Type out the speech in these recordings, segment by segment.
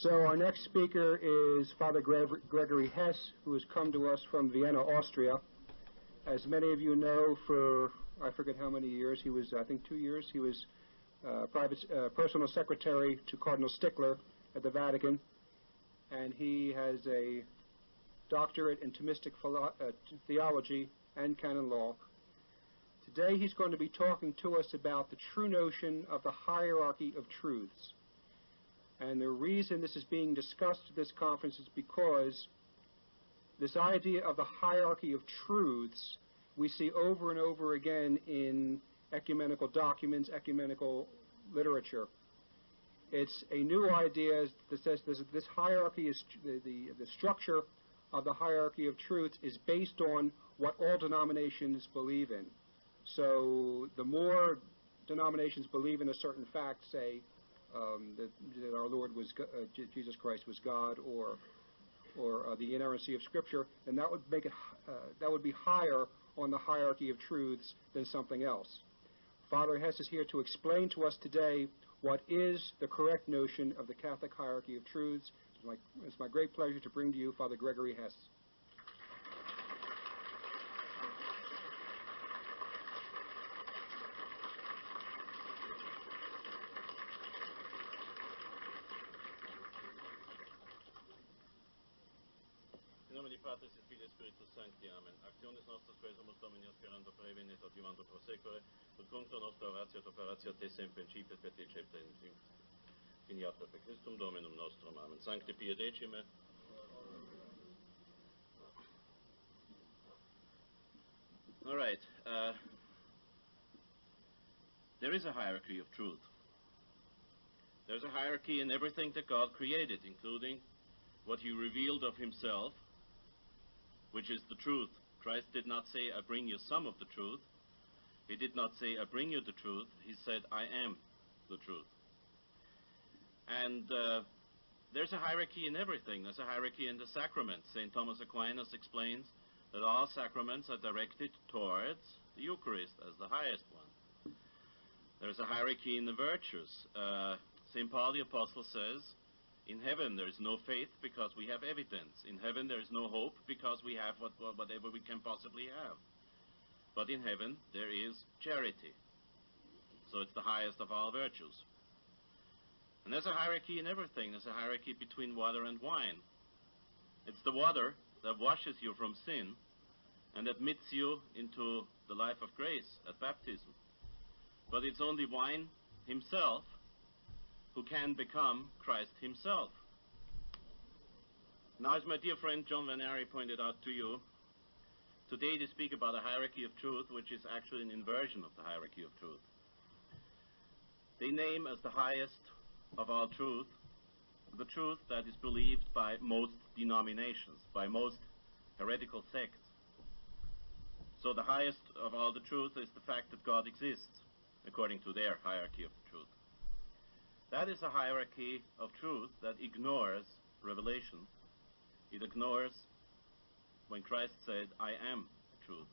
So our next speaker is Fr Gregory Hesse, who has come to us from Vienna, Austria. As many of you know, for I forget how many years, he was, I think 2 years, he was personal secretary to Cardinal Stickler at the Vatican, and he has a doctorate in Thomistic theology and canon law. Today he's going to be talking to us about the true notion of the hierarchy of truths. And the reason this is being discussed at this conference is because this idea of the hierarchy of truths we see over and over again in ecumenical documents, ecumenical literature. It's a new idea that says this hierarchy is the structure of the hierarchy of truths is based on what all denominations believe in. So the more denominations believe in a certain fact, say that our Lord was Jesus Christ was God, or the inerrancy of Scripture, then that would make it that would be higher on the hierarchy of truths than something else. Fr Hesse is here to explain to us today what is the correct notion of the Catholic hierarchy of truths. It's my great pleasure to bring to you Fr Gregory Hesse. In nome di Papacy, Fili e Spiritus Sancti. Amen. Actionis nostras quae sumus Domini aspirando prevenit ad vivando prosequere, ut cuncto nostra oratio et operatio te semper incipit et decepta in finiata per Christum Dominum nostrum. Amen. Sancte Pie Decime. All right. There is a hierarchy of truth. There's a hierarchy in everything that God created, including what He revealed of Himself, which is the truth. Christ did not say, I bring you some of the truth. He did not say, I bring you the truth. He said, I am the truth. And there's a hierarchy in everything. There's a hierarchy in the sacraments. St. Thomas Aquinas explains that all sacraments are directed towards the Eucharist as the highest one. There's a hierarchy in the virtues. St. Paul the Apostle says, in heaven there is no faith because we have evidence. In heaven there is no hope because we have whatever we can possibly have. But in heaven there is charity. So it's the highest of all virtues. And there's a hierarchy in everything. There's a hierarchy between water and wine. It's the water that washes you from sin and admits you into the life of grace at baptism. But it's only wine himself who can become Christ himself. Now, as my dear friend John Van Ary pointed out to you, today they speak about a hierarchy of truth, which is actually an inversion of the hierarchy of truth. They name as the highest of all truth the truth that is believed by most denominations, by most heretical sects. So the highest of all the truth is the fact that God exists, according to their hierarchy of the truth. That is a hierarchy of truth that ignores revelation. It ignores when Christ said, I am truth.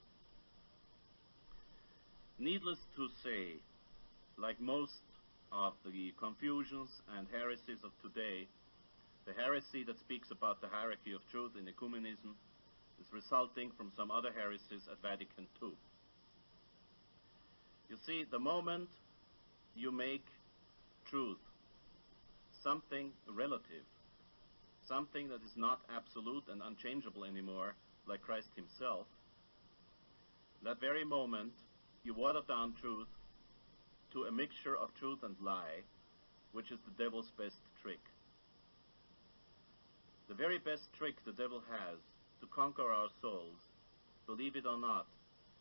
Needless to say, like most of the confusions and heresies of today, the heresy that speaks about the hierarchy of truth in ecumenism is resulting from some other heresies at Vatican II. You see, the moment you make truth something relative, something that is not absolute and unchangeable anymore, like Christ himself, that very moment you water down truth to a mixture of truth and lie, which is the devil's best trick. The very best trick the devil has to conquer our souls, believe it or not,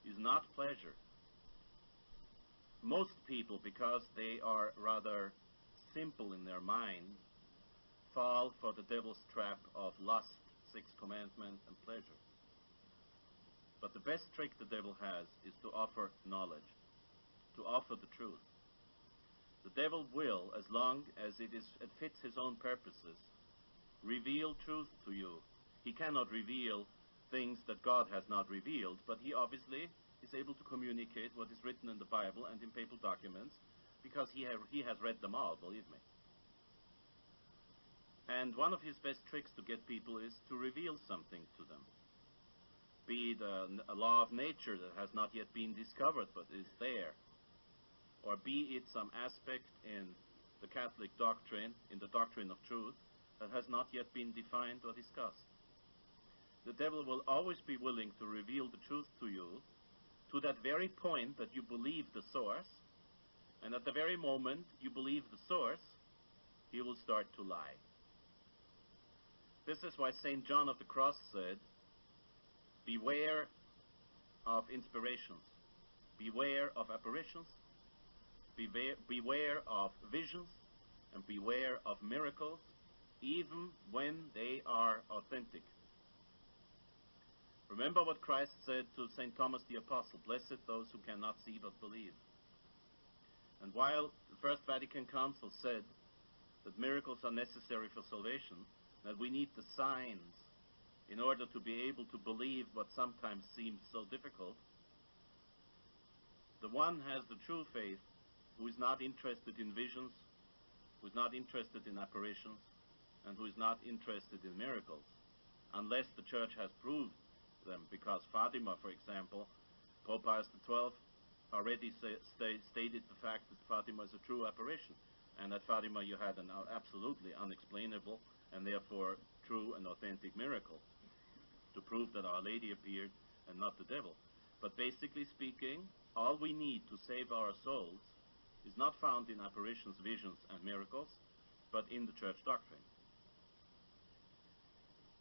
is not pleasure. Most people, because they are rather simple in their mind, fall for the devil's trap of lust, sixth commandment, and pleasure. But the best trick the devil has is to offer knowledge, to offer the truth. The devil will, as long as it fits his own purposes, reveal truth to you. He cannot reveal things that God has not revealed, but he obviously is able to communicate what is written in the Bible and in papal documents, because he has read them all, believe me. And one of his best tricks to get people is to reveal something to them. Be it a law of nature that has not yet been discovered but is there, or be it some aspect in the Catholic doctrine, in the doctrine of truth, that has not yet been defined or discussed. The devil will always be willing to reveal the truth to you to that very point that you believe the source, and at the very moment you believe the source, he will start to lie. This is why St. John of the Cross said, beware of inspirations, beware of apparitions, beware of visions, and beware of miracles, even when they are authentic. Remember what Christ said to St. Thomas the Apostle, blessed those who cannot see but believe. And while the First Vatican Council said that miracles are necessary for salvation, that we need the signs in order to be able to believe what sometimes seems so difficult, the one has the true faith who is not interested in visions, who is not interested in apparitions, and who is not interested in miracles, unless the Church has proved them, because Fatima, for example, Pope Pius XII already stated the fact that Fatima is a true apparition, and at Fatima you had an absolutely unexplainable and therefore true and authentic miracle to prove that Our Lady appeared and not the devil. But basically speaking, all we need to save our souls is not found in apparitions, visions, and miracles, but in the Church doctrine.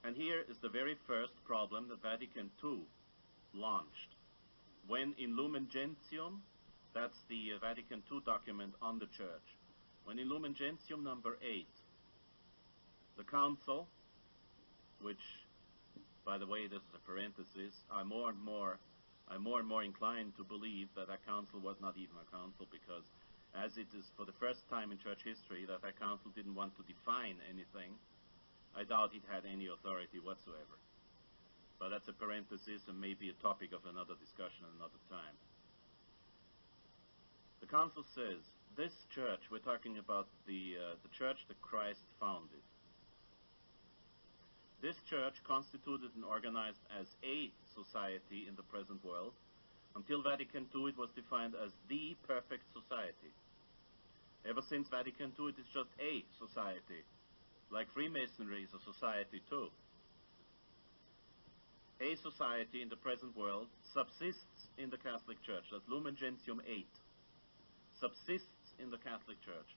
And here is the very first problem that Vatican II launched. When in Lumen Gentium, that's the Vatican II document on the Church, when in Lumen Gentium number 8, the Council, which, by the way, this is a parenthesis, I'm more and more inclined to believe that that council was not even a council, because as it is for the first time in Church history that that council didn't want to define anything, I doubt it had any authority whatsoever. But that's a parenthesis and maybe a topic of another discussion another time. The council says, this church, we're talking about the church that Christ founded. This church constituted and organized as a society in the present world. Until Vatican II, it was defined as the perfect society. Ever since Vatican II, it is just a society. Like Freemasonry is a society too. A society in the present world subsists in the Catholic Church. That's Lumen Gentium 8. Subsists in the Catholic Church.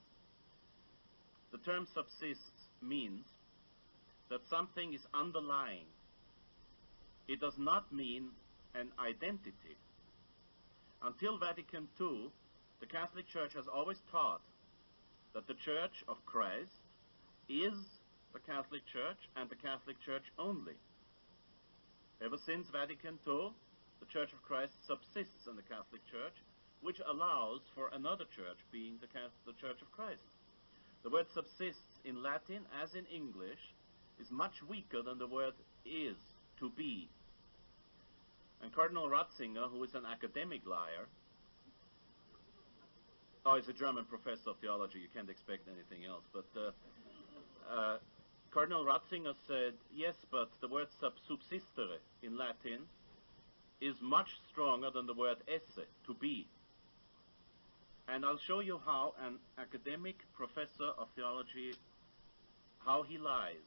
The term subsists means that something is underlying. It does not mean an identity. Until Vatican II, the Catholic Church has always taught that the Church of Christ is the Catholic Church and the Catholic Church only. Ever since Vatican II, the Church of Christ subsists in the Catholic Church, which allows for another church, being the Church of Christ. The word subsists in Latin, as in English, is much weaker than the word is, to be. And Cardinal Ratzinger, who is an academic liar, he's a German professor of theology, you can't expect anything else, but Cardinal Ratzinger said, yes, but the word subsistere in Latin is much stronger than the word esse, to be. And I'll show you how an academic professor of theology, how he lies.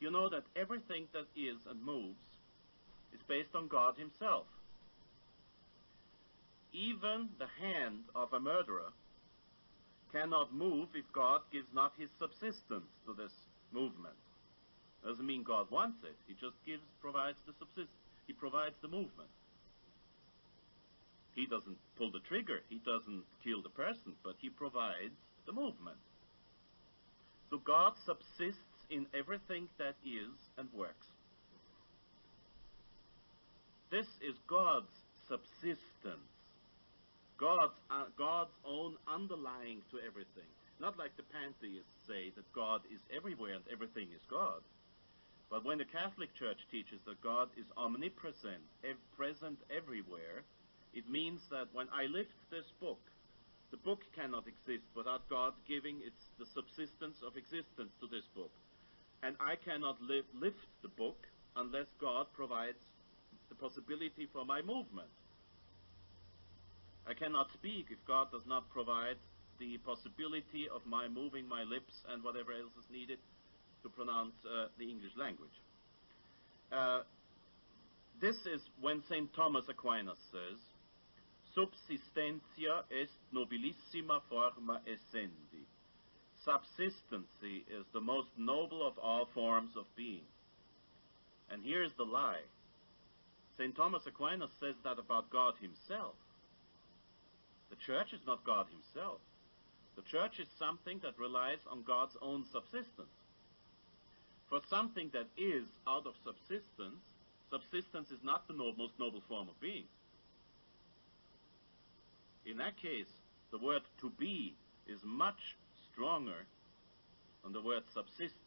You know that everything that is and moves is based on God himself. Even the hand of a murderer cannot move if God gives not his subsistence to this movement. Doesn't mean God wants it. He just provides the subsistence. He provides the movement. He doesn't pull the trigger. He doesn't kill the person, but he provides the movement. So God subsists in everything that is and works. This is God's subsistence. God's own underlying to everything. Not like the pantheists say that God is everywhere and everything is God. But when the Catholic Church teaches that God is omnipresent, present everywhere, it means that when I lift this book The book cannot exist without God giving the subsistence of existence to this book. And I cannot lift the book unless God provides the possibility for my movement. I cannot speak if God does not provide the possibility of my moving my lips and whatever else is needed to pronounce the English language. This is when St. Thomas Aquinas says, subsistentia est nobilissima forma essendi. Subsistency is the most noble of all forms of being. And here's the lie. St. Thomas Aquinas says that about God himself. The church is not God himself. The church is something that relies on God's own subsistence. For something that is out of subsistence, subsistence is not the most noble form of being. In that case, the word to be is much stronger than the word subsist.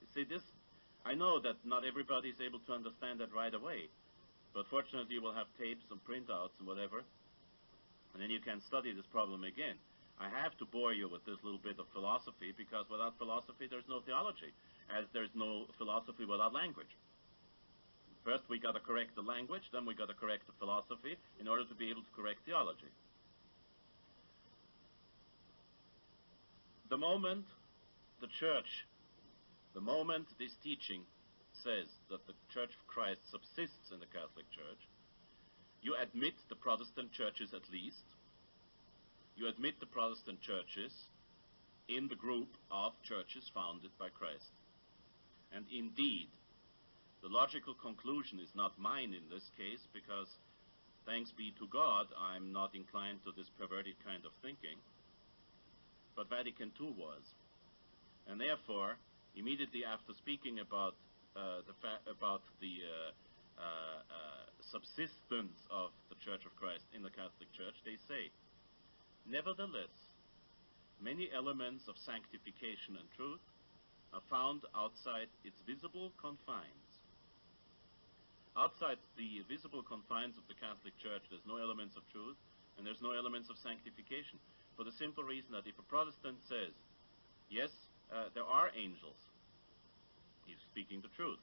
You see this? I know that not everybody is able to understand that right away, but fortunately you will have tapes and printouts and whatever, and then you can study this problem again. I have to bore you with this little bit of philosophy, because without philosophy there's no theology, as there's no philosophy without language. First we got to correct the language, then we got to correct the philosophy in order to be able to correct theology. The moment the church, the moment this teaching says that the Church of Christ subsists in the Catholic Church, you admit the Protestant churches at least. You admit the Protestant churches in the group of churches founded by Christ. And indeed, the logical conclusion is not mine in this case, because thanks be to God, I'm not inclined to this perverted kind of thinking. But Vatican II was. And therefore, immediately after speaking about the subsistence of the Church of Christ in the Catholic Church, they say, nevertheless, many elements of sanctification and truth are found outside its visible confines. Outside the visible confines of the Catholic Church, there's no elements of truth, and there's no elements of sanctification, for the simple reason that if a Protestant says, yes, there are angels, he's speaking the truth,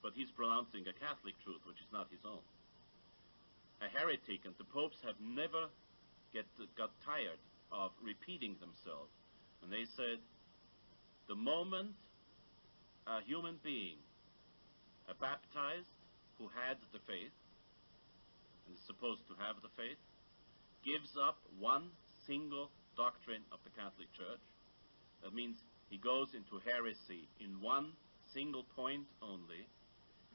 but he's pronouncing a Catholic truth which is not his own. A heretic, and the popes have never got tired of repeating themselves, and they said, the moment a human being, a baptized, who had the faith, and is supposed to have the faith, gives up one single doctrine of the Catholic Church, that means he goes into heresy in one single point only,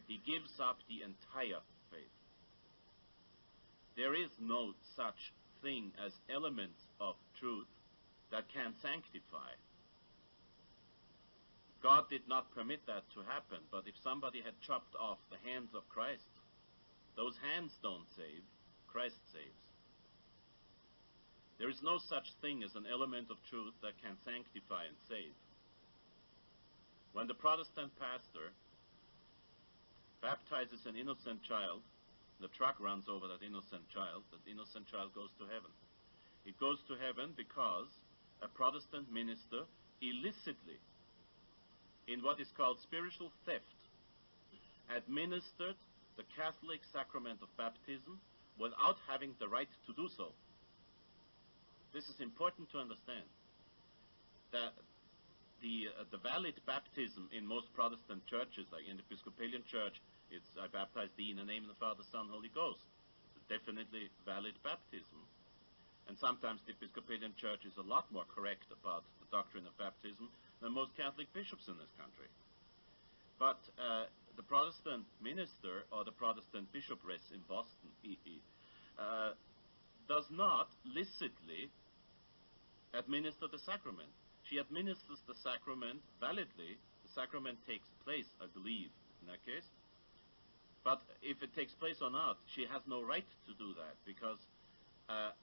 he gives up the entire faith. There is no such thing as elements of truth that can sanctify. God did not permit that to happen, but if somebody had chopped off the hands of Christ, those hands don't save, Christ saves. There is no such thing as an element of truth that can sanctify and save. When the Protestant pastor baptizes an innocent child, the truck runs over that innocent child goes to heaven. It goes to heaven because a Protestant minister illicitly, in what is called spiritual theft, administered the Catholic sacrament of baptism without having the right to do so. This is important to understand. That the valid baptism in most Protestant churches, like in the Episcopalian Church, it's I baptize thee in the name of the Father, Son, Holy Ghost. It's definitely valid baptism. And sometimes the Episcopalian Church is a lot more correct about the doctrine of baptism than most Catholic bishops in this country. But the Protestant minister or the Protestant bishopress in Boston does not licitly administer the sacrament. She administers the sacrament validly. The sacrament takes place, I believe, in that case. But if it takes place or not, she has no right to do that, because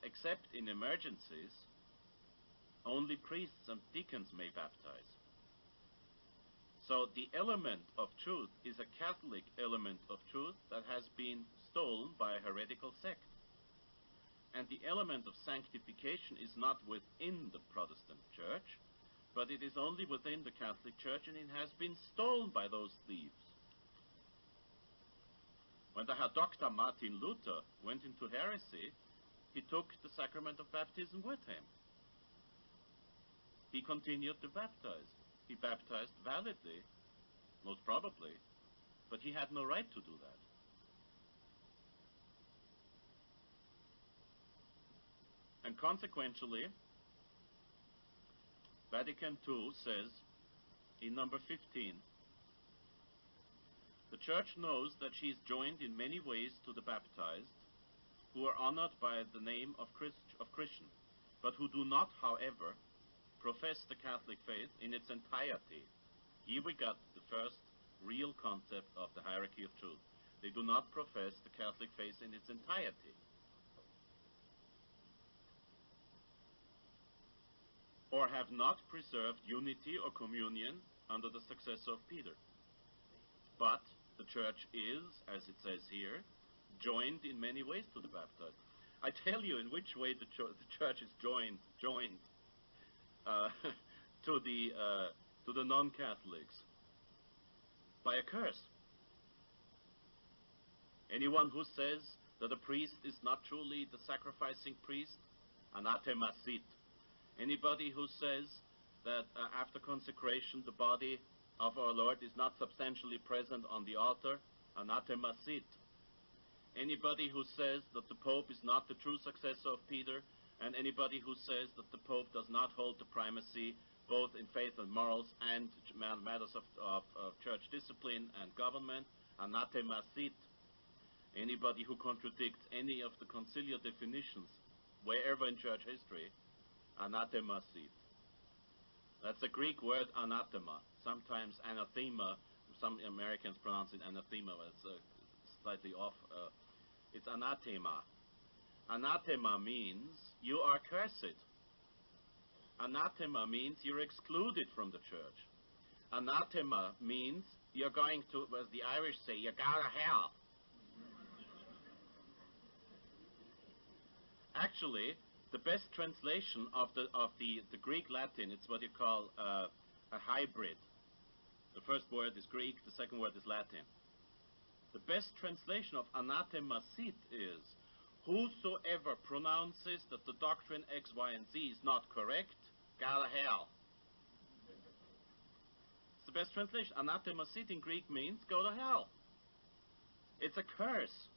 except in emergencies, only priests and deacons may baptize. So the element of truth is a Catholic element of truth that has been stolen by a heretical sect. And the element of sanctification is not within the Protestant Church, but it is only within the Catholic Church, and it has been stolen by those thieves. When the Herr Dr. Martin Luther went into heresy, he took the sacrament of baptism with him. He continued to baptize. He baptized validly, most probably, but he had no right to do that. And consequentially, Vatican II says in number 15, the Church knows that she is joined in many ways to the baptized, who are honored by the name of Christian, but who do not, however, profess the Catholic faith in its entirety. Here we got the first real concept of the hierarchy of truth. They do not profess the Catholic faith in its entirety. Or have not preserved unity or communion under the successor of Peter. But the Church is, as it says here, joined in many ways to the baptized. I tell you in which way the Church is joined to the non-Catholics. By a curse. Anyone who says that a priest is not truly the sacrificing priest, anathema sit. Anybody who says that after consecration the body of our Lord is not substantially present on the altar, anathema sit. Anybody who says that the Pope is not the true successor of Peter, and anybody who says that the Pope does not hold the primacy both in faith and morals and matters of church discipline and government, anathema sit. Anybody who contradicts any of the conciliar definitions wherever in church history, anathema sit. That's a Greek word, anathema. Sometimes anathema. Some Americans pronounce it anathema, but it's slightly off. It's anathema. Anathema means you are cursed. Anathema means you're excluded from the church. Anathema means you're going to, as the Irish say, you go to hell. Actually, the best translation of the Greek Latin, it's what you call a hybrid. The first word is Greek, the second word is Latin. The best translation of anathema sit is, whosoever pronounces that the doctrine X, Y, and Z is not correct, go to hell. It's the best translation. Anathema sit in Greek means go to hell. It's a curse.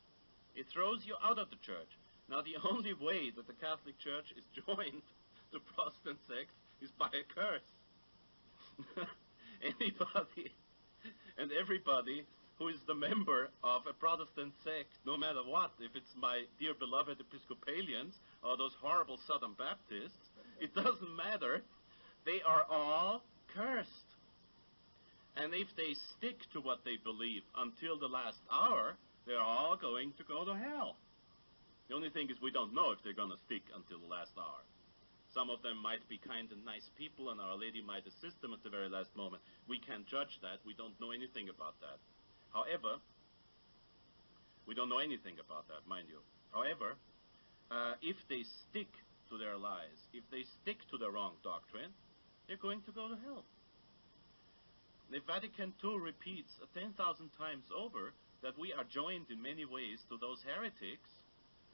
It throws you out of the church. Now, the only way that the Catholic Church is joined to Protestant sects is by a curse. Anybody and everybody who is the member of a Protestant sect, no matter what, if it's my dear beloved Episcopalians or those horrible Southern Baptists, it doesn't matter. They are all cursed. And if they stick to what they believe until the last hour, they're all going to go to hell. The only thing is we don't know if they're going to stick until the last hour. Some of them might be kind and nice people, and Our Lady might assist them at the very last moment. We can't judge that. We don't know anything about that. However, we don't know anything about that, mind you. However, if they stick to their lies, if they stick to the wrong doctrine, they're going to go to hell. If Vatican II repeats 10,000 times over that we are joined in many ways to those heretics,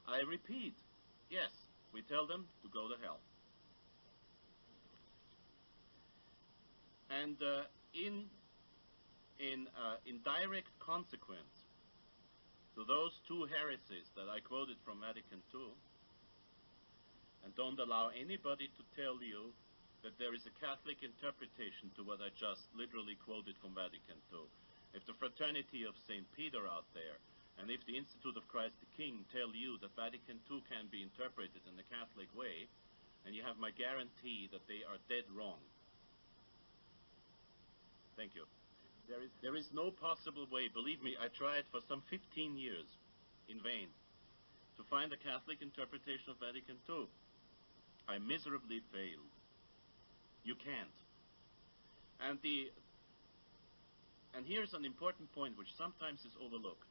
I repeat, yes, we tell them to go to hell. And in direct consequence to those two heresies that I quoted from Vatican II, and don't allow anybody to tell you that there is a Catholic interpretation to what I just literally quoted from Vatican II. If the Fraternity of St. Peter out there, and if the Institute of Christ the King tell you that Vatican II can be interpreted in the Catholic way, and you have my guarantee that they are dead wrong. Thank you. There is no possible way, believe me, I tried for some 15 years in vain to find a Catholic interpretation of Vatican II. I miserably failed. You can't. And here's an important point which sometimes is overlooked.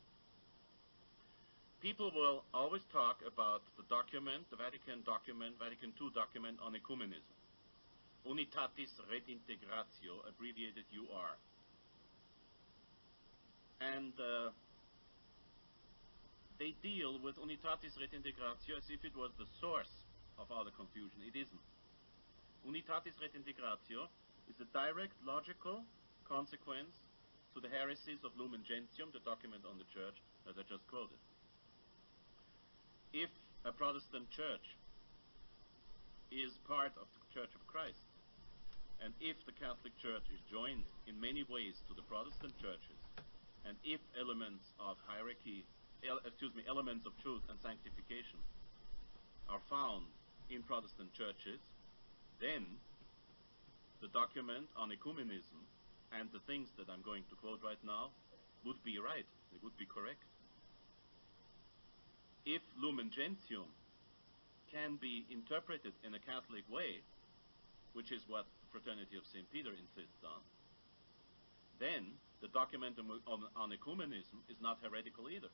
People will always talk about the document, the Vatican II document on ecumenism. Unitatis Redintegratio, abbreviated UR. And they deal with Unitatis Redintegratio as if it was the source of all the confusion. It isn't. Unitatis Redintegratio is a direct logical consequence to the heresies of Lumen Gentium, the document on the church that I just quoted. If a Protestant church is part of the Church of Christ, and if the Catholic Church is joined in many ways to the Protestant churches, and if elements of hierarchy, elements of truth and sanctification are found in Protestant churches, then the document on ecumenism and the things that I'm going to quote right now would be right, they would be correct. If Lumen Gentium can be interpreted in a Catholic way, which is what Fraternity of St. Peter insists on, then the document on ecumenism is not heretical either.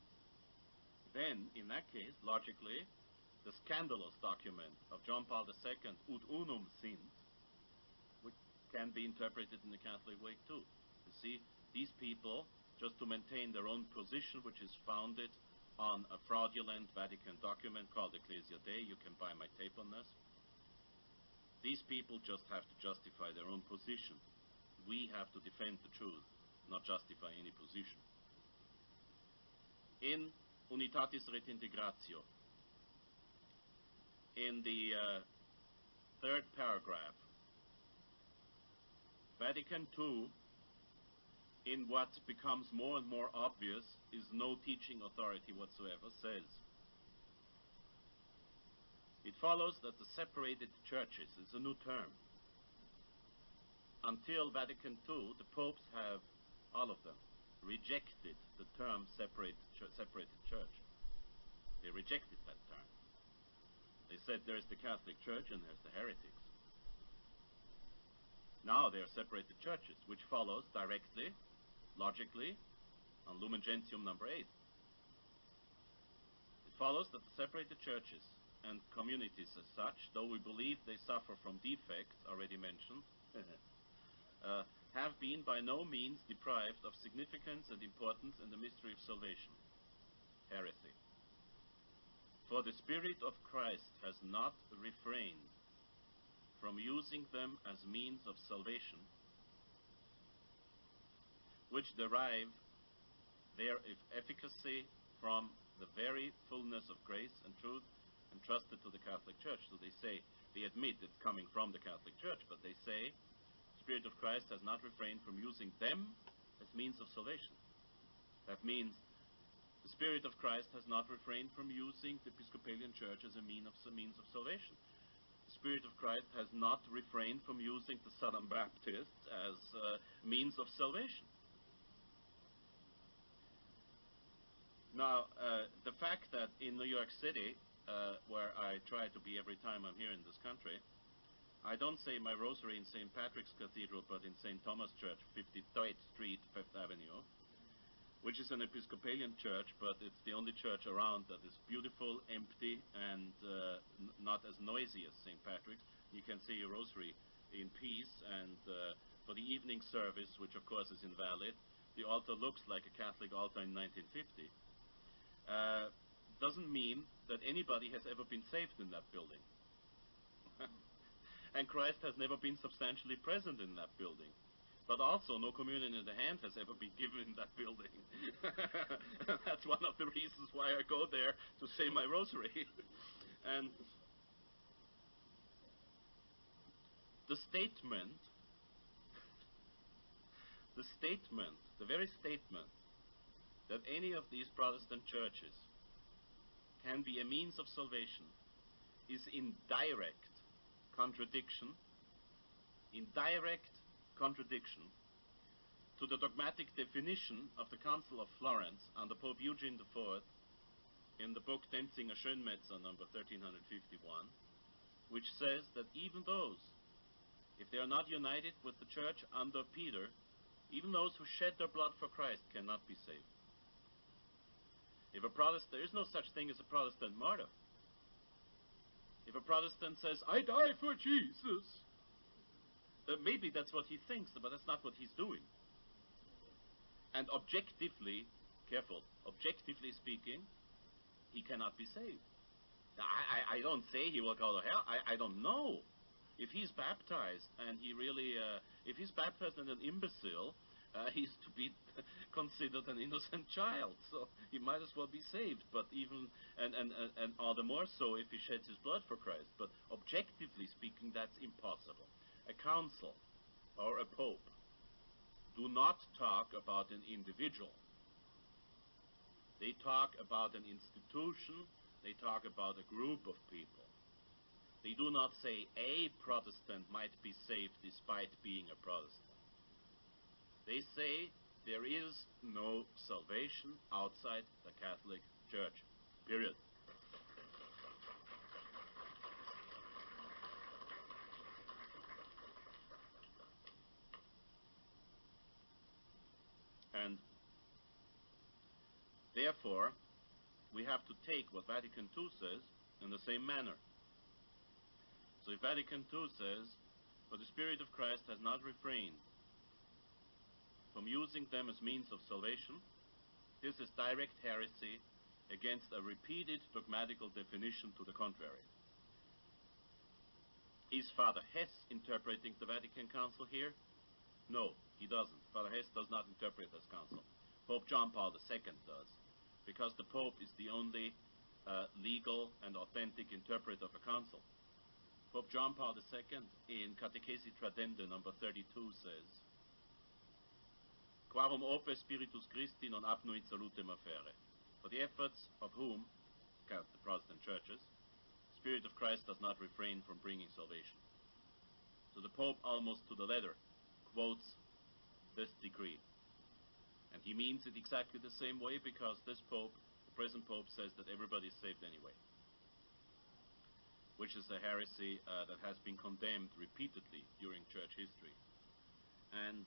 Then, in that case, logically, the scandalous document of John Paul II, Ut Unum Sint, which can be interpreted in the Catholic way too. You see, these people, just to maintain their own position, which is founded on a fraudulent Vatican document called Ecclesia Dei, you can buy my tape on this. These people just have to justify their own position. We have to defend the truth, not justify any position. In Unitatis Redintegratio, in the third paragraph, Vatican II, in what becomes more and more obvious, is no teaching authority whatsoever, says, it follows that the separated churches is a new term. Until Vatican II, the popes have, all of them, rejected the term separated church. They rejected that term. They said there's the Catholic Church and there's the heretics. Now they are separated churches, which follows directly, logically, on Lumen Gentium number 8. It follows that the separated churches and communities as such, though we believe they suffer from defects already mentioned, have been by no means deprived of significance and importance in the mystery of salvation. Heresy. For the Spirit of Christ has not refrained from using them as means of salvation, which derive their efficacy from the very fullness of grace and truth entrusted to the Catholic Church. So they say, they admit it's coming from the Catholic Church, but they say, the Spirit of Christ has not refrained from using them as means of salvation. That means the Spirit of Christ has not refrained from using the Episcopalian Church as a means of salvation. The Spirit of Christ has not refrained from using the Southern Baptists as means of salvation. Now, the fact that in New York City, where I try to be every time I'm here in this country, I don't say my rosary in St. Patrick's Cathedral, but in St. Thomas Church, 53rd Street, 5th Avenue, which is an Episcopalian church, but it's the only church around that is beautiful, empty, and not as noisy as St. Patrick's. You can say your rosary in peace, and for the evening service, which of course is invalid, the altar looks like a Catholic altar in 1950. Doesn't mean that anybody has ever been saved in that building. And Christ has never been substantially present in that building. But also, no communion in the hand has ever been given in that building. That's one of the reasons why I go there to say my rosary. And the very statement that any of these Protestant churches can be a means of salvation is in direct contradiction to the dogmatic definition of the Council of Florence under Pope Eugene IV in the book Denzinger Schönmetzer number 1351, which says that even those, if they are not united with the church under Peter, even those who shed their blood for Christ cannot be saved. If a Protestant, there is no such thing as a Protestant martyr. If a Protestant says, I die for Jesus, maybe that's what he thinks, but that's not what he's doing. And objectively, careful, objectively speaking, he cannot be saved. I don't say he will go to hell. I don't know. If he's baptized and he really, if he's baptized as an imbecile, he's to be considered an innocent child. So he might as well be saved. But even, and all the more so if he sheds his blood for Christ. But objectively speaking, that's impossible. A council or a pope do not talk about an individual. They talk about an institution. They talk about a group of people. They do not say a Protestant might be saved despite being a Protestant. They say there is no salvation outside the Catholic Church. Period. And therefore, we have to take what Vatican II says in the same manner. So if Vatican II says, "For the Spirit of Christ has not refrained from using them as means of salvation," this is direct heresy against a repeated dogmatical definition to the contrary. Is Fr Hesse interpreting the Vatican Council here? No, he doesn't. Fr Hesse does not interpret this council. Pope John Paul II does, because the Pope is the only legal and authentic interpreter of a council. Pope John Paul II in Catechesi Tradende number 32 says, "Quarum ope Spiritus Christi non apnuit salutem affaire." For the efforts of whom, the Protestant churches, the Spirit of Christ does not refrain from bringing salvation. So the Pope, almost to the letter, quotes this decree. And he means it exactly the same way, because this Pope, the present Pope, says that everybody is saved anyway, which is a heresy that has been condemned repeatedly during church history. And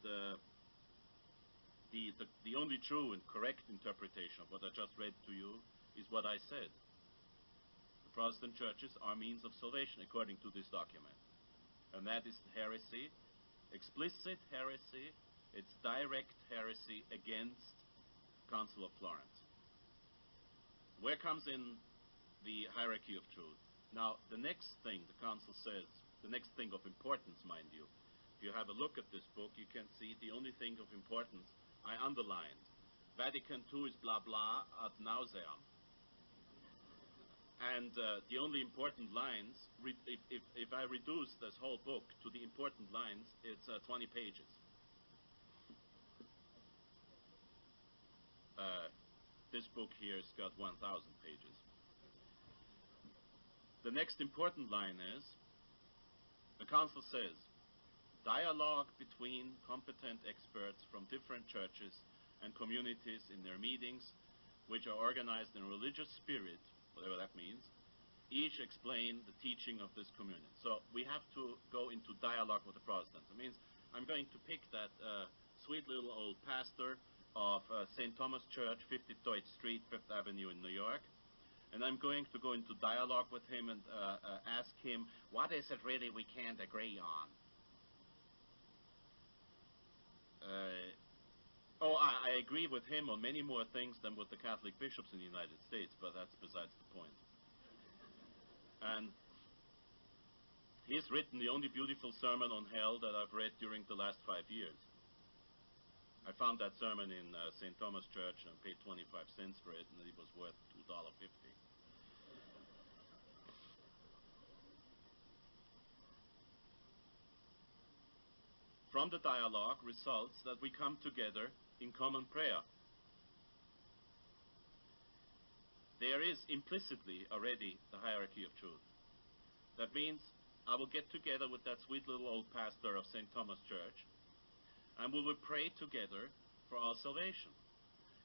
the only true and correct interpretation of what I just read to you is what I said. The Protestant churches are means of salvation according to this document. And that is heresy, explicit heresy. It's direct heresy against Council of Florence. Where comes in the hierarchy of truth? Now, the next thing the Council says, the next thing of importance, mind you, if you have a look at this book, you can see the only thing of importance I underlined. Vatican II is blah blah ad nauseam. And the only important lines, if I reduce this whole book to the important lines, it's 20 pages. This book here has got 1,000 pages. The next important line is, the Council says, dialogue between competent experts from different churches and communities in their meetings, which are organized in religious spirit, whatever that means, each explain the teaching of this communion. So we have to go into dialogue with the Protestants. It means I'm going to pick that sweet little old pastor of St. Thomas Church, 53rd Street, 5th Avenue in New York, and I'm going to go into dialogue with him and ask him, what is it really we can't agree on? I agree with him on many more things than with the Catholic bishops in the United States, but that's besides the point. And he's written the only beautiful sermon on hell that I've read during the last 5 years. I found that sermon in St. Thomas Church and paid 25 cents for it, and it was worth $2.50. From the dialogue results that we come together in common prayer. There is implicitly already the hierarchy of truth. That means I will get together with that sweet little old pastor of St. Thomas Church, and we will pray together for our salvation.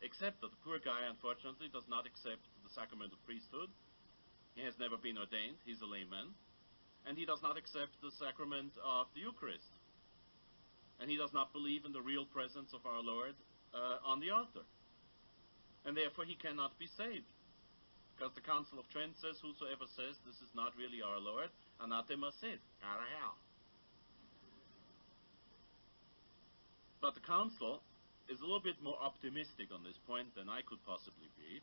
Except that the poor guy, unfortunately, does not accept the sacrament of priesthood. He has never been ordained. He's a layman. And he does not accept the sacrament of the Eucharist. And he does not believe in the real presence of our Lord on the altar. and therefore he cannot be saved. Because the Council of Trent says, whosoever says this is not really our Lord, anathema sit, out of hell. But the Council is a little bit more optimistic on this point than I could possibly be.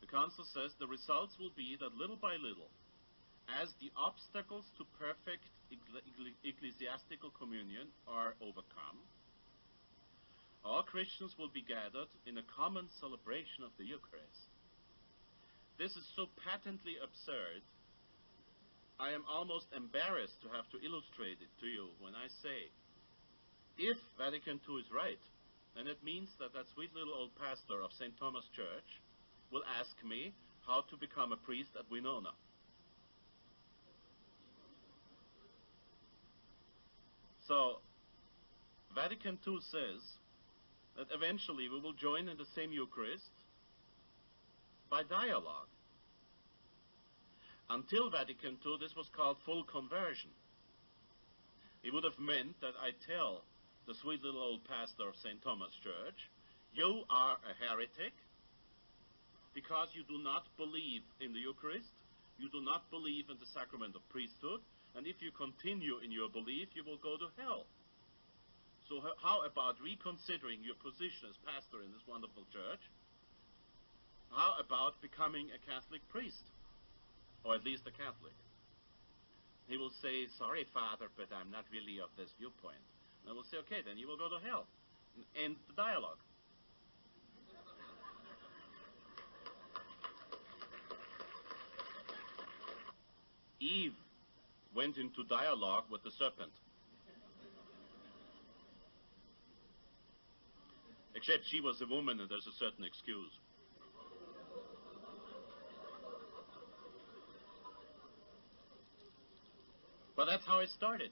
The Council says the results will be that little by little, as the obstacles to perfect ecclesiastical communion are overcome, all Christians will be gathered in a common celebration of the Eucharist. This is so patently absurd, I am almost embarrassed to have to illustrate it to you when I say, if Vatican II is right, then it means that that sweet little old pastor of St. Thomas Church will ask me how to become a priest at Winona. So, Vatican II says that eventually we will join in the same Eucharist by dialogue. Until Vatican II, this was called full conversion. It would have meant that I tell the sweet little old pastor of St. Thomas Church, you are a heretic because you do not believe in the Eucharist, you do not believe in the sacrament of priesthood, and if you continue in your belief, you will go to hell. So how about reconsidering your position as pastor in this wonderful church? How about becoming a Catholic priest? Or at least a Catholic? He will say, sorry, Father, but I'm not really of this viewpoint. And I will say, okay, then you will go to hell. And end the dialogue. Eve went into dialogue with the serpent. Except she was a woman and there's a certain excuse. But that's how it started.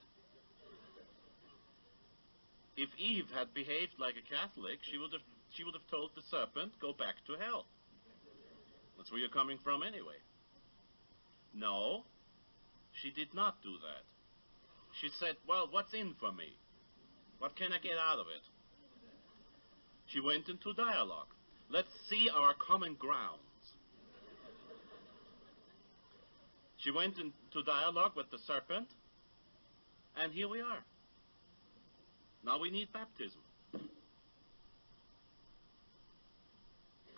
If Eve had behaved like a Catholic, she would have told the serpent, go back to hell. That's where you're coming from anyway. No, she did not do that. She said, well, what's in for me? What can I get out of it? She went into dialogue. Let's see our common grounds. She went into dialogue with the serpent, and here we are. Now we need baptism.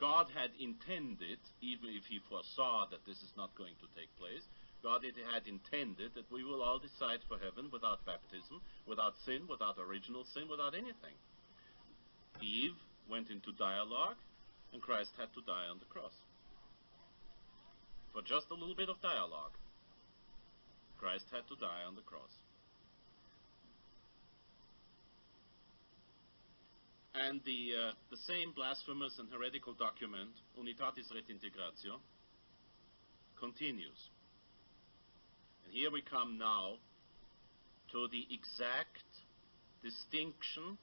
God had intended, even if he foresaw that this is not going to take place, God had intended that we will all decide for heaven without baptism, without sin, without original sin, without anything. Eve went into dialogue, and Christ had to die on the cross. For just a little bit of dialogue, Christ had to die on the cross. And the same blasphemous and heretical document, Unitatis Redintegratio, continues. And here we come now to the exact distinction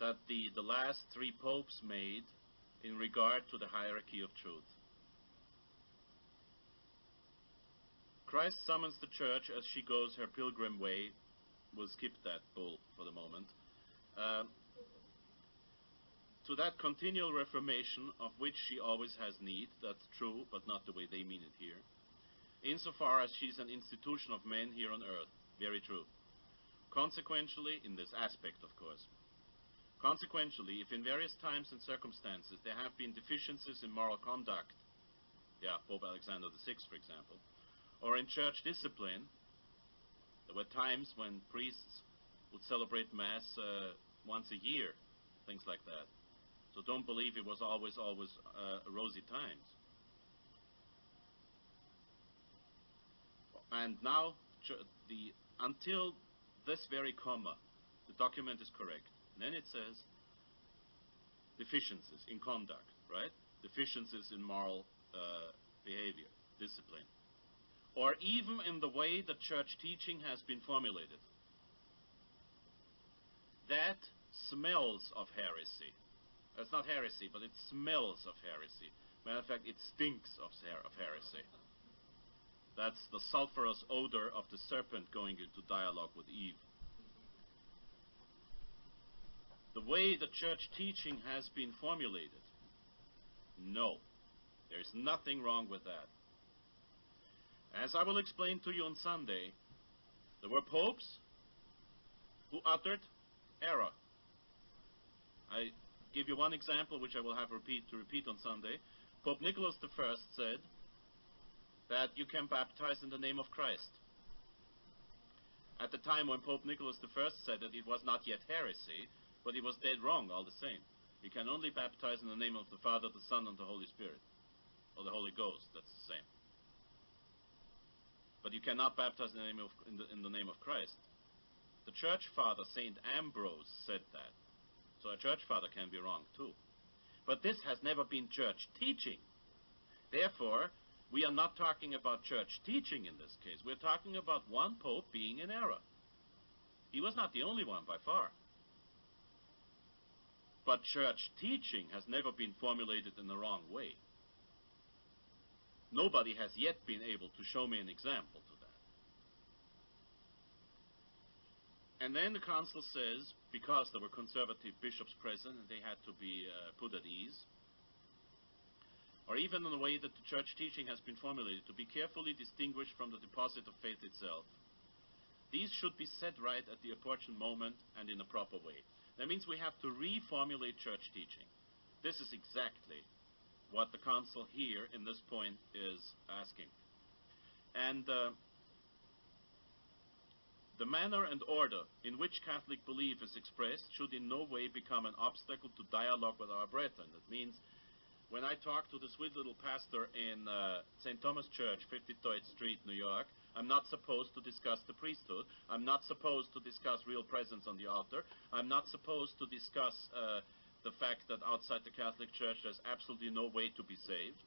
that the last three popes made in regard to the hierarchy of truth. Christ summons the church as she goes her pilgrim way. We'll skip that bull for the moment. To that continual reformation of which she always has need, that's true, but not the way they mean it here. Insofar as she's an institution of men here on earth, very true. Consequentially, in this aspect, of course. Consequentially, if in various times and circumstances there have been deficiencies in moral conduct, Pope Alexander VI, for example, or in church discipline, there were times when priests would celebrate Mass once a year, things like that. So don't believe it was always rosy times. And now, until this very comma, the document is correct. And then it says deficiencies in conduct, right? Deficiencies in moral behavior, discipline. Or even in the way the church teaching has been formulated. That smells of heresy. That's not heresy, but it smells of heresy. Matter of fact, it stinks of heresy. That's the sulfurous odor of the serpent going into dialogue with Eve. The way the church teaching has been formulated No, there is nothing wrong with that. As I will explain to you on Sunday, there were popes who uttered error. I give you one example which I will have to repeat on Sunday. Pope Nicholas I said that you can baptize in the name of Christ. At the time when Pope Nicholas I said that, it was not yet heresy, but it was dead wrong all the same. You can only baptize in the name of the Father, the Son, and the Holy Spirit, or the Holy Ghost. That's the same. But you cannot baptize in the name of Christ. The church father, Saint Ambrose, said that. So a church father can be wrong too. But this has never been church teaching. Therefore, we are not talking about church teaching in this case. We're talking about one pope being in error. He was not the only one by far. But church teaching has never been formulated in the wrong way. Nobody has yet been able to show me an example to that. And then the council says, because there were conservative bishops present and they had to be put at ease, or even in the way that the church teaching has been formulated, to be carefully distinguished from the deposit of faith itself. These should be set right at the opportune moment and in a proper way. That means we have to reformulate church teaching. This is exactly what the council here in this point is asking. And the manner and order in which Catholic belief is expressed should in no way become an obstacle to dialogue with our brethren. That means when I talk to the sweet little pastor in St. Thomas Church, 53rd Street, New York, I'm not supposed to discuss the priesthood. I'm not supposed to discuss real presence on the altar. I'm not supposed to discuss the fact that outside the Catholic Church there's absolutely no way to be saved.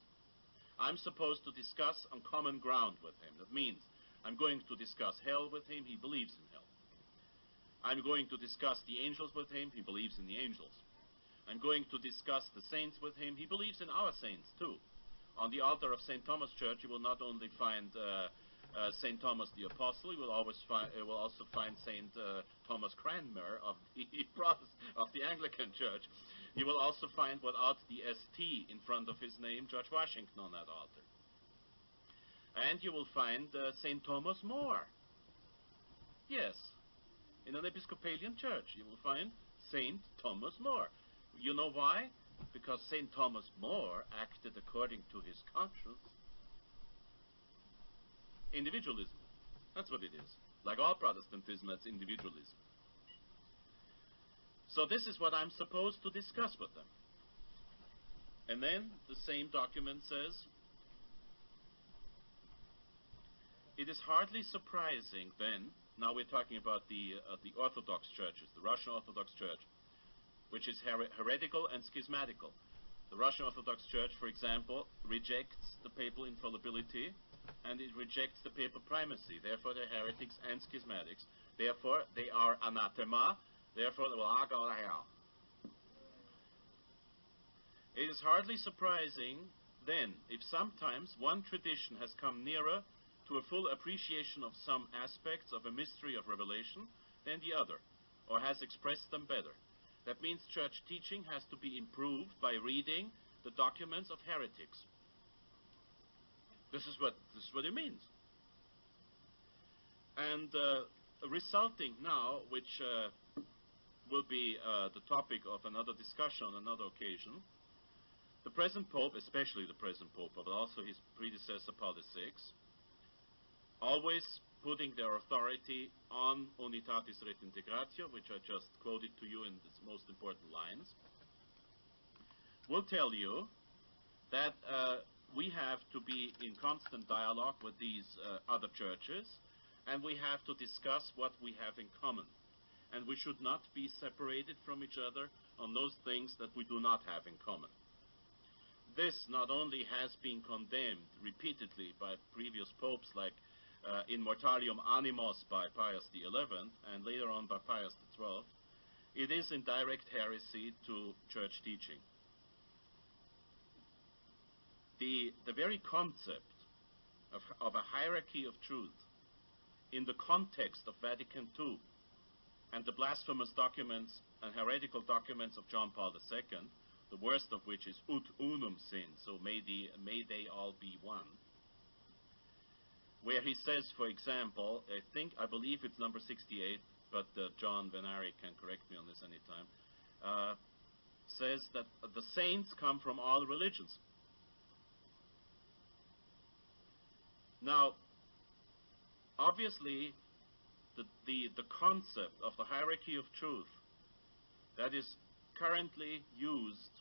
I'm supposed to discuss on common ground with him. That means I'm going to discuss hell with him. He believes in hell. I'm going to discuss the angels with him. He believes in the angels. I'm going to discuss the saints with him. He believes in our saints too. On the altar of St. Thomas Church, you will not only find St. Thomas the Apostle, you will also find St. Thomas Cranmer of the Anglican Church. You will also find without the ST in front of his name, George Washington on that altar. And you will find St. Thomas More. Yes, in an Episcopalian church you will find St. Thomas More. You know why? Because St. Thomas More acted according to his conscience. Individualism. That's what it is. Like all Protestantism, that's individualism. So this is what I'm supposed to discuss with them. And then the same document says, it is hardly surprising then, now we're talking about the Orthodox churches, the Russian Orthodox Church, which is heretical and schismatical. The Russian Orthodox Church, for example, rejects the papal infallibility, and it rejects the papal primacy. Therefore, they're heretics and schismatics. Therefore, they are anathema. Therefore, they will all go to hell. It is hardly surprising, then, if sometimes one tradition has come nearer to a full appreciation of some aspects of a mystery of revelation than the other, or has expressed them better. That means church teaching has to be improved by reading the documents of heretics. This is what it means. And resulting now, which will be the topic of another discussion on another occasion, the present Pope, especially the present Pope, but also his predecessor Paul VI, always putting their authority on Unitatis Redintegratio, which I just quoted to you in its most important lines, will tell you that we have to be in constant dialogue with these other churches, and we have to discuss what we have in common. And we should not be separated from each other on those things that we do not have in common. This not only has been condemned repeatedly by previous popes, like in Mortalium Animos by Pius XI, and later on by Pius XII, it is in direct heresy to church teaching. The very concept of a hierarchy of truth in the context of Vatican II and the blasphemous documents and heretical documents of John Paul II the worst of which is ut unum sin, so may they all be one, where he says, for example, I believe it's number 68, but John Venari can correct me on this anytime, says that the saints come from all religions. Now, obviously, the concept of the hierarchy of truth that is currently used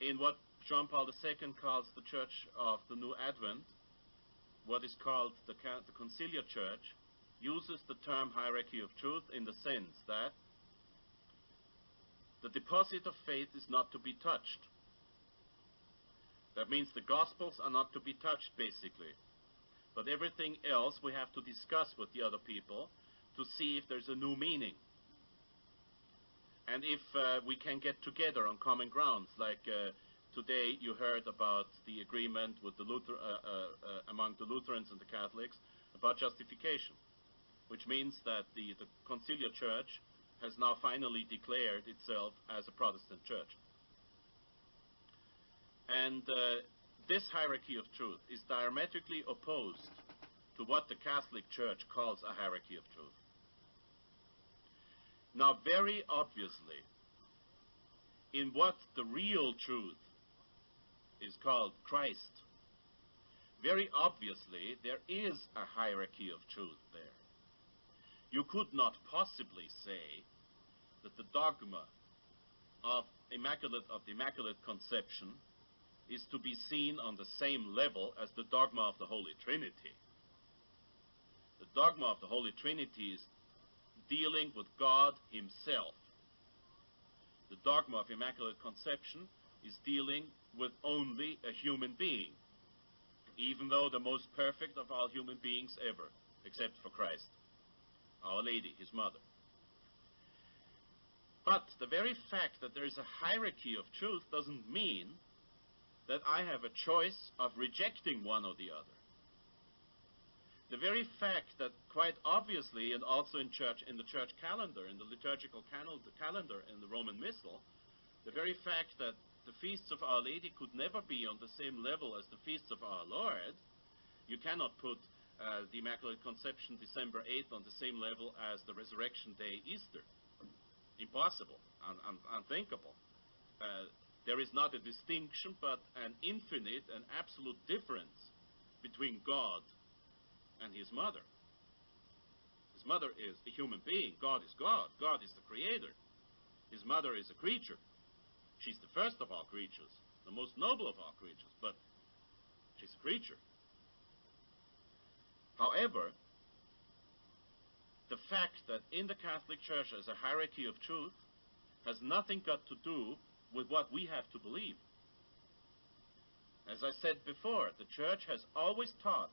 in what John Paul II calls the Church of the New Advent, what is called the Conciliar Church, uses the term hierarchy of truth in the sense that the deposit of faith is not to be touched. That means the Gospels are not to be touched, basically. But everything else we have to discuss with the other people to see if there's a new meaning. And if we can get together on common grounds, like today you heard about the agreement with the among the Lutherans and the Catholics about justification, which means that the Conciliar Church has now finally declared itself as a Protestant church. And this hierarchy of truth is diametrically opposed to what the Catholic Church calls a hierarchy of truth. Now, very obviously, in what the real truth is called Christ, very obviously there is a hierarchy of truth there. You could not possibly say that the dogma of the Immaculate Conception is to be seen on the same level as the dogma of the Holy Trinity. The dogma of the Holy Trinity is dealing with God himself. The dogma of Immaculate Conception is dealing with only a human being, even though the most perfect of all human beings ever, except for Christ, Our Lady, his mother. But the very fact that there is a hierarchy of truth doesn't mean that I have a choice of rejecting one or the other. The very fact that quite obviously, and also in the church calendar, in the liturgical calendar in the Roman Missal, the very fact that the feasts of Our Lady could never be on the same level as the feasts of our Lord, you cannot put the Immaculate Conception December 8th on the same level as the Resurrection Day Easter. Impossible, unthinkable. There is not a distinction, but an infinite and absolute difference between God and his mother. His mother is a human being. God is God. God is the creator. His mother is a creature. She's the first of all creatures, the most noble of all creatures, but she's a creature. However, the fact that in the Catholic Church there's a hierarchy of truth has nothing got to do with what we have to believe. As I said before, the Church has always taught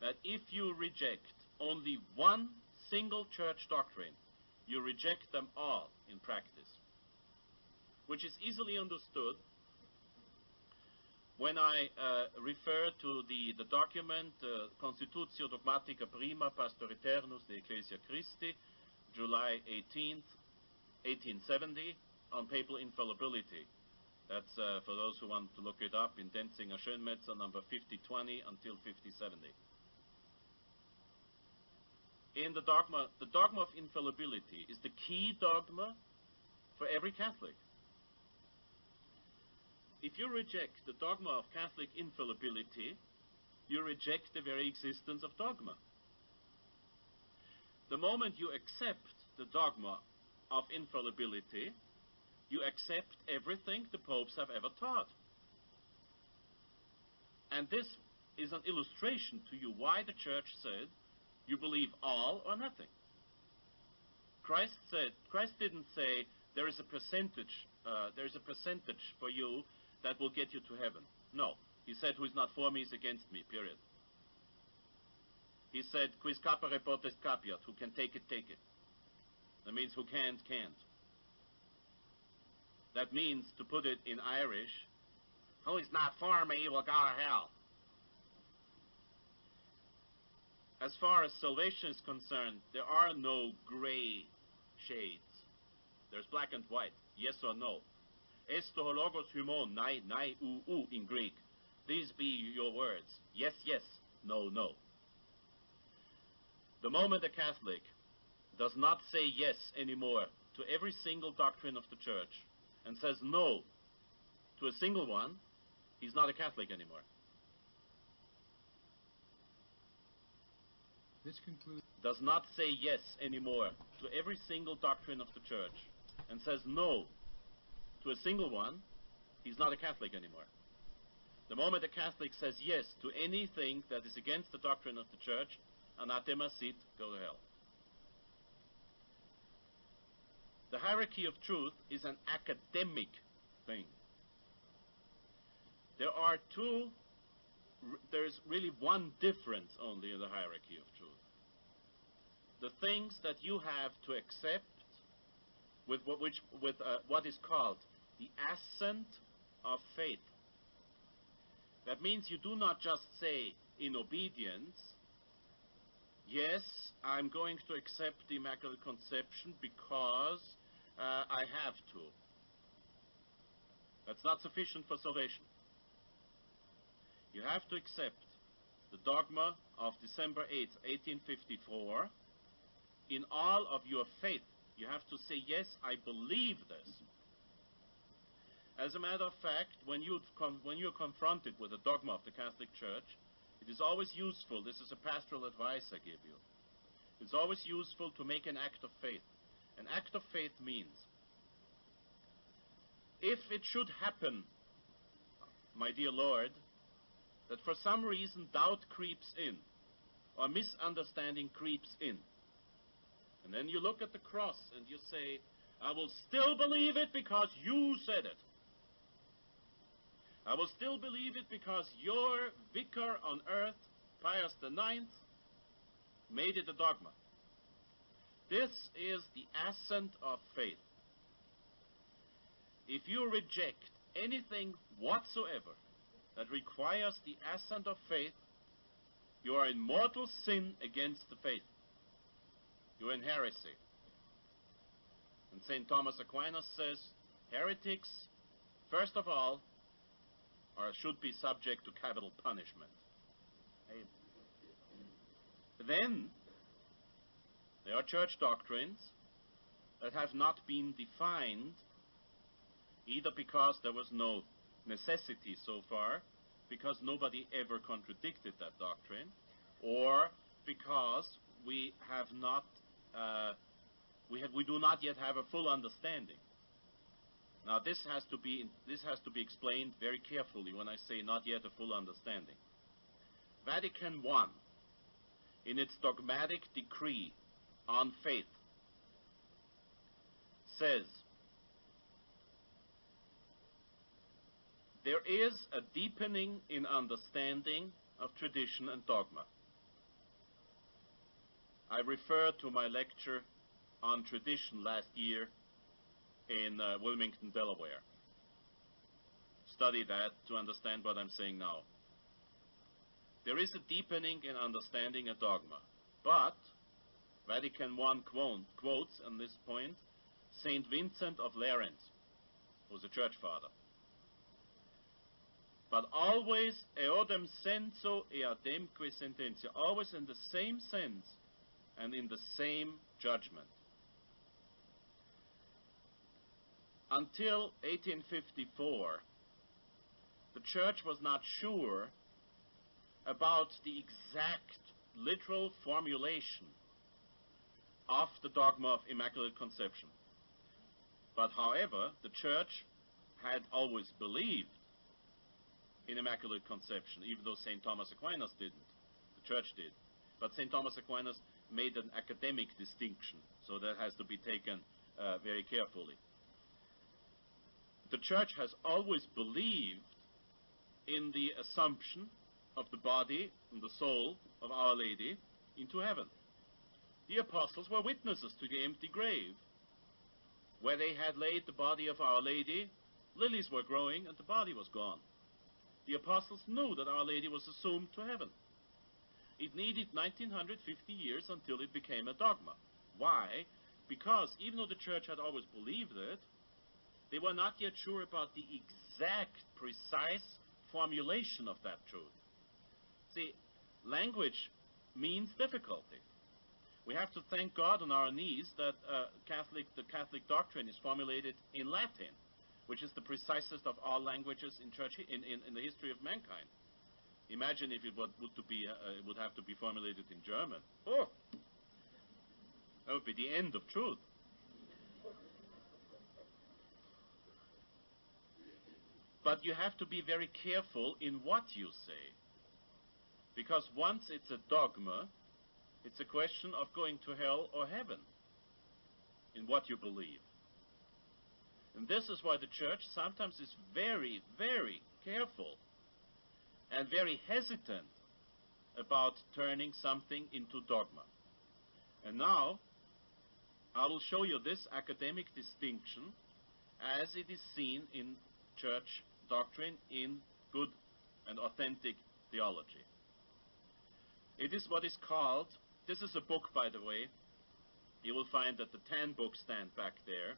that if you reject only one single church doctrine, you reject them all in practice, which is easily understood when I refer to the document Constitutio Dogmatica Prima Pastor Eternus de Ecclesia Christi, July 18th, 1870, on papal infallibility. That's for those who want to look it up, in Denzinger Schönmetzer, number 5020 until 5070. In the dogma of infallibility is the key dogma for every Catholic. If you reject the dogma of Catholic infallibility, you reject the very existence of dogma. The moment you accept the dogma of infallibility, you accept everything the popes have ever taught. And this is an illustration to you why the Church said, you believe all or nothing. Christ didn't say, there is a percentage for you that will get you to heaven. No. He said, who is not for me is against me, period. He said, quis capere potest capiat, who can take it, take it. That means who can't, can't. That means, to put it in Irish, who is not for me will go to hell. As far as salvation is concerned, there are no gray shades. There's black and white, yes or no. Esto hologos humon, nai, u in Greek. These be your words. Yes, yes, no, no. The moment a Catholic does not say yes anymore to every single doctrine of the Church and says no to a single one, he's not a Catholic anymore. This concludes. Does not say yes anymore to every single doctrine of the Church and says no to a single one, he's not a Catholic anymore. The moment a Catholic says yes to anything that is against the doctrine of the Church, anathema sit, go to hell. The hierarchy of truth is an academic thing. There's really one difference only in the hierarchy of truth. The things that you have to accept with what is called the assent of faith. That means you do not just say in obedience, yes, I'm going to accept the Immaculate Conception because I have to. That's not sufficient for salvation. You have to accept the dogma of December 8th, 1854. In all of your faith, you have to say, yes, I believe this. As a matter of fact, when you're confronted with the dogma of the Catholic Church, it is always useful, this is a pastoral advice I give you, it's always useful to make an act of faith. An act of faith means, if it should happen, my dear Lord, that for some reason doubt creeps in, or misunderstanding creeps in, and then you look at the cross and you say, I will still believe it because you said it. I will still believe it because your vicar on earth, Pius IX, made it a dogma. This is the assent of faith. If you reject anything whatsoever that requires the assent of faith, you are in mortal sin against the faith. You are in heresy. And St. Thomas Aquinas says, heretics, first of all, should be subject to capital punishment. Then, there are church doctrines that have not been defined, either because there was no necessity so far, because nobody ever contradicted that doctrine, or because we have not, we do not yet have a full understanding. Now, this has to be explained very carefully when I say not yet a full understanding. Vatican I, in its dogmatic decree on faith, says, there is a deepening in understanding of tradition and dogma. I refer to my lecture on tradition last year in Wilmington, Delaware. Study that to understand what I'm saying now. There is a deepening in understanding a dogma, but Vatican I quotes on this point St. Vincent of Lerins, who was a church father. But always eodem senso eademque sententia, always in the same sense and in the same judgment. Until 1854, the Church was not sure about the exact literal formulation of the dogma of Immaculate Conception. But however, the Church had always believed in Immaculate Conception, even though St. Thomas Aquinas didn't. The Church did. But St. Thomas Aquinas made an academic distinction, so that has to be taken very carefully. The Church has always believed in the assumption of the body and the soul of Our Lady into heaven. The apostles were witnesses to the empty grave. Where they had laid the body of Our Lady, lilies were growing and the body was gone. The apostles knew that Our Lady was assumed to heaven. It needed 1950 years until it became a dogma. Why? Because even though the Church had always believed it, They were not yet sure about the exact, precise formulation of that truth. See, language means difficulty. We have to thank God on our knees that the Catholic doctrine is formulated in Latin, which is the precisest of all languages in the history of mankind. Imagine if it would have to be formulated in German. Oh, that would be the end of truth. But you have to be very careful in what you say, because once it's a dogma, it's a question of going to hell or heaven in what you believe. And this is why the church sometimes is very, very careful and very hesitant about turning something into dogma. And now, I will show you this academic distinction as it is seen in church doctrine in good and authentic theology. It is what is called, this is a book, by the way. You will find that the 10 books stand back there.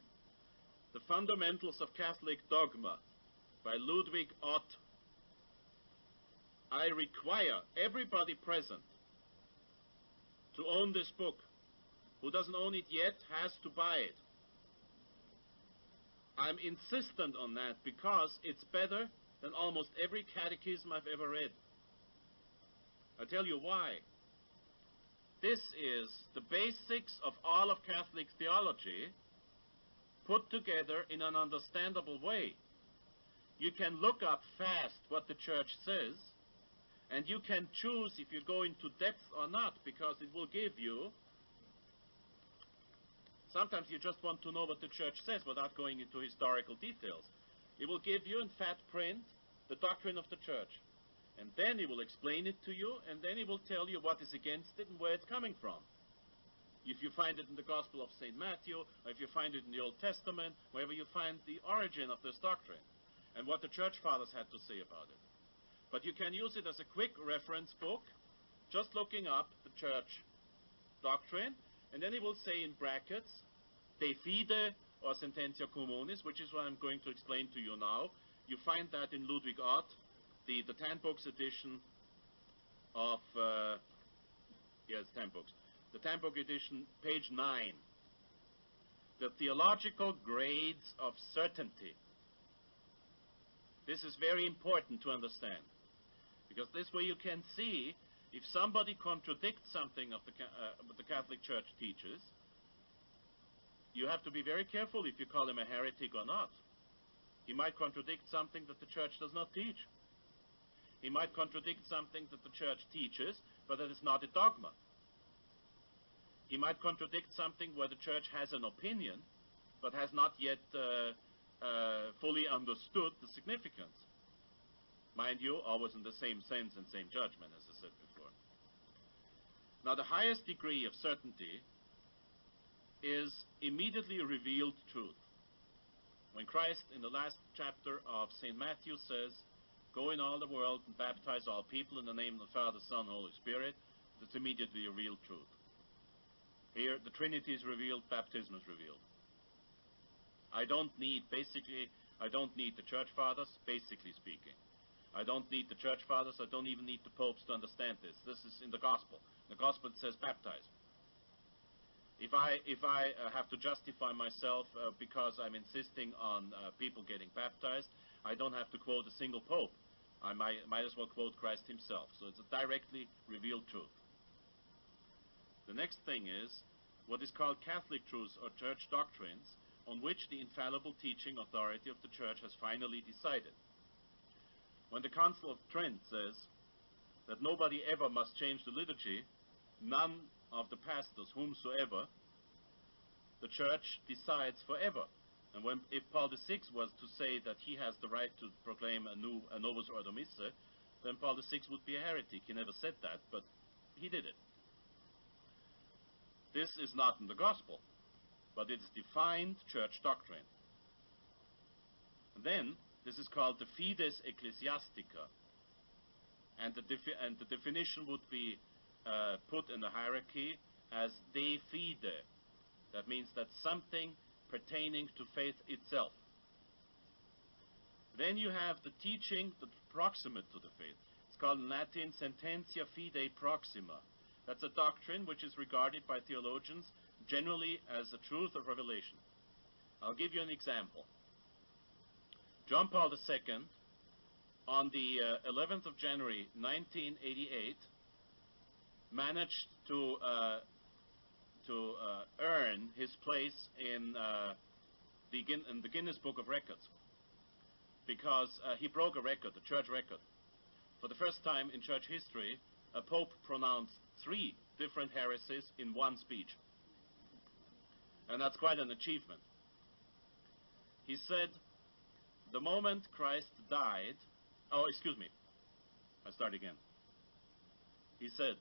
The Fundamentals of Catholic Dogma by Ludwig Ott. I require everybody present to own this book. Who doesn't own it yet has to buy it. I'm insistent on that because it's better than almost every catechism I've ever read. I'll tell you why. This is the basics of all of Catholic theology put together in an understandable way. You can look up fast what the church says, and you can choose if you go into depth or not, because it will give you. Sometimes you just want to know what the church says without going into historical details. It will give you in fat print the doctrine of the church. And then it will explain it to you, and then it will tell you what is against it and where it's coming from. If you find it in the Gospel of St. Matthew, or if you find it in the Old Testament, wherever you find the origin of this doctrine, and what the church fathers had to say about it. But you can use it as a quick reference book, just looking up the church doctrine, and then it will say in brackets, de fide or sententia communis, which is what I'm going to explain to you now. You find that in Ludwig Ott, the 10 books edition of, yes, 10 books. The 10 book edition, page 9. The theological grades of certainty. This is very important to understand, because this way you can see if somebody contradicts something of what the Catholic Church teaches. You have to be very careful if you call him a heretic or not. He might contradict something that the church does not teach. He might contradict something that the church teaches, but that is not a dogma. He might contradict something where the church has an opinion, but has not yet fully understood the significance. Mind you, always in the same sense and same judgment, as I said before. Now, the highest degree of certainty is immediately revealed truth. When Christ, in the last chapter of St. Matthew, says, "Go in all the world and baptize all people in the name of the Father, Son, Holy Spirit," that's immediately a real truth. Here, the Trinity is revealed, baptism is revealed. I don't need the church fathers, basically speaking. I don't need the church fathers, I don't even need the popes to understand this. This is in the gospel. The gospel says baptize. If I have to justify myself because I'm insisting on people getting baptized, I don't have to quote a single pope. I might as well quote Christ himself. So it's a directly revealed truth. The next thing is what is called Catholic truths or church doctrines, on which the infallible teaching authority of the church has finally decided. When the Council of Trent says that nobody ever must change the liturgy, none of the pastors, whomsoever, the church decides forever. And if Paul VI was to say that he has the right to proclaim a Novus Ordo Missae, then Paul VI would be a heretic. He never said that, but he did it. This is not in the gospel, but it's defined church doctrine. And then, this is called the Fides Ecclesiastica. And the definition would be put in the hierarchy as de fide. That means that something pertaining to faith itself. Then you have the teaching that's proximate to the faith. It's called in Latin sententia fidei proxima. That's a doctrine which is regarded by theologians generally as a truth of revelation. I'll give you an example. John Paul II, on the 11th of January 1988, managed to earn his place in the Guinness Book of Records, because he broke a record, a church record. For the first time in church history, a pope pronounced 3 different heresies in one speech. And that's quite an achievement. He said, the moment Christ died, I start again. He said,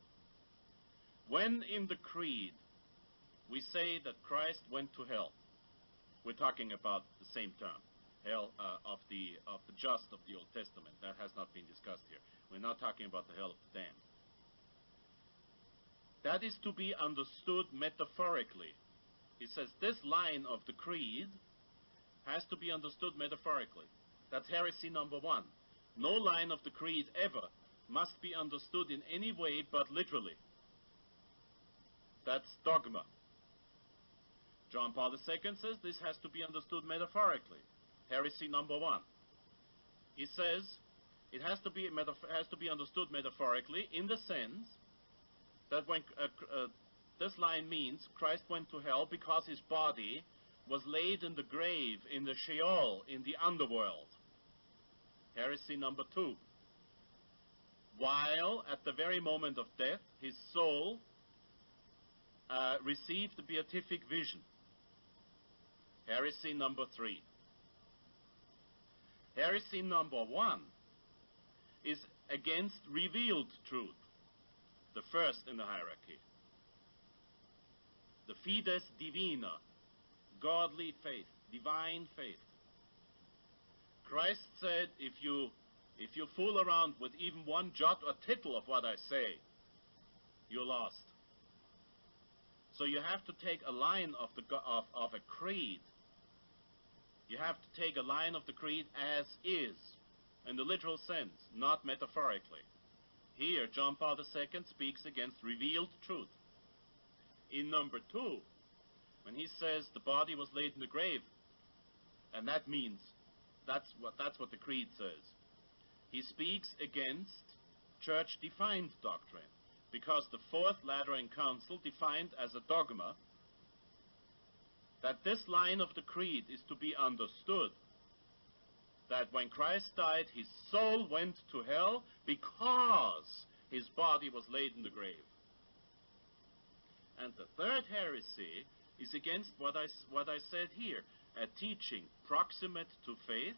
when in the creed we say that Christ went to hell, we're talking about the same term, hell of the just of the Old Testament. That has not been discussed here. We're not talking about the hell of the damned. That is to be understood metaphorically. He says this line of the creed has to be understood metaphorically. That's heresy number 1. No line of the creed ever must be understood in any way but literally. That's dogma. John Paul II says this has to be understood metaphorically. Heresy number 1. He says it has to be understood metaphorically in the sense that when this line means Christ went to hell because his body was laid in the grave, in the Sheol, in the underworld. Heresy number 2. While at the very moment of death, his soul received the beatific vision. Heresy number 3. Heresy number 1 is against revealed truth, the first in the hierarchy. The fides divina, godly faith, divine faith. Christ said, if you fool around with even one jot or tittle of what I say, you're lost. So you have to take a line of a creed. You have to take a line of the creed as is, in the literal sense, not metaphorically. Here, John Paul II speaks against revealed truth. In number 2, when he says the body was laid in the grave, and that means that's what the creed says. He speaks against church-defined doctrine, because the Fourth Lateran Council defined as a dogma that this line of the creed is to be understood, that when Christ died, his soul went to hell because his body was laid in the grave. And the third heresy is against what I said here, a teaching proximate to faith.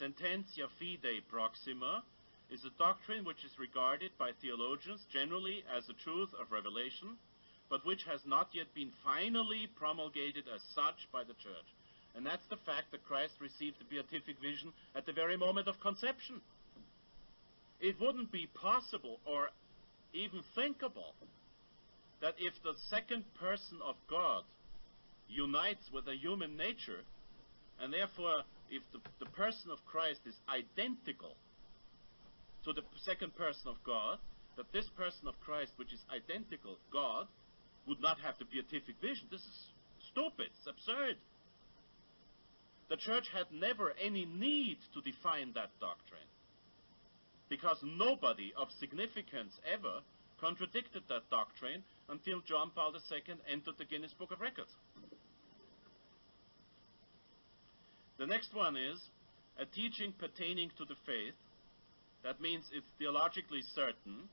Sententia fidei proxima is a doctrine which is regarded by theologians generally as a truth of revelation, but which has not yet been finally promulgated as such by the church. And that's the fact that Christ received the beatific vision at the very moment of conception. It wouldn't be possible or even thinkable that if the second person of God unites with a human nature, and therefore if the person of Christ is identical to the second person of God, that this person of Christ, which is identical God, would not have the beatific vision. This is stupid. It's absurd. The church had never any need to define that doctrine, because nobody of significance ever contradicted that doctrine until John Paul II entered the Guinness Book of Records. The next one is a teaching pertaining to the faith. That means it's theologically certain.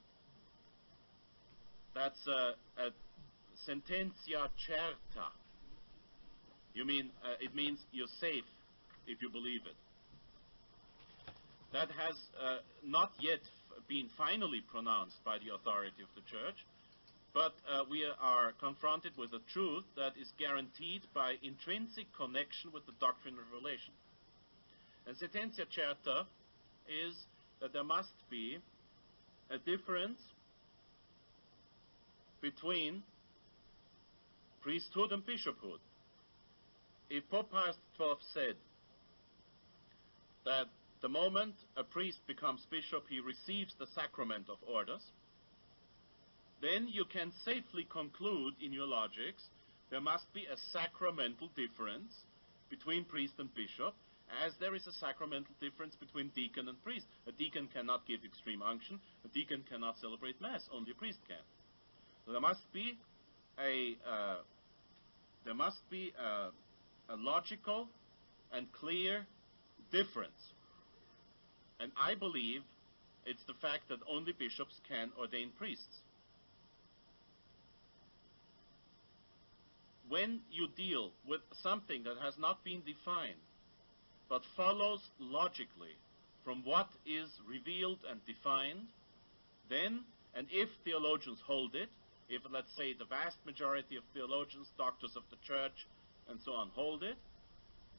That's a sententia certa. It means you're safe if you believe it. That has not yet been finally pronounced by the authority of the church, but we are confronted with a truth that is guaranteed by intrinsic connection with the doctrine of revelation. And sententia certa is that there must be a difference between priesthood and bishophood. If Pope Pius XII said that the moment a priest becomes bishop, he receives the sacrament of orders, then you can safely conclude in your logics there must be a sacramental difference between priest and bishop, as there is a sacramental difference between deacon and priest. A deacon cannot give extreme unction, a deacon cannot celebrate Mass, only a priest can. So there must be a logical and clear difference. And I believe it's the fact that only bishops can ordain priests. When you deal with something that has not been defined, but follows logically from what is revealed and defined, then, and if theologians hold it, if, let's say, the vast majority of theologians, doctors of the church, and so on, hold it,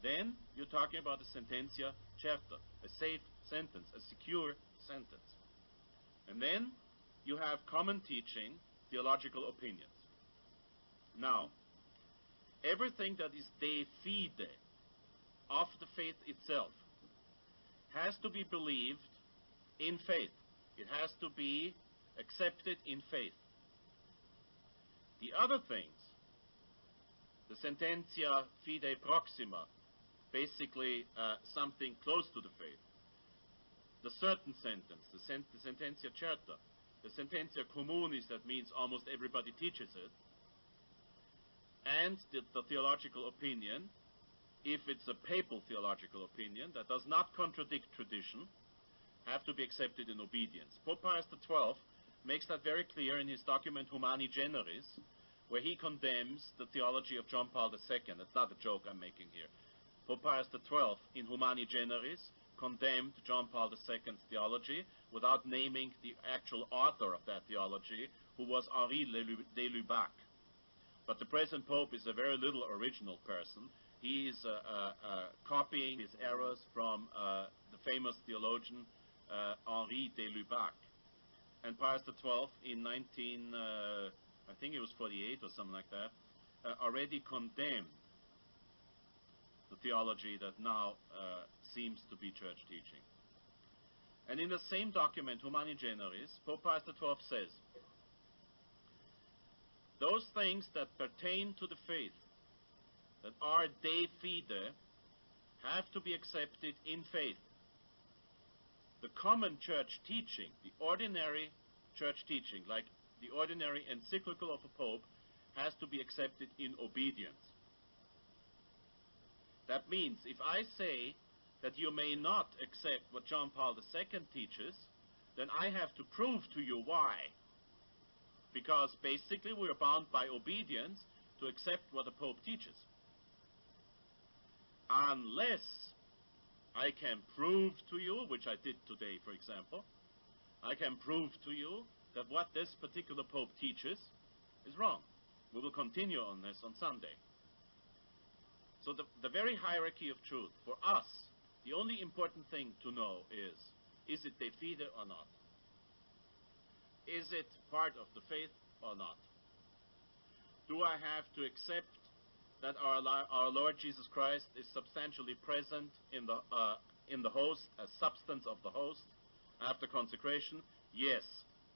then you're talking about a sententia certa, a safe sentence, a secure sentence. And then you have common teaching, theological opinions. Now, everything that is de fide, of the faith itself, has to be believed in faith. It has to be accepted in faith. The other things, the sententia fide proxima, basically something close to the faith, the certain sentence, the sententia certa, the sententia communis, that means almost everybody teaches it, and the theological opinion, if it's a papal theological opinion that does not contradict tradition, have to be accepted in obedience. Pope Pius XII makes that very clear in his document Humani Generis, where he condemns the theology of John Paul II. That's not a joke I'm making here. Pope Pius XII, in Humani Generis, condemned John Paul II's theology without naming the actual author of that theology, who was Henri de Lubac. But the present Pope is a very little original person. He is copying his errors from the famous theologian Henri de Lubac. And Pius XII in I think it was 48 or something like that, already condemned the theology that now seems to be church teaching. And in the same document, Humani Generis, Pope Pius XII says, those things that pertain to the faith, that are de fide, have to be accepted in faith. The common church teaching, the ordinary church teaching, like the ordinary encyclical of a pope, has to be accepted in obedience. That means if I say that you may not accept what John Paul II teaches, then I have to prove to you why. Because basically we are bound by obedience to accept what the pope teaches. Unless I can prove to you, which I did today, for example, I can prove to you that what this particular pope teaches is wrong. We will continue on this on Sunday. So the very hierarchy of truth, for us, the only important thing to know is it de fide or not? Is it part of the faith or not? Do I have to accept that our Lord Jesus Christ is substantially present in the host, as substance of the host, after consecration? Yes,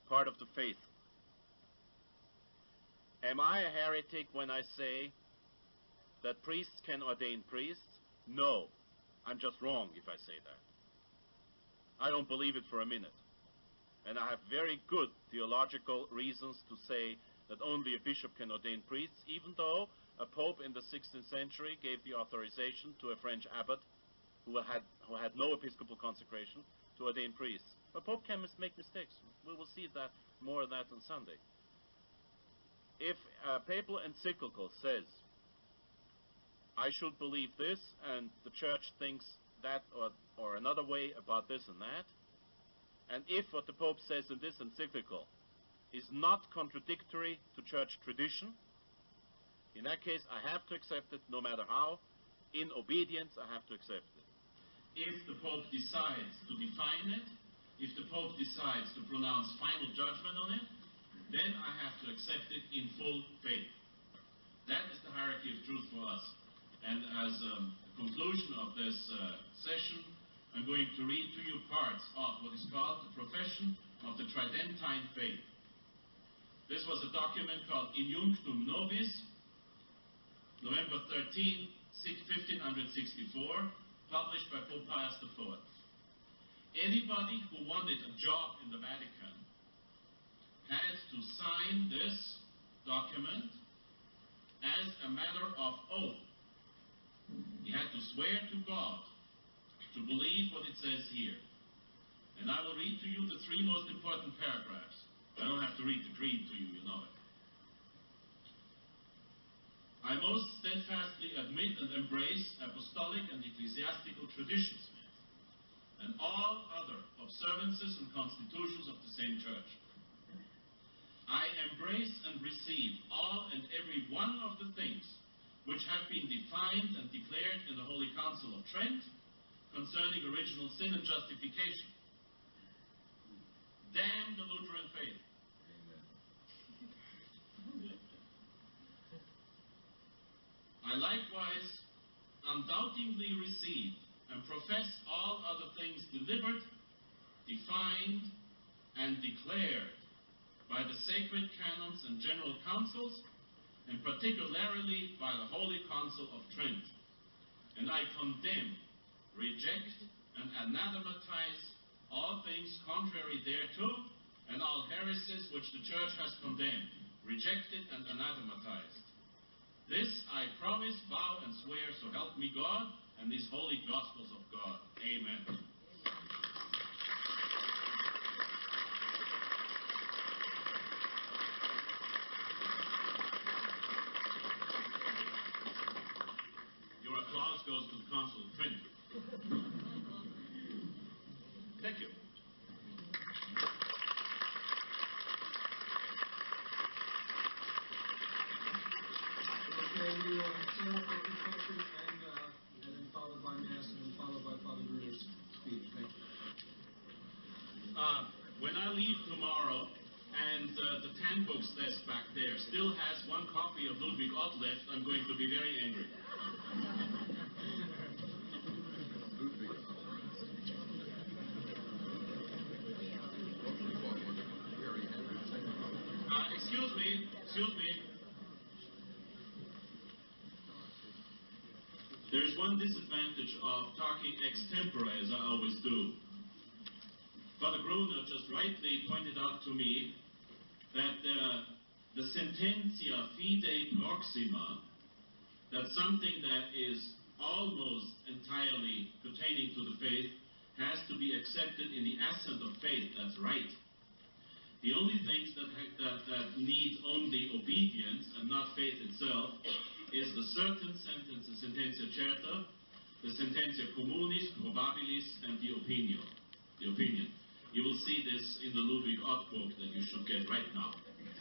part of the faith. Am I a heretic when I say that priests can ordain priests? No, I'm just wrong if I say that. I don't believe it for a minute. And I have very good theological reasons to say that only a bishop can ordain priests, even though a pope in the 16th century gave the authorization to a French abbot who had no episcopal consecration to ordain priests. A pope can make mistakes. We will see that more of that on Sunday. If a papal encyclical says, I should believe this, and the church thinks that or another way about this and that, and if what the Pope says in this encyclical is not contradictory to church tradition, in that case I have to accept it no matter how. In obedience I have to accept it. If the Pope decides to define it, if the Pope decides to pronounce final judgment on it, then I have to accept it in full faith. That is the hierarchy of truth for us. And as a conclusion of this session, I'm going to read to you parts of what is called the Profession of the Tridentine Faith. This was a document called In Junctum Nobis, November 13, 1564, published by Pope Pius IV. Anybody who wanted a job in the Vatican had to sign this document as a matter of oath. He had to swear to God to believe what it says here. And I will read to you the three most important paragraphs. I don't have to read the creed to you, you know it. I most steadfastly admit and embrace apostolic and ecclesiastical traditions and all other observances and constitutions of the same church. I embrace and receive all and every one of the things which have been defined and declared in the Holy Council of Trent concerning original sin and justification. Damn the Lutheran faith. Amen. I likewise undoubtingly receive and profess all other things delivered, defined, and declared by the sacred canons and general councils, and particularly by the Holy Council of Trent. And I condemn, reject, and anathematize all things contrary thereto, and all heresies which the Church has condemned, rejected, and anathematized. This I promise, vow, and swear, so help me God, and these holy Gospels of God. Amen. Your applause goes to the Council of Trent. Thank you. Okay, we will stand up for confession and then followed by Mass and then followed by Father Gruner's speech. Thank you. When I leave tomorrow, and the 10 books desk back there still has one copy of Ludwig Ott left, I'm going to be very angry. Excuse me. There is one disadvantage of talking extempore, as I always do. Father Gruner just rightly pointed out to me that the sententia fide proxima, that something that is almost entirely pertaining to the faith, has to be accepted in the assent of faith. That's right. The only things that need only obedience and not faith itself is the certain sentence, the sententia certa, the sententia communis, probabilis, and the opinion. You will see this in the Ludwig Ott book that you should get right now.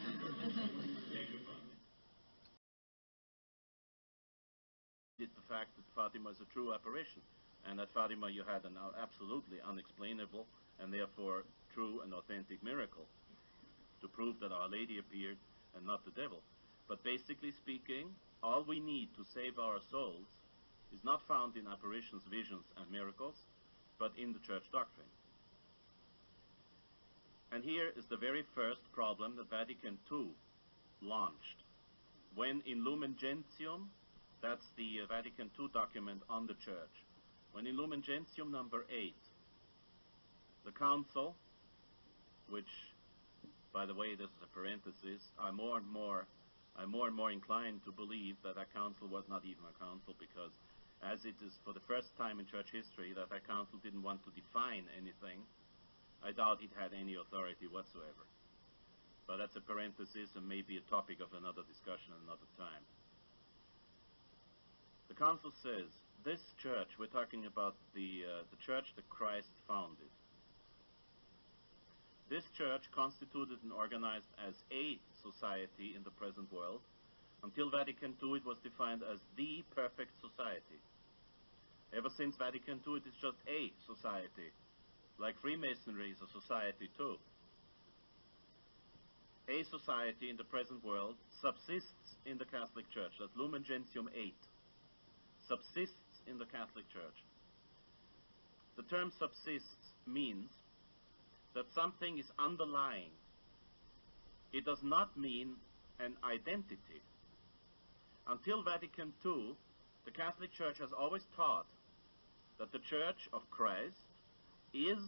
Thank you, Father. It's the fact that Fatima is a true apparition, and at Fatima you had an absolutely unexplainable and therefore true and authentic miracle to prove that Our Lady appeared and not the devil. But basically speaking, all we need to save our souls is not found in apparitions, visions, and miracles, but in the church doctrine. And here is the very first problem that Vatican II launched. When in Lumen Gentium, that's the Vatican II document on the church, when in Lumen Gentium number 8, the council, which, by the way, this is a parenthesis, I'm more and more inclined to believe that council was not even a council, because as it is for the first time in church history that council didn't want to define anything, I doubt it had any authority whatsoever. But that's a parenthesis and maybe a topic of another discussion another time. The council says, this church, we're talking about the church that Christ founded. This church constituted and organized as a society in the present world. Until Vatican II, it was defined as the perfect society. Ever since Vatican II, it is just a society. Like Freemasonry is a society too. A society in the present world subsists in the Catholic Church. That's Lumen Gentium 8. Subsists in the Catholic Church. The term subsists means that something is underlying. It does not mean an identity. Until Vatican II, the Catholic Church has always taught that the Church of Christ is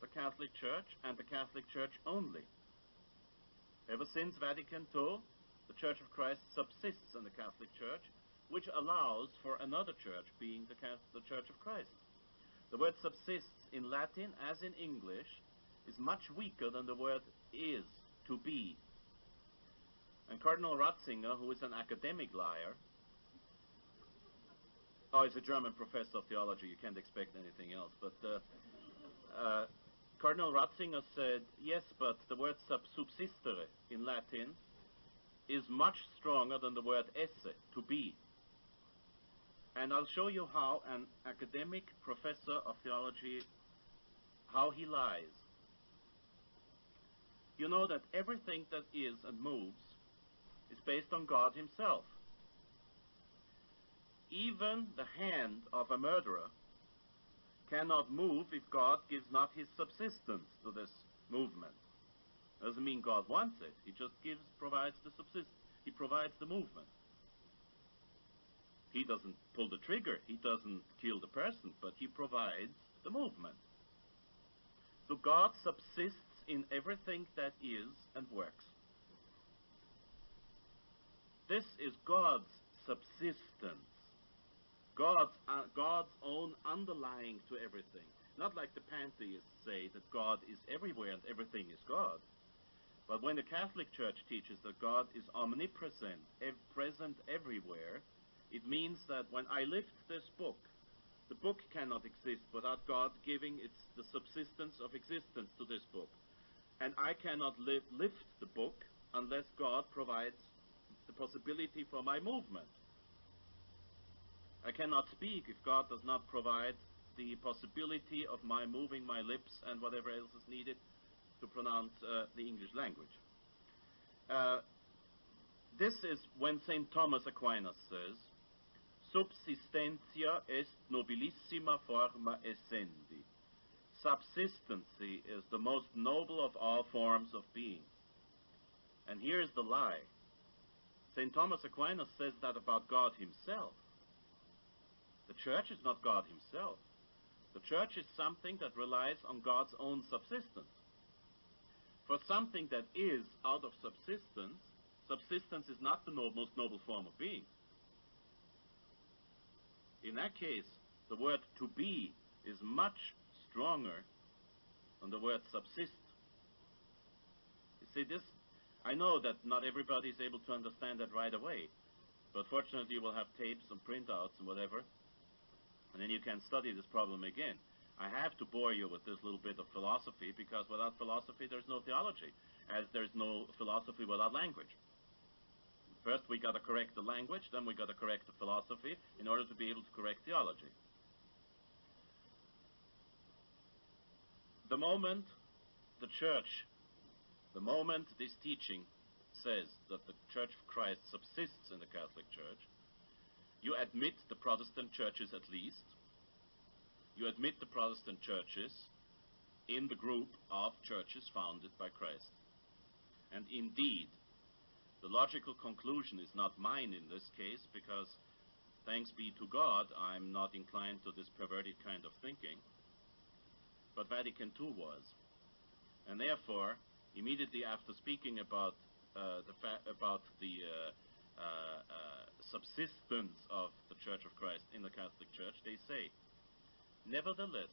the Catholic Church and the Catholic Church only. Ever since Vatican II, the Church of Christ subsists in the Catholic Church, which allows for another church, being the Church of Christ. The word subsists in Latin, as in English, is much weaker than the word is, to be. And Cardinal Ratzinger, who is an academic liar, he's a German professor of theology, you can't expect anything else, but Cardinal Ratzinger said, yes, but the word subsistere in Latin is much stronger than the word esse, to be. And I'll show you how an academic professor of theology, how he lies. You know that everything that is and moves is based on God himself. Even the hand of a murderer cannot move if God gives not his subsistence to this movement. Doesn't mean God wants it. He just provides the subsistence. He provides the movement. He doesn't pull the trigger. He doesn't kill the person, but he provides the movement. So God subsists in everything that is and works. This is God's subsistence. God's own underlying to everything. Not like the pantheists say that God is everywhere and everything is God. But when the Catholic Church teaches that God is omnipresent, present everywhere, it means that when I lift this book, the book cannot exist without God giving the subsistence of existence to this book. And I cannot lift the book unless God provides the possibility for my movement. I cannot speak if God does not provide the possibility of my moving my lips and whatever else is needed to pronounce the English language. This is when St. Thomas Aquinas says, subsistentia est nobilissima forma essendi. Subsistency is the most noble of all forms of being. And here's the lie. St. Thomas Aquinas says that about God himself. The church is not God himself. The church is something that relies on God's own subsistence. For something that is out of subsistence, subsistence is not the most noble form of being. In that case, the word to be is much stronger than the word subsist. You see this? I know that not everybody is able to understand that right away, but fortunately you will have tapes and printouts and whatever, and then you can study this problem again. I have to bore you with this little bit of philosophy, because without philosophy there's no theology, as there's no philosophy without language. First we got to correct the language, then we got to correct the philosophy in order to be able to correct theology. The moment this teaching says that the Church of Christ subsists in the Catholic Church, you admit the Protestant churches at least. You admit the Protestant churches in the group of churches founded by Christ. And indeed, the logical conclusion is not mine in this case, because thanks be to God, I'm not inclined to this perverted kind of thinking. But Vatican II was. And therefore, immediately after speaking about the subsistence of the Church of Christ in the Catholic Church, they say, nevertheless,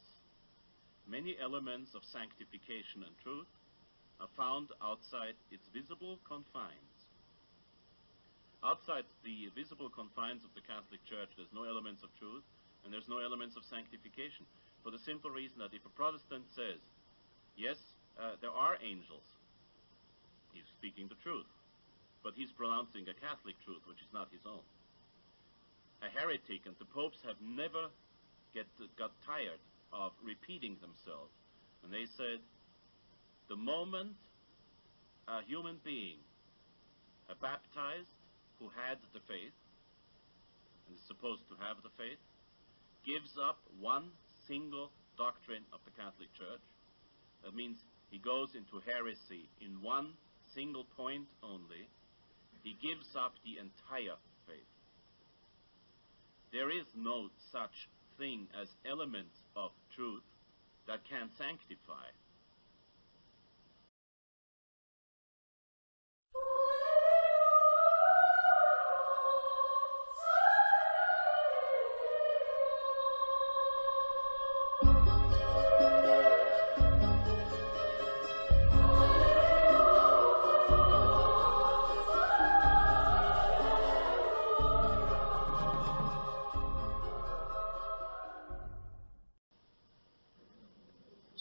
many elements of sanctification and truth are found outside its visible confines. Outside the visible confines of the Catholic Church, there's no elements of truth, and there's no elements of sanctification, for the simple reason that if a Protestant says, yes, there are angels, he's speaking the truth, but he's pronouncing a Catholic truth which is not his own. A heretic, and the popes have never got tired of repeating themselves, and they said, the moment a human being, a baptized who had the faith, and is supposed to have the faith, gives up one single doctrine of the Catholic Church. That means he goes into heresy in one single point only. He gives up the entire faith. There is no such thing as elements of truth that can sanctify.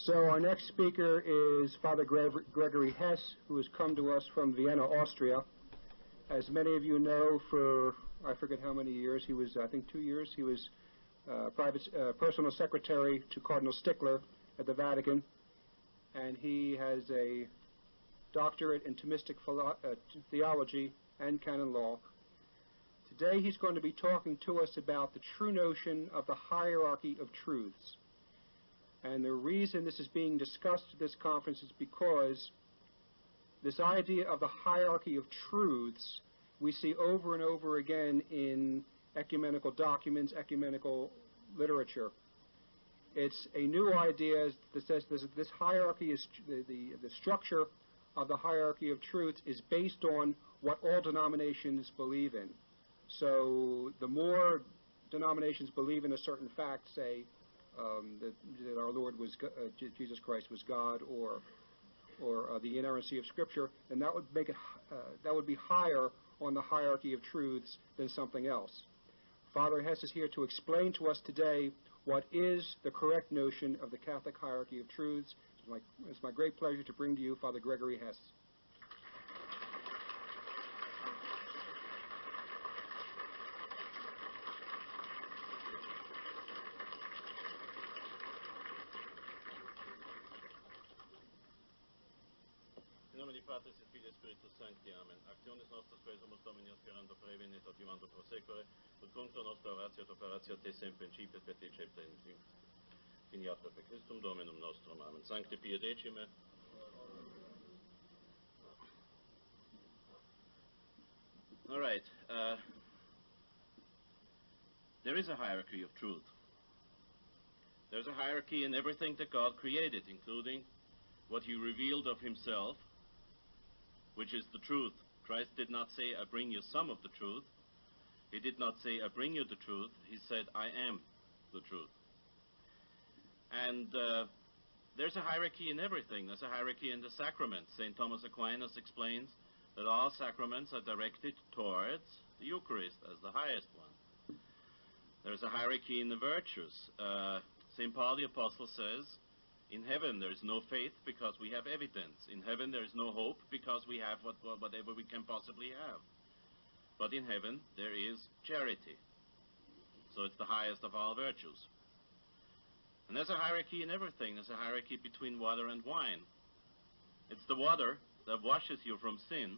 So our next speaker is Fr Gregory Hesse, who has come to us from Vienna, Austria. As many of you know, for I forget how many years, he was, I think 2 years, he was personal secretary to Cardinal Stickler at the Vatican, and he has a doctorate in Thomistic theology and canon law. Today he's going to be talking to us about the true notion of the hierarchy of truths. And the reason this is being discussed at this conference is because this idea of the hierarchy of truths we see over and over again in ecumenical documents, ecumenical literature. It's a new idea that says this hierarchy is, the structure of the hierarchy of truths is based on what all denominations believe in. So the more denominations believe in a certain fact, say, that our Lord was Jesus Christ was God, or the inerrancy of Scripture, then that would make it that would be higher on the hierarchy of truths than something else. Fr Hesse is here to explain to us today what is the correct notion of the Catholic hierarchy of truths. It's my great pleasure to bring to you Fr Gregory Hesse. Papacy, Fides Spiritus Sancti, Amen. Actionis nostras presumus Domini aspirando prevenit et adjuvando prosequere, ut cuncta nostra oratio et operatio te semper incipit et decepta in finiata per Christum Dominum nostrum. Amen. Sancte Pie Decime. All right. There is a hierarchy of truth. There's a hierarchy in everything that God created, including what he revealed of himself, which is the truth. Christ did not say, I bring you some of the truth. He did not say, I bring you the truth. He said, I am the truth. And there's a hierarchy in everything. There's a hierarchy in the sacraments. St. Thomas Aquinas explains that all sacraments are directed towards the Eucharist as the highest one. There's a hierarchy in the virtues. St. Paul the Apostle says, in heaven there is no faith because we have evidence. In heaven there is no hope because we have whatever we can possibly have. But in heaven there is charity. So it's the highest of all virtues. And there's a hierarchy in everything. There's a hierarchy between water and wine. It's the water that washes you from sin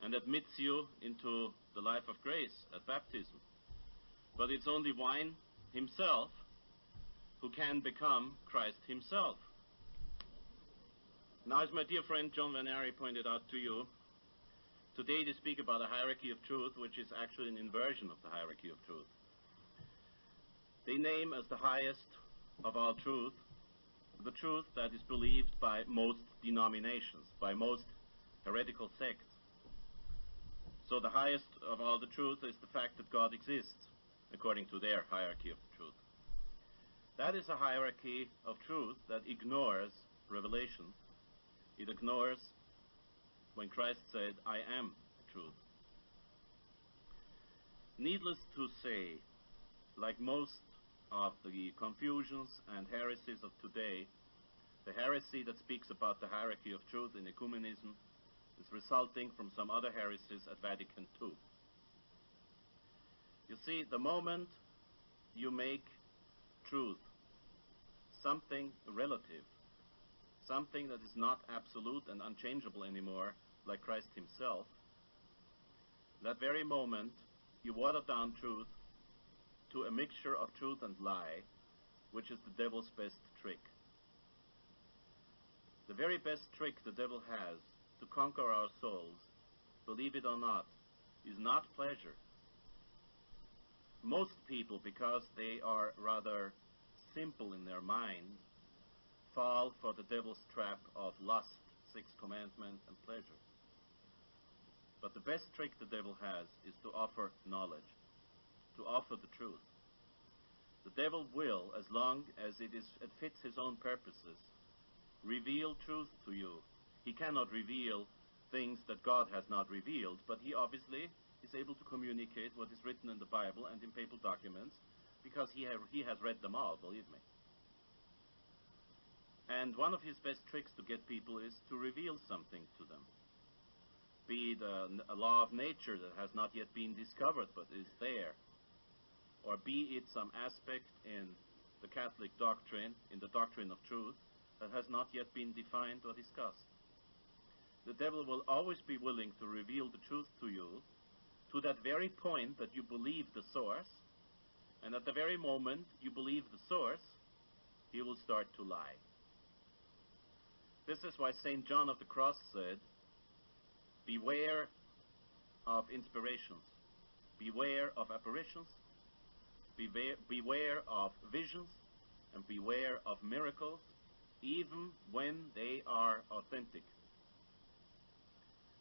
and admits you into the life of grace at baptism. But it's only wine himself who can become Christ himself. Now, as my dear friend John Van Ary pointed out to you, today they speak about a hierarchy of truth, which is actually an inversion of the hierarchy of truth. They name as the highest of all truth the truth that is believed by most denominations, by most heretical sects. So the highest of all the truth is the fact that God exists, according to their hierarchy of truth. That is a hierarchy of truth that ignores revelation. It ignores when Christ said, I am truth. Needless to say, like most of the confusions and heresies of today, the heresy that speaks about the hierarchy of truth in ecumenism is resulting from some other heresies at Vatican II. You see, the moment you make truth something relative, something that is not absolute and unchangeable anymore, like Christ himself, that very moment you water down truth to a mixture of truth and lie, which is the devil's best trick. The very best trick the devil has to conquer our souls, believe it or not, is not pleasure. Most people, because they are rather simple in their mind, fall for the devil's trap of lust, sixth commandment, and pleasure. But the best trick the devil has is to offer knowledge, to offer the truth. The devil will, as long as it fits his own purposes, reveal truth to you. He cannot reveal things that God has not revealed, but he obviously is able to communicate what is written in the Bible and in papal documents, because he has read them all, believe me. And one of his best tricks to get people is to reveal something to them. Be it a law of nature that has not yet been discovered but is there, or be it some aspect in the Catholic doctrine, in the doctrine of truth, that has not yet been defined or discussed. The devil will always be willing to reveal the truth to you to that very point that you believe the source, and at the very moment you believe the source, he will start to lie. This is why St. John of the Cross said, beware of inspirations, beware of apparitions, beware of visions, and beware of miracles, even when they are authentic.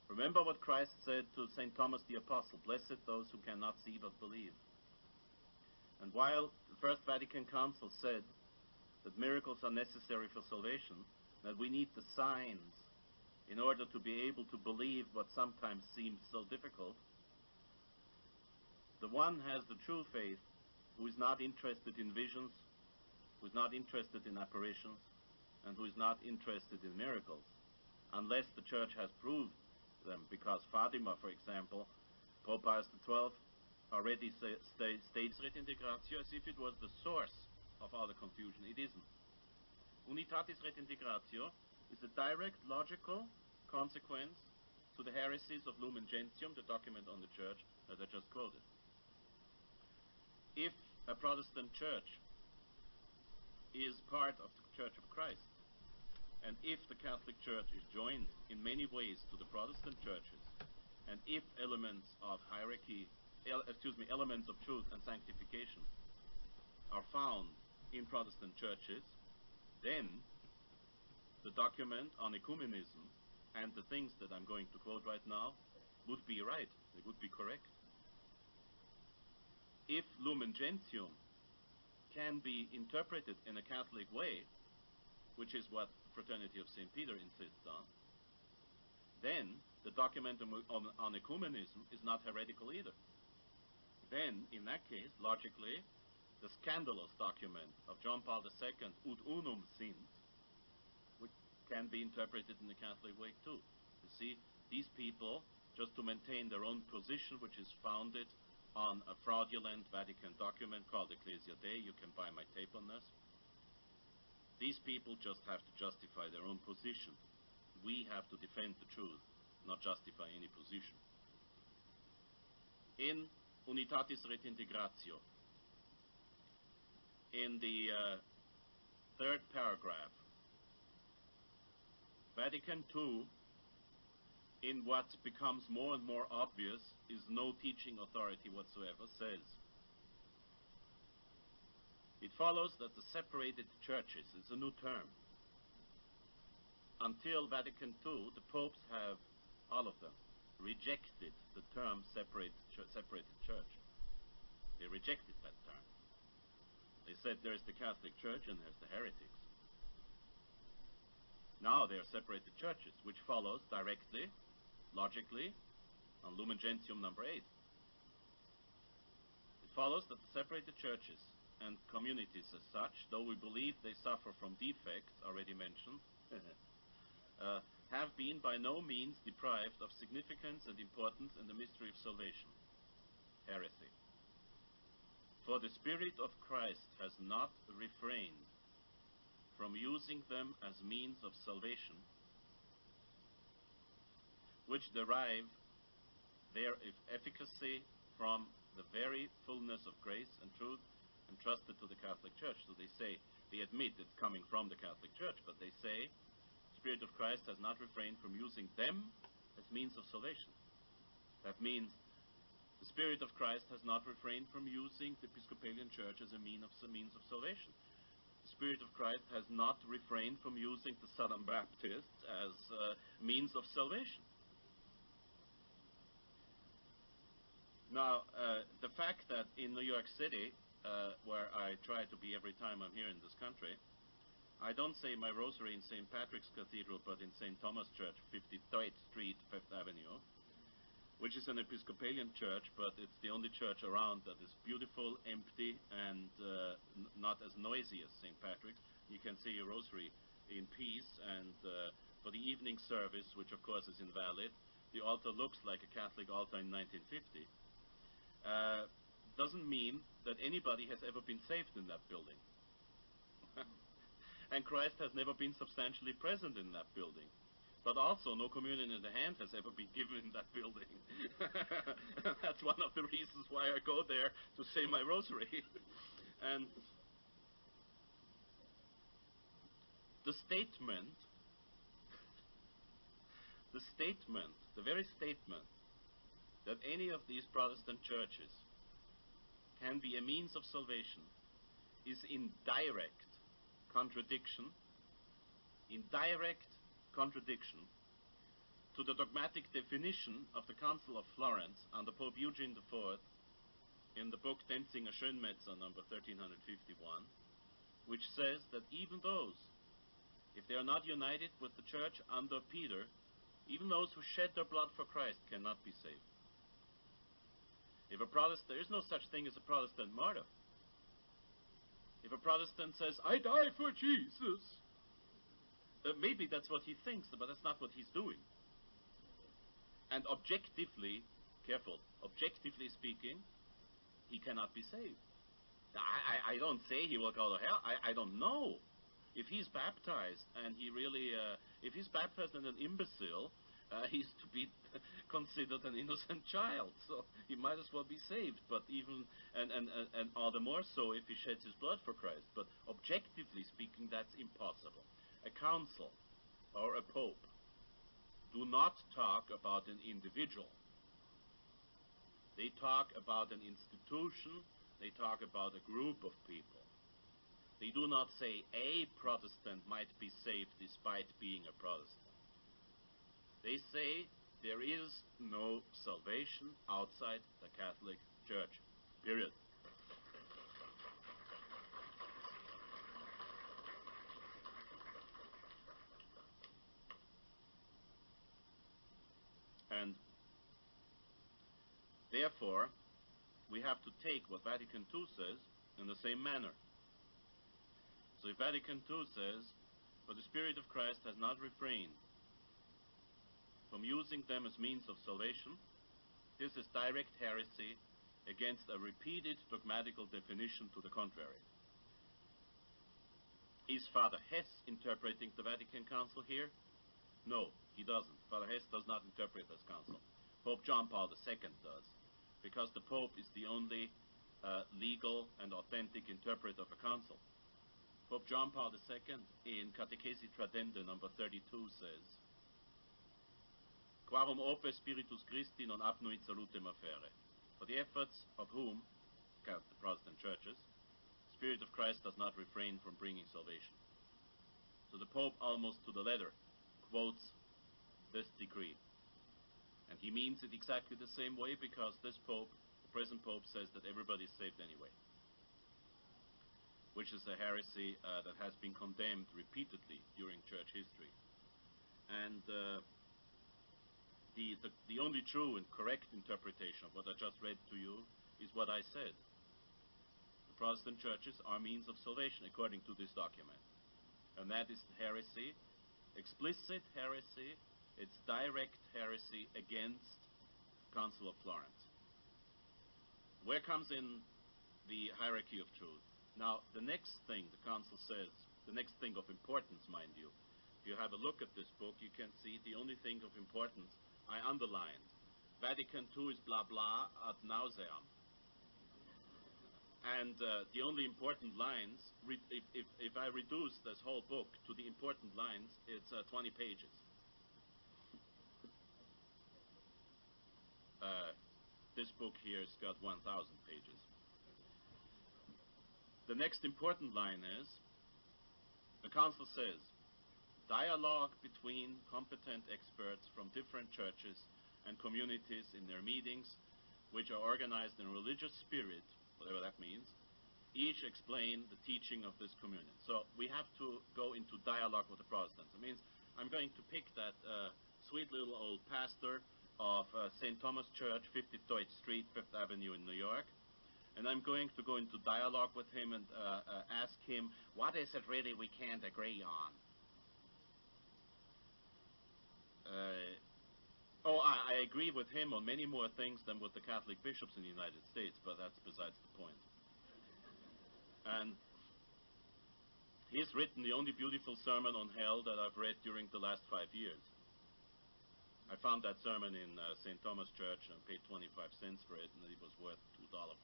Remember what Christ said to St. Thomas the Apostle, blessed those who cannot see but believe. And while the First Vatican Council said that miracles are necessary for salvation, that we need the signs in order to be able to believe what sometimes seems so difficult, the one has the true faith who is not interested in visions, who is not interested in apparitions, and who is not interested in miracles, unless the Church has proved them, because Fatima, for example, Pope Pius XII already states redintegratio as if it was the source of all the confusion. It isn't. Unitatis redintegratio is a direct logical consequence to the heresies of Lumen Gentium, the document on the Church that I just quoted. If a Protestant church is part of the Church of Christ, and if the Catholic Church is joined in many ways to the Protestant churches, and if elements of hierarchy, elements of truth and sanctification are found in Protestant churches, then the document on ecumenism and the things that I'm going to quote right now would be right, they would be correct. If Lumen Gentium can be interpreted in a Catholic way, which is what Fraternity of St. Peter insists on, then the document on ecumenism is not heretical either. Then, in that case, logically, the scandalous document of John Paul II, Ut Unum Sint, which can be interpreted in the Catholic way too. You see, these people, just to maintain their own position, which is founded on a fraudulent Vatican document called Ecclesia Dei, you can buy my tape on this, these people just have to justify their own position. We have to defend the truth, not justify any position. In Unitatis Redintegratio, in the third paragraph, Vatican II, in what becomes more and more obvious, is no teaching authority whatsoever, says, it follows that the separated churches is a new term. Until Vatican II, the popes have, all of them, rejected the term separated church. They rejected that term. They said there's the Catholic Church and there's the heretics. Now they are separated churches, which follows directly, logically, on Lumen Gentium number 8. It follows that the separated churches and communities as such, though we believe they suffer from defects already mentioned, have been by no means deprived of significance and importance in the mystery of salvation. Heresy. For the Spirit of Christ has not refrained from using them as means of salvation, which derive their efficacy from the very fullness of grace and truth, entrusted to the Catholic Church. So they say, they admit it's coming from the Catholic Church, but they say the Spirit of Christ has not refrained from using them as means of salvation. That means the Spirit of Christ has not refrained from using the Episcopalian Church as a means of salvation. The Spirit of Christ has not refrained from using the Southern Baptists as means of salvation. Now, the fact that in New York City, where I try to be every time I'm here in this country, I don't say my rosary in St. Patrick's Cathedral, but in St. Thomas Church, 53rd Street, 5th Avenue, which is an Episcopalian church, but it's the only church around that is beautiful, empty, and not as noisy as St. Patrick's. You can say your rosary in peace, and for the evening service, which of course is invalid, the altar looks like a Catholic altar in 1950. Doesn't mean that anybody has ever been saved in that building. And Christ has never been substantially present in that building. But also, no communion in the hand has ever been given in that building. That's one of the reasons why I go there to say my rosary. And the very statement that any of these Protestant churches can be a means of salvation is in direct contradiction to the dogmatic definition of the Council of Florence under Pope Eugene IV in the book Denzinger Schönmetzer, number 1351, which says that even those, if they are not united with the Church under Peter, even those who shed their blood for Christ cannot be saved. If a Protestant, there is no such thing as a Protestant martyr. If a Protestant says, I die for Jesus, maybe that's what he thinks, but that's not what he's doing. And objectively, careful, objectively speaking, he cannot be saved. I don't say he will go to hell. I don't know. If he's baptized and he really, if he's baptized as an imbecile, he's to be considered an innocent child. So he might as well be saved. But even, and all the more so if he sheds his blood for Christ. But objectively speaking, that's impossible. A council or a pope do not talk about an individual. They talk about an institution. They talk about a group of people. They do not say a Protestant might be saved despite being a Protestant. They say there is no salvation outside the Catholic Church. Period. And therefore, we have to take what Vatican II says in the same manner. So if Vatican II says, "For the Spirit of Christ has not refrained from using them as means of salvation," this is direct heresy against a repeated dogmatical definition to the contrary. Is Fr Hesse interpreting the Vatican Council here? No, he doesn't. Fr Hesse does not interpret this council. Pope John Paul II does, because the Pope is the only legal and authentic interpreter of a council. Pope John Paul II in Catechesi Tradende number 32 says, "Quarum ope Spiritus Christi non apnuit salutem affaire." For the efforts of whom, the Protestant churches, the Spirit of Christ does not refrain from bringing salvation. So the Pope, almost to the letter, quotes this decree. And he means it exactly the same way, because this Pope, the present Pope, says that everybody is saved anyway, which is a heresy that has been condemned repeatedly during church history. And the only true and correct interpretation of what I just read to you is what I said. The Protestant churches are means of salvation according to this document. And that is heresy, explicit heresy, it's direct heresy against the Council of Florence. Where comes in the hierarchy of truth? Now, the next thing the Council says, the next thing of importance, mind you, if you have a look at this book, you can see the only thing of importance I underlined. Vatican II is blah blah ad nauseam. And the only important lines, if I reduce this whole book to the important lines, it's 20 pages. This book here has got 1,000 pages. The next important line is, the Council says, dialogue between competent experts from different churches and communities in their meetings, which are organized in religious spirit, whatever that means, each explain the teaching of this communion. So we have to go into dialogue with the Protestants. It means I'm going to pick that sweet little old pastor of St. Thomas Church, 50 Deutsch Street, 5th Avenue in New York, and I'm going to go into dialogue with him and ask him, what is it really we can't agree on? I agree with him on many more things than with the Catholic bishops in the United States, but that's besides the point. And he's written the only beautiful sermon on hell that I've read during the last 5 years. I found that sermon in St. Thomas Church and paid 25 cents for it, and it was worth $2.50.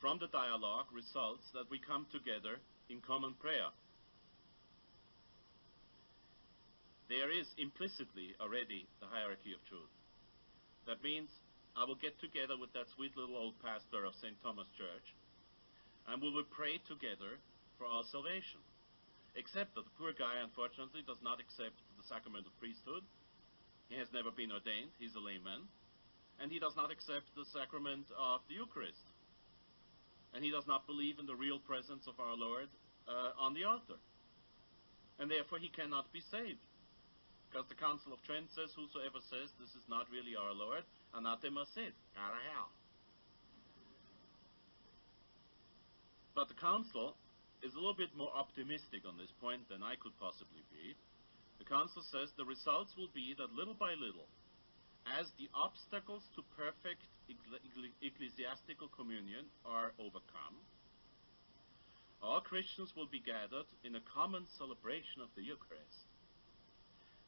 From the dialogue results that we come together in common prayer. There is implicitly already the hierarchy of truth. That means I will get together with that sweet little old pastor of St. Thomas Church, and we will pray together for our salvation. Except that the poor guy, unfortunately, does not accept the sacrament of priesthood. He has never been ordained. He's a layman. And he does not accept the sacrament of the Eucharist. And he does not believe in the real presence of our Lord on the altar. And therefore he cannot be saved. Because the Council of Trent says, whosoever says this is not really our Lord, anathema sit, out of hell. But the Council is a little bit more optimistic on this point than I could possibly be. The Council says the results will be that little by little, as the obstacles to perfect ecclesiastical communion are overcome, all Christians will be gathered in a common celebration of the Eucharist.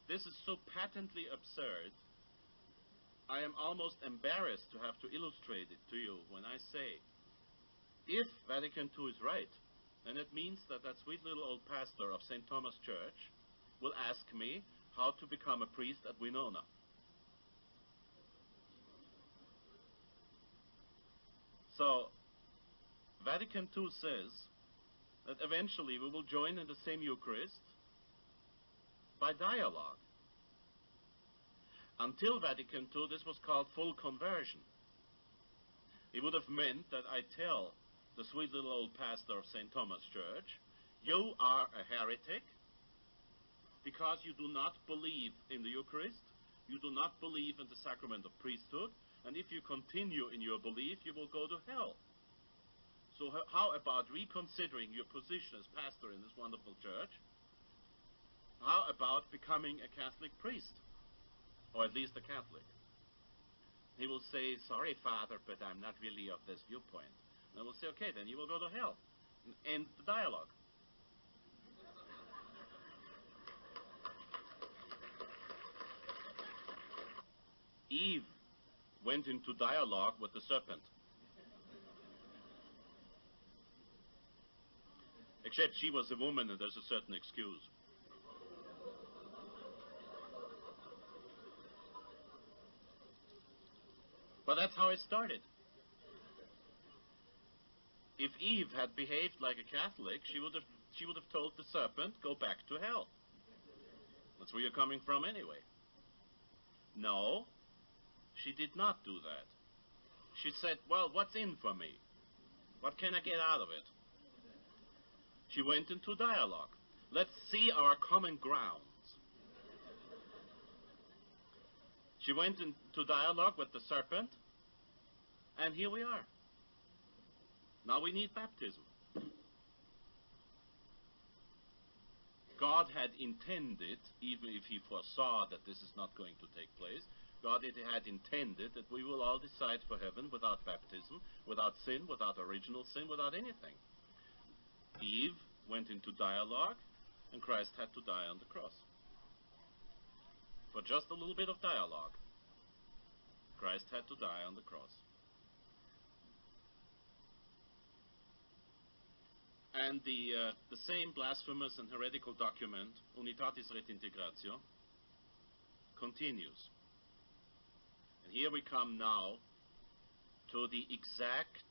This is so patently absurd, I am almost embarrassed to have to illustrate it to you when I say, if Vatican II is right, then it means that that sweet little old pastor of St. Thomas Church will ask me how to become a priest at Winona. So, Vatican II says that eventually we will join in the same Eucharist by dialogue. Until Vatican II, this was called full conversion. It would have meant that I tell the sweet little old pastor of St. Thomas Church, you are a heretic because you do not believe in the Eucharist, you do not believe in the sacrament of priesthood, and if you continue in your belief, you will go to hell. So how about reconsidering your position as pastor in this wonderful church? How about becoming a Catholic priest? Or at least a Catholic? He will say, sorry, Father, but I'm not really of this viewpoint. And I will say, okay, then you will go to hell. And end the dialogue. Eve went into dialogue with the serpent. Except she was a woman and there's a certain excuse. But that's how it started. If Eve had behaved like a Catholic, she would have told the serpent, go back to hell. That's where you're coming from anyway. No, she did not do that. She said, well, what's in for me? What can I get out of it? She went into dialogue. Let's see our common grounds. She went into dialogue with the serpent, and here we are. Now we need baptism. God had intended, even if he foresaw that this is not going to take place, God had intended that we will all decide for heaven without baptism, without sin, without original sin, without anything. Eve went into dialogue, and Christ had to die on the cross. for just a little bit of dialogue, Christ had to die on the cross. And the same blasphemous and heretical document, Unitatis Redintegratio, continues. And here we come now to the exact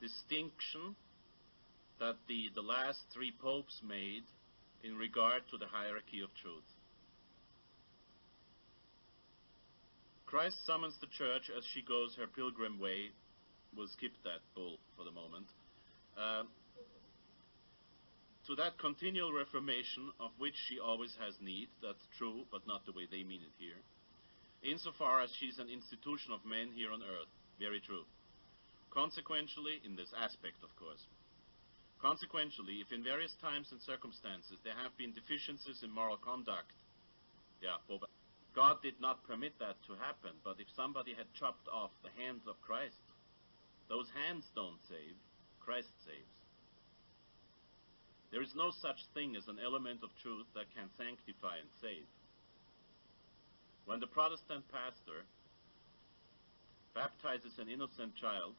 distinction that the last three popes made in regard to the hierarchy of truth. Christ summons the church as she goes her pilgrim way. We'll skip that bull for the moment. To that continual reformation of which she always has need, that's true, but not the way they mean it here. Insofar as she's an institution of men here on earth, very true. Consequentially, in this aspect, of course. Consequentially, if in various times and circumstances there have been deficiencies in moral conduct, God did not permit that to happen, but if somebody had chopped off the hands of Christ, those hands don't save, Christ saves. There is no such thing as an element of truth that can sanctify and save. When the Protestant pastor baptizes an innocent child,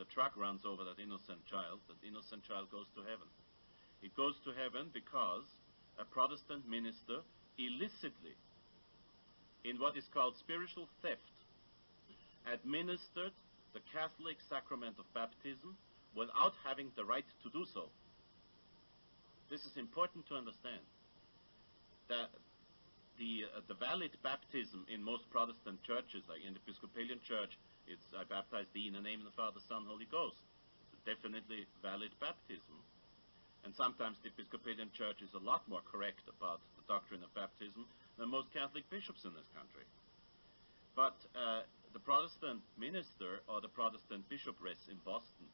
the truck runs over that innocent child goes to heaven. It goes to heaven because a Protestant minister illicitly, in what is called spiritual theft, administered the Catholic sacrament of baptism without having the right to do so. This is important to understand. That the valid baptism in most Protestant churches, like in the Episcopalian Church, it's I baptize thee in the name of the Father, Son, Holy Ghost. It's definitely valid baptism. And sometimes the Episcopalian Church is a lot more correct about the doctrine of baptism than most Catholic bishops in this country. But the Protestant minister or the Protestant bishopress in Boston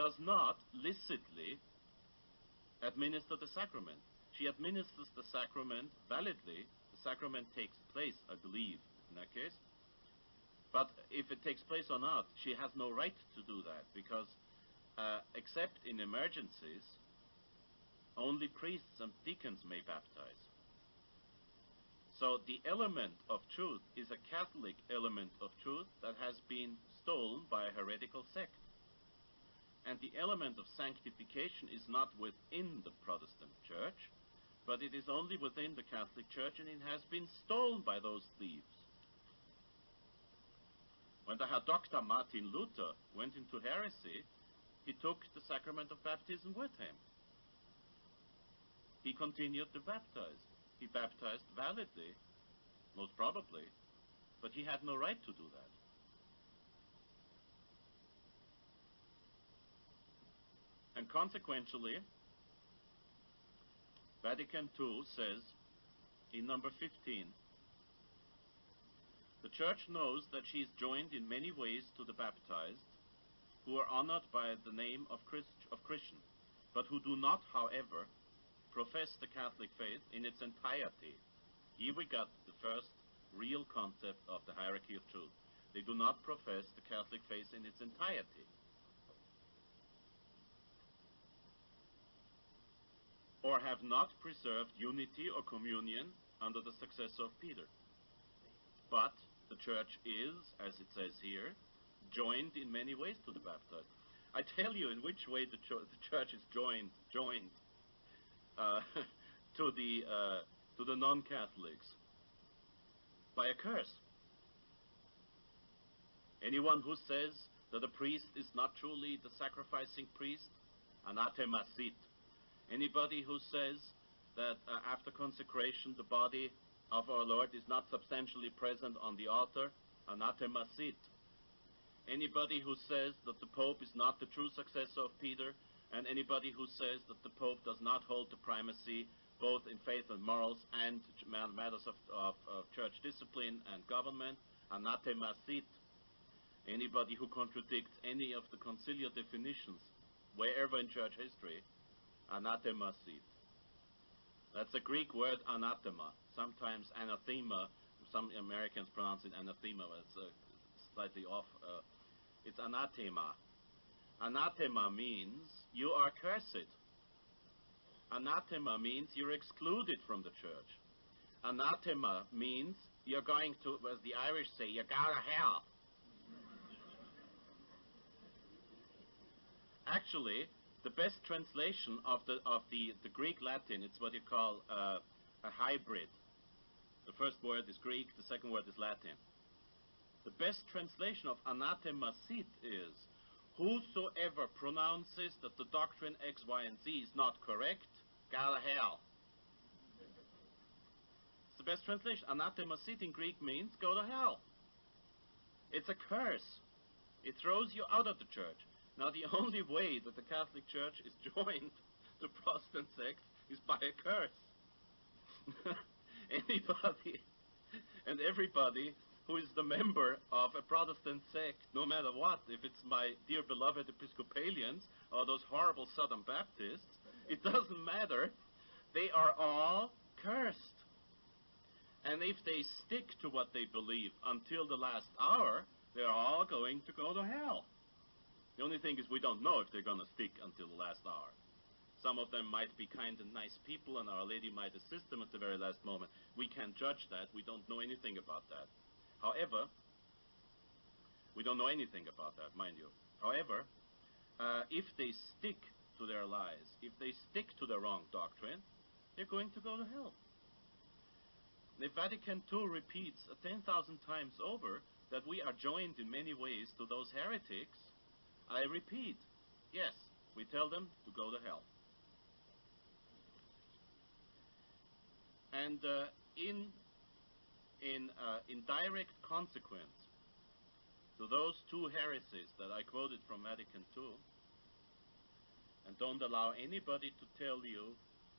does not licitly administer the sacrament. She administers the sacrament validly. The sacrament takes place, I believe, in that case. But if it takes place or not, she has no right to do that, because except in emergencies, only priests and deacons may baptize. So the element of truth is a Catholic element of truth that has been stolen by a heretical sect. And the element of sanctification is not within the Protestant Church, but it is only within the Catholic Church, and it has been stolen by those thieves. When the Herr Dr. Martin Luther went into heresy, he took the sacrament of baptism with him. He continued to baptize. He baptized validly, most probably, but he had no right to do that. And consequentially, Vatican II says in number 15, the Church knows that she is joined in many ways to the baptized, who are honored by the name of Christian, but who do not, however, profess the Catholic faith in its entirety. Here we got the first real concept of the hierarchy of truth. They do not profess the Catholic faith in its entirety. Or have not preserved unity or communion under the successor of Peter. But the Church is, as it says here, joined in many ways to the baptized. I tell you in which way the Church is joined to the non-Catholics. By a curse. Anyone who says that a priest is not truly the sacrificing priest, anathema sit. Anybody who says that after consecration the body of our Lord is not substantially present on the altar, anathema sit. Anybody who says that the Pope is not the true successor of Peter, and anybody who says that the Pope does not hold the primacy both in faith and morals and matters of church discipline and government, anathema sit. Anybody who contradicts any of the conciliar definitions wherever in church history, anathema sit. That's a Greek word, anathema. Sometimes anathema, some Americans pronounce it anathema, but it's slightly off. It's anathema. Anathema means you are cursed. Anathema means you're excluded from the church. anathema means you're going to, as the Irish say, you go to hell. Actually, the best translation of the Greek Latin, it's what you call a hybrid. The first word is Greek, the second word is Latin. The best translation of anathema sit is, whosoever pronounces that the doctrine X, Y, and Z is not correct, go to hell. It's the best translation. Anathema sit in Greek means go to hell. It's a curse. It throws you out of the church. Now, the only way that the Catholic Church is joined to Protestant sects is by a curse. Anybody and everybody who is the member of a Protestant sect, no matter what, if it's my dear beloved Episcopalians or those horrible Southern Baptists, it doesn't matter. They are all cursed. And if they stick to what they believe until the last hour, they're all going to go to hell. The only thing is we don't know if they're going to stick until the last hour. Some of them might be kind and nice people, and Our Lady might assist them at the very last moment. We can't judge that. We don't know anything about that. However, we don't know anything about that, mind you. However, if they stick to their lies, if they stick to the wrong doctrine, they're going to go to hell. If Vatican II repeats 10,000 times over that we are joined in many ways to those heretics, I repeat, yes, we tell them to go to hell. And in direct consequence to those two heresies that I quoted from Vatican II, and don't allow anybody to tell you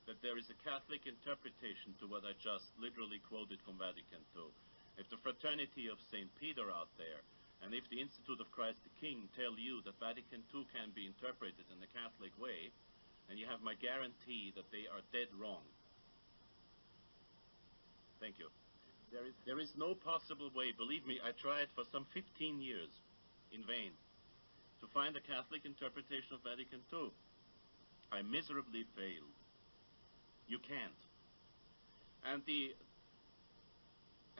that there is a Catholic interpretation to what I just literally quoted from Vatican II. If the Fraternity of St. Peter out there, and if the Institute of Christ the King tell you that Vatican II can be interpreted in the Catholic way, and you have my guarantee that they are dead wrong. Thank you. There is no possible way, believe me, I tried for some 15 years in vain to find a Catholic interpretation of Vatican II. I miserably failed. You can't. And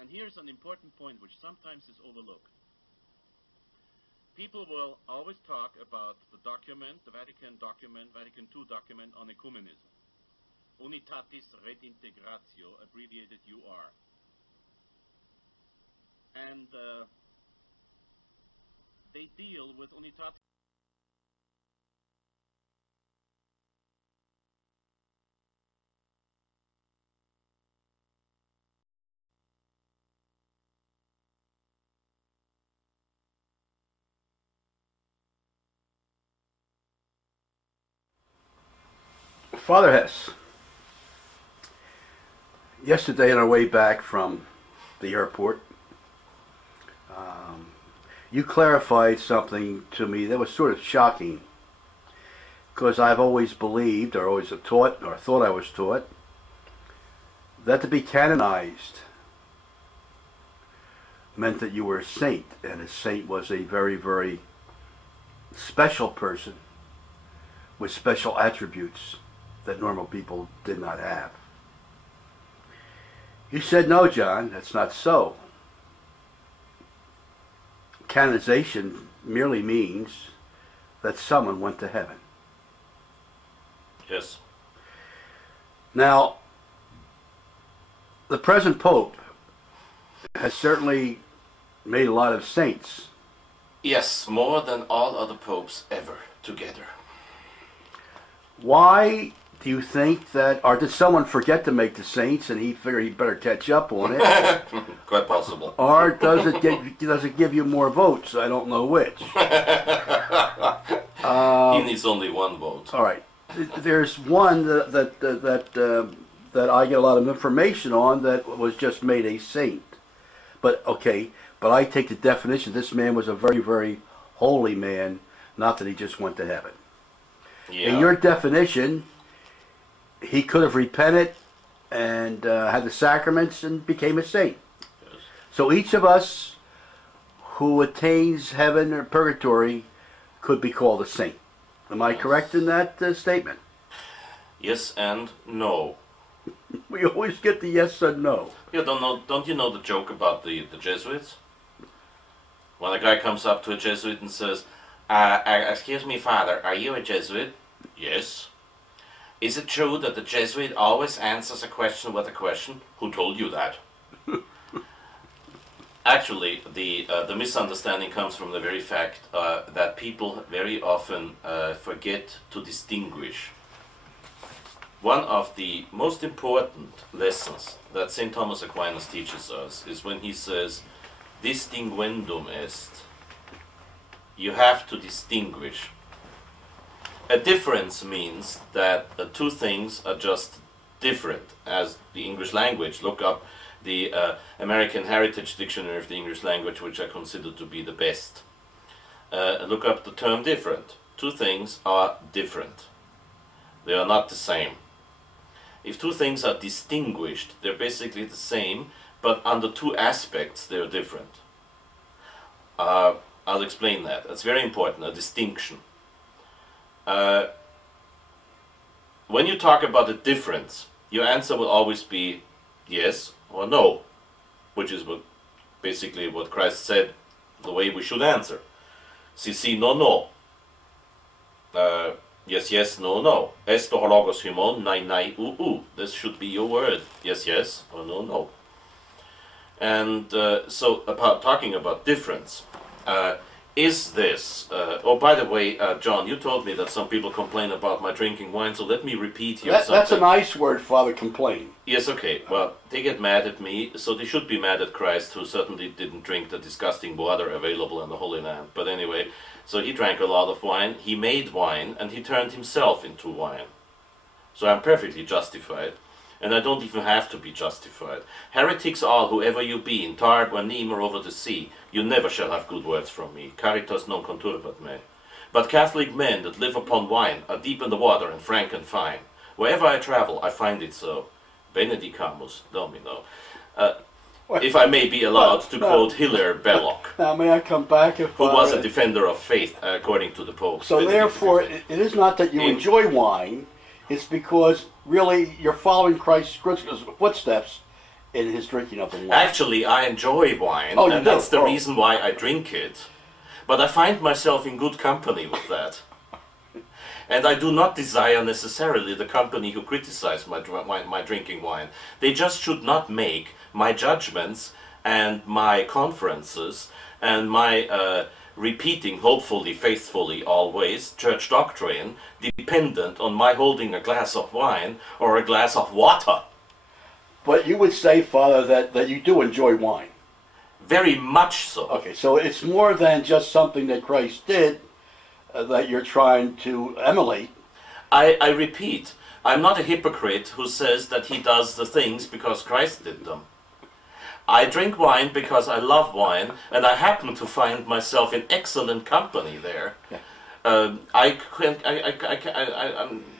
here's an important point which sometimes is overlooked. People will always talk about the document, the Vatican document, Vatican II document on ecumenism. Unitatis Redintegratio, abbreviated UR. And they deal with Unitatis. Fr Hesse, yesterday on our way back from the airport, you clarified something to me that was sort of shocking, because I've always believed, or always taught, or thought I was taught, that to be canonized meant that you were a saint, and a saint was a very, very special person with special attributes that normal people did not have. You said, no, John, that's not so. Canonization merely means that someone went to heaven. Yes. Now, the present Pope has certainly made a lot of saints. Yes, more than all other popes ever together. Why do you think that, or did someone forget to make the saints and he figured he better catch up on it? Quite possible. Or does it give you more votes? I don't know which. He needs only one vote. All right. There's one that I get a lot of information on that was just made a saint. But okay, but I take the definition, this man was a very, very holy man, not that he just went to heaven. Yeah. In your definition, he could have repented and had the sacraments and became a saint. Yes. So each of us who attains heaven or purgatory could be called a saint. Am I correct in that statement? Yes and no. We always get the yes and no. You don't you know the joke about the Jesuits? When a guy comes up to a Jesuit and says, excuse me, Father, are you a Jesuit? Yes. Is it true that the Jesuit always answers a question with a question? Who told you that? Actually, the misunderstanding comes from the very fact that people very often forget to distinguish. One of the most important lessons that St. Thomas Aquinas teaches us is when he says, distinguendum est. You have to distinguish. A difference means that two things are just different. As the English language, look up the American Heritage Dictionary of the English Language, which I consider to be the best. Look up the term different. Two things are different. They are not the same. If two things are distinguished, they're basically the same, but under two aspects they're different. I'll explain that. That's very important, a distinction. When you talk about a difference, your answer will always be yes or no, which is basically what Christ said, the way we should answer. Si, no, no. Yes, yes, no, no. Esto hologos himon, nai, u. This should be your word. Yes, yes, or no, no. And so, talking about difference, is this... oh, by the way, John, you told me that some people complain about my drinking wine, so let me repeat here something. That's a nice word, Father, complain. Yes, okay. Well, they get mad at me, so they should be mad at Christ, who certainly didn't drink the disgusting water available in the Holy Land. But anyway, so he drank a lot of wine, he made wine, and he turned himself into wine. So I'm perfectly justified, and I don't even have to be justified. Heretics all, whoever you be, in Tarbes or Nîmes or over the sea, you never shall have good words from me. Caritas non conturbat me. But Catholic men that live upon wine are deep in the water and frank and fine. Wherever I travel, I find it so. Benedicamus Domino. If I may be allowed to quote Hilaire Belloc. Now, may I come back? Who was a defender of faith, according to the Pope. So therefore, it is not that you enjoy wine, it's because really you're following Christ's footsteps in his drinking of the wine. Actually, I enjoy wine, and that's the reason why I drink it. But I find myself in good company with that. And I do not desire necessarily the company who criticize my drinking wine. They just should not make my judgments and my conferences and my repeating, hopefully, faithfully, always, church doctrine, dependent on my holding a glass of wine or a glass of water. But you would say, Father, that you do enjoy wine. Very much so. Okay, so it's more than just something that Christ did that you're trying to emulate. I repeat, I'm not a hypocrite who says that he does the things because Christ did them. I drink wine because I love wine, and I happen to find myself in excellent company there. Yeah. I'm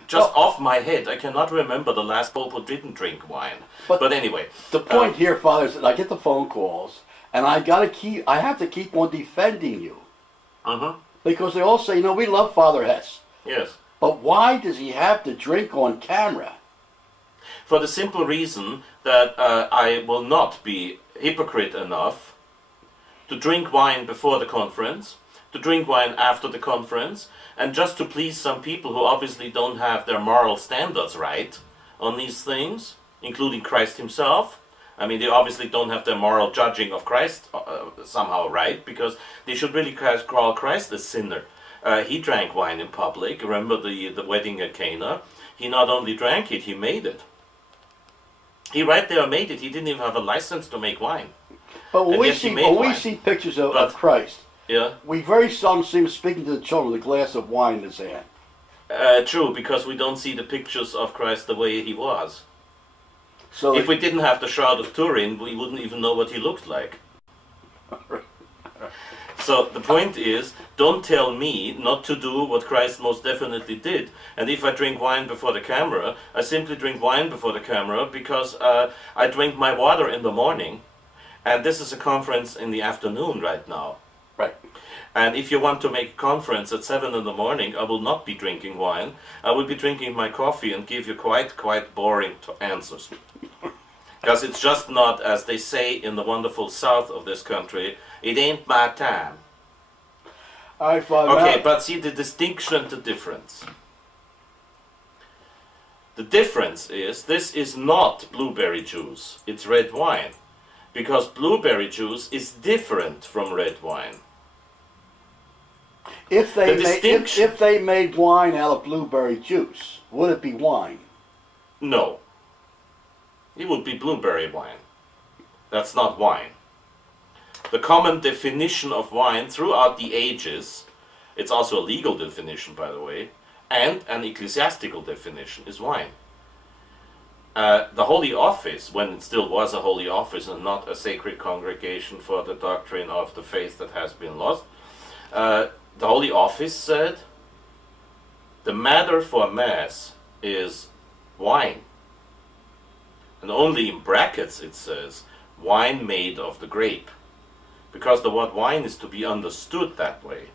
just off my head. I cannot remember the last Pope who didn't drink wine. But anyway, the point here, Father, is that I get the phone calls, and I have to keep on defending you. Because they all say, you know, we love Father Hesse. Yes. But why does he have to drink on camera? For the simple reason that I will not be hypocrite enough to drink wine before the conference, to drink wine after the conference, and just to please some people who obviously don't have their moral standards right on these things, including Christ himself. I mean, they obviously don't have their moral judging of Christ somehow right, because they should really call Christ a sinner. He drank wine in public. Remember the wedding at Cana? He not only drank it, he made it. He right there made it. He didn't even have a license to make wine. But when we see pictures of Christ, yeah, we very seldom see him speaking to the children with a glass of wine in his hand. True, because we don't see the pictures of Christ the way he was. So if we didn't have the Shroud of Turin, we wouldn't even know what he looked like. So the point is, don't tell me not to do what Christ most definitely did. And if I drink wine before the camera, I simply drink wine before the camera because I drink my water in the morning. And this is a conference in the afternoon right now. Right. And if you want to make a conference at 7 in the morning, I will not be drinking wine. I will be drinking my coffee and give you quite boring answers. Because it's just not, as they say in the wonderful south of this country, it ain't my time. All right, Father. Okay, now, but see the distinction, the difference. The difference is, this is not blueberry juice, it's red wine. Because blueberry juice is different from red wine. if they made wine out of blueberry juice, would it be wine? No. It would be blueberry wine. That's not wine. The common definition of wine throughout the ages, it's also a legal definition, by the way, and an ecclesiastical definition, is wine. The Holy Office, when it still was a Holy Office and not a sacred congregation for the doctrine of the faith that has been lost, the Holy Office said, the matter for Mass is wine. And only in brackets it says, wine made of the grape. Because the word wine is to be understood that way.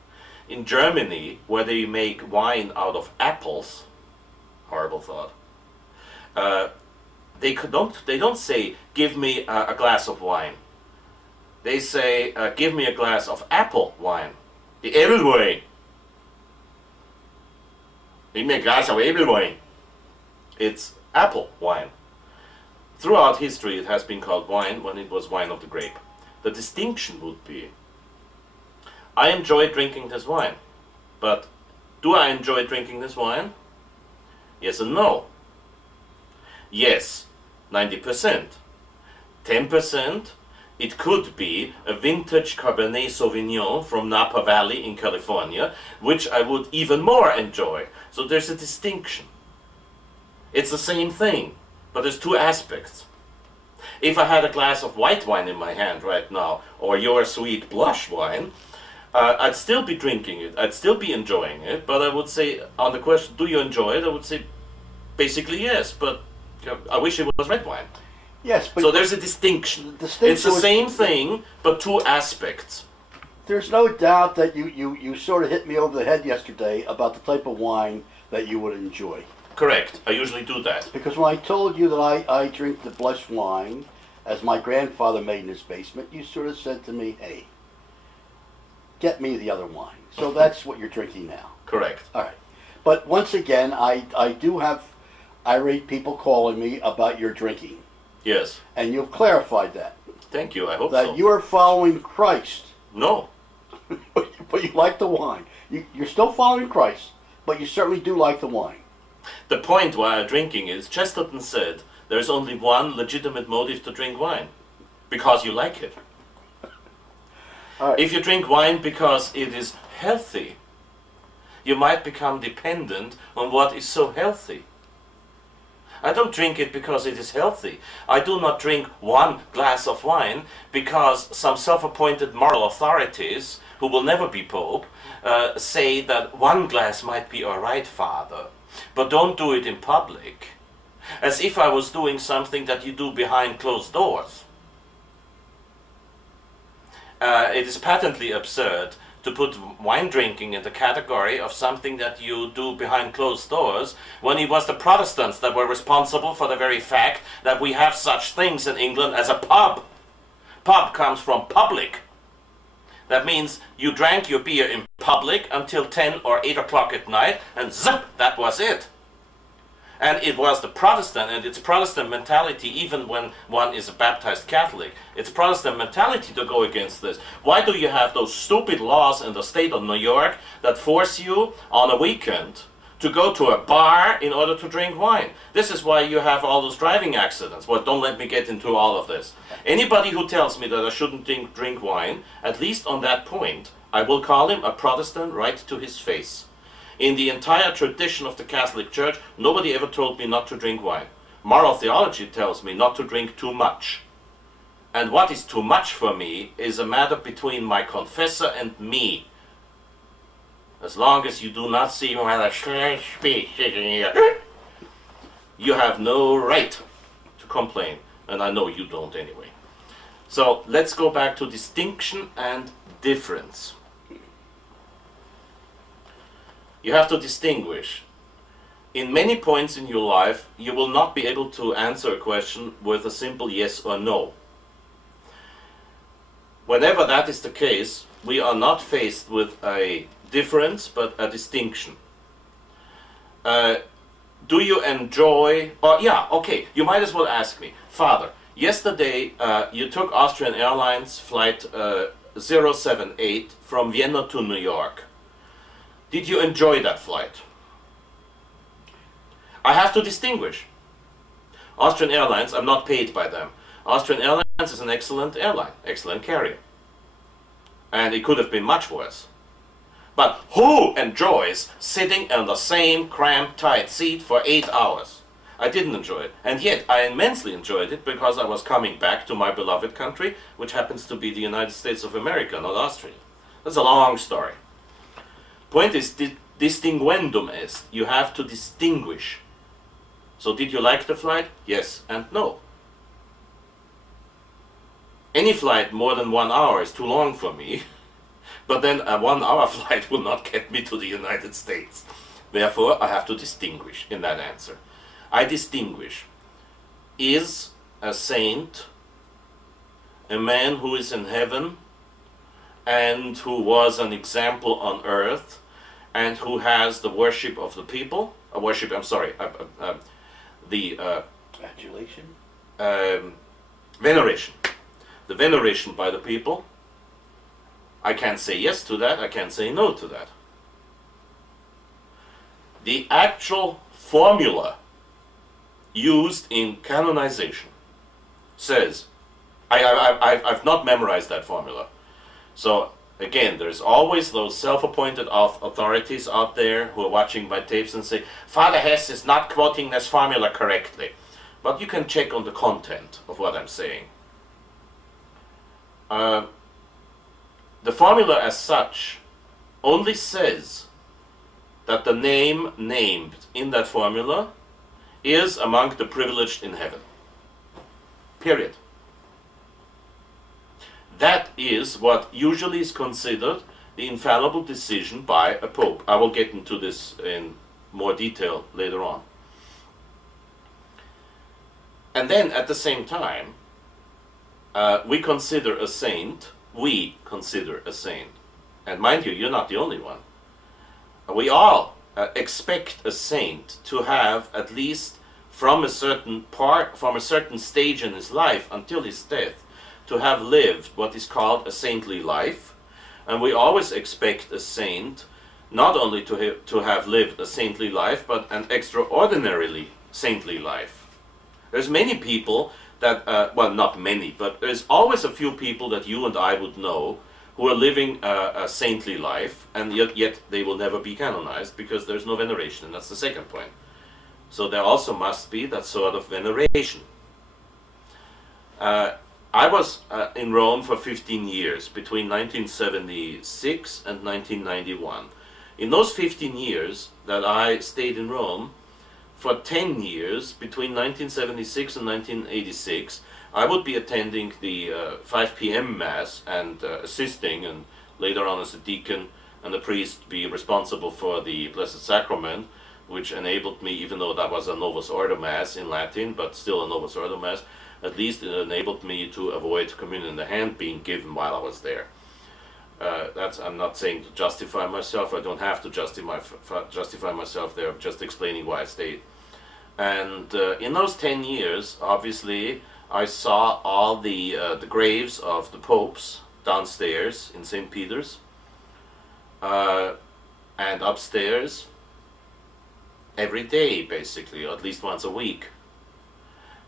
In Germany, where they make wine out of apples, horrible thought, they don't say, give me a glass of wine. They say, give me a glass of apple wine. The Edelwein. Give me a glass of Edelwein. It's apple wine. Throughout history it has been called wine when it was wine of the grape. The distinction would be, I enjoy drinking this wine, but do I enjoy drinking this wine? Yes and no. Yes, 90%. 10%, it could be a vintage Cabernet Sauvignon from Napa Valley in California, which I would even more enjoy. So there's a distinction. It's the same thing, but there's two aspects. If I had a glass of white wine in my hand right now, or your sweet blush wine, I'd still be drinking it, I'd still be enjoying it, but I would say, on the question, do you enjoy it? I would say, basically yes, but I wish it was red wine. Yes, but so there's a distinction. It's the same thing, but two aspects. There's no doubt that you sort of hit me over the head yesterday about the type of wine that you would enjoy. Correct. I usually do that. Because when I told you that I drink the blush wine, as my grandfather made in his basement, you sort of said to me, hey, get me the other wine. So that's what you're drinking now. Correct. All right. But once again, I do have irate people calling me about your drinking. Yes. And you've clarified that. Thank you. I hope so. That you are following Christ. No. But you like the wine. You're still following Christ, but you certainly do like the wine. The point why I'm drinking is, Chesterton said, there's only one legitimate motive to drink wine. Because you like it. All right. If you drink wine because it is healthy, you might become dependent on what is so healthy. I don't drink it because it is healthy. I do not drink one glass of wine because some self-appointed moral authorities, who will never be Pope, say that one glass might be all right, Father, but don't do it in public. As if I was doing something that you do behind closed doors. It is patently absurd to put wine drinking in the category of something that you do behind closed doors, when it was the Protestants that were responsible for the very fact that we have such things in England as a pub. Pub comes from public. That means you drank your beer in public until 10 or 8 o'clock at night, and zip, that was it. And it was the Protestant, and it's Protestant mentality, even when one is a baptized Catholic. It's Protestant mentality to go against this. Why do you have those stupid laws in the state of New York that force you on a weekend to go to a bar in order to drink wine? This is why you have all those driving accidents. Well, don't let me get into all of this. Anybody who tells me that I shouldn't drink wine, at least on that point, I will call him a Protestant right to his face. In the entire tradition of the Catholic Church, nobody ever told me not to drink wine. Moral theology tells me not to drink too much. And what is too much for me is a matter between my confessor and me. As long as you do not see my speech sitting here, you have no right to complain. And I know you don't anyway. So let's go back to distinction and difference. You have to distinguish. In many points in your life, you will not be able to answer a question with a simple yes or no. Whenever that is the case, we are not faced with a difference, but a distinction. Do you enjoy, yeah, okay, you might as well ask me, Father, yesterday you took Austrian Airlines flight 078 from Vienna to New York. Did you enjoy that flight? I have to distinguish. Austrian Airlines, I'm not paid by them. Austrian Airlines is an excellent airline, excellent carrier. And it could have been much worse. But who enjoys sitting in the same cramped, tight seat for 8 hours? I didn't enjoy it. And yet I immensely enjoyed it because I was coming back to my beloved country, which happens to be the United States of America, not Austria. That's a long story. Point is, distinguendum est. You have to distinguish. So did you like the flight? Yes and no. Any flight more than 1 hour is too long for me, but then a 1 hour flight will not get me to the United States. Therefore, I have to distinguish in that answer. I distinguish. Is a saint a man who is in heaven and who was an example on earth and who has the worship of the people? Adulation? Veneration. The veneration by the people. I can't say yes to that, I can't say no to that. The actual formula used in canonization says, I've not memorized that formula. So again, there's always those self-appointed authorities out there who are watching my tapes and say, Father Hesse is not quoting this formula correctly. But you can check on the content of what I'm saying. The formula as such only says that the name named in that formula is among the privileged in heaven. Period. That is what usually is considered the infallible decision by a pope. I will get into this in more detail later on. And then at the same time, we consider a saint, and mind you, you're not the only one. We all expect a saint to have, at least from a certain stage in his life until his death, to have lived what is called a saintly life. And we always expect a saint not only to have lived a saintly life, but an extraordinarily saintly life. There's many people that, well, not many, but there's always a few people that you and I would know who are living a saintly life, and yet they will never be canonized because there's no veneration, and that's the second point. So there also must be that sort of veneration. I was in Rome for 15 years, between 1976 and 1991. In those 15 years that I stayed in Rome, for 10 years, between 1976 and 1986, I would be attending the 5 p.m. Mass and assisting, and later on as a deacon and a priest be responsible for the Blessed Sacrament, which enabled me, even though that was a Novus Ordo Mass in Latin, but still a Novus Ordo Mass, at least it enabled me to avoid communion in the hand being given while I was there. I'm not saying to justify myself. I don't have to justify myself there. I'm just explaining why I stayed. And in those 10 years, obviously, I saw all the graves of the popes downstairs in St. Peter's, and upstairs every day, basically, or at least once a week.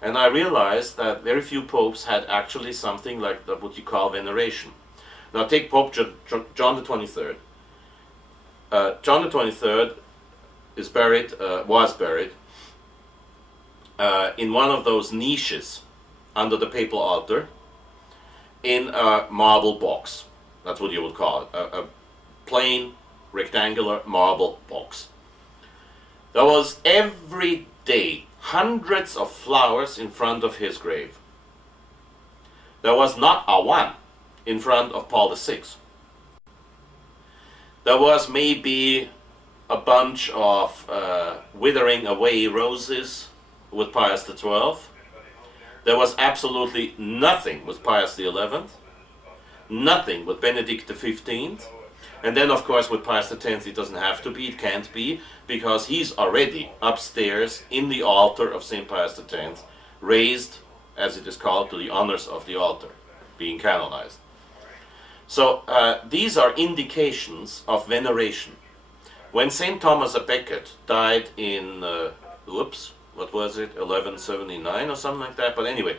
And I realized that very few popes had actually something like what you call veneration. Now take Pope John the 23rd. John the 23rd is buried, was buried in one of those niches under the papal altar in a marble box. That's what you would call it, a plain rectangular marble box. There was every day hundreds of flowers in front of his grave. There was not a one in front of Paul VI. There was maybe a bunch of withering away roses with Pius XII. There was absolutely nothing with Pius XI, nothing with Benedict XV, and then of course with Pius X it doesn't have to be, it can't be, because he's already upstairs in the altar of St. Pius X, raised, as it is called, to the honors of the altar, being canonized. So these are indications of veneration. When St. Thomas à Becket died in, what was it, 1179 or something like that, but anyway,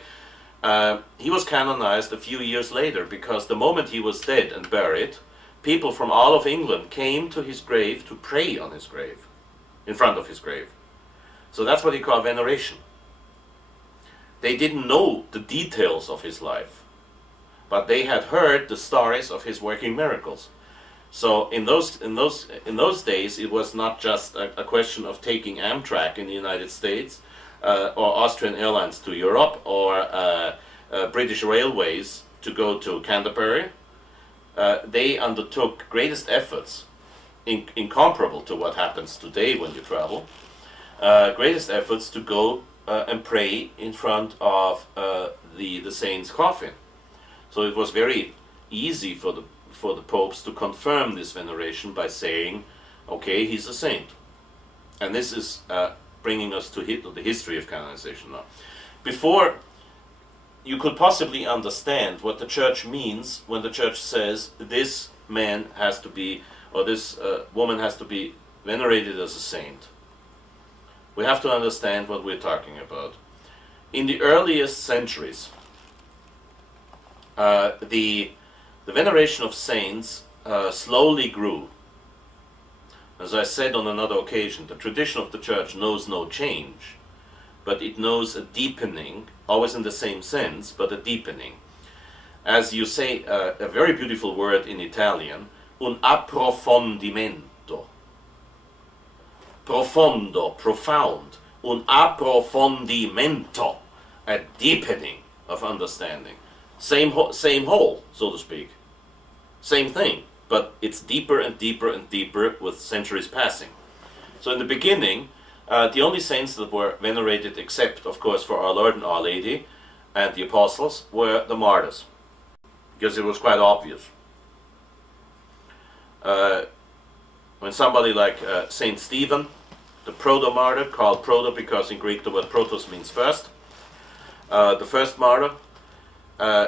he was canonized a few years later, because the moment he was dead and buried, people from all of England came to his grave to pray on his grave, in front of his grave. So that's what he called veneration. They didn't know the details of his life, but they had heard the stories of his working miracles. So in those days, it was not just a question of taking Amtrak in the United States, or Austrian Airlines to Europe, or British Railways to go to Canterbury. They undertook greatest efforts, incomparable to what happens today when you travel, greatest efforts to go and pray in front of the saint's coffin. So it was very easy for the popes to confirm this veneration by saying, okay, he's a saint. And this is bringing us to the history of canonization now. Before you could possibly understand what the Church means when the Church says this man has to be, or this woman has to be venerated as a saint, we have to understand what we're talking about. In the earliest centuries, the veneration of saints slowly grew. As I said on another occasion, the tradition of the Church knows no change, but it knows a deepening, always in the same sense, but a deepening. As you say, a very beautiful word in Italian, un approfondimento. Profondo, profound, un approfondimento, a deepening of understanding. Same hole, so to speak. Same thing, but it's deeper and deeper and deeper with centuries passing. So in the beginning, the only saints that were venerated, except of course for our Lord and Our Lady and the Apostles, were the martyrs, because it was quite obvious. When somebody like Saint Stephen, the proto-martyr, called proto because in Greek the word protos means first, the first martyr,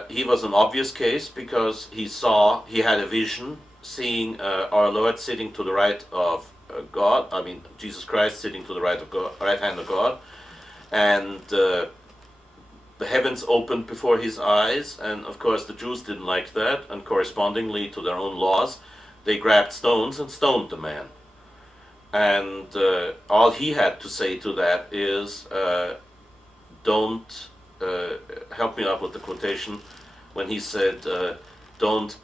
he was an obvious case because he had a vision, seeing our Lord sitting to the right of God, I mean Jesus Christ sitting to the right hand of God, and the heavens opened before his eyes, and of course the Jews didn't like that, and correspondingly to their own laws, they grabbed stones and stoned the man. And all he had to say to that is, don't, help me up with the quotation, when he said, don't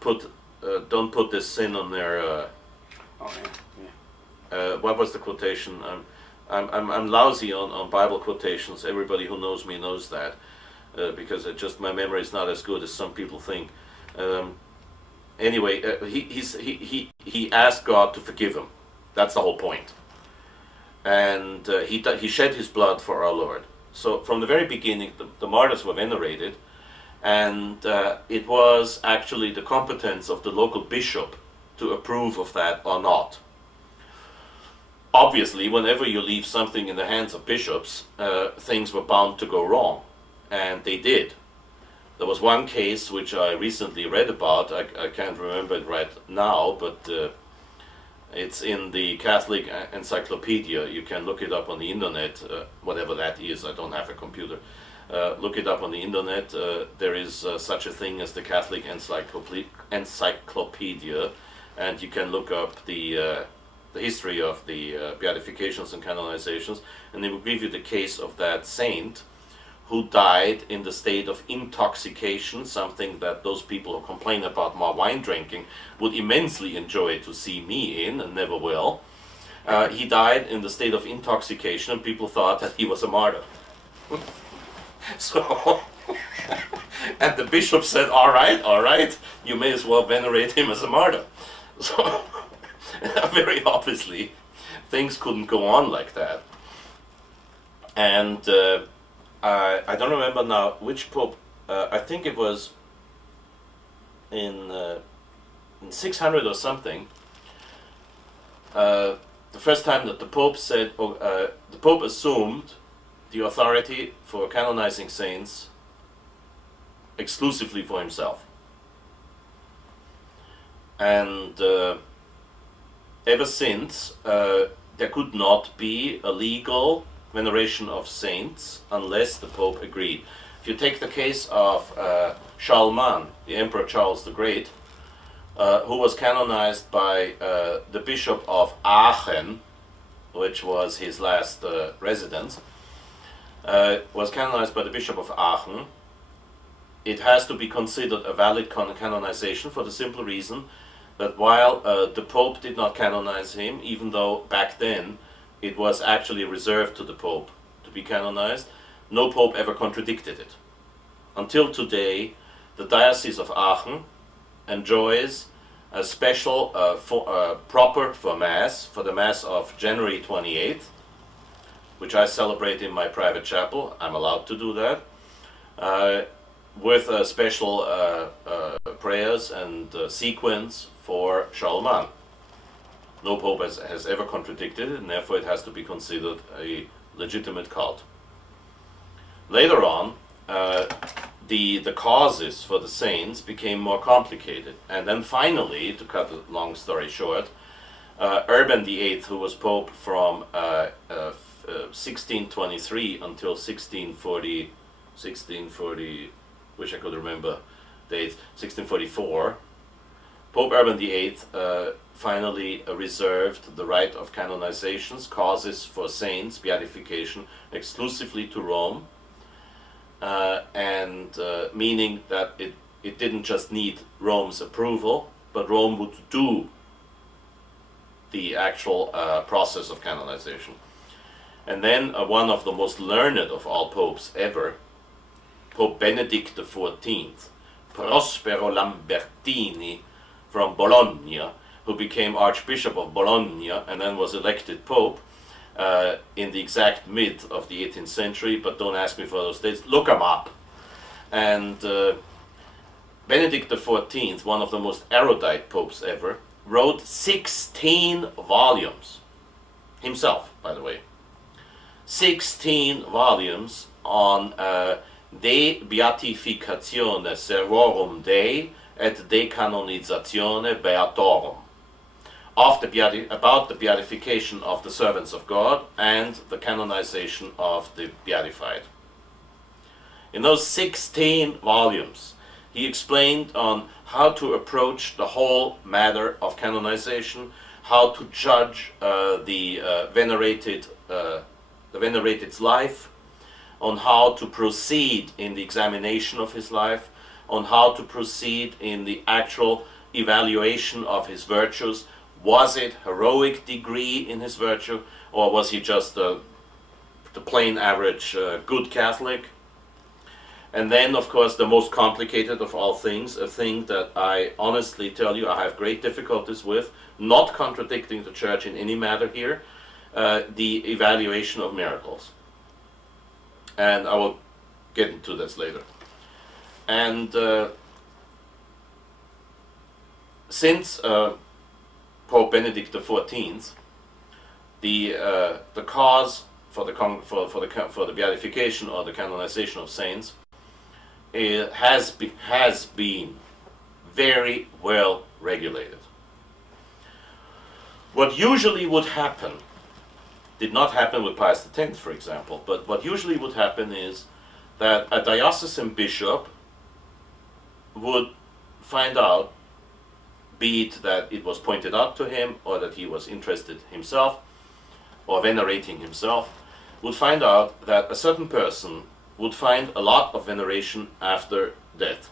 put this sin on their, what was the quotation? I'm lousy on Bible quotations. Everybody who knows me knows that, because my memory is not as good as some people think. Anyway, he asked God to forgive him. That's the whole point. And he shed his blood for our Lord. So from the very beginning, the martyrs were venerated, and it was actually the competence of the local bishop to approve of that or not. Obviously, whenever you leave something in the hands of bishops, things were bound to go wrong, and they did. There was one case which I recently read about, I can't remember it right now, but it's in the Catholic Encyclopedia. You can look it up on the internet, whatever that is, I don't have a computer. Look it up on the internet. There is such a thing as the Catholic Encyclopedia, and you can look up the history of the beatifications and canonizations, and it will give you the case of that saint who died in the state of intoxication, something that those people who complain about my wine drinking would immensely enjoy to see me in, and never will. He died in the state of intoxication, and people thought that he was a martyr. So, And the bishop said, all right, you may as well venerate him as a martyr. So, very obviously, things couldn't go on like that. And I don't remember now which pope, I think it was in 600 or something, the first time that the Pope said, the Pope assumed the authority for canonizing saints exclusively for himself. And ever since, there could not be a legal veneration of saints unless the Pope agreed. If you take the case of Charlemagne, the Emperor Charles the Great, who was canonized by the Bishop of Aachen, which was his last residence, was canonized by the Bishop of Aachen. It has to be considered a valid canonization for the simple reason that while the Pope did not canonize him, even though back then it was actually reserved to the Pope to be canonized, no Pope ever contradicted it. Until today, the Diocese of Aachen enjoys a special proper for Mass, for the Mass of January 28th, which I celebrate in my private chapel. I'm allowed to do that, with special prayers and sequence for Charlemagne. No Pope has ever contradicted it, and therefore it has to be considered a legitimate cult. Later on, the causes for the saints became more complicated. And then finally, to cut a long story short, Urban VIII, who was Pope from 1623 until 1640, wish I could remember dates, 1644, Pope Urban VIII finally reserved the right of canonizations, causes for saints, beatification, exclusively to Rome. Meaning that it didn't just need Rome's approval, but Rome would do the actual process of canonization. And then one of the most learned of all popes ever, Pope Benedict XIV, Prospero Lambertini from Bologna, who became Archbishop of Bologna and then was elected Pope in the exact mid of the 18th century, but don't ask me for those dates, look them up. And Benedict XIV, one of the most erudite popes ever, wrote 16 volumes, himself, by the way, 16 volumes on De Beatificatione Servorum Dei et Decanonizatione Beatorum, about the beatification of the servants of God and the canonization of the beatified. In those 16 volumes, he explained on how to approach the whole matter of canonization, how to judge the venerated's life, on how to proceed in the examination of his life, on how to proceed in the actual evaluation of his virtues. Was it heroic degree in his virtue, or was he just the plain average good Catholic? And then, of course, the most complicated of all things, a thing that I honestly tell you I have great difficulties with, not contradicting the Church in any matter here, the evaluation of miracles. And I will get into this later. And since Pope Benedict XIV, the cause for the beatification or the canonization of saints has been very well regulated. What usually would happen, did not happen with Pius X, for example, but what usually would happen is that a diocesan bishop would find out, be it that it was pointed out to him or that he was interested himself or venerating himself, would find out that a certain person would find a lot of veneration after death.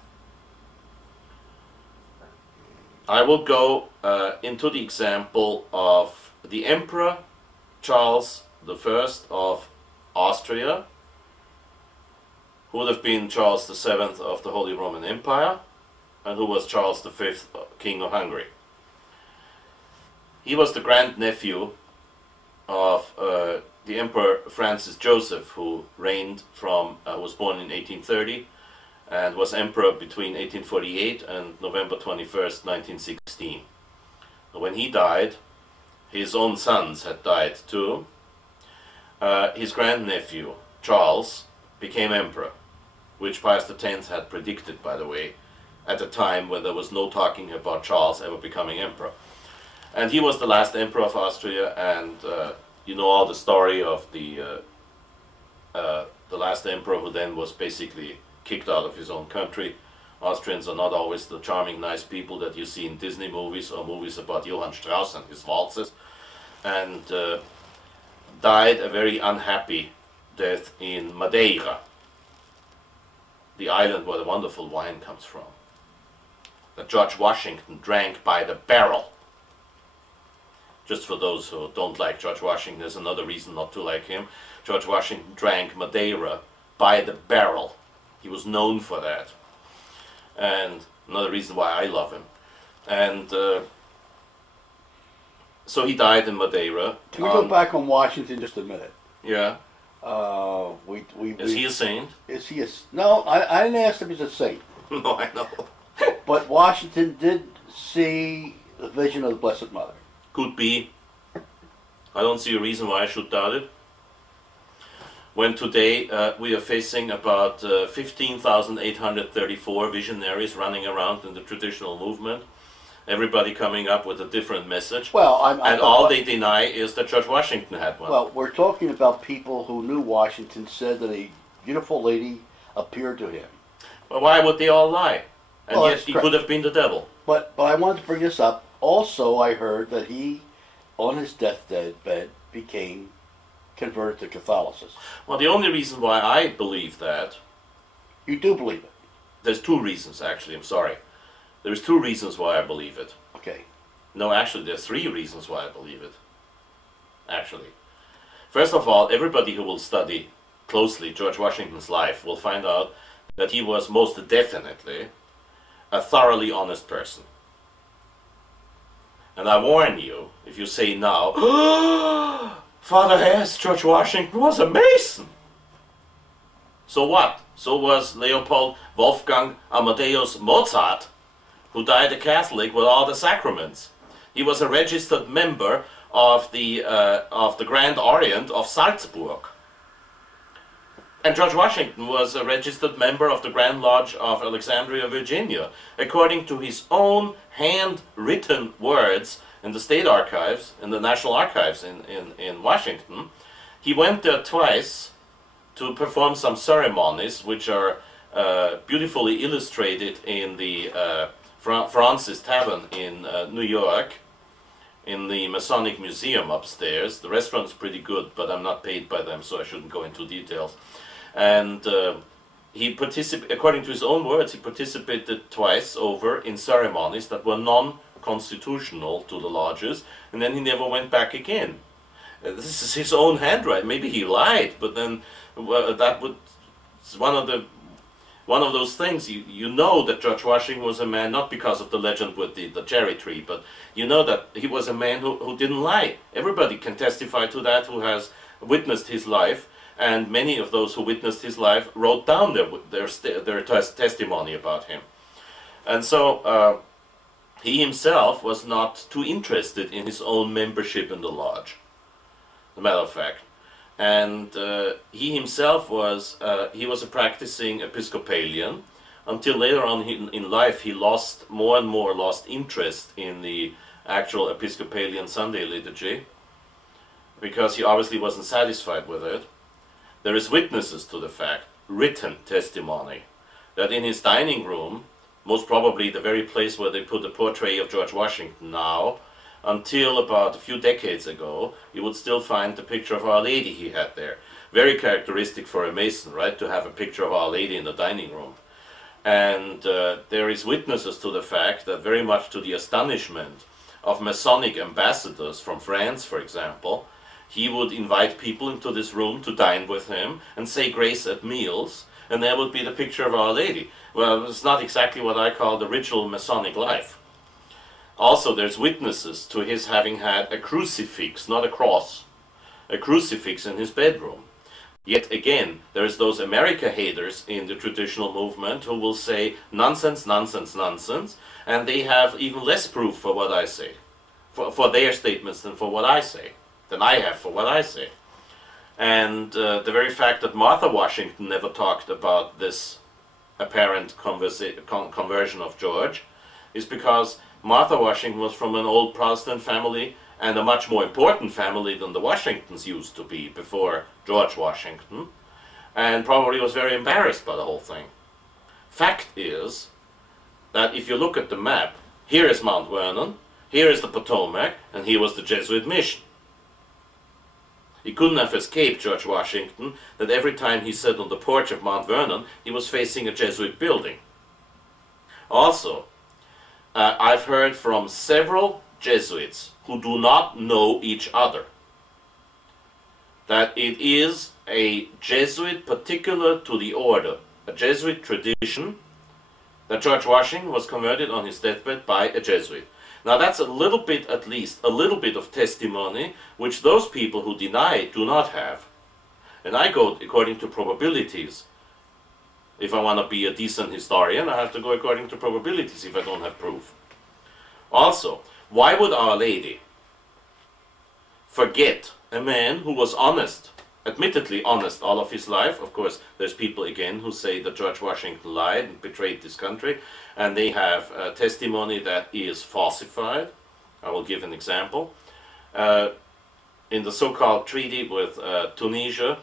I will go into the example of the Emperor Charles I of Austria, who would have been Charles VII of the Holy Roman Empire, and who was Charles V, King of Hungary. He was the grandnephew of the Emperor Francis Joseph, who reigned from, was born in 1830 and was emperor between 1848 and November 21st, 1916. When he died, his own sons had died too. His grandnephew, Charles, became emperor, which Pius X had predicted, by the way, at a time when there was no talking about Charles ever becoming emperor. And he was the last emperor of Austria, and you know all the story of the last emperor who then was basically kicked out of his own country. Austrians are not always the charming, nice people that you see in Disney movies or movies about Johann Strauss and his waltzes, and died a very unhappy death in Madeira, the island where the wonderful wine comes from, that George Washington drank by the barrel. Just for those who don't like George Washington, there's another reason not to like him. George Washington drank Madeira by the barrel. He was known for that. And another reason why I love him. And so he died in Madeira. Can we go back on Washington just a minute? Yeah. Is he a saint? Is he a... No, I didn't ask if he's a saint. No, I know. But Washington did see the vision of the Blessed Mother. Could be. I don't see a reason why I should doubt it. When today we are facing about 15,834 visionaries running around in the traditional movement, everybody coming up with a different message, well, all they deny is that George Washington had one. Well, we're talking about people who knew Washington said that a beautiful lady appeared to him. Well, why would they all lie? And well, yet he could have been the devil. But I wanted to bring this up. Also, I heard that he, on his deathbed, became converted to Catholicism. Well, the only reason why I believe that... You do believe it? There's two reasons, actually. I'm sorry. There's two reasons why I believe it. Okay. No, actually, there's three reasons why I believe it. Actually. First of all, everybody who will study closely George Washington's life will find out that he was most definitely a thoroughly honest person. And I warn you, if you say now, Father Hesse, George Washington was a Mason. So what? So was Leopold Wolfgang Amadeus Mozart, who died a Catholic with all the sacraments. He was a registered member of the Grand Orient of Salzburg. And George Washington was a registered member of the Grand Lodge of Alexandria, Virginia. According to his own handwritten words in the State Archives, in the National Archives in Washington, he went there twice to perform some ceremonies which are beautifully illustrated in the Francis Tavern in New York, in the Masonic Museum upstairs. The restaurant's pretty good, but I'm not paid by them, so I shouldn't go into details. And he participated, according to his own words, he participated twice over in ceremonies that were non-constitutional to the lodges, and then he never went back again. This is his own handwriting. Maybe he lied, but then that would... It's one of those things. You know that George Washington was a man, not because of the legend with the cherry tree, but you know that he was a man who didn't lie. Everybody can testify to that who has witnessed his life, and many of those who witnessed his life wrote down their testimony about him. And so he himself was not too interested in his own membership in the lodge, as a matter of fact. And he himself was a practicing Episcopalian until later on in life he lost interest in the actual Episcopalian Sunday liturgy, because he obviously wasn't satisfied with it. There is witnesses to the fact, written testimony, that in his dining room, most probably the very place where they put the portrait of George Washington now, until about a few decades ago, you would still find the picture of Our Lady he had there. Very characteristic for a Mason, right, to have a picture of Our Lady in the dining room. And there is witnesses to the fact that, very much to the astonishment of Masonic ambassadors from France, for example, he would invite people into this room to dine with him and say grace at meals, and there would be the picture of Our Lady. Well, it's not exactly what I call the ritual Masonic life. Also, there's witnesses to his having had a crucifix, not a cross, a crucifix in his bedroom. Yet again, there's those America haters in the traditional movement who will say nonsense, nonsense, nonsense, and they have even less proof for what I say, for their statements than for what I say, than I have for what I say. And the very fact that Martha Washington never talked about this apparent conversion of George is because Martha Washington was from an old Protestant family, and a much more important family than the Washingtons used to be before George Washington, and probably was very embarrassed by the whole thing. Fact is that if you look at the map, here is Mount Vernon, here is the Potomac, and here was the Jesuit mission. He couldn't have escaped, George Washington, that every time he sat on the porch of Mount Vernon, he was facing a Jesuit building. Also, I've heard from several Jesuits who do not know each other that it is a Jesuit particular to the order, a Jesuit tradition, that George Washington was converted on his deathbed by a Jesuit. Now that's a little bit, at least, a little bit of testimony which those people who deny it do not have. And I go according to probabilities. If I want to be a decent historian, I have to go according to probabilities if I don't have proof. Also, why would Our Lady forget a man who was honest, admittedly honest all of his life? Of course, there's people again who say that George Washington lied and betrayed this country, and they have testimony that is falsified. I will give an example. In the so-called treaty with Tunisia,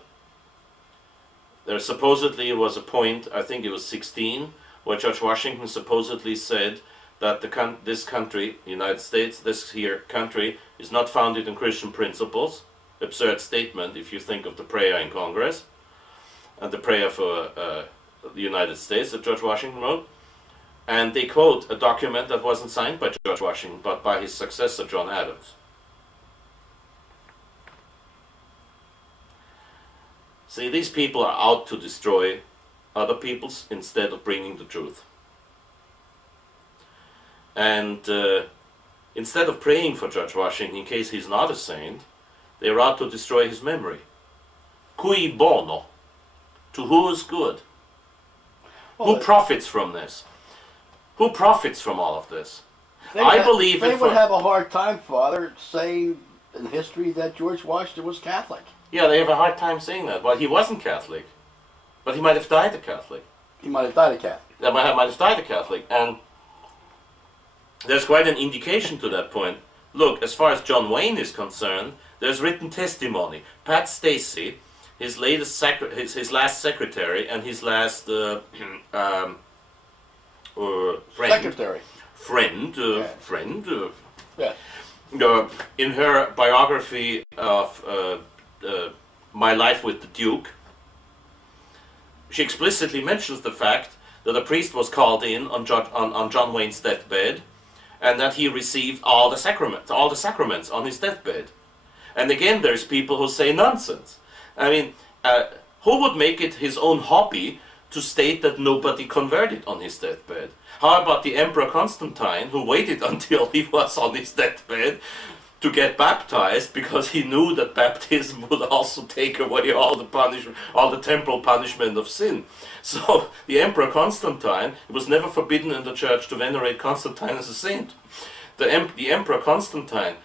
there supposedly was a point, I think it was 16, where George Washington supposedly said that this country, the United States, this here country, is not founded on Christian principles. Absurd statement if you think of the prayer in Congress, and the prayer for the United States that George Washington wrote. And they quote a document that wasn't signed by George Washington, but by his successor, John Adams. See, these people are out to destroy other peoples instead of bringing the truth. And instead of praying for George Washington in case he's not a saint, they're out to destroy his memory. Cui bono? To whose good? Well, who profits from this? Who profits from all of this? They would have a hard time, Father, saying in history that George Washington was Catholic. Yeah, they have a hard time saying that. Well, he wasn't Catholic, but he might have died a Catholic. He might have died a Catholic. That might have died a Catholic, and there's quite an indication to that point. Look, as far as John Wayne is concerned, there's written testimony. Pat Stacey, his last secretary and his last friend. Secretary. Yeah. In her biography of My Life with the Duke, she explicitly mentions the fact that a priest was called in on John Wayne's deathbed, and that he received all the sacraments on his deathbed. And again, there's people who say nonsense. I mean, who would make it his own hobby to state that nobody converted on his deathbed? How about the Emperor Constantine, who waited until he was on his deathbed to get baptized because he knew that baptism would also take away all the temporal punishment of sin? So the Emperor Constantine, it was never forbidden in the church to venerate Constantine as a saint. The Emperor Constantine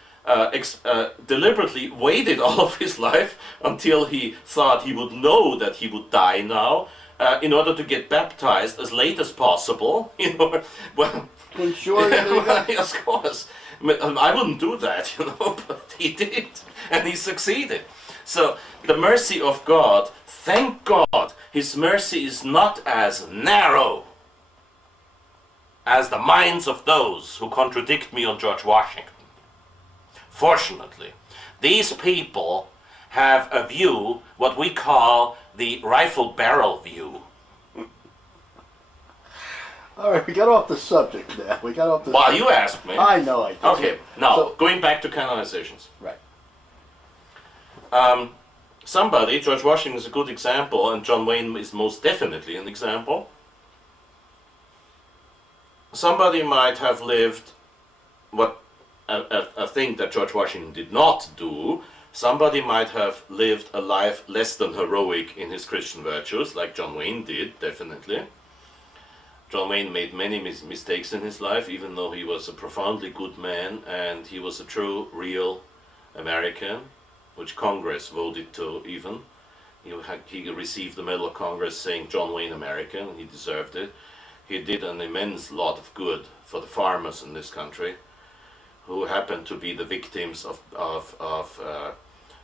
deliberately waited all of his life until he thought he would know that he would die now, in order to get baptized as late as possible. You know, well, sure, of course. I wouldn't do that, you know, but he did, and he succeeded. So the mercy of God, thank God, His mercy is not as narrow as the minds of those who contradict me on George Washington. Fortunately, these people have a view, what we call the rifle barrel view. All right, we got off the subject now. Well, you asked me. I know I did. Okay, now, going back to canonizations. Right. somebody, George Washington is a good example, and John Wayne is most definitely an example. Somebody might have lived what a thing that George Washington did not do. Somebody might have lived a life less than heroic in his Christian virtues, like John Wayne did, definitely. John Wayne made many mistakes in his life, even though he was a profoundly good man, and he was a true, real American, which Congress voted to even. He received the Medal of Congress saying John Wayne American, and he deserved it. He did an immense lot of good for the farmers in this country, who happen to be the victims of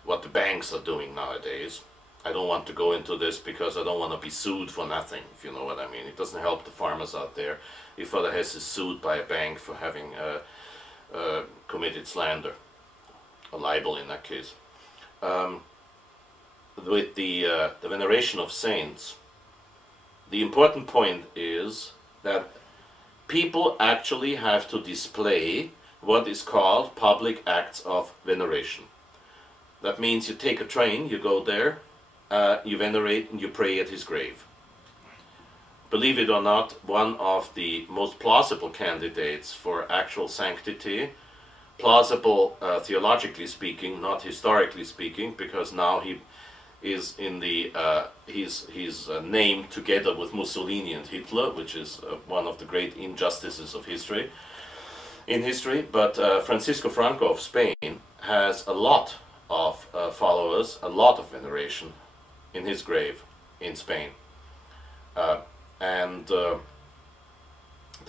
what the banks are doing nowadays. I don't want to go into this because I don't want to be sued for nothing, if you know what I mean. It doesn't help the farmers out there if Fr Hesse is sued by a bank for having committed slander, a libel in that case. With the veneration of saints, the important point is that people actually have to display what is called public acts of veneration. That means you take a train, you go there, you venerate and you pray at his grave. Believe it or not, one of the most plausible candidates for actual sanctity, plausible theologically speaking, not historically speaking, because now he is in the he's named together with Mussolini and Hitler, which is one of the great injustices of history. But Francisco Franco of Spain has a lot of followers, a lot of veneration in his grave in Spain. The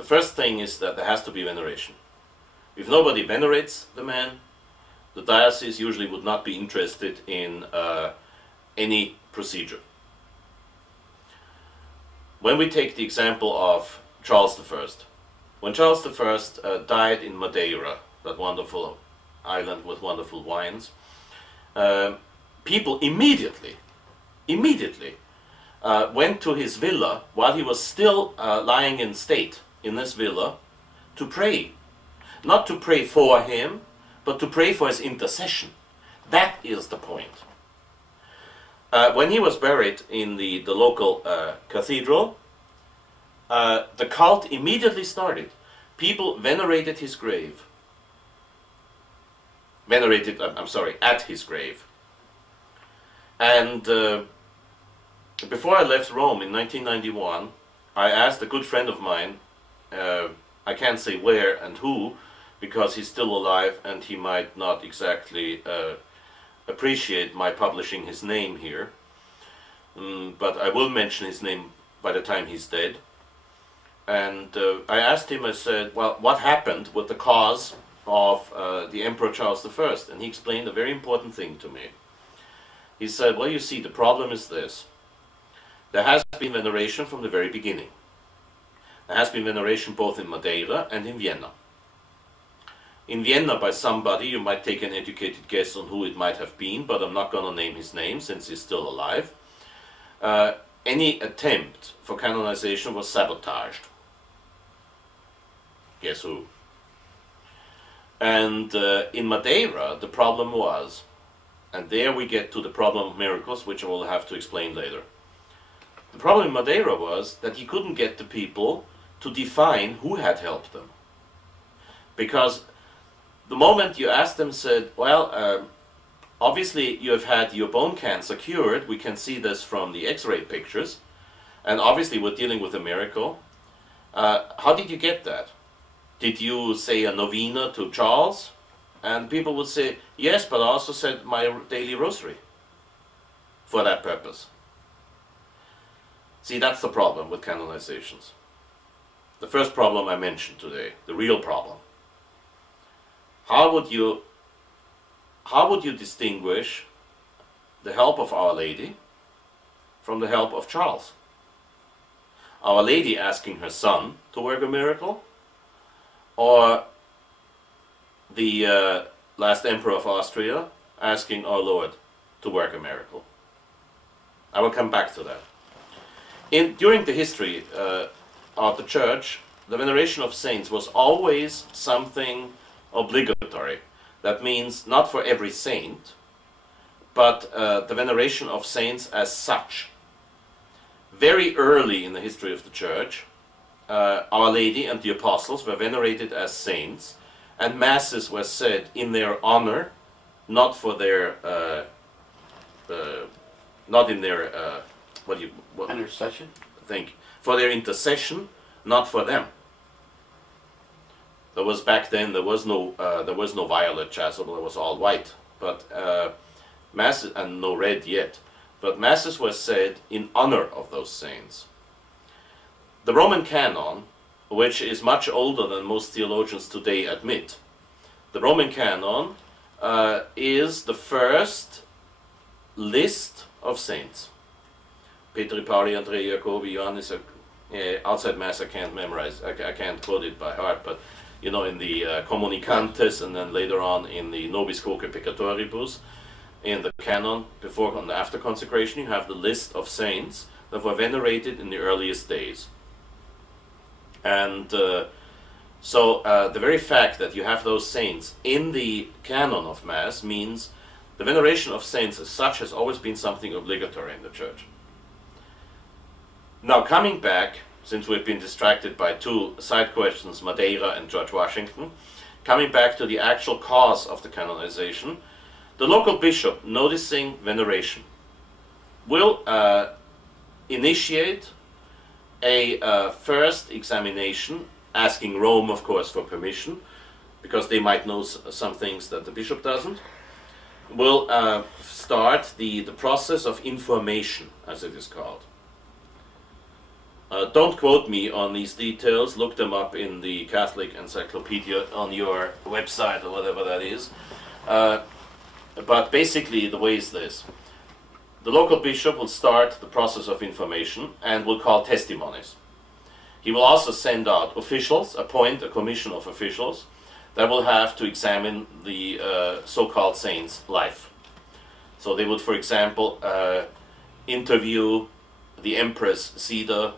first thing is that there has to be veneration. If nobody venerates the man, the diocese usually would not be interested in any procedure. When we take the example of Charles I, when Charles I died in Madeira, that wonderful island with wonderful wines, people immediately went to his villa while he was still lying in state in this villa to pray. Not to pray for him, but to pray for his intercession. That is the point. When he was buried in the local cathedral, the cult immediately started. People venerated his grave. At his grave. And before I left Rome in 1991, I asked a good friend of mine, I can't say where and who, because he's still alive and he might not exactly appreciate my publishing his name here, but I will mention his name by the time he's dead. And I asked him, I said, well, what happened with the cause of the Emperor Charles I? And he explained a very important thing to me. He said, well, you see, the problem is this. There has been veneration from the very beginning. There has been veneration both in Madeira and in Vienna. In Vienna by somebody, you might take an educated guess on who it might have been, but I'm not going to name his name since he's still alive. Any attempt for canonization was sabotaged. Guess who? And in Madeira, the problem was, and there we get to the problem of miracles, which I will have to explain later. The problem in Madeira was that he couldn't get the people to define who had helped them. Because the moment you asked them, said, well, obviously you have had your bone cancer cured, we can see this from the x-ray pictures, and obviously we're dealing with a miracle. How did you get that? Did you say a novena to Charles? And people would say, yes, but I also said my daily rosary for that purpose. See, that's the problem with canonizations. The first problem I mentioned today, the real problem. How would you distinguish the help of Our Lady from the help of Charles? Our Lady asking her son to work a miracle, or the last Emperor of Austria asking our Lord to work a miracle? I will come back to that. During the history of the Church, the veneration of saints was always something obligatory. That means not for every saint, but the veneration of saints as such. Very early in the history of the Church, Our Lady and the Apostles were venerated as saints, and masses were said in their honor, not for their, not in their, Intercession? for their intercession, not for them. There was back then there was no violet chasuble, it was all white, but masses, and no red yet, but masses were said in honor of those saints. The Roman canon, which is much older than most theologians today admit, the Roman canon is the first list of saints. Petri, Pauli, Andrei, Jacobi, Johannes. Outside Mass I can't memorize, I can't quote it by heart, but you know, in the Communicantes, and then later on in the Nobis Quoque Peccatoribus, in the canon before and after consecration, you have the list of saints that were venerated in the earliest days. And so the very fact that you have those saints in the canon of Mass means the veneration of saints as such has always been something obligatory in the Church. Now, coming back, since we've been distracted by two side questions, Madeira and George Washington, coming back to the actual cause of the canonization, the local bishop, noticing veneration, will initiate a first examination, asking Rome, of course, for permission, because they might know some things that the bishop doesn't, will start the process of information, as it is called. Don't quote me on these details, look them up in the Catholic Encyclopedia on your website or whatever that is. But basically the way is this. The local bishop will start the process of information and will call testimonies. He will also send out officials, appoint a commission of officials that will have to examine the so-called saint's life. So they would, for example, interview the Empress Sida,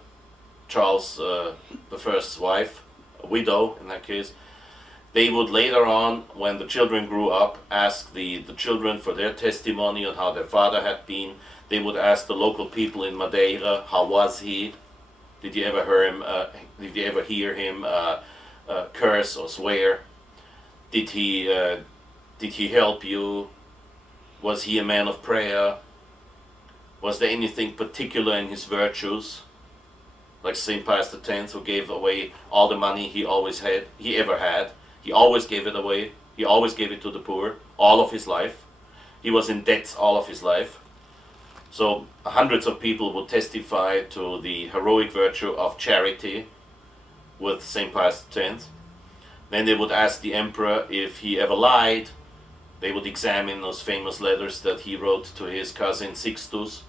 Charles I's wife, a widow in that case. They would later on, when the children grew up, ask the children for their testimony on how their father had been. They would ask the local people in Madeira, how was he? Did you ever hear him? Did you ever hear him curse or swear? Did he help you? Was he a man of prayer? Was there anything particular in his virtues? Like St. Pius X, who gave away all the money he ever had. He always gave it away. He always gave it to the poor, all of his life. He was in debt all of his life. So hundreds of people would testify to the heroic virtue of charity with St. Pius X. Then they would ask the emperor if he ever lied. They would examine those famous letters that he wrote to his cousin Sixtus,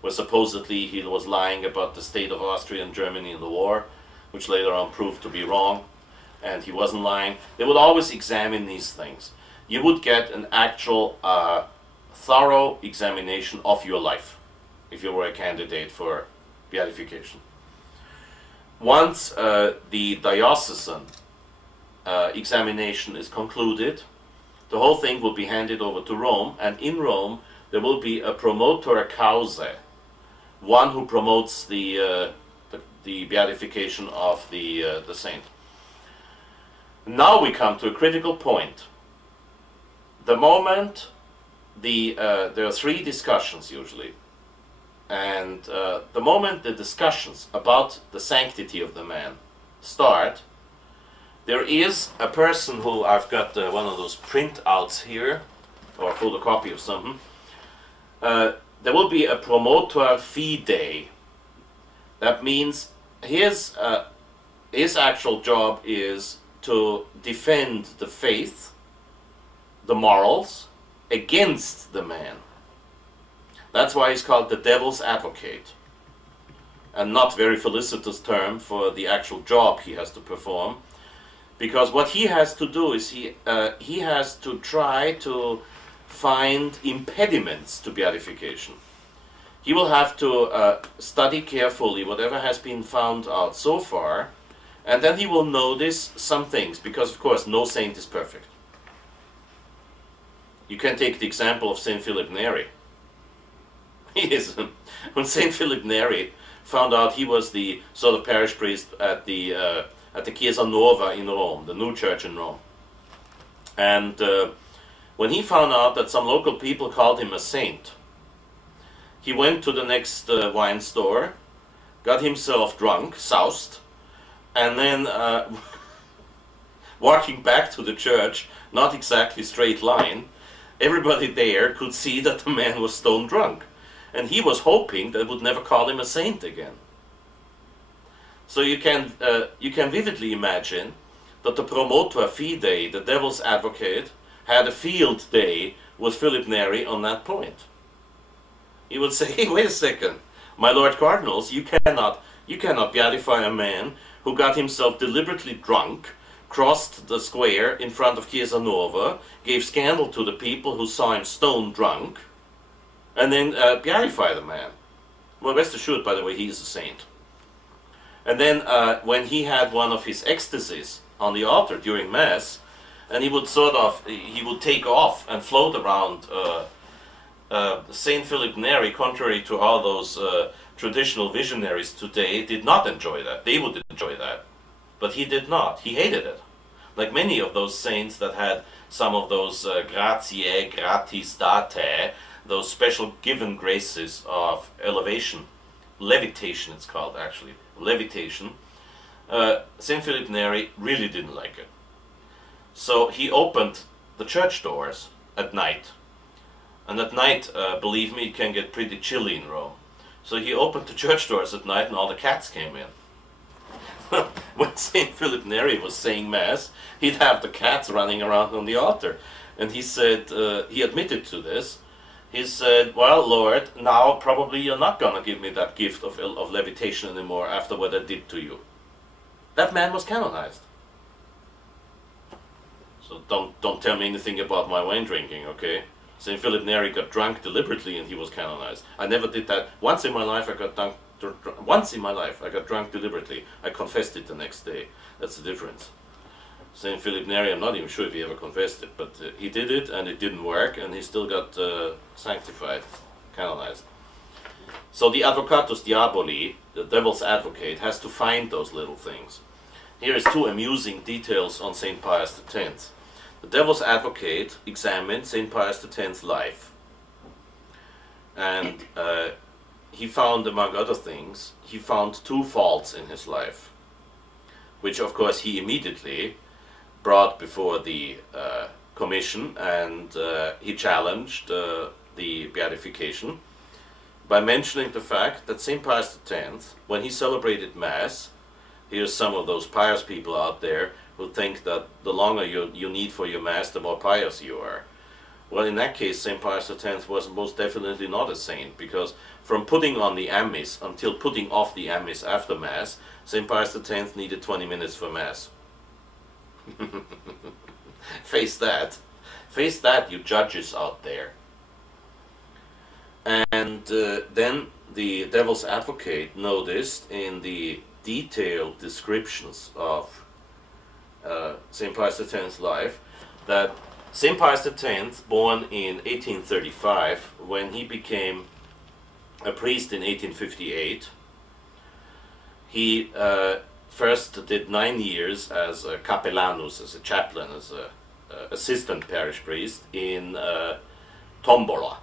where supposedly he was lying about the state of Austria and Germany in the war, which later on proved to be wrong, and he wasn't lying. They would always examine these things. You would get an actual thorough examination of your life if you were a candidate for beatification. Once the diocesan examination is concluded, the whole thing will be handed over to Rome, and in Rome there will be a promotor causae, one who promotes the beatification of the saint. Now we come to a critical point. The moment there are three discussions usually, and the moment the discussions about the sanctity of the man start, there is a person who, I've got one of those printouts here, or a photocopy of something. There will be a promotor fidei. That means his actual job is to defend the faith, the morals, against the man. That's why he's called the devil's advocate, and not very felicitous term for the actual job he has to perform, because what he has to do is he has to try to find impediments to beatification. He will have to study carefully whatever has been found out so far, and then he will notice some things, because of course no saint is perfect. You can take the example of Saint Philip Neri. When Saint Philip Neri found out he was the sort of parish priest at the Chiesa Nuova in Rome, the new church in Rome, and when he found out that some local people called him a saint, he went to the next wine store, got himself drunk, soused, and then walking back to the church, not exactly straight line, everybody there could see that the man was stone drunk. And he was hoping they would never call him a saint again. So you can vividly imagine that the promotor fidei, the devil's advocate, had a field day with Philip Neri on that point. He would say, hey, wait a second, my Lord Cardinals, you cannot beatify a man who got himself deliberately drunk, crossed the square in front of Chiesa Nuova, gave scandal to the people who saw him stone drunk, and then beatify the man. Well, rest assured, by the way, he is a saint. And then when he had one of his ecstasies on the altar during Mass, and he would take off and float around Saint Philip Neri, contrary to all those traditional visionaries today, did not enjoy that. They would enjoy that. But he did not. He hated it. Like many of those saints that had some of those gratiae, gratis date, those special given graces of elevation, levitation it's called actually, levitation, Saint Philip Neri really didn't like it. So he opened the church doors at night. And at night, believe me, it can get pretty chilly in Rome. So he opened the church doors at night and all the cats came in. When Saint Philip Neri was saying Mass, he'd have the cats running around on the altar. And he said, he admitted to this, he said, well, Lord, now probably you're not going to give me that gift of levitation anymore after what I did to you. That man was canonized. So don't tell me anything about my wine drinking, okay? Saint Philip Neri got drunk deliberately and he was canonized. I never did that. Once in my life I got drunk deliberately. I confessed it the next day. That's the difference. Saint Philip Neri, I'm not even sure if he ever confessed it, but he did it and it didn't work and he still got sanctified, canonized. So the advocatus diaboli, the devil's advocate, has to find those little things. Here is two amusing details on St. Pius X. The devil's advocate examined St. Pius X's life, and he found, among other things, he found two faults in his life, which of course he immediately brought before the commission, and he challenged the beatification by mentioning the fact that St. Pius X, when he celebrated Mass, here's some of those pious people out there who think that the longer you need for your Mass, the more pious you are. Well, in that case, St. Pius X was most definitely not a saint, because from putting on the amice until putting off the amice after Mass, St. Pius X needed 20 minutes for Mass. Face that. Face that, you judges out there. And then the devil's advocate noticed in the detailed descriptions of St. Pius X's life that St. Pius X, born in 1835, when he became a priest in 1858, he first did 9 years as a capellanus, as a chaplain, as an assistant parish priest in Tombola.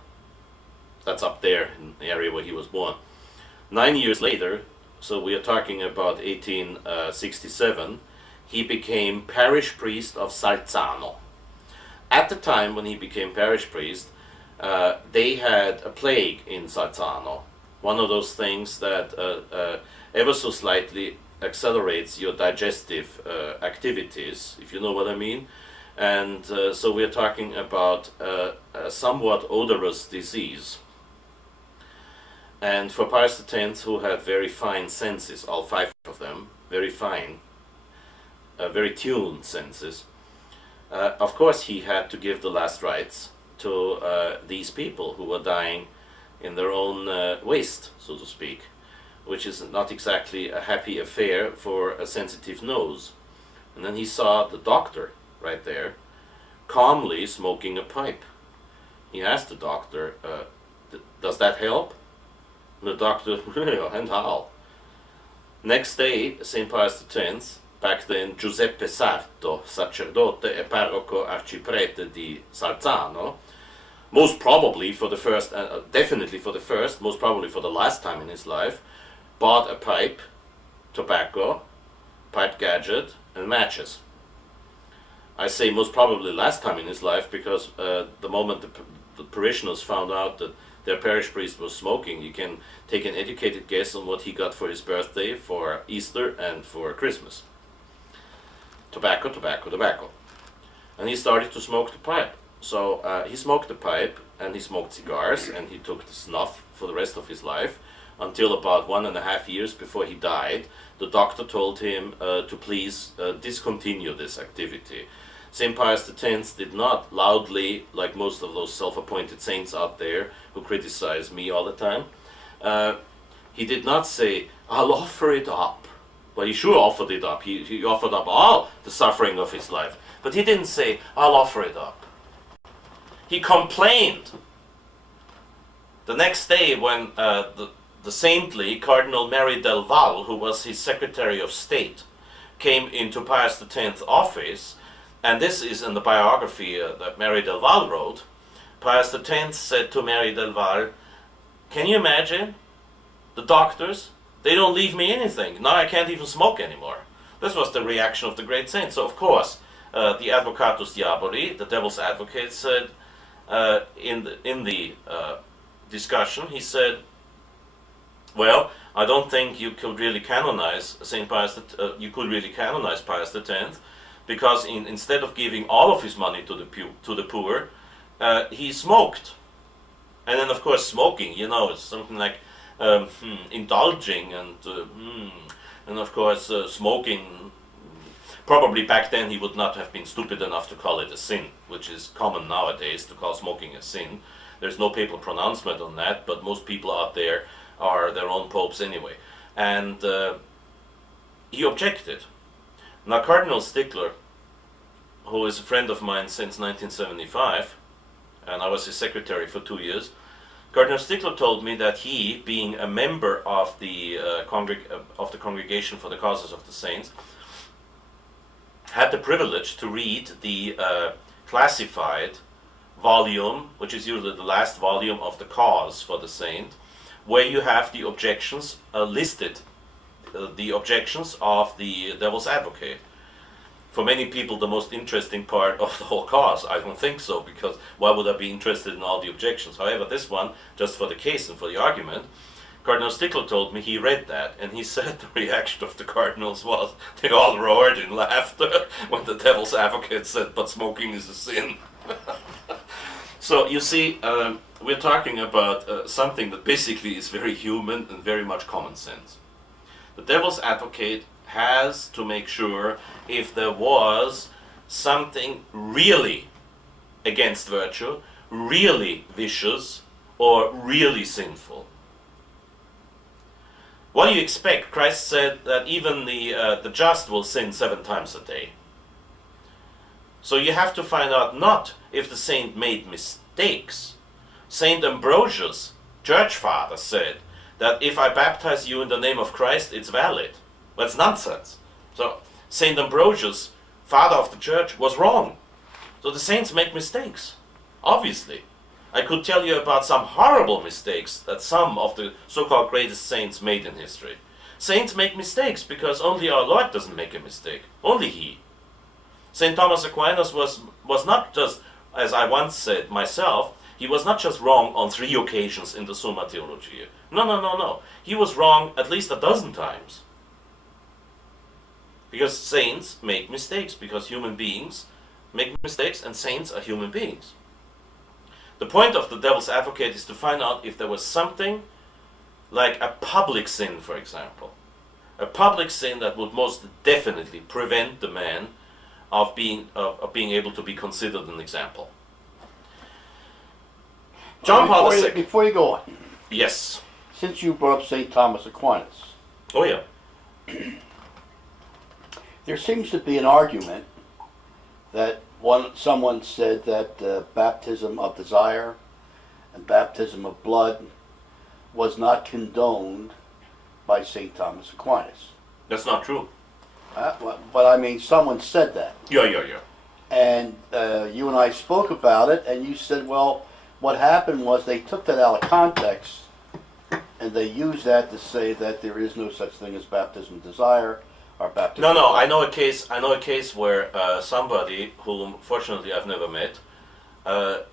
That's up there in the area where he was born. 9 years later, so we are talking about 1867, he became parish priest of Salzano. At the time when he became parish priest, they had a plague in Salzano, one of those things that ever so slightly accelerates your digestive activities, if you know what I mean. And so we are talking about a somewhat odorous disease. And for Pius X, who had very fine senses, all 5 of them, very fine, very tuned senses, of course he had to give the last rites to these people who were dying in their own waste, so to speak, which is not exactly a happy affair for a sensitive nose. And then he saw the doctor right there, calmly smoking a pipe. he asked the doctor, does that help? And the doctor, yeah, and how? Next day, St. Pius X, back then Giuseppe Sarto, sacerdote e parroco arciprete di Salzano, most probably for the first, definitely for the first, most probably for the last time in his life, bought a pipe, tobacco, pipe gadget, and matches. I say most probably last time in his life because the moment the parishioners found out that their parish priest was smoking, you can take an educated guess on what he got for his birthday, for Easter, and for Christmas. Tobacco, tobacco, tobacco. And he started to smoke the pipe. So he smoked the pipe, and he smoked cigars, and he took the snuff for the rest of his life, until about 1.5 years before he died. The doctor told him to please discontinue this activity. St. Pius X did not loudly, like most of those self-appointed saints out there who criticize me all the time, he did not say, I'll offer it up. Well, he sure offered it up. He offered up all the suffering of his life. But he didn't say, I'll offer it up. He complained. The next day when the saintly Cardinal Mary del Val, who was his Secretary of State, came into Pius X's office, and this is in the biography that Mary del Val wrote, Pius X said to Mary del Val, can you imagine? The doctors, they don't leave me anything. Now I can't even smoke anymore. This was the reaction of the great saint. So of course, the Advocatus Diaboli, the devil's advocate, said in the discussion, he said, well, I don't think you could really canonize you could really canonize Pius X, because instead of giving all of his money to the poor, he smoked. And then, of course, smoking, you know, it's something like indulging, and of course, smoking. Probably back then he would not have been stupid enough to call it a sin, which is common nowadays to call smoking a sin. There's no papal pronouncement on that, but most people out there are their own popes anyway. And he objected. Now Cardinal Stickler, who is a friend of mine since 1975, and I was his secretary for 2 years, Cardinal Stickler told me that he, being a member of the Congregation for the Causes of the Saints, had the privilege to read the classified volume, which is usually the last volume of the Cause for the Saint, where you have the objections listed, the objections of the devil's advocate. For many people, the most interesting part of the whole cause. I don't think so, because why would I be interested in all the objections? However, this one, just for the case and for the argument, Cardinal Stickler told me he read that, and he said the reaction of the cardinals was, they all roared in laughter when the devil's advocate said, but smoking is a sin. So, you see, we're talking about something that basically is very human and very much common sense. The devil's advocate has to make sure if there was something really against virtue, really vicious, or really sinful. What do you expect? Christ said that even the just will sin 7 times a day. So you have to find out not if the saint made mistakes. Saint Ambrosius, church father, said that if I baptize you in the name of Christ, it's valid. That's nonsense. So Saint Ambrosius, father of the church, was wrong. So the saints make mistakes, obviously. I could tell you about some horrible mistakes that some of the so-called greatest saints made in history. Saints make mistakes because only our Lord doesn't make a mistake. Only He. St. Thomas Aquinas was not just, as I once said myself, he was not just wrong on 3 occasions in the Summa Theologiae. No. He was wrong at least 12 times. Because saints make mistakes, because human beings make mistakes, and saints are human beings. The point of the devil's advocate is to find out if there was something like a public sin, for example. A public sin that would most definitely prevent the man of being able to be considered an example. John Paul II. Before you go on. Yes. Since you brought up St. Thomas Aquinas. Oh yeah. There seems to be an argument that someone said that baptism of desire and baptism of blood was not condoned by St. Thomas Aquinas. That's not true. But I mean, someone said that. Yeah. And you and I spoke about it, and you said, well, what happened was they took that out of context, and they used that to say that there is no such thing as baptism of desire or baptism. No. I know a case where somebody whom, fortunately, I've never met,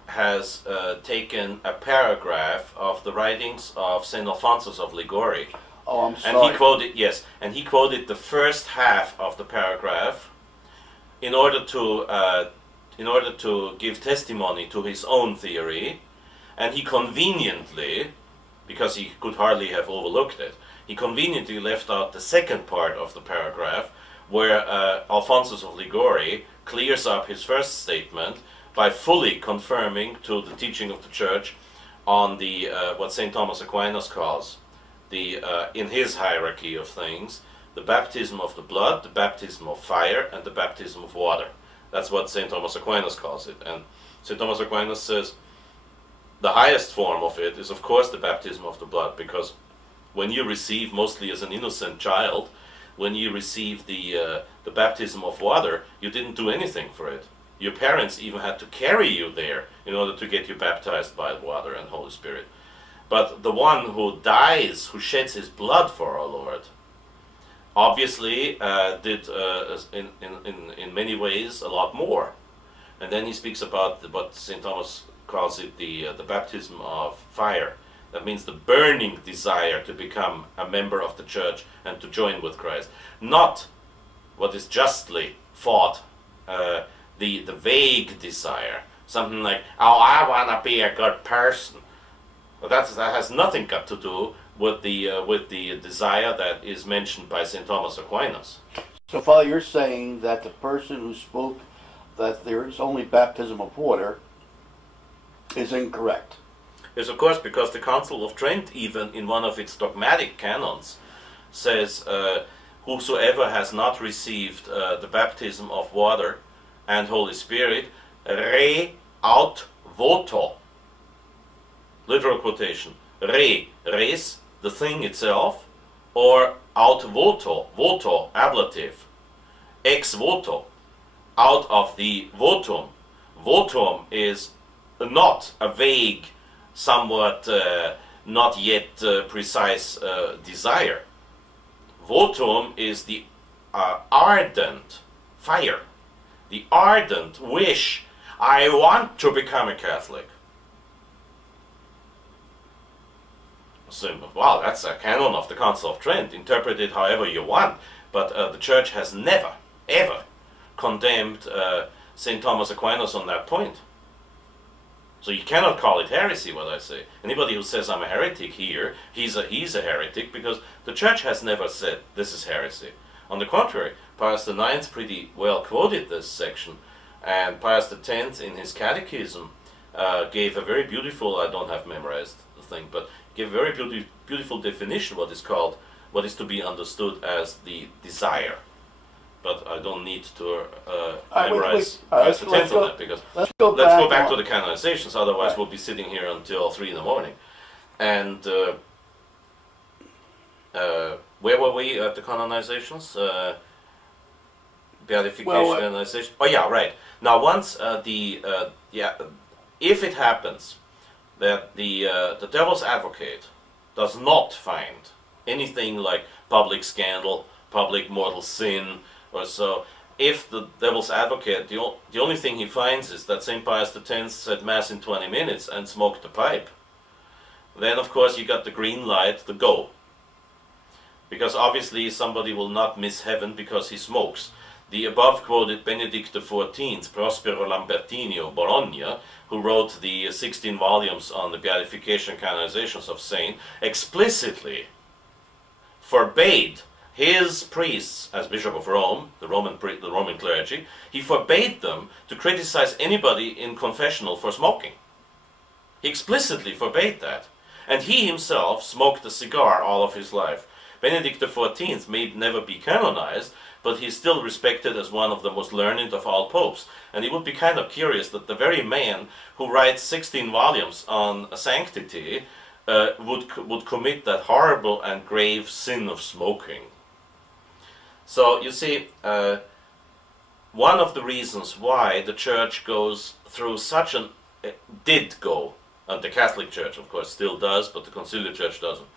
has taken a paragraph of the writings of Saint Alphonsus of Liguori. Oh, I'm sorry. And he quoted the first half of the paragraph in order to give testimony to his own theory, and he conveniently, because he could hardly have overlooked it, he conveniently left out the second part of the paragraph, where Alphonsus of Liguori clears up his first statement by fully confirming to the teaching of the Church on the what St. Thomas Aquinas calls in his hierarchy of things, the baptism of the blood, the baptism of fire, and the baptism of water. That's what St. Thomas Aquinas calls it. And St. Thomas Aquinas says the highest form of it is, of course, the baptism of the blood, because when you receive, mostly as an innocent child, when you receive the baptism of water, you didn't do anything for it. Your parents even had to carry you there in order to get you baptized by water and Holy Spirit. But the one who dies, who sheds his blood for our Lord, obviously did in many ways a lot more. And then he speaks about what St. Thomas calls it the baptism of fire. That means the burning desire to become a member of the Church and to join with Christ. Not what is justly thought the vague desire. Something like, oh, I want to be a good person. But that has nothing got to do with the desire that is mentioned by St. Thomas Aquinas. So, Father, you're saying that the person who spoke that there is only baptism of water is incorrect. Yes, of course, because the Council of Trent, even in one of its dogmatic canons, says, whosoever has not received the baptism of water and Holy Spirit, re aut voto. Literal quotation. Res, the thing itself, or aut voto, voto, ablative. Ex voto, out of the votum. Votum is not a vague, somewhat not yet precise desire. Votum is the ardent fire, the ardent wish. I want to become a Catholic. So, wow, that's a canon of the Council of Trent. Interpret it however you want, but the Church has never, ever condemned St. Thomas Aquinas on that point. So you cannot call it heresy, what I say. Anybody who says I'm a heretic here, he's a heretic, because the Church has never said this is heresy. On the contrary, Pius IX pretty well quoted this section, and Pius X in his catechism gave a very beautiful, I don't have memorized the thing, but gave a very beautiful definition what is to be understood as the desire. But I don't need to memorize Pius X on that, because let's go back to the canonizations, otherwise we'll be sitting here until 3 in the morning. And where were we at the canonizations? Beatification, canonization. Oh yeah, right. Now once if it happens that the devil's advocate does not find anything like public scandal, public mortal sin, or so, if the devil's advocate, the only thing he finds is that St. Pius X said Mass in 20 minutes and smoked a pipe, then of course you got the green light to go. Because obviously somebody will not miss heaven because he smokes. The above quoted Benedict XIV, Prospero Lambertini of Bologna, who wrote the 16 volumes on the beatification canonizations of saint, explicitly forbade his priests, as Bishop of Rome, the Roman clergy, he forbade them to criticize anybody in confessional for smoking. He explicitly forbade that. And he himself smoked a cigar all of his life. Benedict XIV may never be canonized, but he's still respected as one of the most learned of all popes. And it would be kind of curious that the very man who writes 16 volumes on sanctity would commit that horrible and grave sin of smoking. So you see, one of the reasons why the Church goes through such an did go, and the Catholic Church of course still does, but the Conciliar Church doesn't.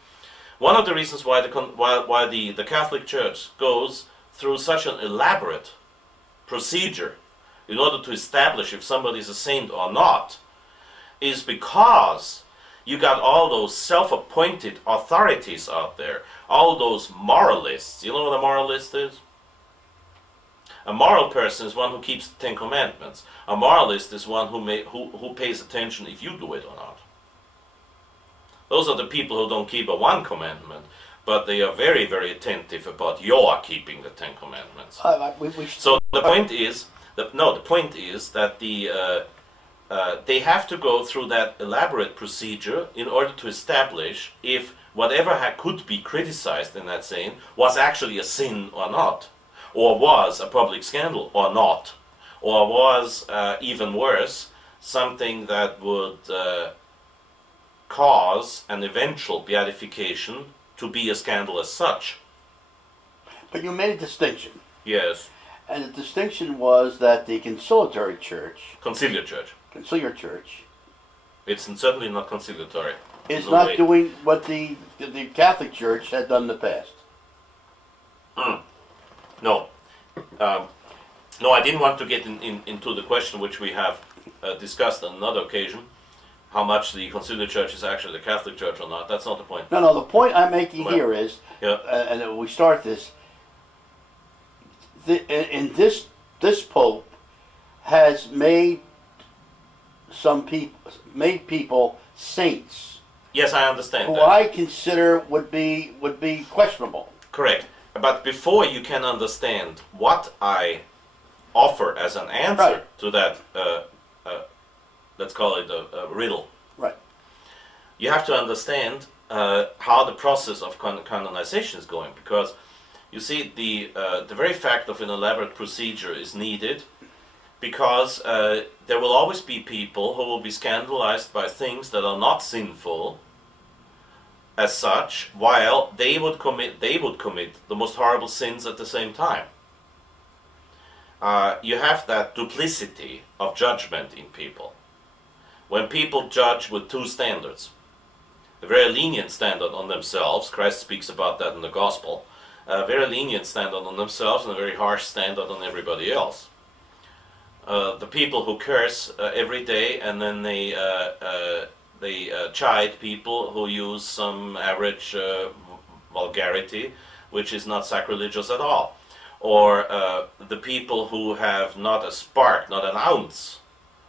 One of the reasons why the Catholic Church goes through such an elaborate procedure in order to establish if somebody is a saint or not is because you got all those self-appointed authorities out there, all those moralists. You know what a moralist is? A moral person is one who keeps the Ten Commandments. A moralist is one who pays attention if you do it or not. Those are the people who don't keep a one commandment, but they are very, very attentive about your keeping the Ten Commandments. So the point is that they have to go through that elaborate procedure in order to establish if whatever could be criticized in that sin was actually a sin or not, or was a public scandal or not, or was, even worse, something that would cause an eventual beatification to be a scandal as such. But you made a distinction. Yes. And the distinction was that the conciliatory church, Conciliar Church. Conciliar Church, It's certainly not conciliatory. is No not way. doing what the Catholic Church had done in the past. No. No, I didn't want to get into the question which we have discussed on another occasion, how much the Conciliar Church is actually the Catholic Church or not. That's not the point. No, the point I'm making Well, here is, yeah. and we start this, this Pope has made people saints, Yes, I understand who that. I consider would be questionable. Correct. But before you can understand what I offer as an answer Right. to that, let's call it a riddle, Right. you have to understand how the process of canonization is going, because you see the very fact of an elaborate procedure is needed because there will always be people who will be scandalized by things that are not sinful as such, while they would commit the most horrible sins at the same time. You have that duplicity of judgment in people. When people judge with two standards, a very lenient standard on themselves, Christ speaks about that in the Gospel, a very lenient standard on themselves and a very harsh standard on everybody else. The people who curse every day and then they chide people who use some average vulgarity, which is not sacrilegious at all. Or the people who have not a spark, not an ounce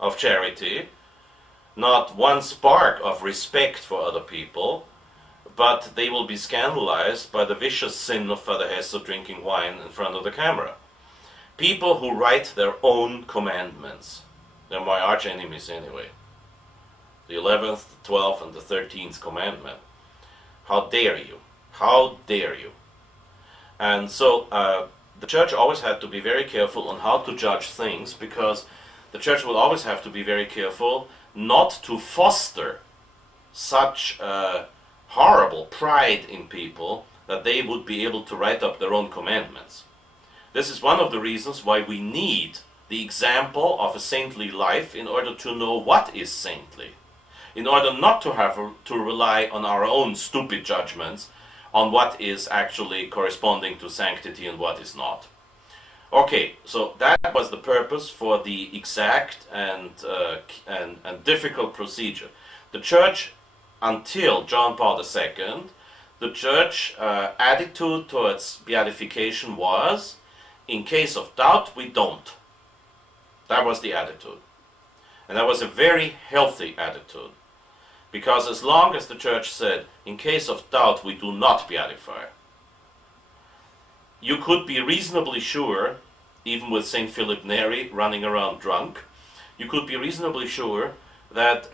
of charity, not one spark of respect for other people, but they will be scandalized by the vicious sin of Fr Hesse drinking wine in front of the camera. People who write their own commandments, they're my arch enemies anyway. The 11th, the 12th, and the 13th commandment. How dare you? How dare you? And so the church always had to be very careful on how to judge things, because the church will always have to be very careful not to foster such horrible pride in people that they would be able to write up their own commandments. This is one of the reasons why we need the example of a saintly life in order to know what is saintly, in order not to have to rely on our own stupid judgments on what is actually corresponding to sanctity and what is not. Okay, so that was the purpose for the exact and difficult procedure. The Church, until John Paul II, the Church attitude towards beatification was, in case of doubt, we don't. That was the attitude. And that was a very healthy attitude. Because as long as the Church said, in case of doubt, we do not beatify, you could be reasonably sure, even with St. Philip Neri running around drunk, you could be reasonably sure that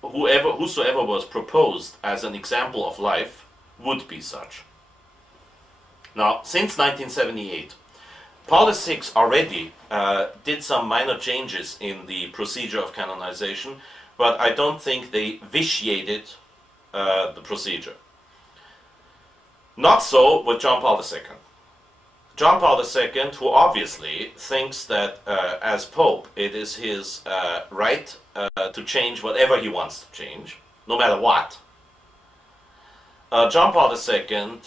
whosoever was proposed as an example of life would be such. Now, since 1978, Paul VI already did some minor changes in the procedure of canonization, but I don't think they vitiated the procedure. Not so with John Paul II. John Paul II, who obviously thinks that as Pope it is his right to change whatever he wants to change, no matter what. John Paul II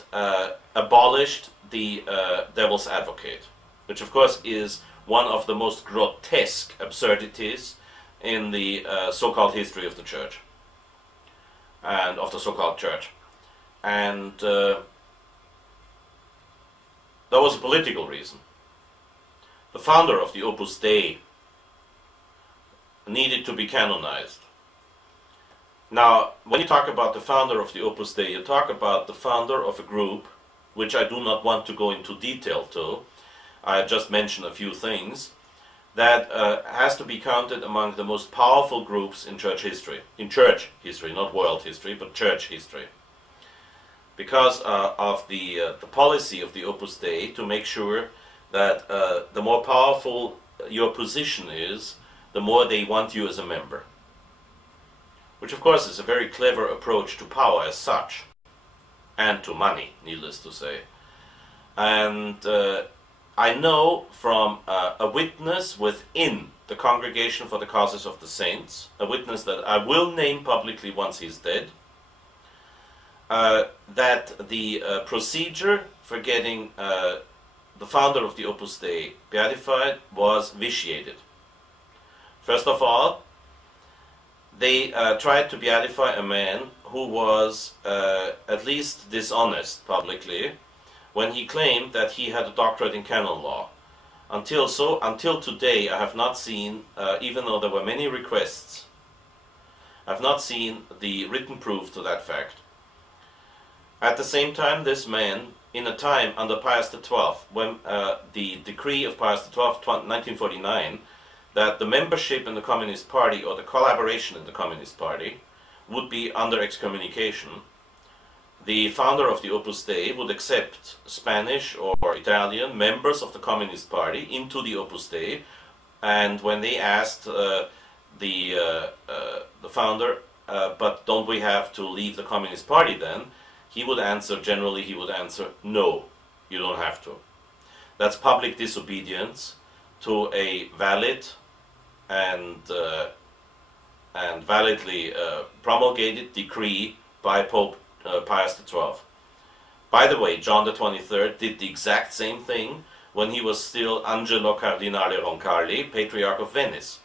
abolished the devil's advocate, which of course is one of the most grotesque absurdities in the so-called history of the Church and of the so-called Church. And there was a political reason. The founder of the Opus Dei needed to be canonized. Now, when you talk about the founder of the Opus Dei, you talk about the founder of a group, which I do not want to go into detail to. I just mentioned a few things, that has to be counted among the most powerful groups in church history. In church history, not world history, but church history. Because of the policy of the Opus Dei to make sure that the more powerful your position is, the more they want you as a member. Which of course is a very clever approach to power as such, and to money, needless to say. And I know from a witness within the Congregation for the Causes of the Saints, a witness that I will name publicly once he's dead, that the procedure for getting the founder of the Opus Dei beatified was vitiated. First of all, they tried to beatify a man who was at least dishonest publicly when he claimed that he had a doctorate in canon law. Until today, I have not seen, even though there were many requests, I have not seen the written proof to that fact. At the same time, this man, in a time under Pius XII, when the decree of Pius XII, 1949, that the membership in the Communist Party or the collaboration in the Communist Party would be under excommunication, the founder of the Opus Dei would accept Spanish or Italian members of the Communist Party into the Opus Dei, and when they asked the founder, but don't we have to leave the Communist Party then, he would answer, generally he would answer, no, you don't have to. That's public disobedience to a valid and validly promulgated decree by Pope Pius XII. By the way, John the 23rd did the exact same thing when he was still Angelo Cardinale Roncalli, Patriarch of Venice.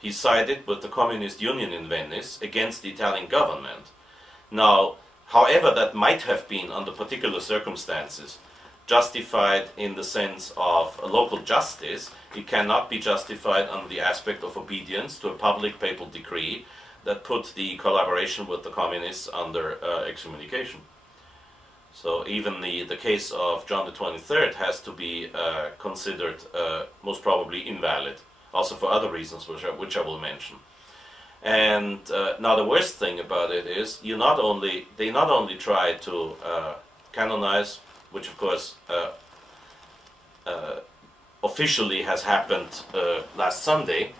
He sided with the Communist Union in Venice against the Italian government. Now, however that might have been under particular circumstances justified in the sense of a local justice, it cannot be justified under the aspect of obedience to a public papal decree that put the collaboration with the communists under excommunication. So even the case of John the 23rd has to be considered most probably invalid, also for other reasons which I will mention. And now the worst thing about it is they not only try to canonize, which of course officially has happened last Sunday,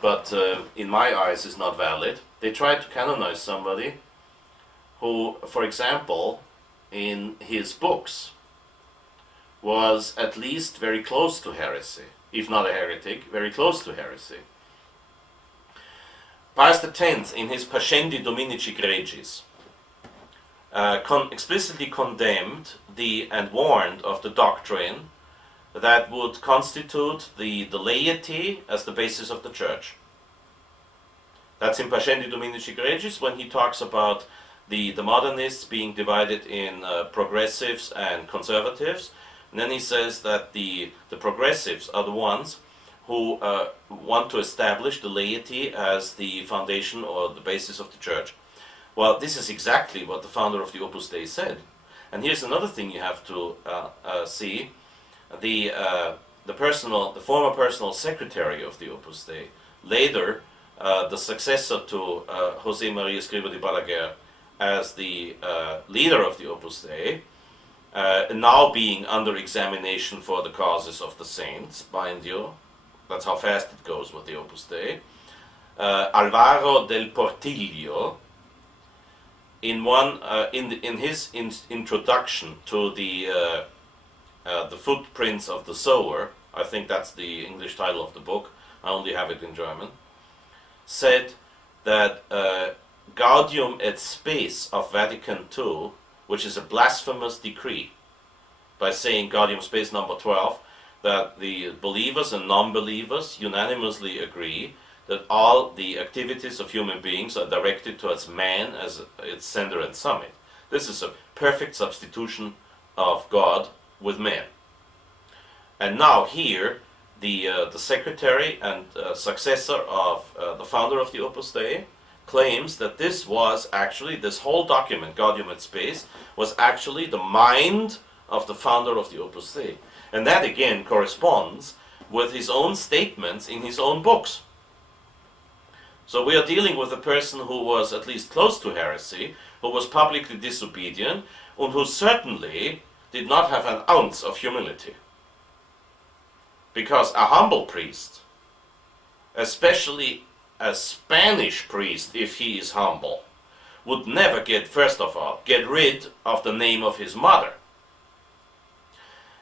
but in my eyes is not valid. They tried to canonize somebody who, for example, in his books was at least very close to heresy, if not a heretic, very close to heresy. Pius X, in his Pascendi Dominici Gregis, explicitly condemned and warned of the doctrine that would constitute the laity as the basis of the church. That's in Pascendi Dominici Gregis when he talks about the modernists being divided in progressives and conservatives. And then he says that the progressives are the ones who want to establish the laity as the foundation or the basis of the church. Well, this is exactly what the founder of the Opus Dei said. And here's another thing you have to see. The former personal secretary of the Opus Dei, later the successor to José María Escrivá de Balaguer as the leader of the Opus Dei, now being under examination for the causes of the saints, mind you. That's how fast it goes with the Opus Dei. Alvaro del Portillo, in his introduction to the Footprints of the Sower, I think that's the English title of the book, I only have it in German, said that Gaudium et Spes of Vatican II, which is a blasphemous decree, by saying Gaudium Spes number 12, that the believers and non-believers unanimously agree that all the activities of human beings are directed towards man as its center and summit. This is a perfect substitution of God with man. And now here, the secretary and successor of the founder of the Opus Dei claims that this was actually, this whole document, Gaudium et Spes, was actually the mind of the founder of the Opus Dei. And that again corresponds with his own statements in his own books. So we are dealing with a person who was at least close to heresy, who was publicly disobedient, and who certainly did not have an ounce of humility. Because a humble priest, especially a Spanish priest, if he is humble, would never first of all, get rid of the name of his mother.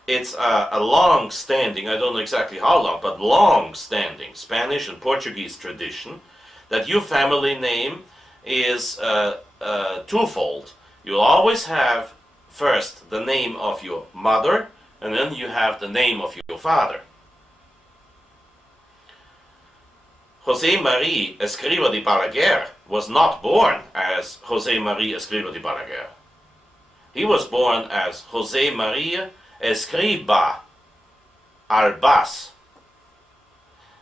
It's a long-standing, I don't know exactly how long, but long-standing Spanish and Portuguese tradition that your family name is twofold. You'll always have first the name of your mother, and then you have the name of your father. José María Escrivá de Balaguer was not born as José María Escrivá de Balaguer. He was born as José María Escribá Albás.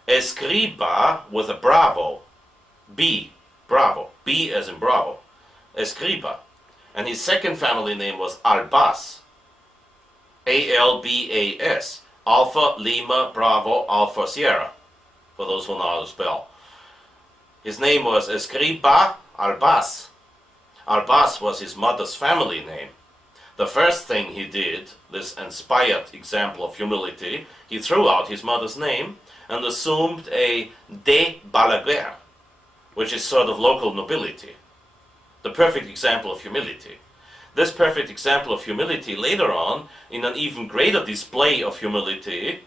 Escribá with a bravo, B, bravo, B as in bravo, Escribá. And his second family name was Albás, A-L-B-A-S, Alpha Lima Bravo Alpha Sierra, for those who know how to spell. His name was Escribá Albás. Albás was his mother's family name. The first thing he did, this inspired example of humility, he threw out his mother's name and assumed a de Balaguer, which is sort of local nobility. The perfect example of humility. This perfect example of humility later on, in an even greater display of humility,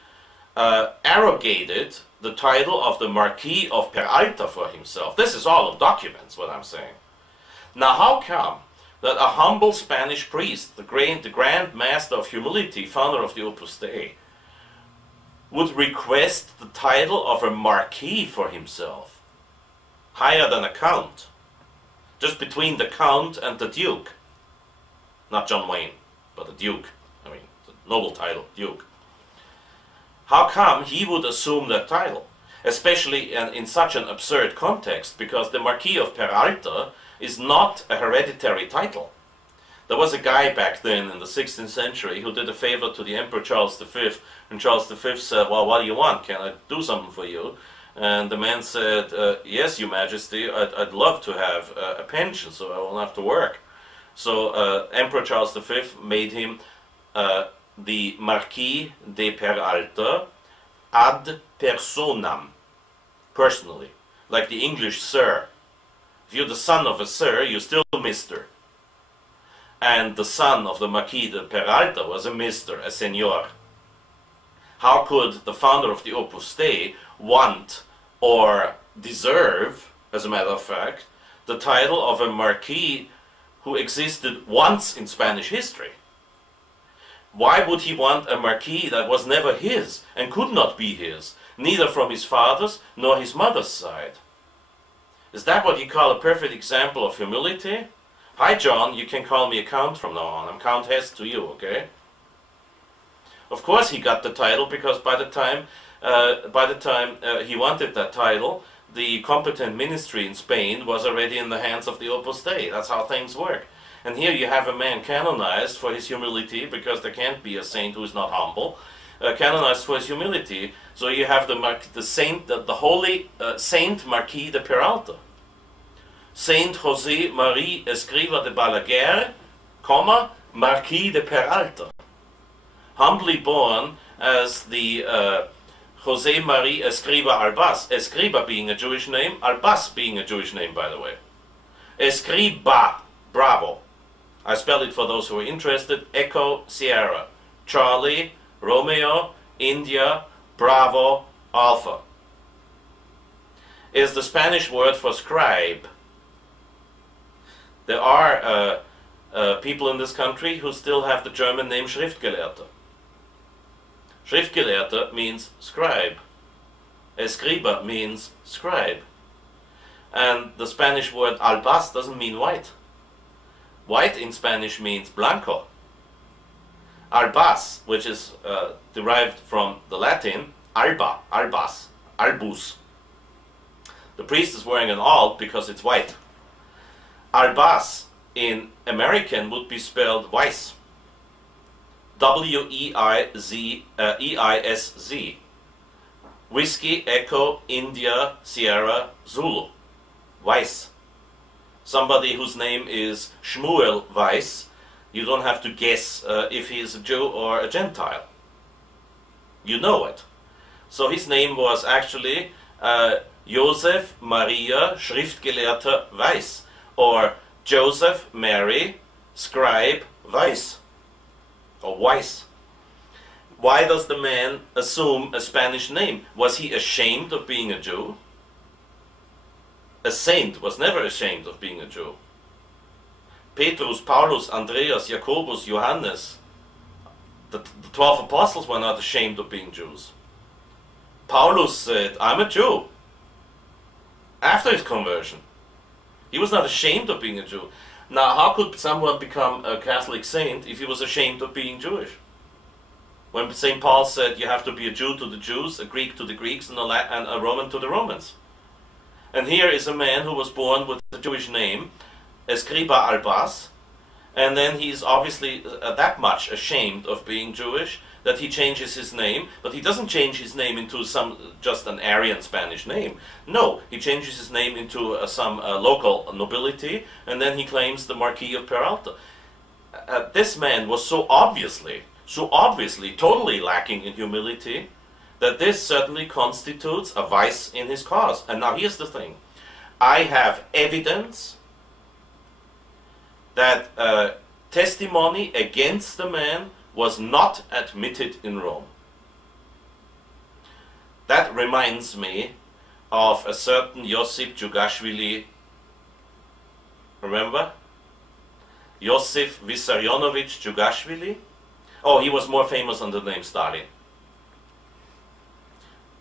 arrogated the title of the Marquis of Peralta for himself. This is all of documents, what I'm saying. Now how come that a humble Spanish priest, the Grand Master of Humility, founder of the Opus Dei, would request the title of a Marquis for himself, higher than a Count, just between the Count and the Duke? Not John Wayne, but the Duke. I mean, the noble title, Duke. How come he would assume that title? Especially in such an absurd context, because the Marquis of Peralta is not a hereditary title. There was a guy back then in the 16th century who did a favor to the Emperor Charles V, and Charles V said, well, what do you want? Can I do something for you? And the man said, yes, Your Majesty, I'd love to have a pension, so I won't have to work. So Emperor Charles V made him the Marquis de Peralta ad personam, personally, like the English Sir. If you're the son of a Sir, you're still Mr. And the son of the Marquis de Peralta was a Mr., a Senor. How could the founder of the Opus Dei want or deserve, as a matter of fact, the title of a Marquis who existed once in Spanish history? Why would he want a Marquis that was never his and could not be his, neither from his father's nor his mother's side? Is that what you call a perfect example of humility? Hi John, you can call me a Count from now on. I'm Fr Hesse to you, okay? Of course he got the title because by the time he wanted that title, the competent ministry in Spain was already in the hands of the Opus Dei. That's how things work. And here you have a man canonized for his humility, because there can't be a saint who is not humble, canonized for his humility. So you have the holy Saint Marquis de Peralta. Saint José María Escrivá de Balaguer, comma, Marquis de Peralta, humbly born as the Jose Marie Escriba Albas, Escriba being a Jewish name, Albas being a Jewish name, by the way. Escriba, bravo. I spell it for those who are interested. Echo, Sierra, Charlie, Romeo, India, Bravo, Alpha. Is the Spanish word for scribe. There are people in this country who still have the German name Schriftgelehrter. Schriftgelehrter means scribe. Escriba means scribe. And the Spanish word albas doesn't mean white. White in Spanish means blanco. Albas, which is derived from the Latin alba, albas, albus. The priest is wearing an alb because it's white. Albas in American would be spelled Weiss. W-E-I-S-Z. Whiskey, Echo, India, Sierra, Zulu. Weiss. Somebody whose name is Shmuel Weiss, you don't have to guess if he is a Jew or a Gentile. You know it. So his name was actually Joseph Maria Schriftgelehrter Weiss, or Joseph Mary Scribe Weiss, or Weiss. Why does the man assume a Spanish name? Was he ashamed of being a Jew? A saint was never ashamed of being a Jew. Petrus, Paulus, Andreas, Jacobus, Johannes, the 12 apostles were not ashamed of being Jews. Paulus said, I'm a Jew, after his conversion. He was not ashamed of being a Jew. Now, how could someone become a Catholic saint if he was ashamed of being Jewish? When St. Paul said you have to be a Jew to the Jews, a Greek to the Greeks, and a Roman to the Romans. And here is a man who was born with a Jewish name, Escriba Albas, and then he's obviously that much ashamed of being Jewish that he changes his name, but he doesn't change his name into just an Aryan Spanish name. No, he changes his name into some local nobility, and then he claims the Marquis of Peralta. This man was so obviously totally lacking in humility that this certainly constitutes a vice in his cause. And now here's the thing. I have evidence that testimony against the man was not admitted in Rome. That reminds me of a certain Josip Djugashvili. Remember? Josif Vissarionovich Djugashvili? Oh, he was more famous under the name Stalin.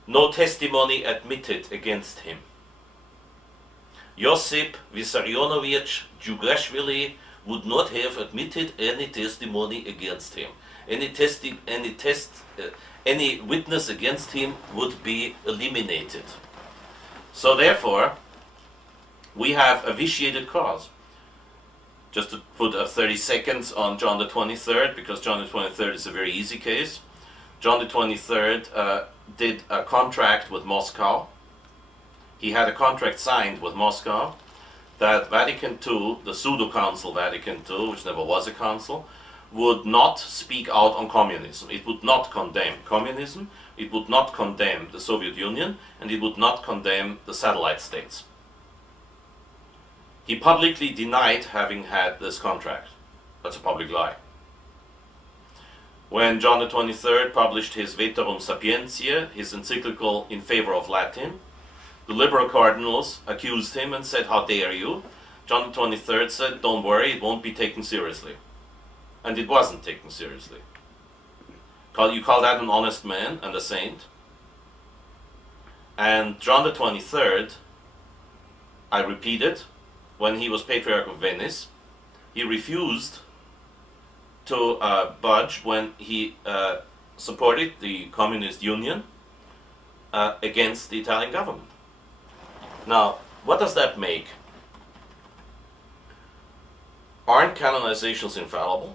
No testimony admitted against him. Josip Vissarionovich Djugashvili would not have admitted any testimony against him. Any witness against him would be eliminated. So therefore, we have a vitiated cause. Just to put 30 seconds on John the 23rd, because John the 23rd is a very easy case. John the 23rd did a contract with Moscow. He had a contract signed with Moscow that Vatican II, the pseudo-council Vatican II, which never was a council, would not speak out on communism. It would not condemn communism, it would not condemn the Soviet Union, and it would not condemn the satellite states. He publicly denied having had this contract. That's a public lie. When John the 23rd published his Veterum Sapientiae, his encyclical in favor of Latin, the liberal cardinals accused him and said, how dare you? John the 23rd said, don't worry, it won't be taken seriously. And it wasn't taken seriously. You call that an honest man and a saint? And John the 23rd, I repeat it, when he was Patriarch of Venice, he refused to budge when he supported the Communist Union against the Italian government. Now, what does that make? Aren't canonizations infallible?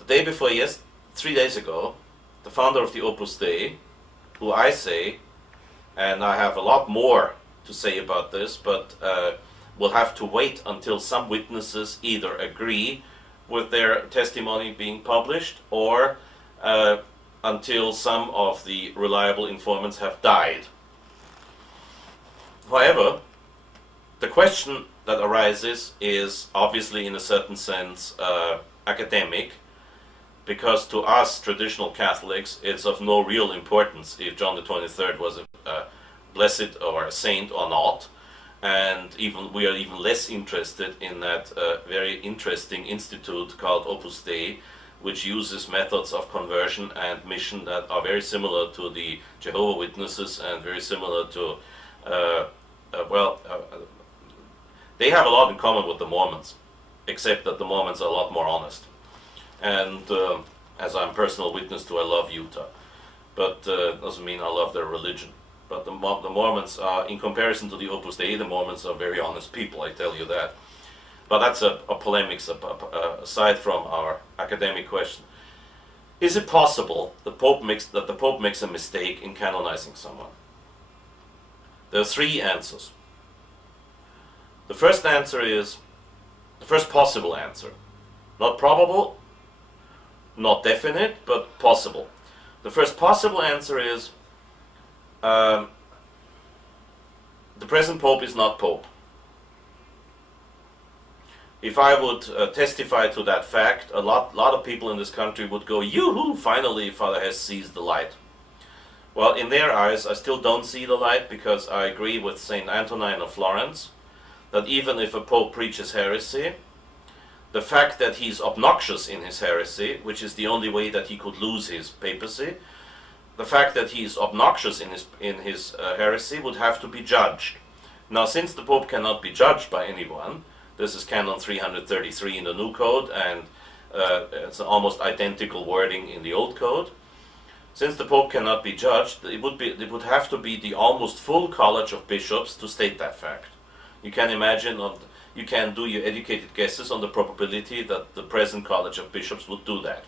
The day before 3 days ago, the founder of the Opus Dei, who I say, and I have a lot more to say about this, but will have to wait until some witnesses either agree with their testimony being published, or until some of the reliable informants have died. However, the question that arises is obviously in a certain sense academic, because to us traditional Catholics it's of no real importance if John the 23rd was a blessed or a saint or not, and we are even less interested in that very interesting institute called Opus Dei, which uses methods of conversion and mission that are very similar to the Jehovah's Witnesses and very similar to they have a lot in common with the Mormons, except that the Mormons are a lot more honest. And as I'm personal witness to, I love Utah, but doesn't mean I love their religion. But the Mormons are, in comparison to the Opus Dei, the Mormons are very honest people, I tell you that. But that's a polemic aside from our academic question. Is it possible that the Pope makes a mistake in canonizing someone? There are three answers. The first answer is, the first possible answer, not probable, not definite, but possible. The first possible answer is, the present Pope is not Pope. If I would testify to that fact, a lot of people in this country would go, yoo-hoo, finally Father Hesse sees the light. Well, in their eyes, I still don't see the light, because I agree with St. Antonine of Florence that even if a Pope preaches heresy, the fact that he's obnoxious in his heresy, which is the only way that he could lose his papacy, the fact that he's obnoxious in his heresy would have to be judged. Now, since the Pope cannot be judged by anyone, this is Canon 333 in the New Code, and it's almost identical wording in the Old Code. Since the Pope cannot be judged, it would have to be the almost full College of Bishops to state that fact. You can imagine, you can do your educated guesses on the probability that the present College of Bishops would do that.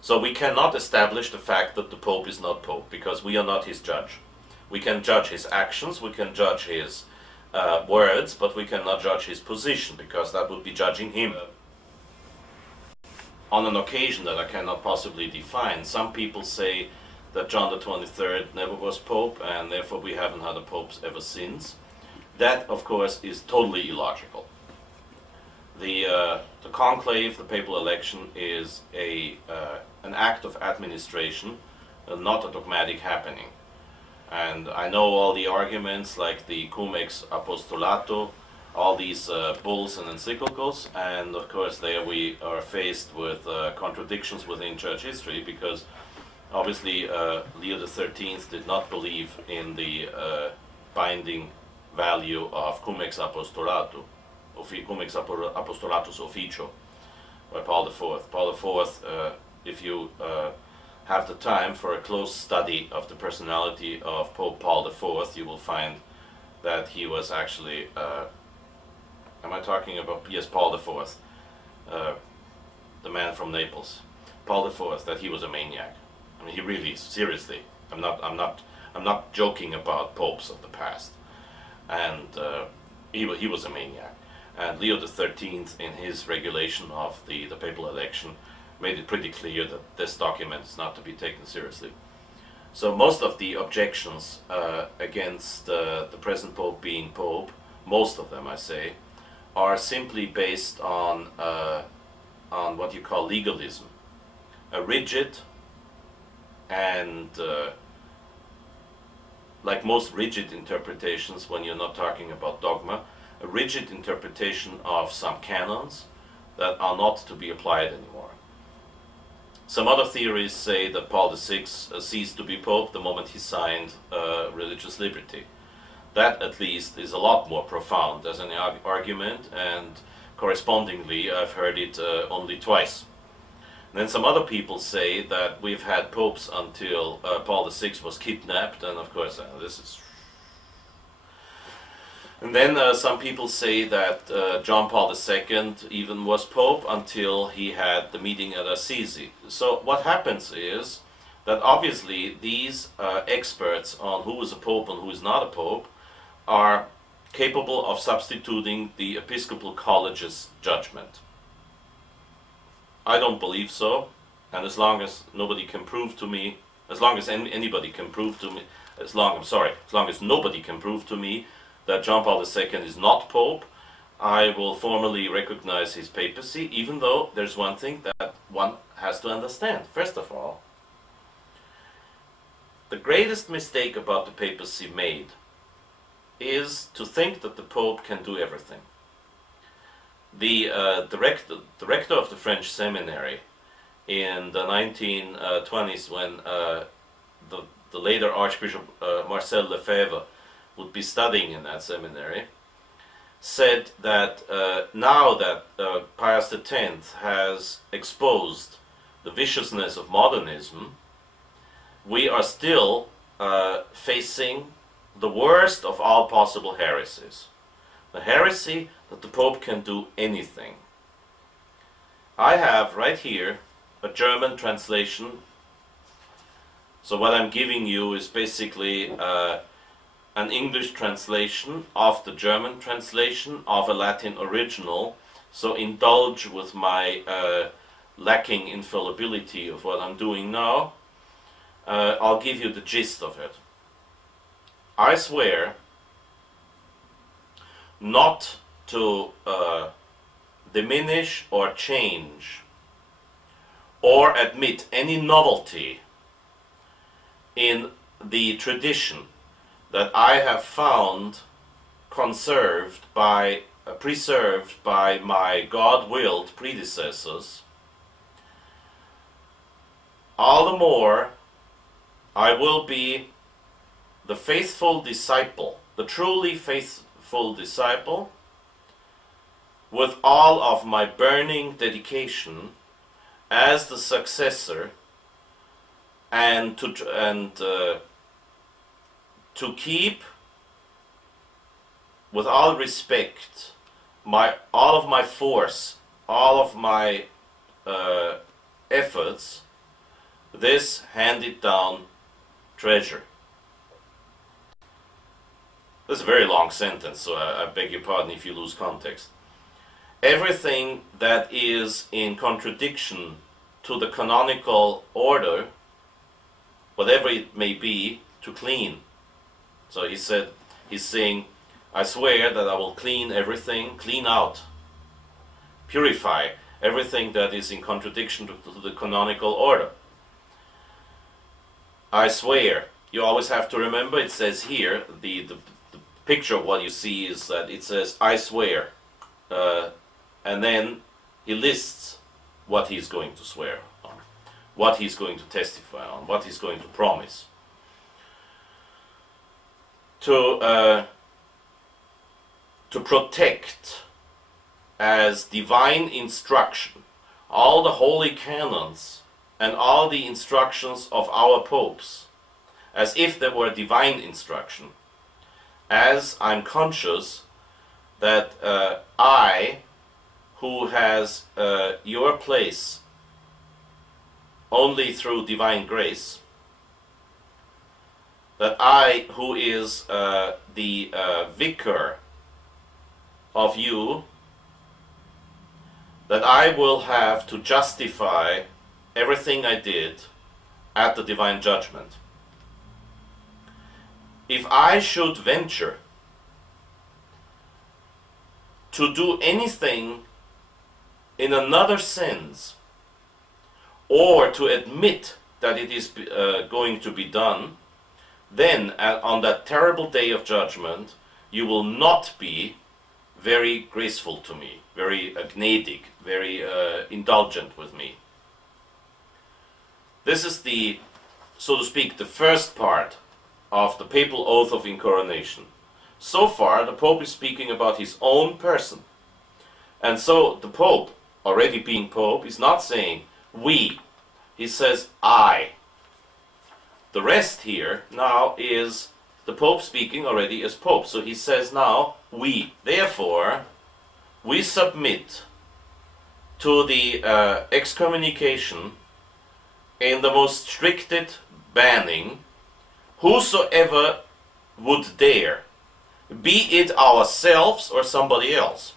So we cannot establish the fact that the Pope is not Pope, because we are not his judge. We can judge his actions, we can judge his words, but we cannot judge his position, because that would be judging him. On an occasion that I cannot possibly define, some people say that John the 23rd never was Pope, and therefore we haven't had a Pope ever since. That, of course, is totally illogical. The conclave, the papal election, is an act of administration, not a dogmatic happening. And I know all the arguments, like the cum ex apostolato, all these bulls and encyclicals, and of course there we are faced with contradictions within church history, because obviously Leo XIII did not believe in the binding value of cum ex apostolatus officio by Paul IV. Paul IV, if you have the time for a close study of the personality of Pope Paul IV, you will find that he was actually, am I talking about, yes, Paul IV, the man from Naples, Paul IV, that he was a maniac. I mean, he really, seriously, I'm not joking about popes of the past. And he was a maniac. And Leo XIII, in his regulation of the papal election, made it pretty clear that this document is not to be taken seriously. So most of the objections against the present Pope being Pope, most of them I say, are simply based on what you call legalism. A rigid and like most rigid interpretations, when you're not talking about dogma, a rigid interpretation of some canons that are not to be applied anymore. Some other theories say that Paul VI ceased to be Pope the moment he signed religious liberty. That, at least, is a lot more profound as an argument, and correspondingly I've heard it only twice. And then some other people say that we've had popes until Paul VI was kidnapped, and of course this is... And then some people say that John Paul II even was Pope until he had the meeting at Assisi. So what happens is that obviously these experts on who is a Pope and who is not a Pope are capable of substituting the Episcopal College's judgment. I don't believe so, and as long as nobody can prove to me, as long as anybody can prove to me, as long as nobody can prove to me that John Paul II is not Pope, I will formally recognize his papacy, even though there's one thing that one has to understand. First of all, the greatest mistake about the papacy made is to think that the Pope can do everything. The rector of the French seminary in the 1920s, when the later Archbishop Marcel Lefebvre would be studying in that seminary, said that now that Pius X has exposed the viciousness of modernism, we are still facing the worst of all possible heresies. The heresy that the Pope can do anything. I have right here a German translation. So what I'm giving you is basically an English translation of the German translation of a Latin original. So indulge with my lacking infallibility of what I'm doing now. I'll give you the gist of it. I swear not to diminish or change or admit any novelty in the tradition that I have found preserved by my God-willed predecessors. All the more I will be the faithful disciple, the truly faithful disciple, with all of my burning dedication as the successor, and to keep, with all respect, all of my force, all of my efforts, this handed down treasure. This is a very long sentence, so I beg your pardon if you lose context. Everything that is in contradiction to the canonical order, whatever it may be, to clean. So he's saying, I swear that I will clean everything, clean out, purify everything that is in contradiction to the canonical order. I swear. You always have to remember, it says here, the picture of what you see is that it says, I swear. And then he lists what he's going to swear on, what he's going to testify on, what he's going to promise. To protect as divine instruction all the holy canons and all the instructions of our popes, as if they were divine instruction, as I'm conscious that I, who has your place only through divine grace, that I, who is the vicar of you, that I will have to justify everything I did at the divine judgment. If I should venture to do anything in another sense, or to admit that it is going to be done, then on that terrible day of judgment, you will not be very graceful to me, very gnädig, very indulgent with me. This is the, so to speak, the first part of the papal oath of incoronation. So far, the Pope is speaking about his own person. And so the Pope, already being Pope, is not saying we. He says I. The rest here now is the Pope speaking already as Pope. So he says now we. Therefore, we submit to the excommunication in the most stricted banning whosoever would dare be it ourselves or somebody else,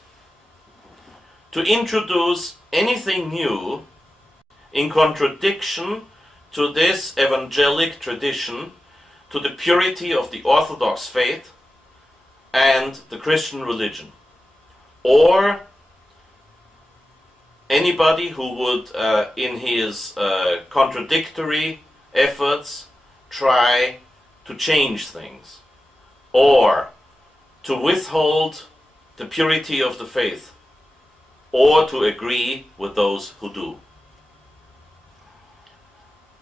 to introduce anything new in contradiction to this evangelic tradition, to the purity of the Orthodox faith and the Christian religion, or anybody who would, in his contradictory efforts, try to change things, or to withhold the purity of the faith, or to agree with those who do.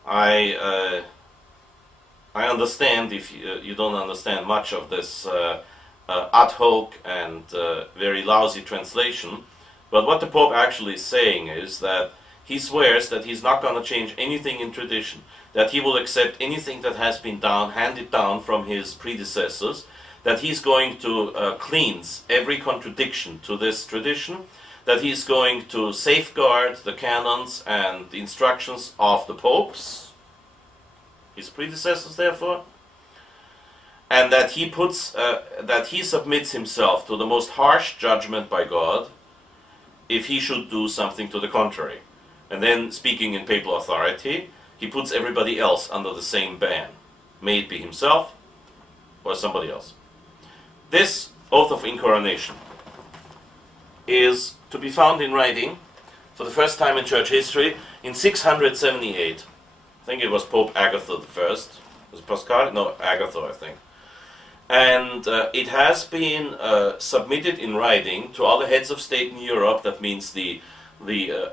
I understand if you don't understand much of this ad hoc and very lousy translation, but what the Pope actually is saying is that he swears that he's not going to change anything in tradition, that he will accept anything that has been handed down from his predecessors, that he's going to cleanse every contradiction to this tradition, that he's going to safeguard the canons and the instructions of the popes, his predecessors therefore, and that he submits himself to the most harsh judgment by God if he should do something to the contrary. And then, speaking in papal authority, he puts everybody else under the same ban, may it be himself or somebody else. This oath of incoronation is to be found in writing for the first time in church history in 678. I think it was Pope Agatha I. Was it Pascal? No, Agatha, I think. And it has been submitted in writing to all the heads of state in Europe. That means the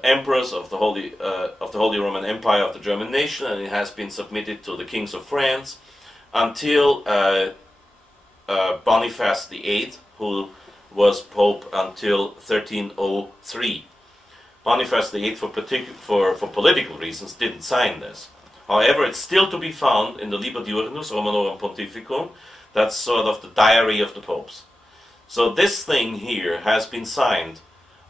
emperors of the Holy Roman Empire of the German nation, and it has been submitted to the kings of France until Boniface VIII, who was Pope until 1303. Boniface VIII, for political reasons, didn't sign this. However, it's still to be found in the Liber Diurnus Romanorum Pontificum. That's sort of the diary of the popes. So this thing here has been signed.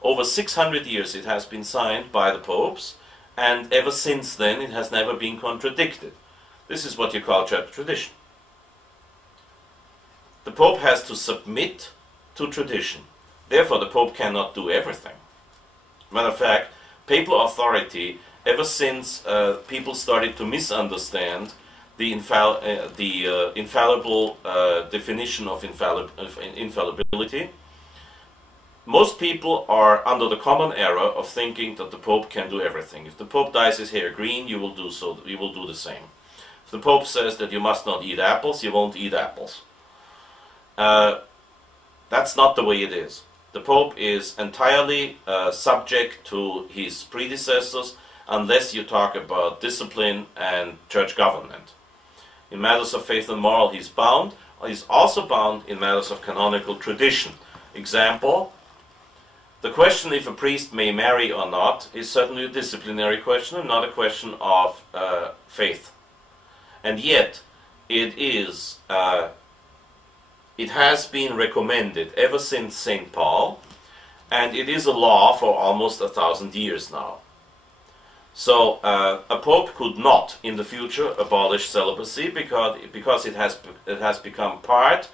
Over 600 years it has been signed by the popes, and ever since then it has never been contradicted. This is what you call church tradition. The Pope has to submit to tradition. Therefore, the Pope cannot do everything. Matter of fact, papal authority, ever since people started to misunderstand the infallible definition of infallibility, most people are under the common error of thinking that the Pope can do everything. If the Pope dyes his hair green, you will do so. You will do the same. If the Pope says that you must not eat apples, you won't eat apples. That's not the way it is. The Pope is entirely subject to his predecessors, unless you talk about discipline and church government. In matters of faith and moral, he's bound. He's also bound in matters of canonical tradition. Example, the question if a priest may marry or not is certainly a disciplinary question and not a question of faith. And yet, it has been recommended ever since St. Paul, and it is a law for almost 1,000 years now. So a pope could not, in the future, abolish celibacy because it has become part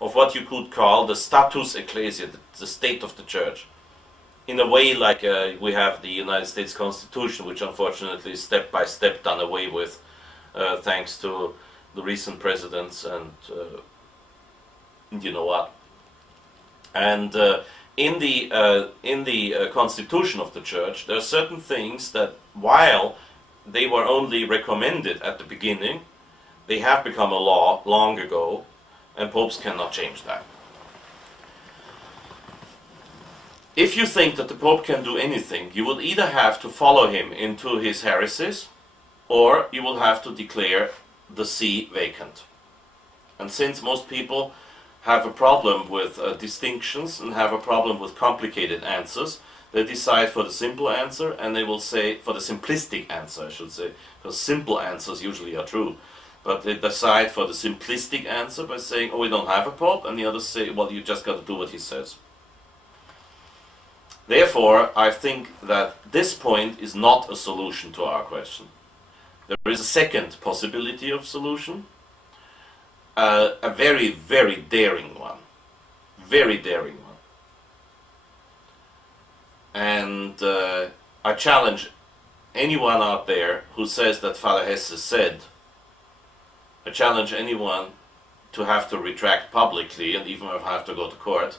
of what you could call the status ecclesiae, the state of the church. In a way like we have the United States Constitution, which unfortunately is step by step done away with, thanks to the recent presidents and you know what. And in the constitution of the church, there are certain things that, while they were only recommended at the beginning, they have become a law long ago, and popes cannot change that. If you think that the Pope can do anything, you will either have to follow him into his heresies, or you will have to declare the see vacant. And since most people have a problem with distinctions and have a problem with complicated answers, they decide for the simple answer, and they will say, for the simplistic answer I should say, because simple answers usually are true, but they decide for the simplistic answer by saying, oh, we don't have a Pope, and the others say, well, you just got to do what he says. Therefore, I think that this point is not a solution to our question. There is a second possibility of solution, a very, very daring one. very daring one. And I challenge anyone out there who says that Fr Hesse said, I challenge anyone to have to retract publicly, and even if I have to go to court,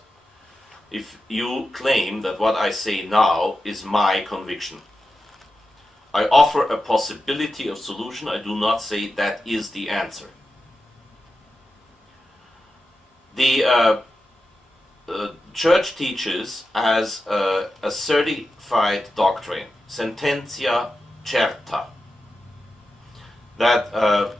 if you claim that what I say now is my conviction. I offer a possibility of solution. I do not say that is the answer. The church teaches as a certified doctrine, sententia certa, that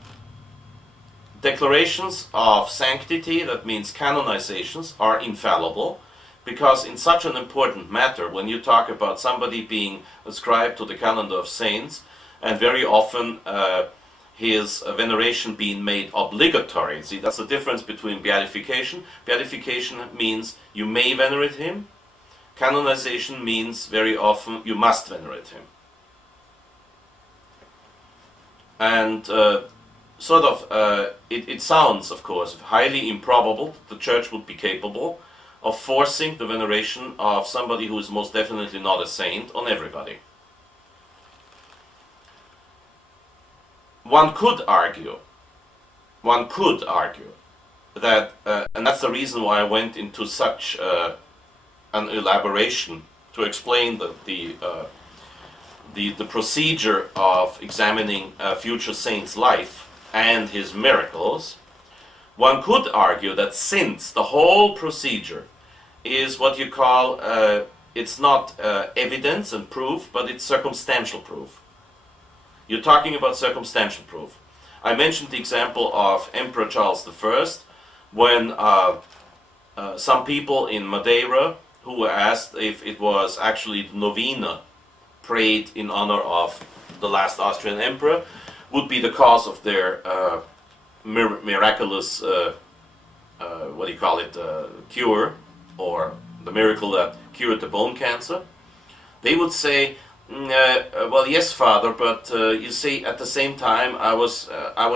declarations of sanctity, that means canonizations, are infallible, because in such an important matter, when you talk about somebody being ascribed to the calendar of saints, and very often his veneration being made obligatory. See, that's the difference between beatification. Beatification means you may venerate him. Canonization means very often you must venerate him. And it sounds, of course, highly improbable that the church would be capable of forcing the veneration of somebody who is most definitely not a saint on everybody. One could argue that, and that's the reason why I went into such an elaboration to explain the procedure of examining a future saint's life and his miracles. One could argue that since the whole procedure is what you call, it's not evidence and proof, but it's circumstantial proof. You're talking about circumstantial proof. I mentioned the example of Emperor Charles I, when some people in Madeira who were asked if it was actually the novena prayed in honor of the last Austrian emperor would be the cause of their miraculous, what do you call it, cure, or the miracle that cured the bone cancer. They would say, well, yes, Father, but you see, at the same time, I was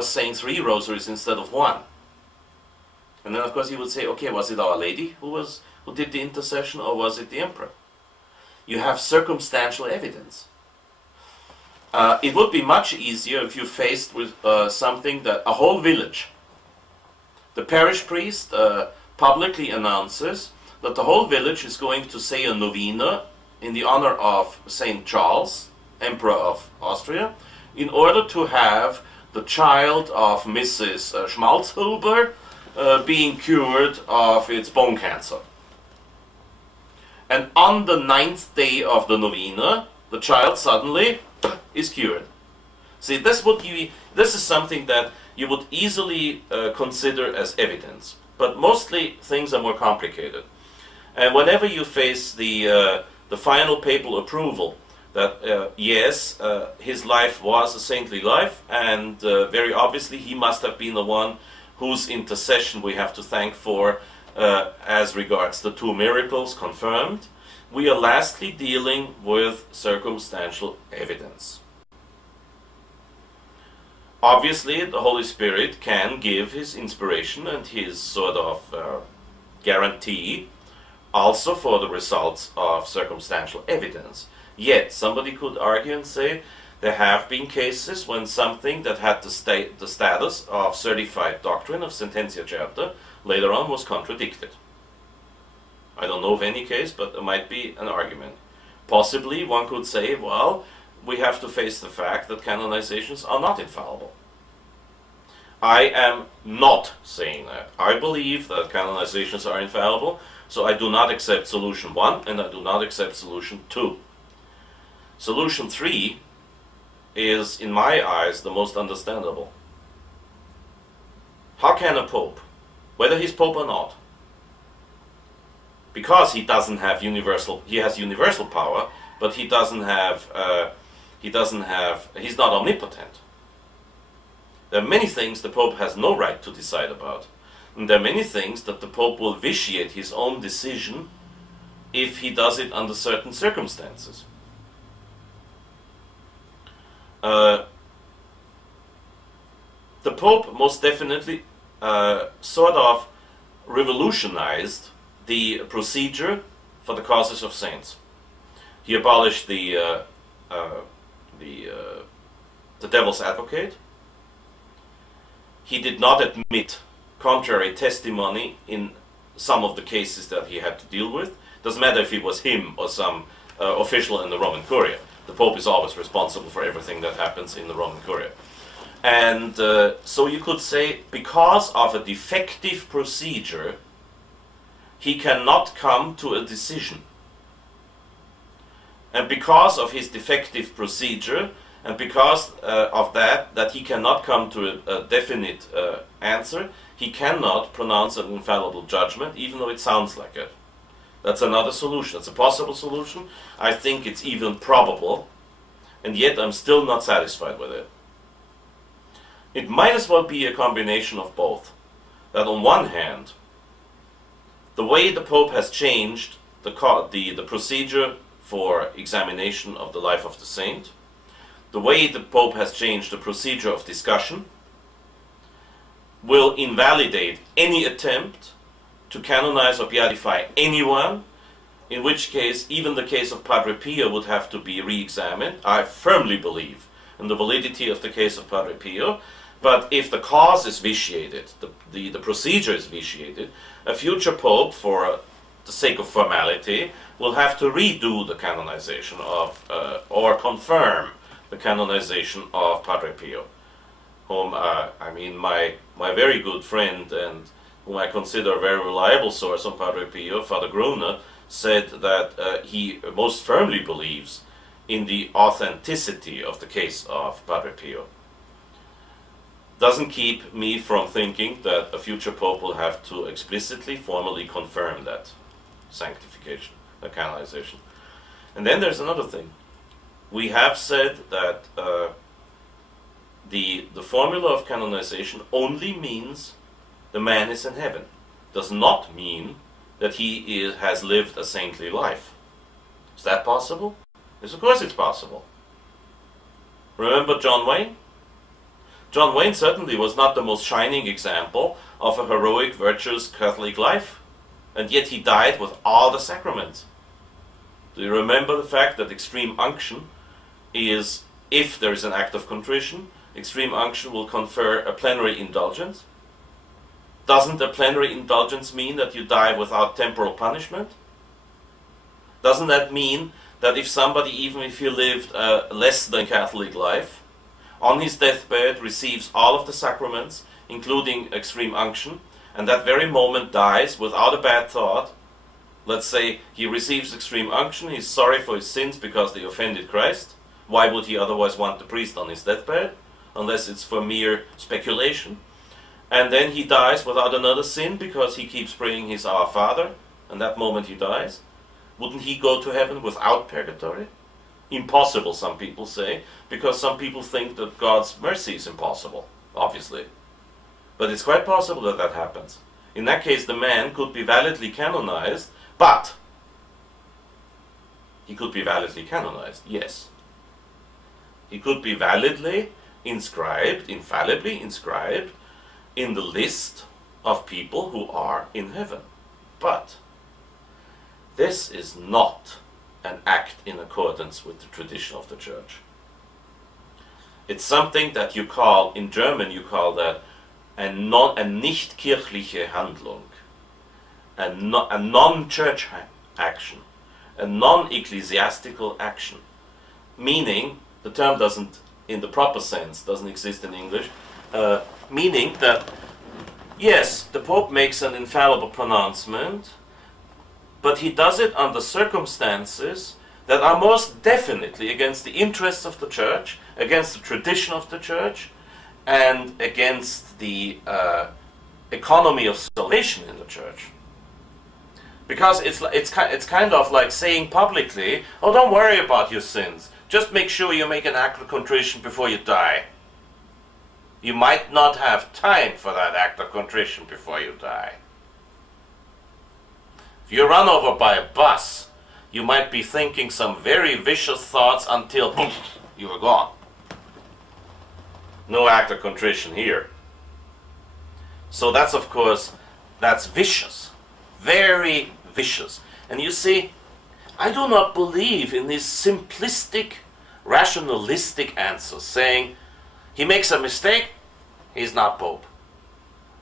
saying 3 rosaries instead of 1. And then, of course, he would say, okay, was it Our Lady who did the intercession, or was it the emperor? You have circumstantial evidence. It would be much easier if you faced with something that a whole village, the parish priest publicly announces that the whole village is going to say a novena in the honor of Saint Charles, Emperor of Austria, in order to have the child of Mrs. Schmalzhuber being cured of its bone cancer. And on the 9th day of the novena, the child suddenly is cured. See, this is something that you would easily consider as evidence. But mostly things are more complicated. And whenever you face the final papal approval that yes, his life was a saintly life, and very obviously he must have been the one whose intercession we have to thank for as regards the 2 miracles confirmed, we are lastly dealing with circumstantial evidence. Obviously, the Holy Spirit can give his inspiration and his sort of guarantee also for the results of circumstantial evidence. Yet, somebody could argue and say there have been cases when something that had the status of certified doctrine of sententia certa later on was contradicted. I don't know of any case, but there might be an argument. Possibly one could say, well, we have to face the fact that canonizations are not infallible. I am not saying that. I believe that canonizations are infallible, so I do not accept solution 1 and I do not accept solution 2. Solution 3 is, in my eyes, the most understandable. How can a pope, whether he's pope or not, because he doesn't have he has universal power, but he's not omnipotent. There are many things the Pope has no right to decide about. And there are many things that the Pope will vitiate his own decision if he does it under certain circumstances. The Pope most definitely sort of revolutionized the procedure for the causes of saints. He abolished the devil's advocate. He did not admit contrary testimony in some of the cases that he had to deal with. Doesn't matter if it was him or some official in the Roman Curia. The Pope is always responsible for everything that happens in the Roman Curia. And so you could say, because of a defective procedure, he cannot come to a decision. And because of his defective procedure, and because of that he cannot come to a definite answer, he cannot pronounce an infallible judgment, even though it sounds like it. That's another solution. It's a possible solution. I think it's even probable, and yet I'm still not satisfied with it. It might as well be a combination of both. That on one hand, the way the Pope has changed the procedure for examination of the life of the saint, the way the Pope has changed the procedure of discussion, will invalidate any attempt to canonize or beatify anyone, in which case even the case of Padre Pio would have to be re-examined. I firmly believe in the validity of the case of Padre Pio, but if the cause is vitiated, the procedure is vitiated, a future Pope, for the sake of formality, will have to redo the canonization of, or confirm the canonization of Padre Pio, whom, I mean, my very good friend and whom I consider a very reliable source on Padre Pio, Fr Gruner, said that he most firmly believes in the authenticity of the case of Padre Pio. Doesn't keep me from thinking that a future Pope will have to explicitly, formally confirm that sanctification, the canonization. And then there's another thing. We have said that the formula of canonization only means the man is in heaven. Does not mean that he has lived a saintly life. Is that possible? Yes, of course it's possible. Remember John Wayne? John Wayne certainly was not the most shining example of a heroic, virtuous Catholic life, and yet he died with all the sacraments. Do you remember the fact that extreme unction is, if there is an act of contrition, extreme unction will confer a plenary indulgence? Doesn't a plenary indulgence mean that you die without temporal punishment? Doesn't that mean that if somebody, even if he lived a less than Catholic life, on his deathbed receives all of the sacraments, including extreme unction, and that very moment dies without a bad thought? Let's say he receives extreme unction, he's sorry for his sins because they offended Christ. Why would he otherwise want the priest on his deathbed? Unless it's for mere speculation. And then he dies without another sin because he keeps praying his Our Father, and that moment he dies. Wouldn't he go to heaven without purgatory? Impossible, some people say, because some people think that God's mercy is impossible, obviously. But it's quite possible that that happens. In that case, the man could be validly canonized, but he could be validly canonized, yes. He could be validly inscribed, infallibly inscribed, in the list of people who are in heaven. But this is not an act in accordance with the tradition of the Church. It's something that you call, in German you call that a nicht-kirchliche Handlung, a non-church action, a non-ecclesiastical action. Meaning, the term doesn't, in the proper sense, doesn't exist in English, meaning that, yes, the Pope makes an infallible pronouncement, but he does it under circumstances that are most definitely against the interests of the Church, against the tradition of the Church, and against the economy of salvation in the Church. Because it's kind of like saying publicly, oh, don't worry about your sins. Just make sure you make an act of contrition before you die. You might not have time for that act of contrition before you die. If you're run over by a bus, you might be thinking some very vicious thoughts until boom, you are gone. No act of contrition here. So that's, of course, that's vicious. Very, vicious. And you see, I do not believe in these simplistic, rationalistic answers saying, he makes a mistake, he's not Pope.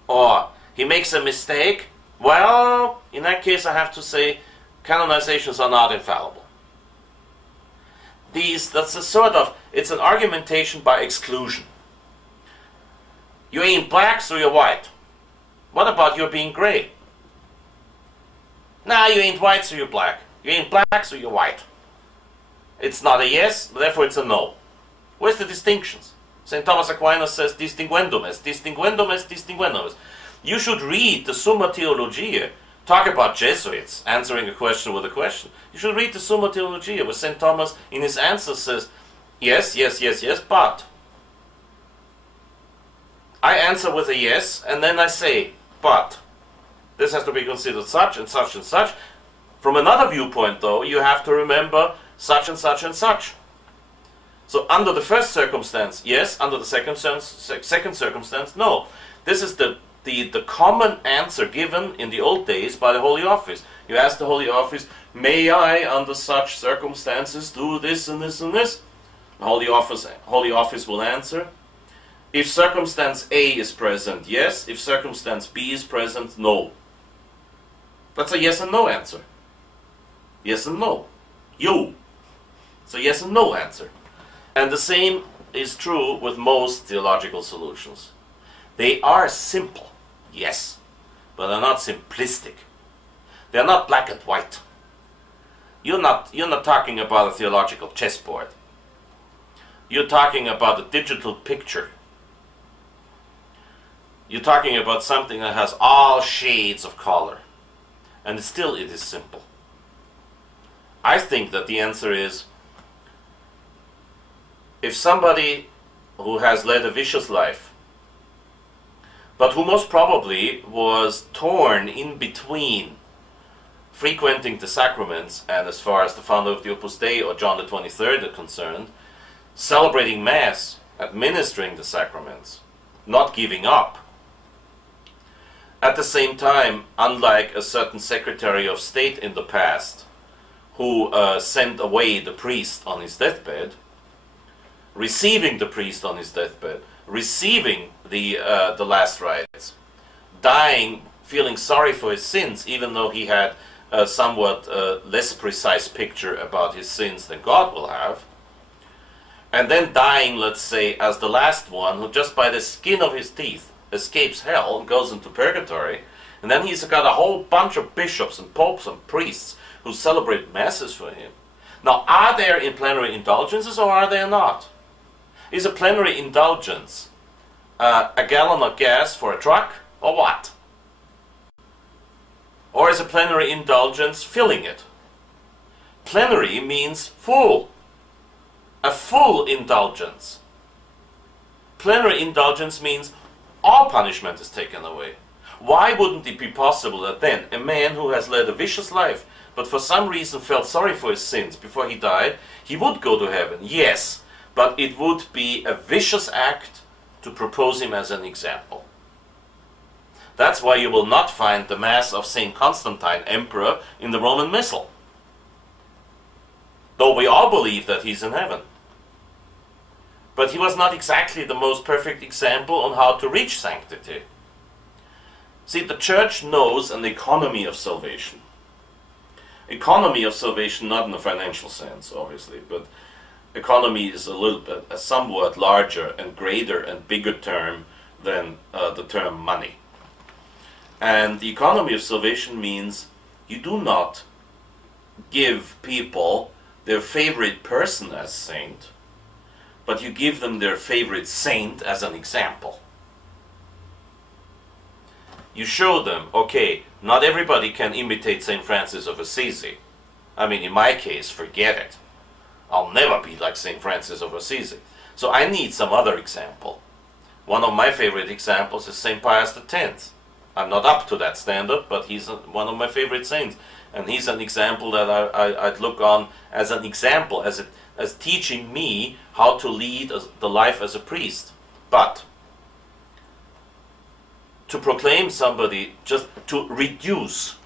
Or, he makes a mistake, well, in that case I have to say, canonizations are not infallible. That's a sort of, it's an argumentation by exclusion. You ain't black, so you're white. What about your being gray? Nah, you ain't white, so you're black. You ain't black, so you're white. It's not a yes, therefore it's a no. Where's the distinctions? St. Thomas Aquinas says, distinguendum est, distinguendum est, distinguendum est. You should read the Summa Theologiae. Talk about Jesuits answering a question with a question. You should read the Summa Theologiae, where St. Thomas in his answer says, yes, yes, yes, yes, but. I answer with a yes, and then I say, but. This has to be considered such and such and such. From another viewpoint, though, you have to remember such and such and such. So under the first circumstance, yes. Under the second circumstance, no. This is the common answer given in the old days by the Holy Office. You ask the Holy Office, may I, under such circumstances, do this and this and this? The Holy Office will answer, if circumstance A is present, yes. If circumstance B is present, no. That's a yes and no answer. Yes and no. You. It's a yes and no answer. And the same is true with most theological solutions. They are simple, yes, but they're not simplistic. They're not black and white. You're not talking about a theological chessboard. You're talking about a digital picture. You're talking about something that has all shades of color. And still it is simple. I think that the answer is, if somebody who has led a vicious life, but who most probably was torn in between frequenting the sacraments, and as far as the founder of the Opus Dei or John the 23rd are concerned, celebrating Mass, administering the sacraments, not giving up. At the same time, unlike a certain Secretary of State in the past, who sent away the priest on his deathbed, receiving the priest on his deathbed, receiving the last rites, dying, feeling sorry for his sins, even though he had a somewhat less precise picture about his sins than God will have, and then dying, let's say, as the last one, who just by the skin of his teeth escapes hell and goes into purgatory, and then he's got a whole bunch of bishops and popes and priests who celebrate masses for him. Now, are there in plenary indulgences or are there not? Is a plenary indulgence a gallon of gas for a truck, or what? Or is a plenary indulgence filling it? Plenary means full. A full indulgence. Plenary indulgence means all punishment is taken away. Why wouldn't it be possible that then a man who has led a vicious life, but for some reason felt sorry for his sins before he died, he would go to heaven? Yes, but it would be a vicious act to propose him as an example. That's why you will not find the Mass of St. Constantine, Emperor, in the Roman Missal. Though we all believe that he's in heaven. But he was not exactly the most perfect example on how to reach sanctity. See, the Church knows an economy of salvation. Economy of salvation, not in a financial sense, obviously, but economy is a somewhat larger and greater and bigger term than the term money. And the economy of salvation means you do not give people their favorite person as saint, but you give them their favorite saint as an example. You show them, okay, not everybody can imitate St. Francis of Assisi. I mean, in my case, forget it. I'll never be like St. Francis of Assisi. So I need some other example. One of my favorite examples is St. Pius X. I'm not up to that standard, but he's one of my favorite saints. And he's an example that I'd look on as an example, as teaching me how to lead the life as a priest. But to proclaim somebody, just to reduce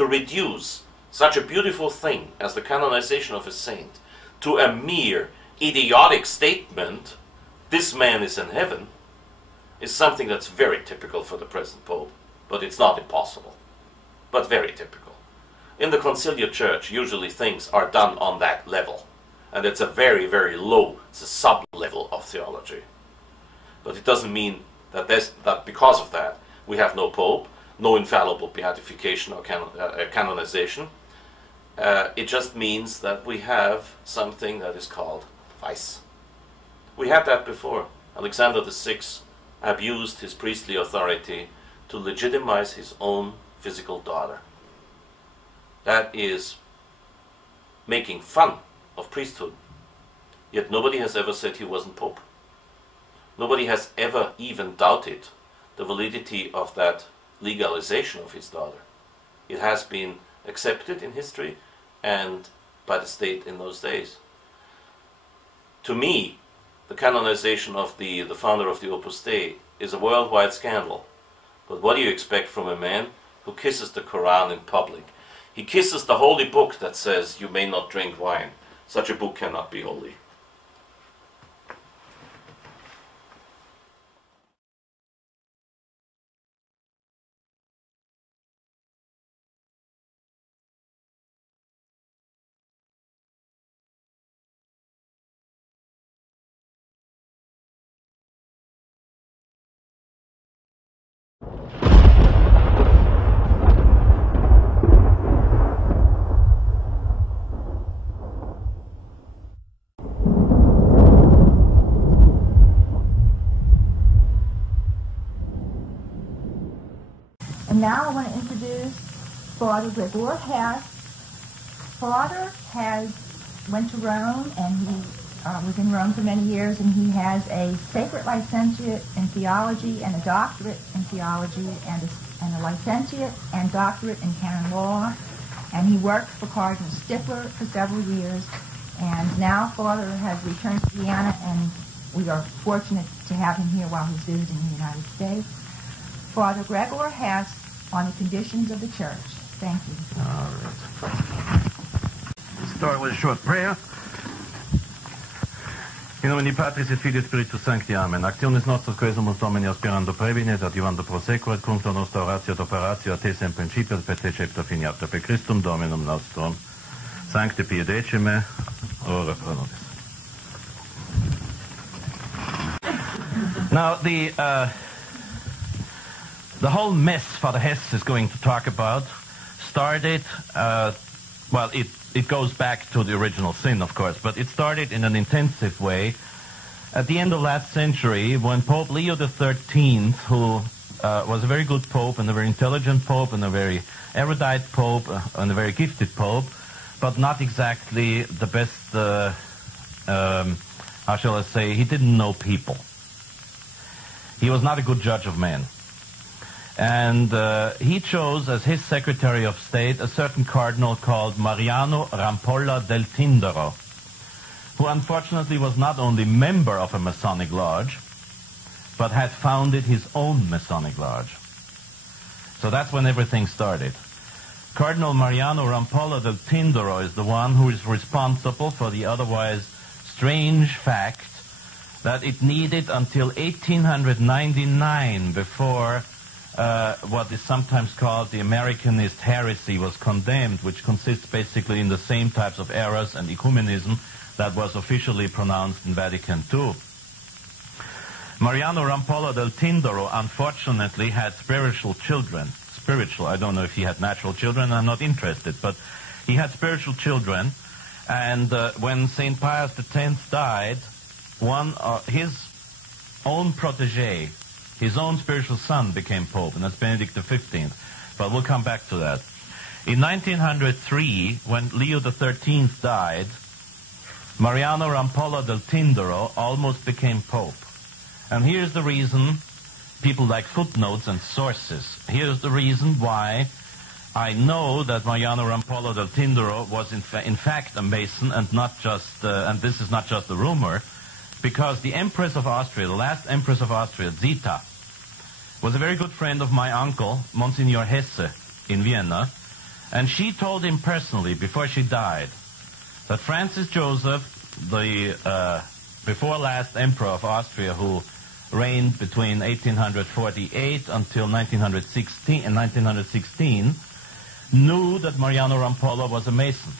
to reduce such a beautiful thing as the canonization of a saint to a mere idiotic statement, this man is in heaven, is something that's very typical for the present Pope, but it's not impossible, but very typical. In the conciliar church, usually things are done on that level, and it's a very, very low, it's a sub-level of theology. But it doesn't mean that, that because of that, we have no Pope, no infallible beatification or canonization. It just means that we have something that is called vice. We had that before. Alexander VI abused his priestly authority to legitimize his own physical daughter. That is making fun of priesthood. Yet nobody has ever said he wasn't Pope. Nobody has ever even doubted the validity of that legalization of his daughter. It has been accepted in history and by the state in those days. To me, the canonization of the founder of the Opus Dei is a worldwide scandal. But what do you expect from a man who kisses the Quran in public? He kisses the holy book that says you may not drink wine. Such a book cannot be holy. And now I want to introduce Fr Gregory Hesse. Father went to Rome, and he was in Rome for many years, and he has a sacred licentiate in theology and a doctorate in theology and a licentiate and doctorate in canon law. And he worked for Cardinal Stifler for several years. And now Father has returned to Vienna, and we are fortunate to have him here while he's visiting the United States. Fr Gregory Hesse on the conditions of the church. Thank you. All right. Start with a short prayer. In nomine Patris et Filii et Spiritus Sancti. Amen. Actionis nostras quesumus Domini aspirando previne, et adiuvando prosequo, et cum nostra oratio et operatio, a te sem principio, et per te cepta finiata, per Christum Dominum nostrum. Sancte Pie Decime, ora pro nobis. Now, the whole mess Father Hesse is going to talk about started, well, it goes back to the original sin, of course, but it started in an intensive way at the end of last century when Pope Leo XIII, who was a very good pope and a very intelligent pope and a very erudite pope and a very gifted pope, but not exactly the best, how shall I say, he didn't know people. He was not a good judge of men. And he chose as his Secretary of State a certain cardinal called Mariano Rampolla del Tindaro, who unfortunately was not only member of a Masonic lodge, but had founded his own Masonic lodge. So that's when everything started. Cardinal Mariano Rampolla del Tindaro is the one who is responsible for the otherwise strange fact that it needed until 1899 before what is sometimes called the Americanist heresy was condemned, which consists basically in the same types of errors and ecumenism that was officially pronounced in Vatican II. Mariano Rampolla del Tindaro unfortunately had spiritual children. I don't know if he had natural children, I'm not interested, but he had spiritual children, and when St. Pius X died, his own protege, his own spiritual son became Pope, and that's Benedict XV. But we'll come back to that. In 1903, when Leo XIII died, Mariano Rampolla del Tindaro almost became Pope. And here's the reason. People like footnotes and sources. Here's the reason why I know that Mariano Rampolla del Tindaro was in fact a Mason and not just, and this is not just a rumor, because the Empress of Austria, the last Empress of Austria, Zita, was a very good friend of my uncle, Monsignor Hesse, in Vienna, And she told him personally, before she died, that Francis Joseph, the before last emperor of Austria, who reigned between 1848 until 1916, knew that Mariano Rampolla was a Mason.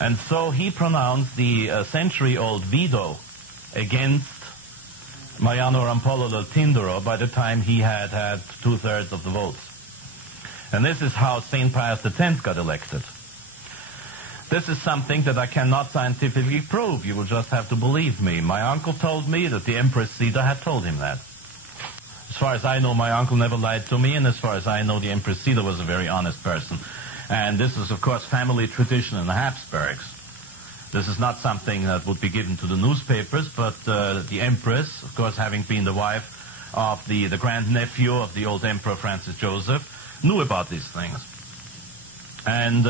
And so he pronounced the century-old veto against Mariano Rampolla del Tindaro by the time he had had 2/3 of the votes. And this is how St. Pius X got elected. This is something that I cannot scientifically prove. You will just have to believe me. My uncle told me that the Empress Sita had told him that. As far as I know, my uncle never lied to me, and as far as I know, the Empress Sita was a very honest person. And this is, of course, family tradition in the Habsburgs. This is not something that would be given to the newspapers, but the Empress, of course, having been the wife of the grandnephew of the old Emperor Francis Joseph, knew about these things. And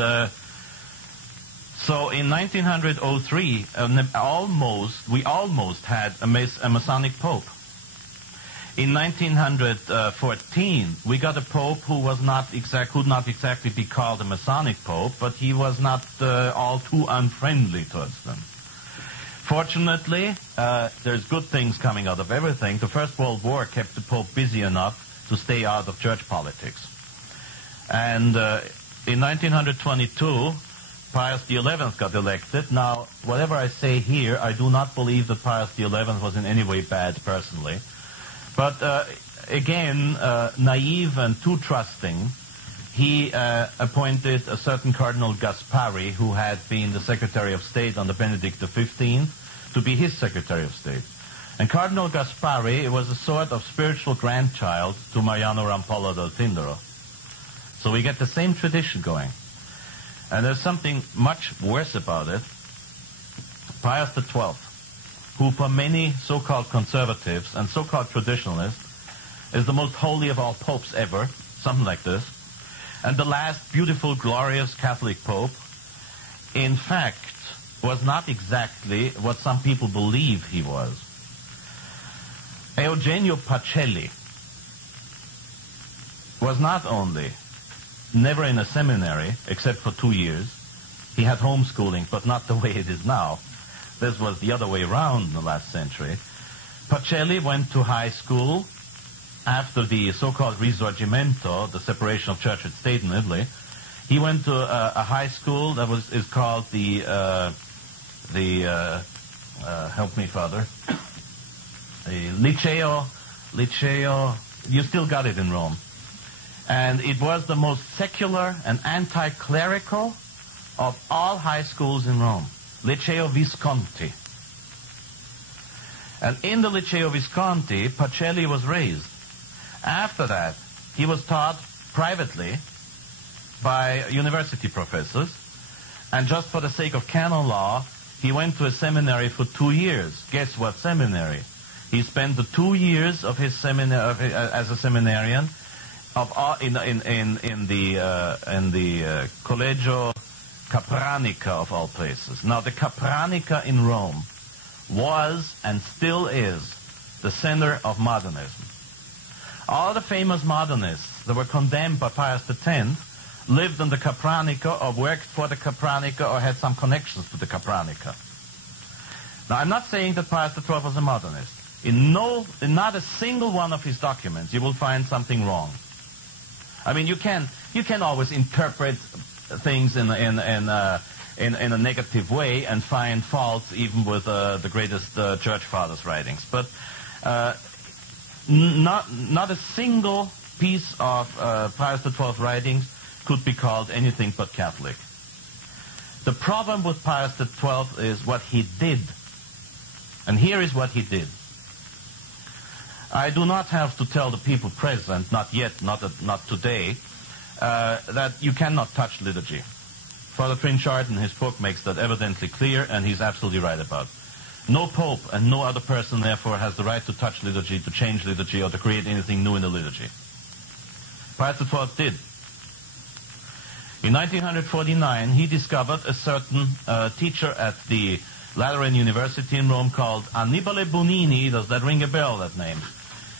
so in 1903, we almost had a Masonic Pope. In 1914, we got a Pope who could not exactly be called a Masonic Pope, but he was not all too unfriendly towards them. Fortunately, there's good things coming out of everything. The First World War kept the Pope busy enough to stay out of church politics. And in 1922, Pius XI got elected. Now, whatever I say here, I do not believe that Pius XI was in any way bad personally. But again, naive and too trusting, he appointed a certain Cardinal Gaspari, who had been the Secretary of State under Benedict XV, to be his Secretary of State. And Cardinal Gaspari was a sort of spiritual grandchild to Mariano Rampolla del Tindaro. So we get the same tradition going. And there's something much worse about it. Pius XII, who for many so-called conservatives and so-called traditionalists is the most holy of all popes ever, something like this, and the last beautiful, glorious Catholic pope, in fact, was not exactly what some people believe he was. Eugenio Pacelli was not only never in a seminary, except for 2 years. He had homeschooling, but not the way it is now. This was the other way around in the last century. Pacelli went to high school after the so-called Risorgimento, the separation of church and state in Italy. He went to a high school that is called help me, Father, the Liceo, you still got it in Rome. And it was the most secular and anti-clerical of all high schools in Rome. Liceo Visconti. And in the Liceo Visconti, Pacelli was raised. After that, he was taught privately by university professors, and just for the sake of canon law, he went to a seminary for 2 years. Guess what seminary? He spent the 2 years of his seminary as a seminarian in the Collegio Capranica of all places. Now, the Capranica in Rome was and still is the center of modernism. All the famous modernists that were condemned by Pius X lived in the Capranica or worked for the Capranica or had some connections to the Capranica. Now, I'm not saying that Pius XII was a modernist. In not a single one of his documents you will find something wrong. I mean, you can always interpret things in a negative way and find faults even with the greatest church fathers' writings. But not a single piece of Pius XII's writings could be called anything but Catholic. The problem with Pius XII is what he did. And here is what he did. I do not have to tell the people present, not yet, not today, that you cannot touch liturgy. Father Trinchard in his book makes that evidently clear, and he's absolutely right about it. No pope and no other person, therefore, has the right to touch liturgy, to change liturgy, or to create anything new in the liturgy. Pius XII did. In 1949, he discovered a certain teacher at the Lateran University in Rome called Annibale Bonini. Does that ring a bell, that name?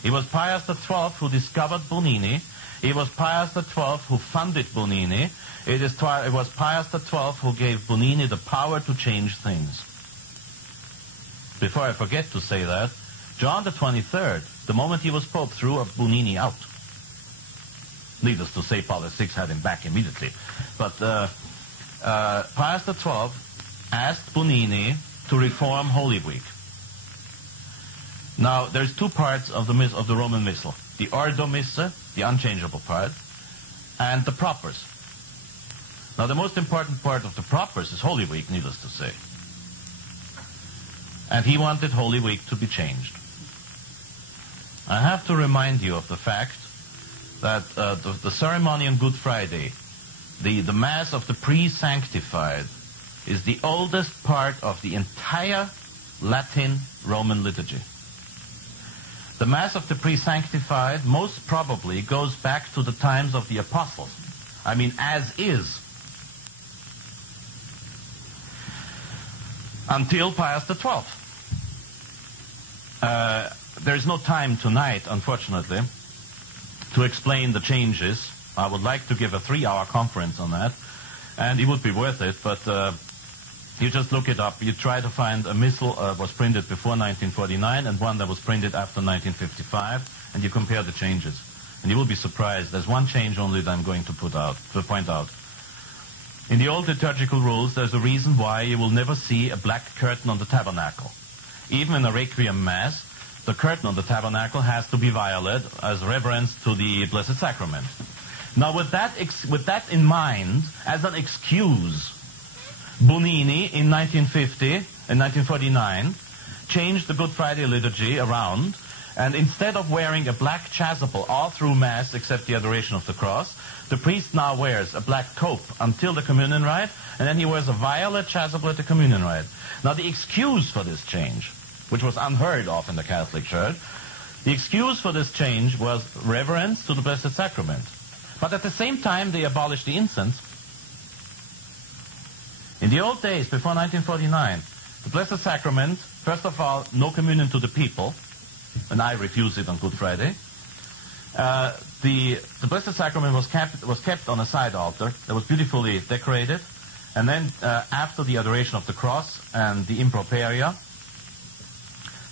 It was Pius XII who discovered Bonini It was Pius XII who funded Bonini. It was Pius XII who gave Bonini the power to change things. Before I forget to say that, John the 23rd, the moment he was Pope, threw Bonini out. Needless to say, Paul VI had him back immediately. But Pius XII asked Bonini to reform Holy Week. Now, there's two parts of the Roman Missal: the Ordo Missa, the unchangeable part, and the Propers. Now, the most important part of the Propers is Holy Week, needless to say. And he wanted Holy Week to be changed. I have to remind you of the fact that the ceremony on Good Friday, the Mass of the Pre-Sanctified, is the oldest part of the entire Latin Roman liturgy. The Mass of the Pre-Sanctified most probably goes back to the times of the Apostles. I mean, as is. Until Pius XII. There's no time tonight, unfortunately, to explain the changes. I would like to give a 3-hour conference on that, and it would be worth it, but you just look it up. You try to find a missal that was printed before 1949 and one that was printed after 1955, and you compare the changes. And you will be surprised. There's one change only that I'm going to point out. In the old liturgical rules, there's a reason why you will never see a black curtain on the tabernacle. Even in a Requiem Mass, the curtain on the tabernacle has to be violet as reverence to the Blessed Sacrament. Now, with that in mind, as an excuse, Bonini in 1950 and 1949 changed the Good Friday liturgy around, and instead of wearing a black chasuble all through Mass except the Adoration of the Cross, the priest now wears a black cope until the communion rite, and then he wears a violet chasuble at the communion rite. Now, the excuse for this change, which was unheard of in the Catholic Church, the excuse for this change was reverence to the Blessed Sacrament. But at the same time, they abolished the incense. In the old days, before 1949, the Blessed Sacrament, first of all, no communion to the people, and I refused it on Good Friday. The Blessed Sacrament was kept on a side altar that was beautifully decorated, and then after the Adoration of the Cross and the Improperia,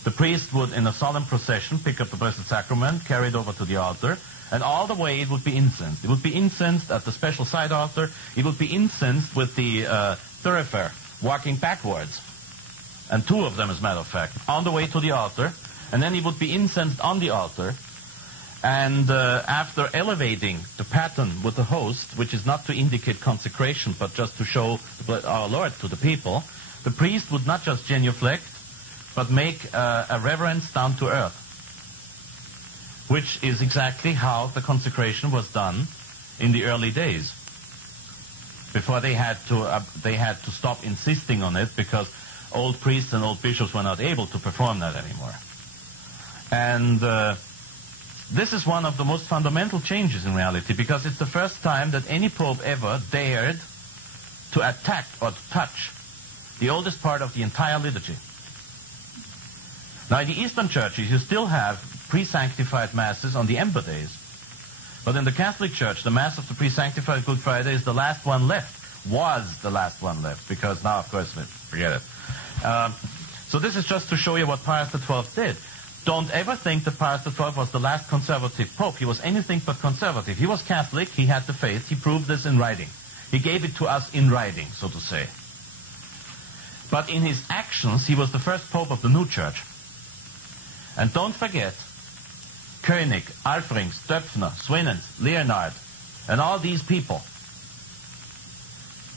the priest would, in a solemn procession, pick up the Blessed Sacrament, carry it over to the altar, and all the way it would be incensed. It would be incensed at the special side altar. It would be incensed with the thurifer walking backwards, and 2 of them, as a matter of fact, on the way to the altar, and then he would be incensed on the altar. And after elevating the paten with the host, which is not to indicate consecration, but just to show our Lord to the people, the priest would not just genuflect, but make a reverence down to earth, which is exactly how the consecration was done in the early days. Before they had to stop insisting on it because old priests and old bishops were not able to perform that anymore. And this is one of the most fundamental changes in reality, because it's the first time that any pope ever dared to attack or to touch the oldest part of the entire liturgy. Now, in the Eastern churches, you still have pre-sanctified masses on the Ember days. But in the Catholic Church, the Mass of the pre-sanctified Good Friday is the last one left. Was the last one left, because now, of course, forget it. So this is just to show you what Pius XII did. Don't ever think that Pius XII was the last conservative pope. He was anything but conservative. He was Catholic. He had the faith. He proved this in writing. He gave it to us in writing, so to say. But in his actions, he was the first pope of the new church. And don't forget, König, Alfrings, Döpfner, Swinens, Leonard, and all these people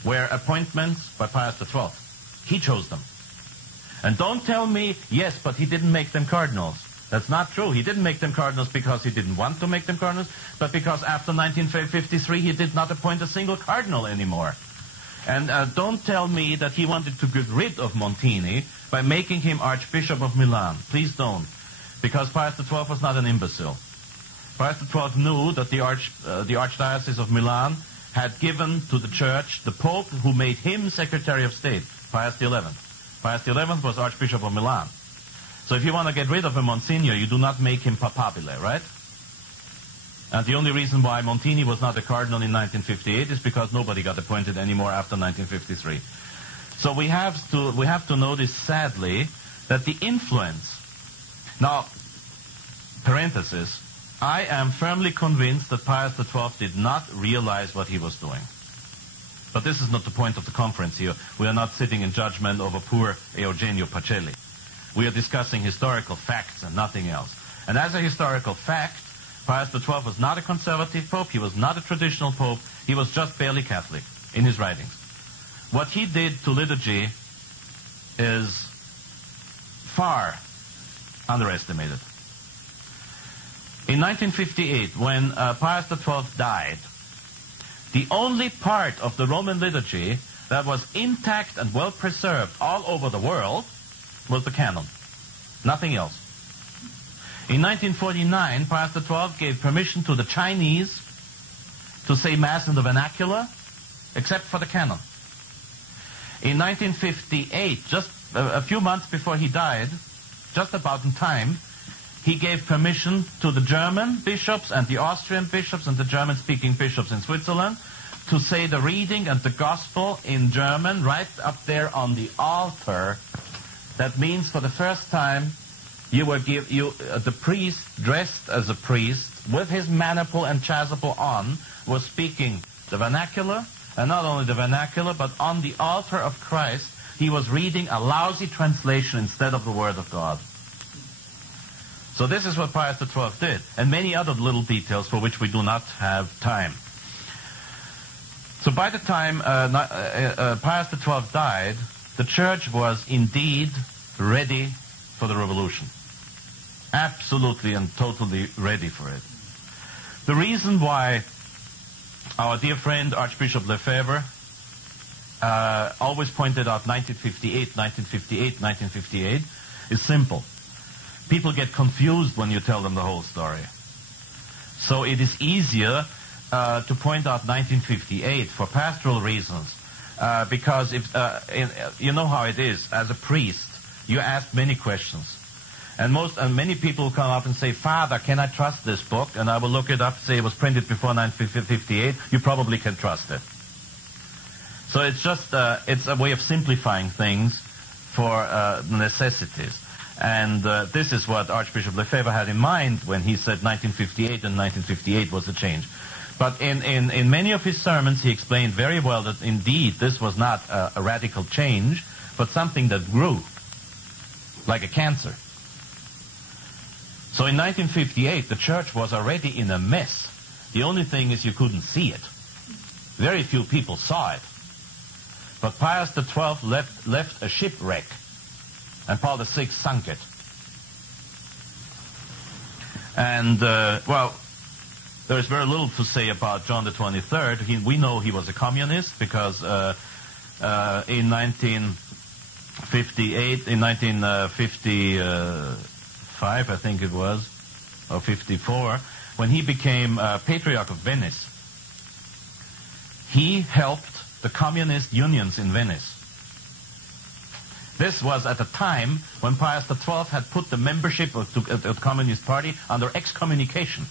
were appointments by Pius XII. He chose them. And don't tell me, yes, but he didn't make them cardinals. That's not true. He didn't make them cardinals because he didn't want to make them cardinals, but because after 1953 he did not appoint a single cardinal anymore. And don't tell me that he wanted to get rid of Montini by making him Archbishop of Milan. Please don't. Because Pius XII was not an imbecile. Pius XII knew that the Archdiocese of Milan had given to the Church the Pope who made him Secretary of State, Pius XI. Pius XI was Archbishop of Milan. So if you want to get rid of a Monsignor, you do not make him Papabile, right? And the only reason why Montini was not a cardinal in 1958 is because nobody got appointed anymore after 1953. So we have to notice, sadly, that the influence. Now, parenthesis, I am firmly convinced that Pius XII did not realize what he was doing. But this is not the point of the conference here. We are not sitting in judgment over poor Eugenio Pacelli. We are discussing historical facts and nothing else. And as a historical fact, Pius XII was not a conservative pope. He was not a traditional pope. He was just barely Catholic in his writings. What he did to liturgy is far underestimated. In 1958, when Pius XII died, the only part of the Roman liturgy that was intact and well preserved all over the world was the canon. Nothing else. In 1949, Pius XII gave permission to the Chinese to say Mass in the vernacular, except for the canon. In 1958, just a few months before he died, just about in time, he gave permission to the German bishops and the Austrian bishops and the German-speaking bishops in Switzerland to say the reading and the gospel in German right up there on the altar. That means for the first time the priest, dressed as a priest, with his maniple and chasuble on, was speaking the vernacular, and not only the vernacular, but on the altar of Christ, he was reading a lousy translation instead of the Word of God. So this is what Pius XII did, and many other little details for which we do not have time. So by the time Pius XII died, the Church was indeed ready for the revolution. Absolutely and totally ready for it. The reason why our dear friend Archbishop Lefebvre always pointed out 1958, 1958, 1958 is simple. People get confused when you tell them the whole story. So it is easier to point out 1958 for pastoral reasons, because if you know how it is, as a priest, you ask many questions. And many people come up and say, Father, can I trust this book? And I will look it up, say it was printed before 1958. You probably can trust it. So it's just it's a way of simplifying things for necessities. And this is what Archbishop Lefebvre had in mind when he said 1958, and 1958 was the change. But in many of his sermons, he explained very well that indeed this was not a radical change, but something that grew, like a cancer. So in 1958, the Church was already in a mess. The only thing is you couldn't see it. Very few people saw it. But Pius XII left a shipwreck, and Paul VI sunk it. And, well, there's very little to say about John the 23rd. We know he was a communist because in 1955, I think it was, or 54, when he became Patriarch of Venice, he helped the communist unions in Venice. This was at a time when Pius XII had put the membership of the Communist Party under excommunication.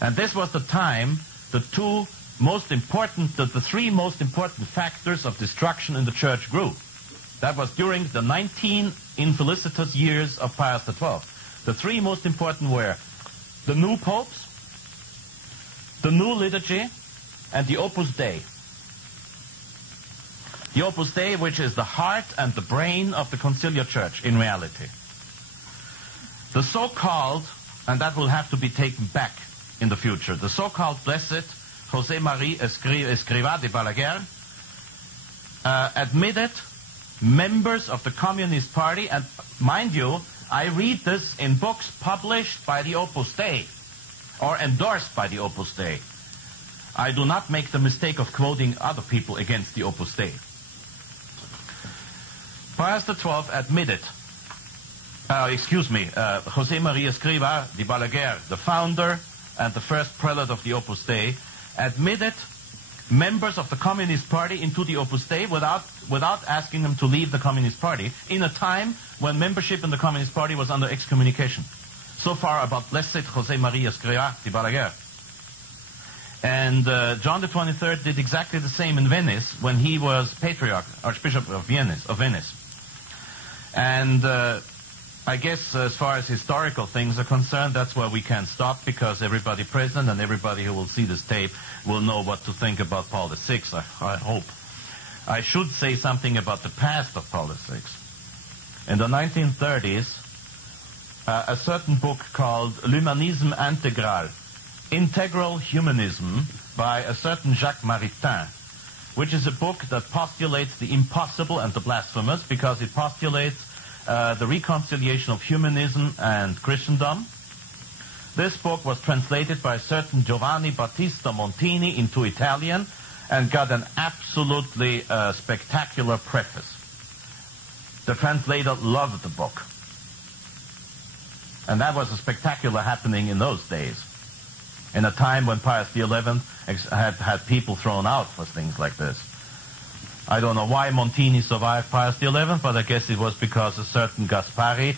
And this was the time the three most important factors of destruction in the Church grew. That was during the 19 infelicitous years of Pius XII. The three most important were the new popes, the new liturgy, and the Opus Dei. The Opus Dei, which is the heart and the brain of the conciliar church in reality. The so-called, and that will have to be taken back in the future, the so-called blessed José María Escrivá de Balaguer admitted members of the Communist Party, and mind you, I read this in books published by the Opus Dei or endorsed by the Opus Dei. I do not make the mistake of quoting other people against the Opus Dei. Pius XII admitted, José María Escrivá de Balaguer, the founder and the first prelate of the Opus Dei, admitted members of the Communist Party into the Opus Dei without asking them to leave the Communist Party in a time when membership in the Communist Party was under excommunication. So far about Blessed José María Escrivá de Balaguer. And John the 23rd did exactly the same in Venice when he was Patriarch, Archbishop of Venice. And I guess as far as historical things are concerned, that's where we can stop, because everybody present and everybody who will see this tape will know what to think about Paul VI, I hope. I should say something about the past of Paul VI. In the 1930s, a certain book called L'Humanisme Intégral, Integral Humanism, by a certain Jacques Maritain, which is a book that postulates the impossible and the blasphemous, because it postulates the reconciliation of humanism and Christendom. This book was translated by a certain Giovanni Battista Montini into Italian and got an absolutely spectacular preface. The translator loved the book. And that was a spectacular happening in those days, in a time when Pius XI had people thrown out for things like this. I don't know why Montini survived Pius XI, but I guess it was because a certain Gaspari,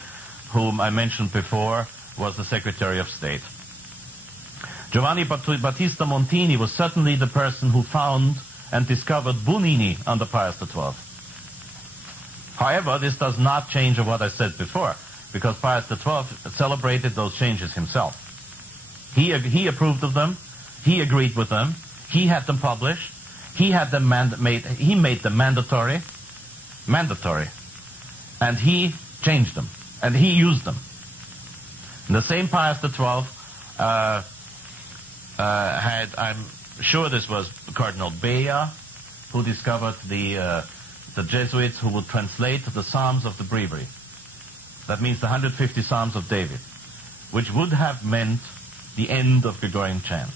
whom I mentioned before, was the Secretary of State. Giovanni Battista Montini was certainly the person who found and discovered Bunini under Pius XII. However, this does not change what I said before, because Pius XII celebrated those changes himself. He approved of them, he agreed with them, he had them published, he had them made them mandatory, and he changed them, and he used them. And the same Pius XII had, I'm sure this was Cardinal Bea, who discovered the Jesuits who would translate the Psalms of the Breviary. That means the 150 Psalms of David, which would have meant the end of Gregorian chant.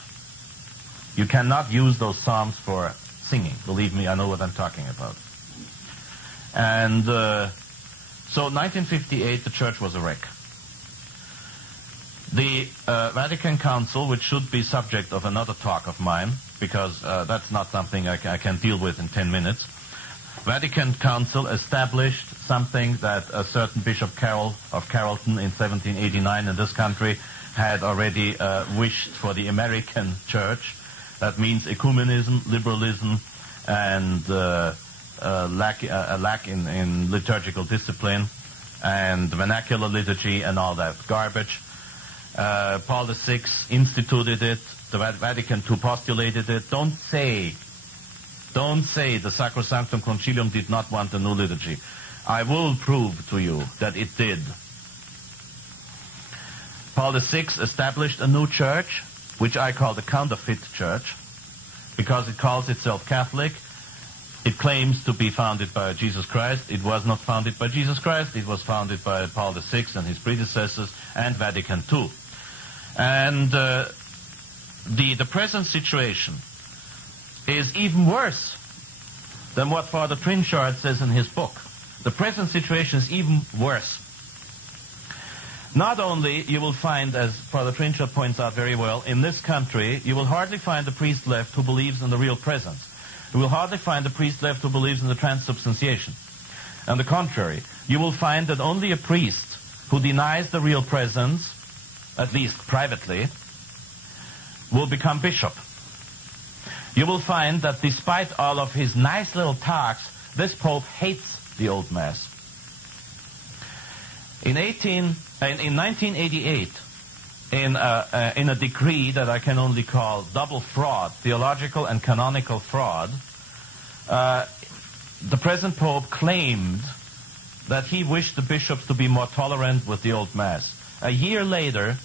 You cannot use those Psalms for singing. Believe me, I know what I'm talking about. And so 1958, the church was a wreck. The Vatican Council, which should be subject of another talk of mine, because that's not something I can deal with in 10 minutes. Vatican Council established something that a certain Bishop Carroll of Carrollton in 1789 in this country had already wished for the American church. That means ecumenism, liberalism, and a lack in liturgical discipline, and vernacular liturgy and all that garbage. Paul VI instituted it. The Vatican II postulated it. Don't say the Sacrosanctum Concilium did not want a new liturgy. I will prove to you that it did. Paul VI established a new church, which I call the counterfeit church, because it calls itself Catholic. It claims to be founded by Jesus Christ. It was not founded by Jesus Christ. It was founded by Paul VI and his predecessors and Vatican II. And the present situation is even worse than what Father Trinchard says in his book. The present situation is even worse. Not only you will find, as Father Trinchard points out very well, in this country, you will hardly find a priest left who believes in the real presence. You will hardly find a priest left who believes in the transubstantiation. On the contrary, you will find that only a priest who denies the real presence, at least privately, will become bishop. You will find that despite all of his nice little talks, this Pope hates the old Mass. In 1988, in a decree that I can only call double fraud, theological and canonical fraud, the present Pope claimed that he wished the bishops to be more tolerant with the old Mass. A year later,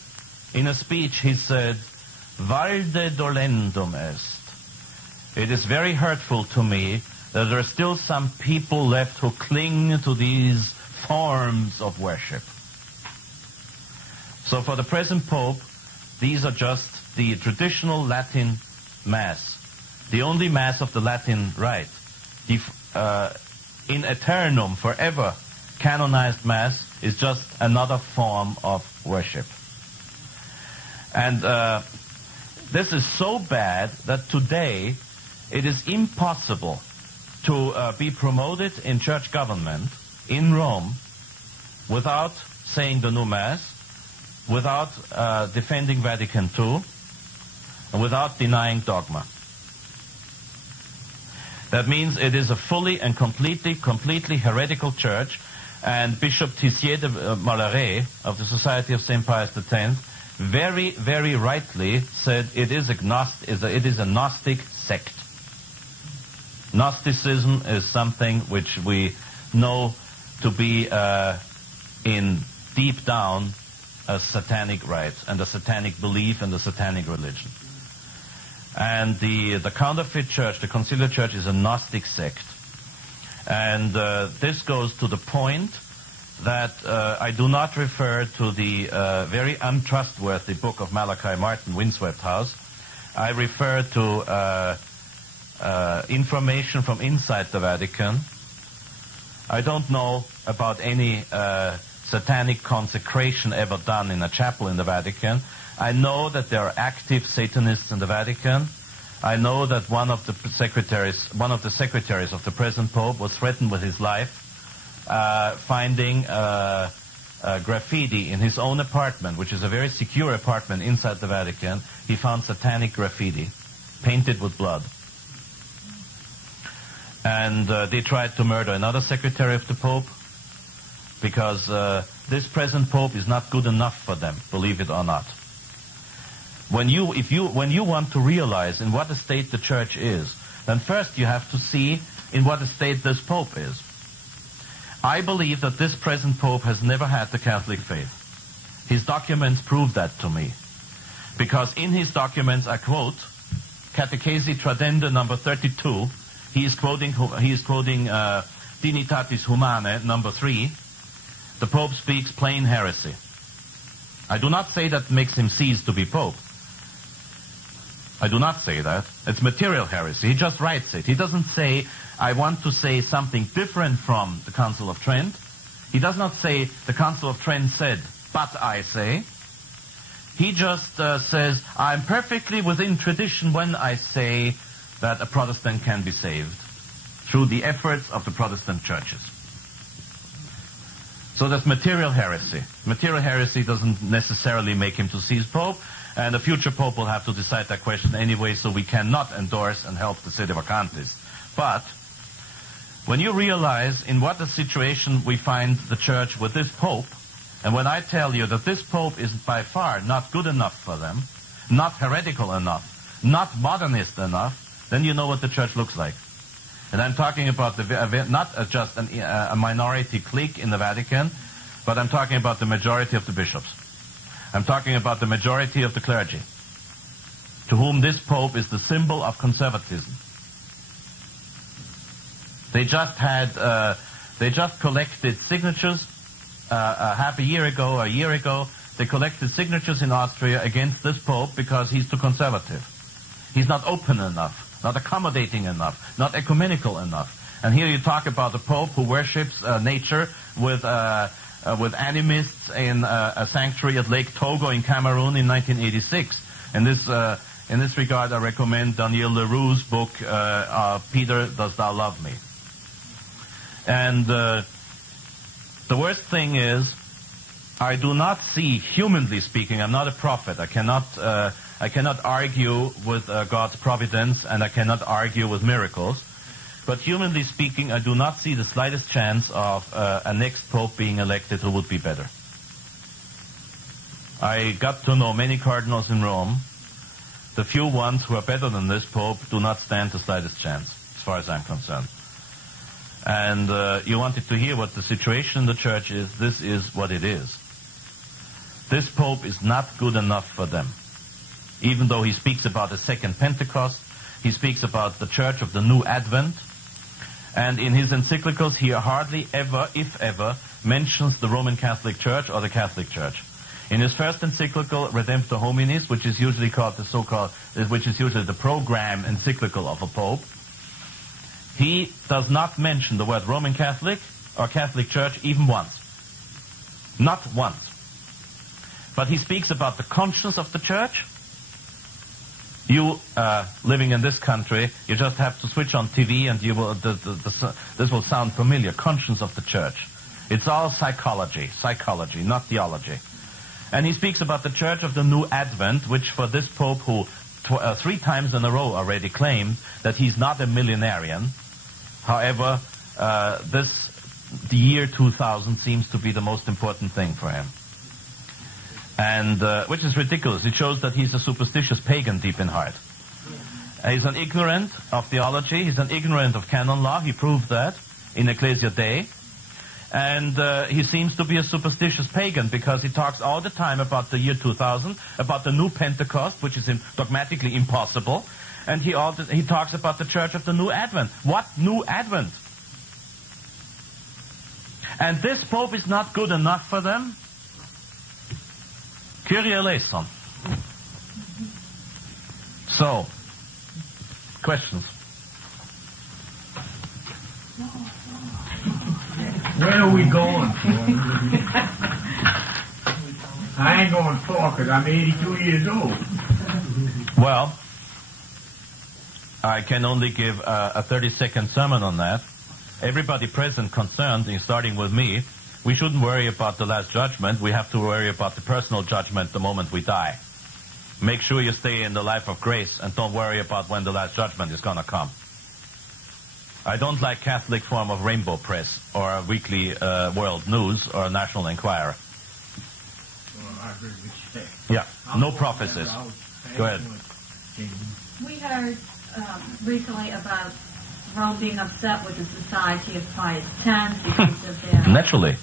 in a speech, he said, "Valde dolendum est." It is very hurtful to me that there are still some people left who cling to these forms of worship. So for the present Pope, these are just the traditional Latin Mass, the only Mass of the Latin rite. The in eternum, forever canonized Mass is just another form of worship. And this is so bad that today it is impossible to be promoted in church government in Rome without saying the new Mass, without defending Vatican II, and without denying dogma. That means it is a fully and completely heretical church, and Bishop Tissier de Molleret of the Society of St. Pius X very, very rightly said it is a Gnostic sect. Gnosticism is something which we know to be in deep down a satanic rite and a satanic belief and a satanic religion. And the counterfeit church, the conciliar church, is a Gnostic sect. And this goes to the point that I do not refer to the very untrustworthy book of Malachi Martin, Windswept House. I refer to information from inside the Vatican. I don't know about any satanic consecration ever done in a chapel in the Vatican. I know that there are active Satanists in the Vatican. I know that one of the secretaries of the present Pope was threatened with his life, finding graffiti in his own apartment, which is a very secure apartment inside the Vatican. He found satanic graffiti, painted with blood. And they tried to murder another secretary of the Pope, because this present Pope is not good enough for them, believe it or not. When you want to realize in what a state the church is, then first you have to see in what a state this Pope is. I believe that this present Pope has never had the Catholic faith. His documents prove that to me. Because in his documents, I quote, Catechesi Tradenda number 32, he is quoting Dignitatis Humanae number 3, the Pope speaks plain heresy. I do not say that makes him cease to be Pope. I do not say that. It's material heresy. He just writes it. He doesn't say, I want to say something different from the Council of Trent. He does not say, the Council of Trent said, but I say. He just says, I'm perfectly within tradition when I say that a Protestant can be saved through the efforts of the Protestant churches. So that's material heresy. Material heresy doesn't necessarily make him to cease Pope, and a future Pope will have to decide that question anyway, so we cannot endorse and help the sedevacantists. But when you realize in what a situation we find the church with this Pope, and when I tell you that this Pope is by far not good enough for them, not heretical enough, not modernist enough, then you know what the church looks like. And I'm talking about not just a minority clique in the Vatican, but I'm talking about the majority of the bishops. I'm talking about the majority of the clergy, to whom this Pope is the symbol of conservatism. They just collected signatures half a year ago, they collected signatures in Austria against this Pope because he's too conservative. He's not open enough, not accommodating enough, not ecumenical enough. And here you talk about the Pope who worships nature with animists in a sanctuary at Lake Togo in Cameroon in 1986. And in this regard, I recommend Daniel Leroux's book, Peter, Dost Thou Love Me? And the worst thing is, I do not see, humanly speaking, I'm not a prophet. I cannot argue with God's providence, and I cannot argue with miracles. But humanly speaking, I do not see the slightest chance of a next Pope being elected who would be better. I got to know many cardinals in Rome. The few ones who are better than this Pope do not stand the slightest chance, as far as I'm concerned. And you wanted to hear what the situation in the church is. This is what it is. This Pope is not good enough for them. Even though he speaks about a second Pentecost, he speaks about the church of the new Advent, and in his encyclicals he hardly ever, if ever, mentions the Roman Catholic Church or the Catholic Church. In his first encyclical, Redemptor Hominis, which is usually called which is usually the program encyclical of a Pope, he does not mention the word Roman Catholic or Catholic Church even once. Not once. But he speaks about the conscience of the church. You, living in this country, you just have to switch on TV and you will, this will sound familiar. Conscience of the church. It's all psychology, not theology. And he speaks about the Church of the New Advent, which for this Pope, who 3 times in a row already claimed that he's not a millenarian. However, the year 2000 seems to be the most important thing for him. And which is ridiculous. It shows that he's a superstitious pagan deep in heart. He's an ignorant of theology. He's an ignorant of canon law. He proved that in Ecclesia Dei. And he seems to be a superstitious pagan because he talks all the time about the year 2000, about the new Pentecost, which is dogmatically impossible. And he talks about the Church of the New Advent. What new Advent? And this Pope is not good enough for them? Kyrie eleison. So, questions? Where are we going for? I ain't going far because I'm 82 years old. Well, I can only give a 30-second sermon on that. Everybody present concerned, starting with me, we shouldn't worry about the last judgment. We have to worry about the personal judgment the moment we die. Make sure you stay in the life of grace and don't worry about when the last judgment is going to come. I don't like Catholic form of rainbow press or weekly world news or National Enquirer. Yeah, no prophecies. Go ahead. We heard recently about Rome being upset with the Society of Pius X because of their... Naturally.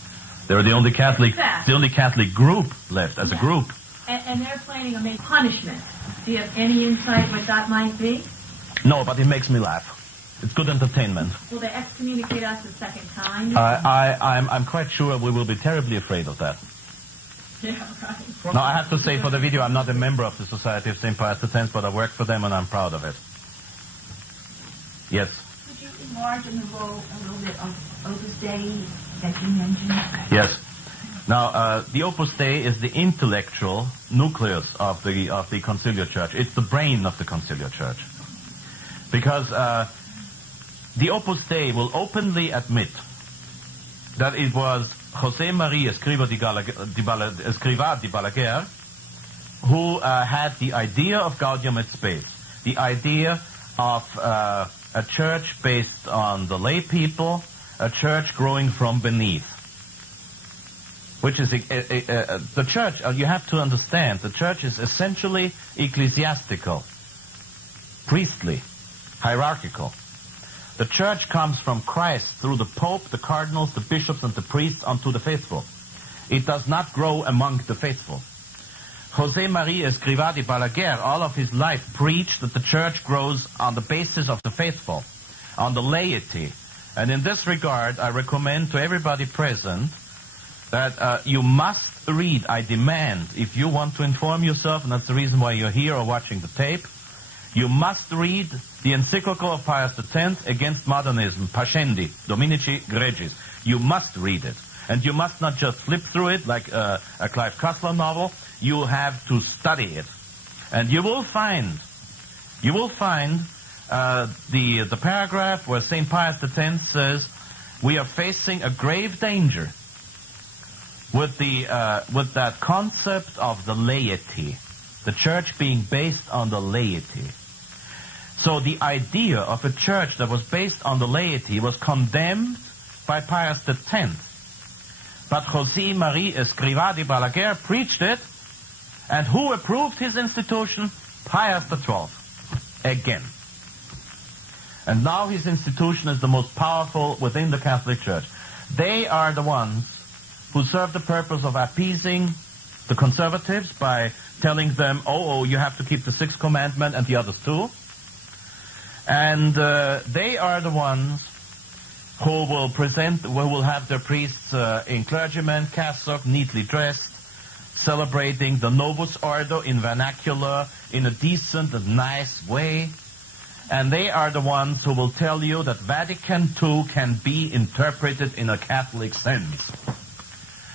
They're the only Catholic, group left as a group. And they're planning a major punishment. Do you have any insight what that might be? No, but it makes me laugh. It's good entertainment. Will they excommunicate us the second time? I'm quite sure we will be terribly afraid of that. Yeah, right. Now, I have to say for the video, I'm not a member of the Society of St. Pius X, but I work for them and I'm proud of it. Yes? Could you enlarge in the role a little bit of Opus Dei that you mentioned? Yes. Now, the Opus Dei is the intellectual nucleus of the Conciliar Church. It's the brain of the Conciliar Church. Because the Opus Dei will openly admit that it was José María Escrivá de Balaguer who had the idea of Gaudium et Spes, the idea of a church based on the lay people, a church growing from beneath. Which is the church, you have to understand, the church is essentially ecclesiastical, priestly, hierarchical. The church comes from Christ through the Pope, the cardinals, the bishops, and the priests unto the faithful. It does not grow among the faithful. José María Escrivá de Balaguer, all of his life, preached that the church grows on the basis of the faithful, on the laity. And in this regard, I recommend to everybody present that you must read, I demand, if you want to inform yourself, and that's the reason why you're here or watching the tape, you must read the encyclical of Pius X against modernism, Pascendi, Dominici Gregis. You must read it. And you must not just flip through it like a Clive Cussler novel. You have to study it. And you will find the paragraph where St. Pius X says, we are facing a grave danger with that concept of the laity, the church being based on the laity. So the idea of a church that was based on the laity was condemned by Pius X. But José María Escrivá de Balaguer preached it, and who approved his institution? Pius XII, again. And now his institution is the most powerful within the Catholic Church. They are the ones who serve the purpose of appeasing the conservatives by telling them, oh, you have to keep the sixth commandment and the others too. And they are the ones who will have their priests in clergyman, cassock, neatly dressed, celebrating the Novus Ordo in vernacular, in a decent and nice way. And they are the ones who will tell you that Vatican II can be interpreted in a Catholic sense.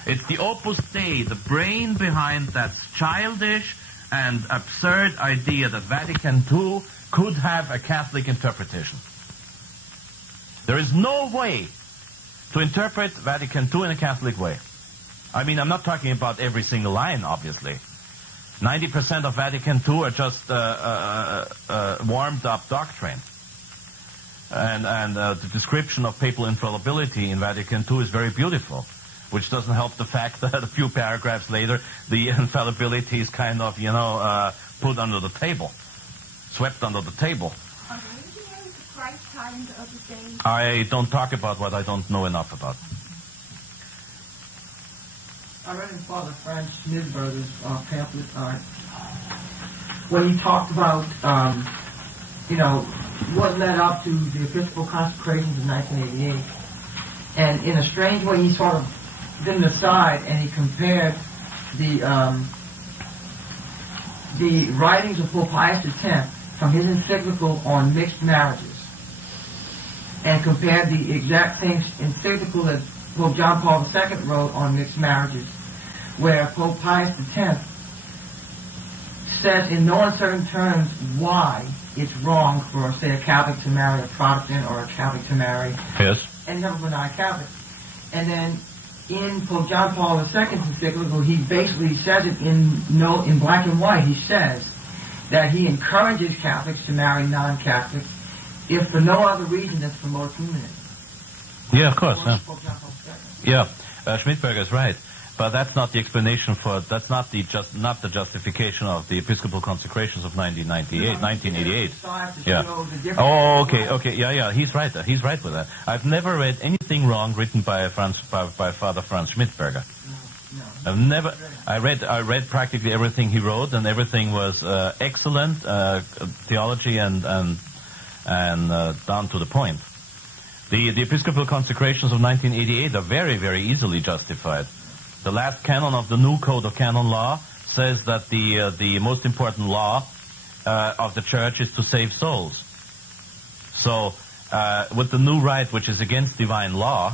It's the Opus Dei, the brain behind that childish and absurd idea that Vatican II could have a Catholic interpretation. There is no way to interpret Vatican II in a Catholic way. I mean, I'm not talking about every single line, obviously. 90% of Vatican II are just warmed-up doctrine. And the description of papal infallibility in Vatican II is very beautiful, which doesn't help the fact that a few paragraphs later, the infallibility is kind of, you know, put under the table, swept under the table. I don't talk about what I don't know enough about. I read in Father Franz Schmidberger's pamphlet when he talked about, you know, what led up to the Episcopal consecrations of 1988. And in a strange way, he sort of did an aside and he compared the writings of Pope Pius X from his encyclical on mixed marriages and compared the exact same encyclical that Pope John Paul II wrote on mixed marriages, where Pope Pius X says in no uncertain terms why it's wrong for, say, a Catholic to marry a Protestant or a Catholic to marry any other than non-Catholic. And then in Pope John Paul II's encyclical, he basically says it in black and white. He says that he encourages Catholics to marry non-Catholics, if for no other reason than to promote ecumenism. Yeah, of course. Yeah, Schmidberger is right, but that's not the explanation for. That's not the justification of the Episcopal consecrations of 1988. Yeah. Oh, okay. Yeah. He's right. He's right with that. I've never read anything wrong written by Father Franz Schmidberger. I've never. I read practically everything he wrote, and everything was excellent theology and down to the point. The Episcopal consecrations of 1988 are very, very easily justified. The last canon of the new Code of Canon Law says that the most important law of the Church is to save souls. So with the new rite, which is against divine law,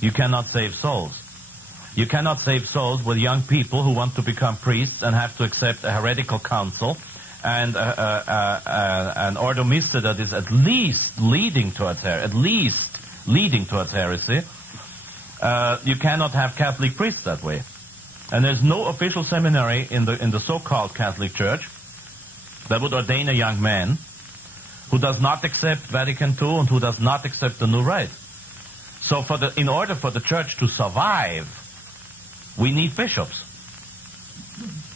you cannot save souls. You cannot save souls with young people who want to become priests and have to accept a heretical council and an ordo missa that is at least leading towards heresy. You cannot have Catholic priests that way. And there's no official seminary in the so-called Catholic Church that would ordain a young man who does not accept Vatican II and who does not accept the new rite. So in order for the Church to survive, we need bishops.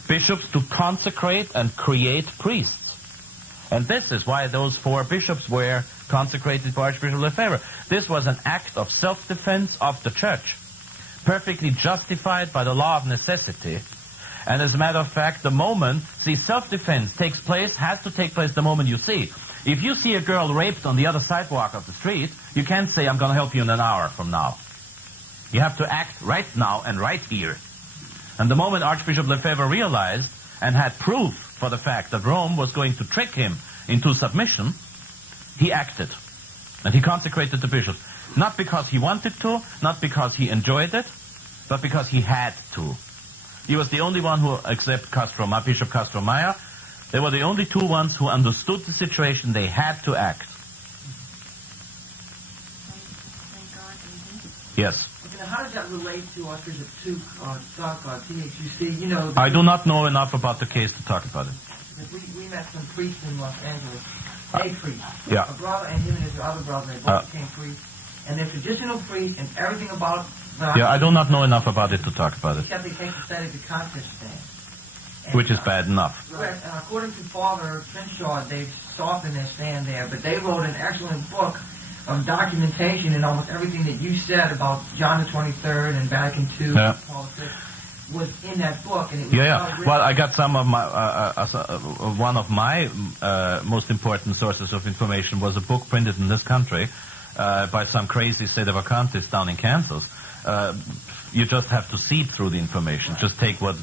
Bishops to consecrate and create priests. And this is why those 4 bishops were consecrated by Archbishop Lefebvre. This was an act of self-defense of the Church, perfectly justified by the law of necessity. And as a matter of fact, the moment, self-defense has to take place the moment you see. If you see a girl raped on the other sidewalk of the street, you can't say, I'm going to help you in an hour from now. You have to act right now and right here. And the moment Archbishop Lefebvre realized and had proof for the fact that Rome was going to trick him into submission, he acted. And he consecrated the bishops. Not because he wanted to, not because he enjoyed it, but because he had to. He was the only one who, except Bishop Castro-Mayer, they were the only 2 ones who understood the situation. They had to act. Yes. How does that relate to Archbishop THUC? You know, I do not know enough about the case to talk about it. We met some priests in Los Angeles. A priest. Yeah. A brother and him and his other brother, they both became priests. And they're traditional priests and everything about... yeah, I do not know enough about it to talk about it. Except they take the static to conscience stand. Which is bad enough. Correct. And according to Father Crenshaw, they've softened their stand there. But they wrote an excellent book of documentation and almost everything that you said about John the 23rd and Vatican II and Paul V was in that book. And it was Well, I got some of my one of my most important sources of information was a book printed in this country by some crazy sedevacantist down in Kansas. You just have to seed through the information. Just take what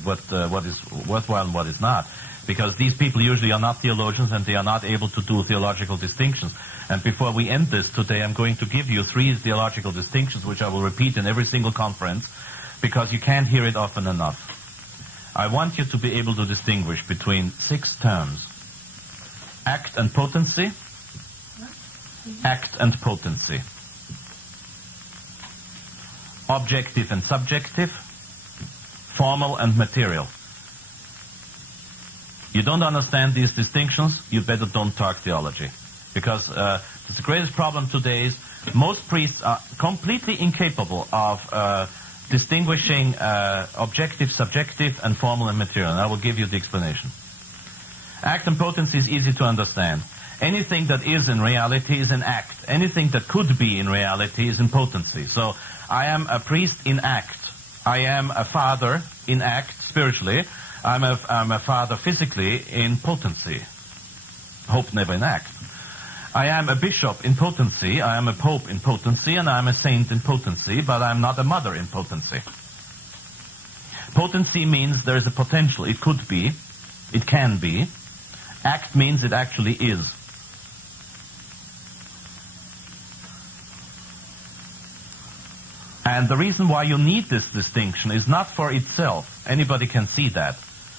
is worthwhile and what is not. Because these people usually are not theologians and they are not able to do theological distinctions. And before we end this today, I'm going to give you 3 theological distinctions, which I will repeat in every single conference, because you can't hear it often enough. I want you to be able to distinguish between 6 terms. Act and potency. Act and potency. Objective and subjective. formal and material. You don't understand these distinctions, you better don't talk theology. Because the greatest problem today is most priests are completely incapable of distinguishing objective, subjective, and formal and material. And I will give you the explanation. Act and potency is easy to understand. Anything that is in reality is in act. Anything that could be in reality is in potency. So I am a priest in act. I am a father in act spiritually. I'm a father physically in potency. Hope never in act. I am a bishop in potency, I am a pope in potency, and I am a saint in potency, but I'm not a mother in potency. Potency means there is a potential. It could be, it can be. Act means it actually is. And the reason why you need this distinction is not for itself. Anybody can see that.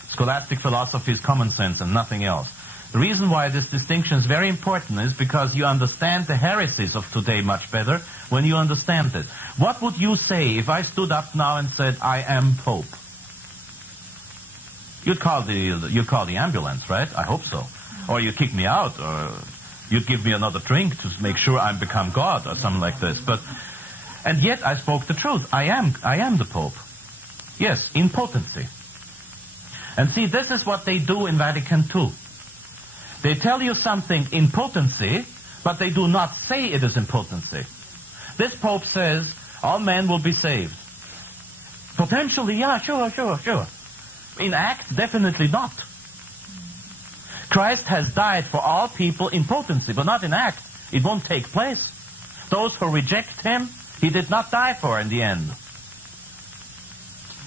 Scholastic philosophy is common sense and nothing else. The reason why this distinction is very important is because you understand the heresies of today much better when you understand this. What would you say if I stood up now and said, I am Pope? You'd call the ambulance, right? I hope so. Or you'd kick me out, or you'd give me another drink to make sure I become God or something like this. And yet I spoke the truth. I am the Pope. Yes, in potency. And see, this is what they do in Vatican II. They tell you something in potency, but they do not say it is in potency. This Pope says all men will be saved. Potentially, yeah, sure. In act, definitely not. Christ has died for all people in potency, but not in act. It won't take place. Those who reject him, he did not die for in the end.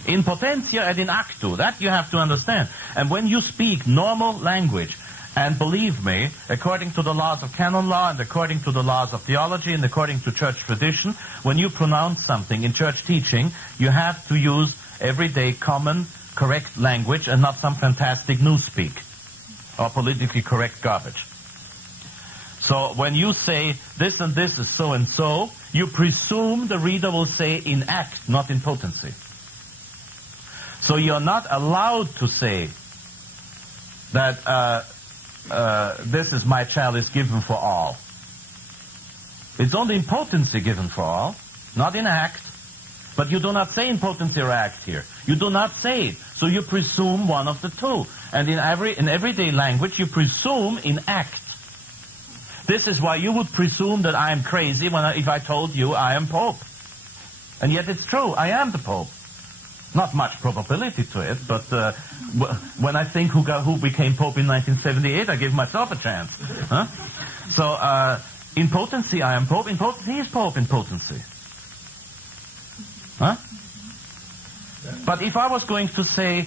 In potentia and in actu, that you have to understand. And when you speak normal language, and believe me, according to the laws of canon law and according to the laws of theology and according to church tradition, when you pronounce something in church teaching, you have to use everyday common, correct language and not some fantastic newspeak or politically correct garbage. So when you say this and this is so and so, you presume the reader will say in act, not in potency. So you're not allowed to say that this is my chalice given for all. It's only in potency given for all, not in act. But you do not say in potency or act here. You do not say it. So you presume one of the two. And in everyday language, you presume in act. This is why you would presume that I am crazy if I told you I am Pope. And yet it's true, I am the Pope. Not much probability to it, but when I think who became Pope in 1978, I give myself a chance. Huh? So in potency, I am Pope. In potency, he is Pope in potency. Huh? But if I was going to say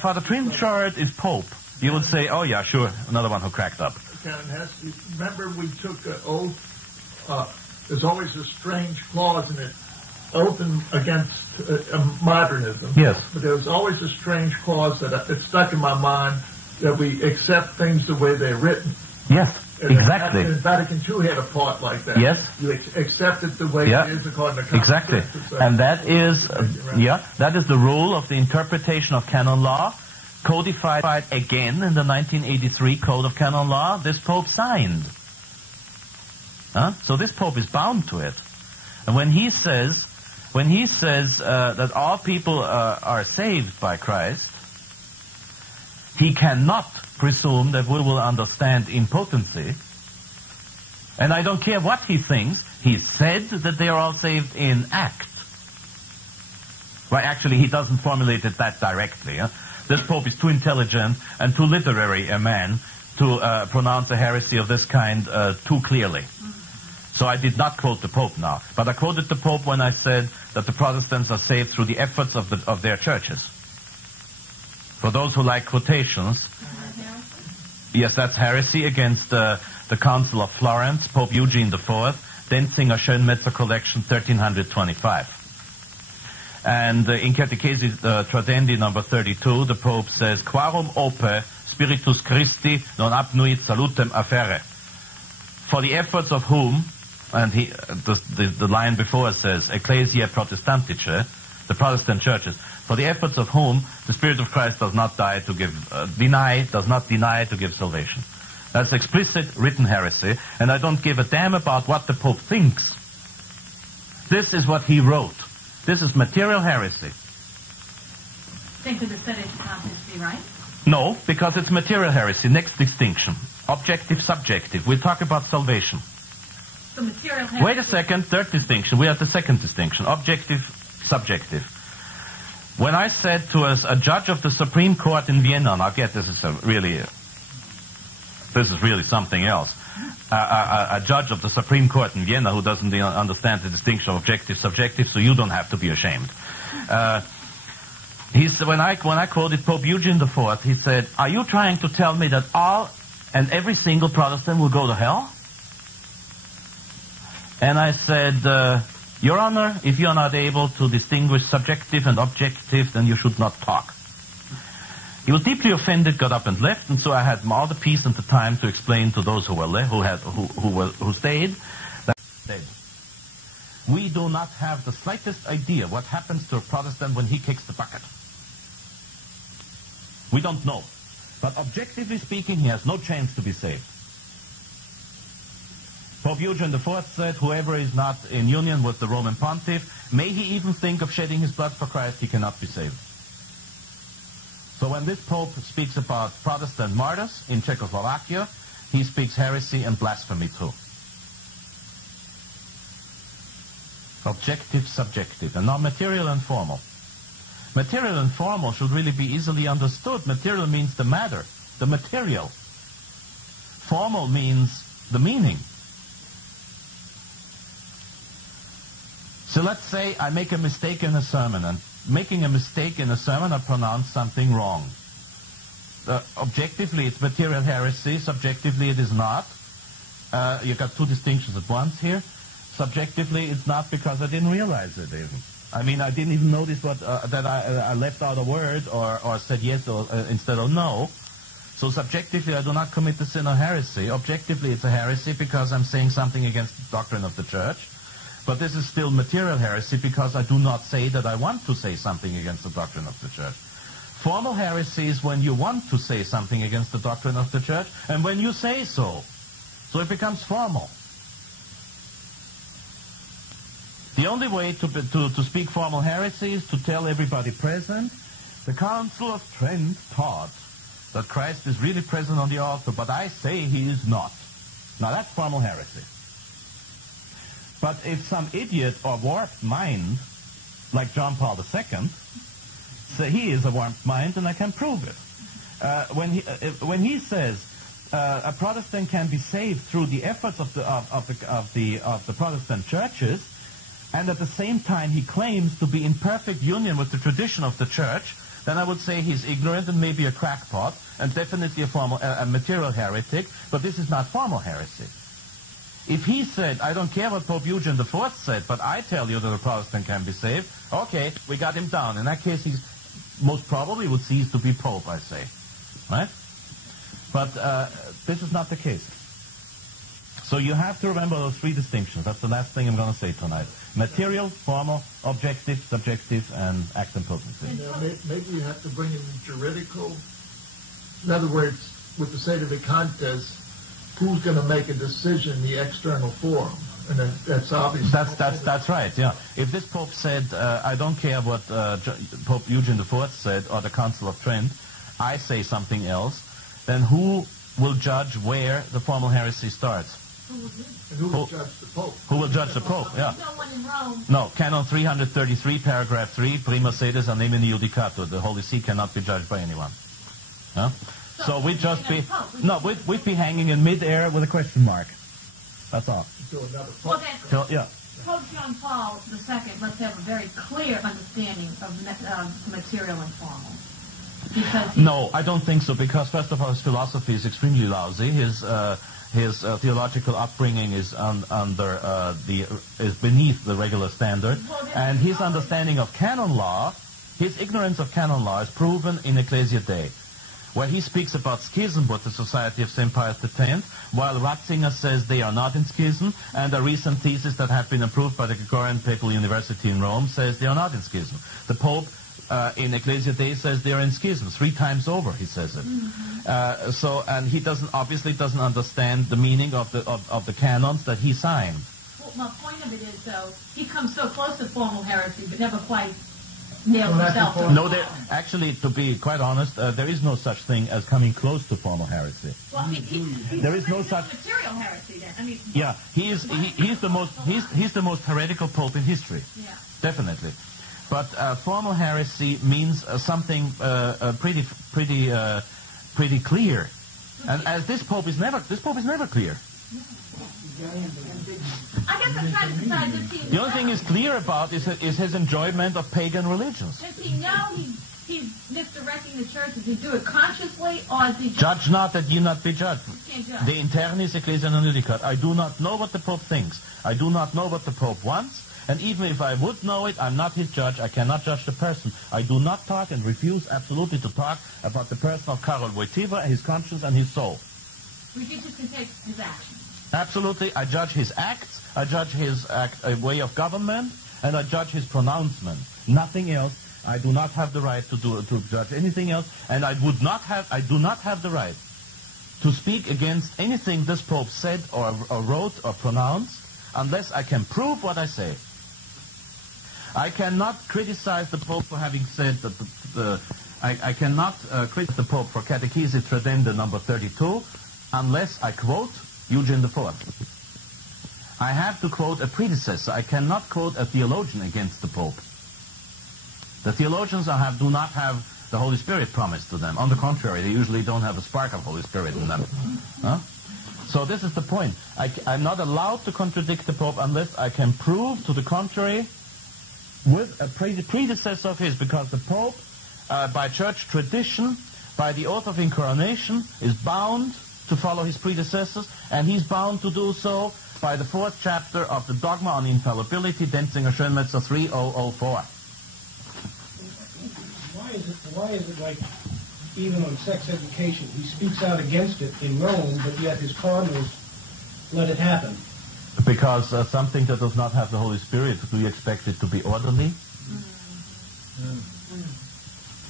Father Trinchard is Pope, you would say, oh yeah, sure, another one who cracked up. Canon Hesse, remember we took an oath. There's always a strange clause in it. Oath against modernism. Yes. But there was always a strange clause that stuck in my mind, that we accept things the way they're written. Yes, exactly. And Vatican II had a part like that. Yes. You accept it the way it is according to common exactly. sense. And that is, that is the rule of the interpretation of canon law, codified again in the 1983 Code of Canon Law. This Pope signed. So this Pope is bound to it. And when he says that all people are saved by Christ, he cannot presume that we will understand in potency. And I don't care what he thinks. He said that they are all saved in act. Well, actually, he doesn't formulate it that directly. This Pope is too intelligent and too literary a man to pronounce a heresy of this kind too clearly. So I did not quote the Pope now, but I quoted the Pope when I said that the Protestants are saved through the efforts of their churches. For those who like quotations, yes, that's heresy against the Council of Florence, Pope Eugene IV, Denzinger Schönmetzer Collection 1325. And in Catechesi Tradendi number 32, the Pope says, Quarum ope Spiritus Christi non apnuit salutem afferre. For the efforts of whom, and the line before says, Ecclesia Protestantice, the Protestant churches, for the efforts of whom the Spirit of Christ does not die to give, does not deny to give salvation. That's explicit written heresy, and I don't give a damn about what the Pope thinks. This is what he wrote. This is material heresy. Think of the Papacy, right? No, because it's material heresy. Next distinction. Objective, subjective. We'll talk about salvation. So material heresy. Wait a second. Third distinction. We have the second distinction. Objective, subjective. When I said to us, a judge of the Supreme Court in Vienna, now get this is really something else. A judge of the Supreme Court in Vienna who doesn't understand the distinction of objective, subjective, so you don't have to be ashamed. When I quoted Pope Eugene IV, he said, "Are you trying to tell me that all and every single Protestant will go to hell?" And I said, "Your Honor, if you are not able to distinguish subjective and objective, then you should not talk." He was deeply offended, got up and left, and so I had all the peace and the time to explain to those who stayed that we do not have the slightest idea what happens to a Protestant when he kicks the bucket. We don't know. But objectively speaking, he has no chance to be saved. Pope Eugene IV said, whoever is not in union with the Roman Pontiff, may he even think of shedding his blood for Christ, he cannot be saved. So when this Pope speaks about Protestant martyrs in Czechoslovakia, he speaks heresy and blasphemy too. Objective, subjective, and not material and formal. Material and formal should really be easily understood. Material means the matter, the material. Formal means the meaning. So let's say I make a mistake in a sermon, and making a mistake in a sermon I pronounce something wrong. Objectively it's material heresy, subjectively it is not. You've got two distinctions at once here. Subjectively it's not because I didn't realize it even. I mean, I didn't even notice that I left out a word or said yes or, instead of no. So subjectively, I do not commit the sin of heresy. Objectively, it's a heresy because I'm saying something against the doctrine of the Church. But this is still material heresy because I do not say that I want to say something against the doctrine of the Church. Formal heresy is when you want to say something against the doctrine of the Church and when you say so. So it becomes formal. The only way to speak formal heresy is to tell everybody present, the Council of Trent taught that Christ is really present on the altar, but I say he is not. Now that's formal heresy. But if some idiot or warped mind, like John Paul II, say he is a warped mind, then I can prove it. When he says a Protestant can be saved through the efforts of the Protestant churches, and at the same time he claims to be in perfect union with the tradition of the Church, then I would say he's ignorant and maybe a crackpot, and definitely a material heretic, but this is not formal heresy. If he said, I don't care what Pope Eugene IV said, but I tell you that a Protestant can be saved, okay, we got him down. In that case, he most probably would cease to be Pope, I say. Right? But this is not the case. So you have to remember those three distinctions. That's the last thing I'm going to say tonight. Material, formal, objective, subjective, and act and potency. Now, maybe you have to bring in juridical. In other words, with the sede vacantes, who's going to make a decision in the external forum? And that's obvious. That's right, yeah. If this Pope said, I don't care what Pope Eugene IV said, or the Council of Trent, I say something else, then who will judge where the formal heresy starts? Who will judge the Pope? Who will judge the Pope, yeah. No one in Rome. No, Canon 333, paragraph 3, prima sedes an nemini judicatur. The Holy See cannot be judged by anyone. Huh? So we'd just be, no, we'd be hanging in midair with a question mark. That's all. Well then, yeah. Pope John Paul II must have a very clear understanding of material and formal. No, I don't think so, because first of all, his philosophy is extremely lousy. His theological upbringing is is beneath the regular standard, and his understanding of canon law, his ignorance of canon law is proven in Ecclesia Dei. where he speaks about schism with the Society of St. Pius X, while Ratzinger says they are not in schism, and a recent thesis that have been approved by the Gregorian Papal University in Rome says they are not in schism. The Pope in Ecclesia Dei says they are in schism 3 times over. He says it. And he obviously doesn't understand the meaning of the canons that he signed. Well, my point of it is, though, he comes so close to formal heresy, but never quite nails himself to it. No, actually, to be quite honest, there is no such thing as coming close to formal heresy. Well, I mean, there is no such material heresy. Then I mean, yeah, he's the most heretical pope in history. Yeah, definitely. But formal heresy means something pretty clear, and as this pope is never clear. I guess I'm trying to decide, does he The only thing he's clear about is his enjoyment of pagan religions. Does he know he's misdirecting the church? Does he do it consciously, or is he just... Judge not that ye not be judged. You can't judge. De internis ecclesia non judicat. I do not know what the Pope thinks. I do not know what the Pope wants. And even if I would know it, I'm not his judge. I cannot judge the person. I do not talk and refuse absolutely to talk about the person of Karol Wojtyła, his conscience and his soul. We could just take his actions. Absolutely. I judge his acts. I judge his way of government, and I judge his pronouncement. Nothing else. I do not have the right to judge anything else, and I do not have the right to speak against anything this Pope said or wrote or pronounced unless I can prove what I say. I cannot criticize the Pope for having said that I cannot criticize the Pope for Catechesis Tridenda number 32 unless I quote Eugene IV. I have to quote a predecessor. I cannot quote a theologian against the Pope. The theologians do not have the Holy Spirit promised to them. On the contrary, they usually don't have a spark of Holy Spirit in them. Huh? So this is the point. I'm not allowed to contradict the Pope unless I can prove to the contrary with a predecessor of his, because the Pope, by church tradition, by the oath of incoronation, is bound to follow his predecessors, and he's bound to do so by the 4th chapter of the Dogma on Infallibility, Denzinger Schönmetzer 3004. Why is it like, even on sex education, he speaks out against it in Rome, but yet his cardinals let it happen? Because something that does not have the Holy Spirit, do you expect it to be orderly?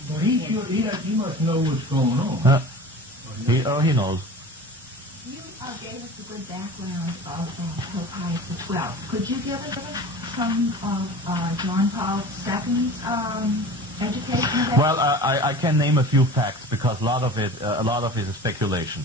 Well, he must know what's going on. He knows. You gave us a good background of Pope Pius XII. Could you give us some of John Paul II's education? Well, I can name a few facts because a lot of it is speculation.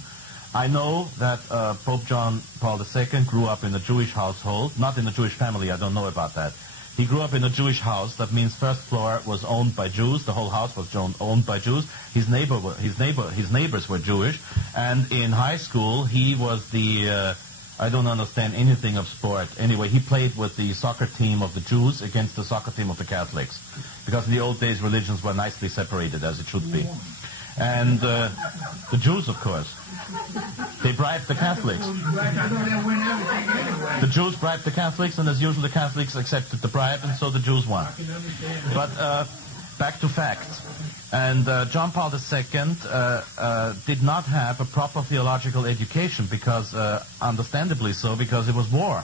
I know that Pope John Paul II grew up in a Jewish household, not in a Jewish family. I don't know about that. He grew up in a Jewish house. That means first floor was owned by Jews. The whole house was owned by Jews. His neighbors were Jewish. And in high school, he was the I don't understand anything of sport. Anyway, he played with the soccer team of the Jews against the soccer team of the Catholics, because in the old days religions were nicely separated, as it should be. And the Jews, of course, they bribed the Catholics. The Jews bribed the Catholics, and as usual the Catholics accepted the bribe, and so the Jews won. But back to facts. And John Paul II did not have a proper theological education, because, understandably so, because it was war.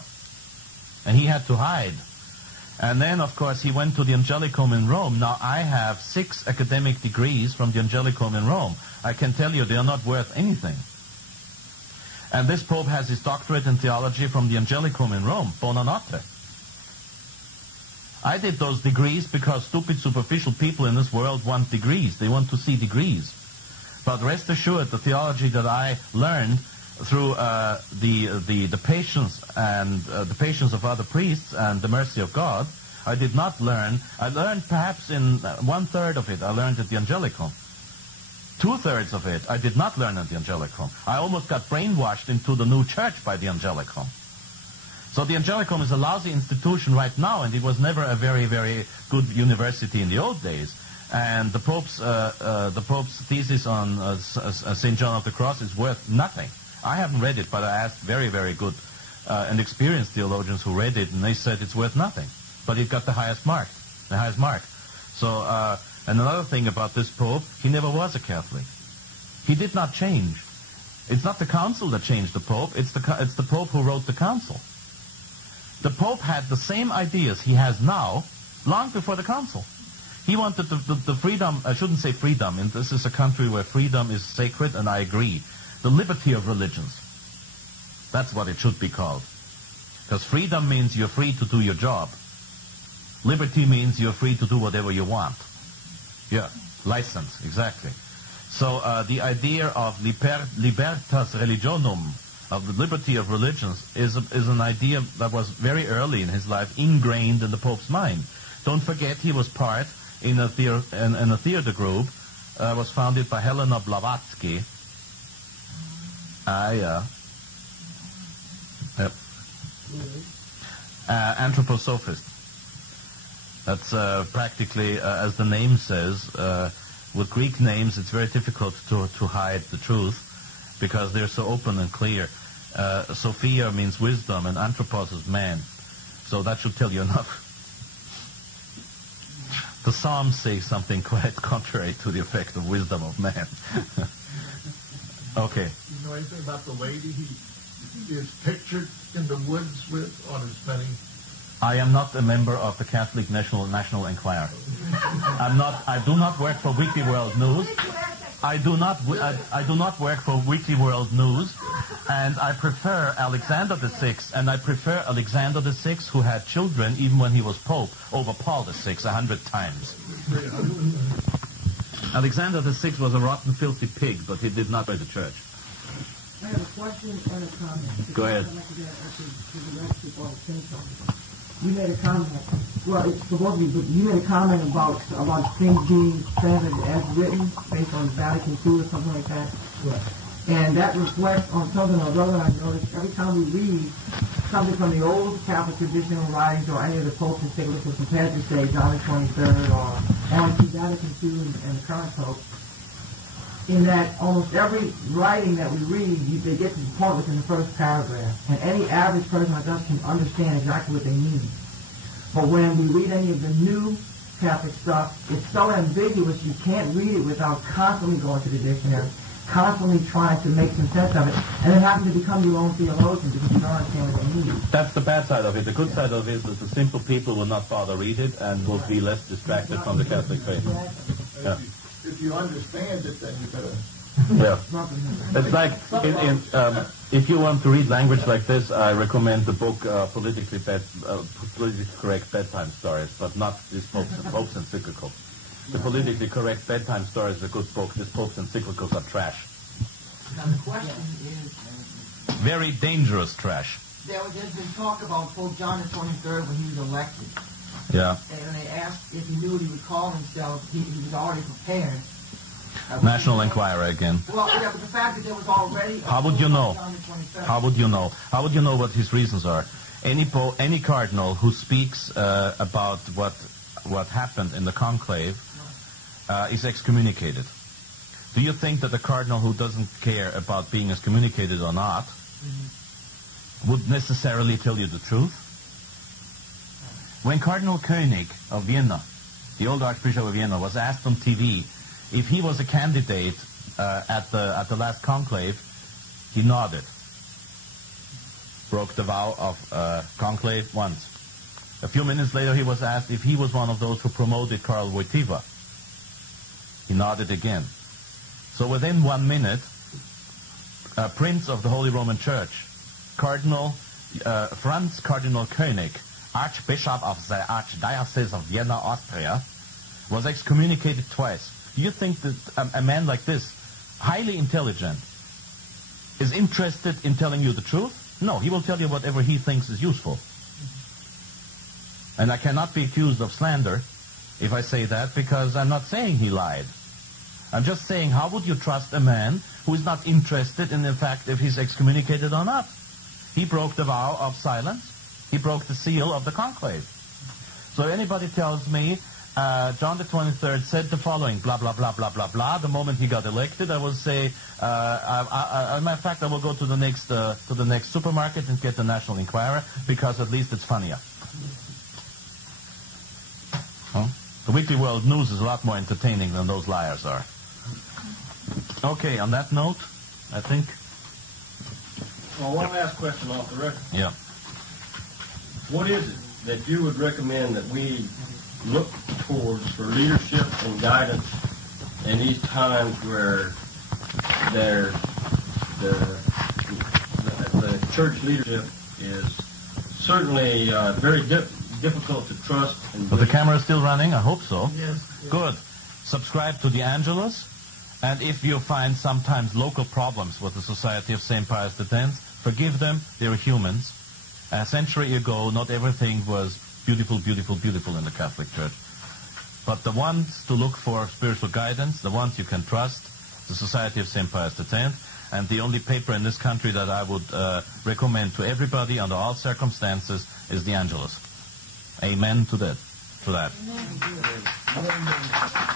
And he had to hide. And then, of course, he went to the Angelicum in Rome. Now, I have 6 academic degrees from the Angelicum in Rome. I can tell you they are not worth anything. And this Pope has his doctorate in theology from the Angelicum in Rome, bona notte. I did those degrees because stupid, superficial people in this world want degrees. They want to see degrees. But rest assured, the theology that I learned through the patience and the patience of other priests and the mercy of God, I did not learn. I learned perhaps in 1/3 of it. I learned at the Angelicum. 2/3 of it I did not learn at the Angelicum. I almost got brainwashed into the new church by the Angelicum. So the Angelicum is a lousy institution right now, and it was never a very, very good university in the old days. And the Pope's thesis on St. John of the Cross is worth nothing. I haven't read it, but I asked very, very good and experienced theologians who read it, and they said it's worth nothing. But it got the highest mark. So, and another thing about this Pope, he never was a Catholic. He did not change. It's not the council that changed the Pope, it's the Pope who wrote the council. The Pope had the same ideas he has now long before the council. He wanted the freedom, I shouldn't say freedom, and this is a country where freedom is sacred, and I agree. The liberty of religions. That's what it should be called. Because freedom means you're free to do your job. Liberty means you're free to do whatever you want. Yeah, license, exactly. So the idea of libertas religionum, of the liberty of religions, is an idea that was very early in his life ingrained in the Pope's mind. Don't forget he was part in a theater group was founded by Helena Blavatsky. Yeah. Yep. Anthroposophist. That's practically, as the name says, with Greek names it's very difficult to hide the truth because they're so open and clear. Sophia means wisdom and anthropos is man. So that should tell you enough. The Psalms say something quite contrary to the effect of wisdom of man. Okay. You know anything about the lady he is pictured in the woods with on his many? I am not a member of the Catholic National Enquirer. I do not work for Weekly World News. I do not work for Weekly World News, and I prefer Alexander VI, and I prefer Alexander VI, who had children even when he was Pope, over Paul VI 100 times. Alexander VI was a rotten, filthy pig, but he did not buy the church. I have a question and a comment. Go ahead. You made a comment. Well, it's for both of you, but you made a comment about things being translated as written, based on Vatican II or something like that. Right. And that reflects on something or other I noticed every time we read something from the old Catholic traditional writings or any of the popes and encyclicals compared to, say, John the 23rd or on to Vatican II and the current pope, in that almost every writing that we read, they get to the point within the first paragraph. And any average person like us can understand exactly what they mean. But when we read any of the new Catholic stuff, it's so ambiguous you can't read it without constantly going to the dictionary, constantly trying to make some sense of it, and then having to become your own theologian because you don't understand what they mean. That's the bad side of it. The good side of it is that the simple people will not bother read it and will be less distracted from the Catholic faith. Yeah. If you understand it, then you better. Yeah. It's like, if you want to read language like this, I recommend the book Politically Correct Bedtime Stories, but not this Pope's encyclical. The Politically Correct Bedtime Stories is a good book. This Pope's encyclicals are trash. Now the question is... Very dangerous trash. There's been talk about Pope John the 23rd when he was elected. Yeah. And they asked if he knew what he would call himself. He was already prepared. National Enquirer again. Well, yeah, but the fact that there was already... How would you know? How would you know? How would you know what his reasons are? Any cardinal who speaks about what happened in the conclave is excommunicated. Do you think that a cardinal who doesn't care about being excommunicated or not would necessarily tell you the truth? When Cardinal Koenig of Vienna, the old Archbishop of Vienna, was asked on TV if he was a candidate at the last conclave, he nodded. Broke the vow of conclave once. A few minutes later, he was asked if he was one of those who promoted Karl Wojtyła. He nodded again. So within 1 minute, Prince of the Holy Roman Church, Cardinal Franz Cardinal Koenig, Archbishop of the Archdiocese of Vienna, Austria, was excommunicated twice. Do you think that a man like this, highly intelligent, is interested in telling you the truth? No, he will tell you whatever he thinks is useful. And I cannot be accused of slander if I say that, because I'm not saying he lied. I'm just saying, how would you trust a man who is not interested in the fact if he's excommunicated or not? He broke the vow of silence. He broke the seal of the conclave. So if anybody tells me John the 23rd said the following, blah, blah, blah, blah, blah, blah, the moment he got elected, I will say, as a matter of fact, I will go to the next supermarket and get the National Enquirer, because at least it's funnier. Huh? The Weekly World News is a lot more entertaining than those liars are. Okay, on that note, I think... Well, one last question off the record. Yeah. What is it that you would recommend that we look towards for leadership and guidance in these times where the church leadership is certainly very difficult to trust? But the camera is still running? I hope so. Yes. Good. Subscribe to the Angelus, and if you find sometimes local problems with the Society of St. Pius X, forgive them. They're humans. A century ago, not everything was beautiful, beautiful, beautiful in the Catholic Church. But the ones to look for spiritual guidance, the ones you can trust, the Society of St. Pius X, and the only paper in this country that I would recommend to everybody under all circumstances is the Angelus. Amen to that. Amen.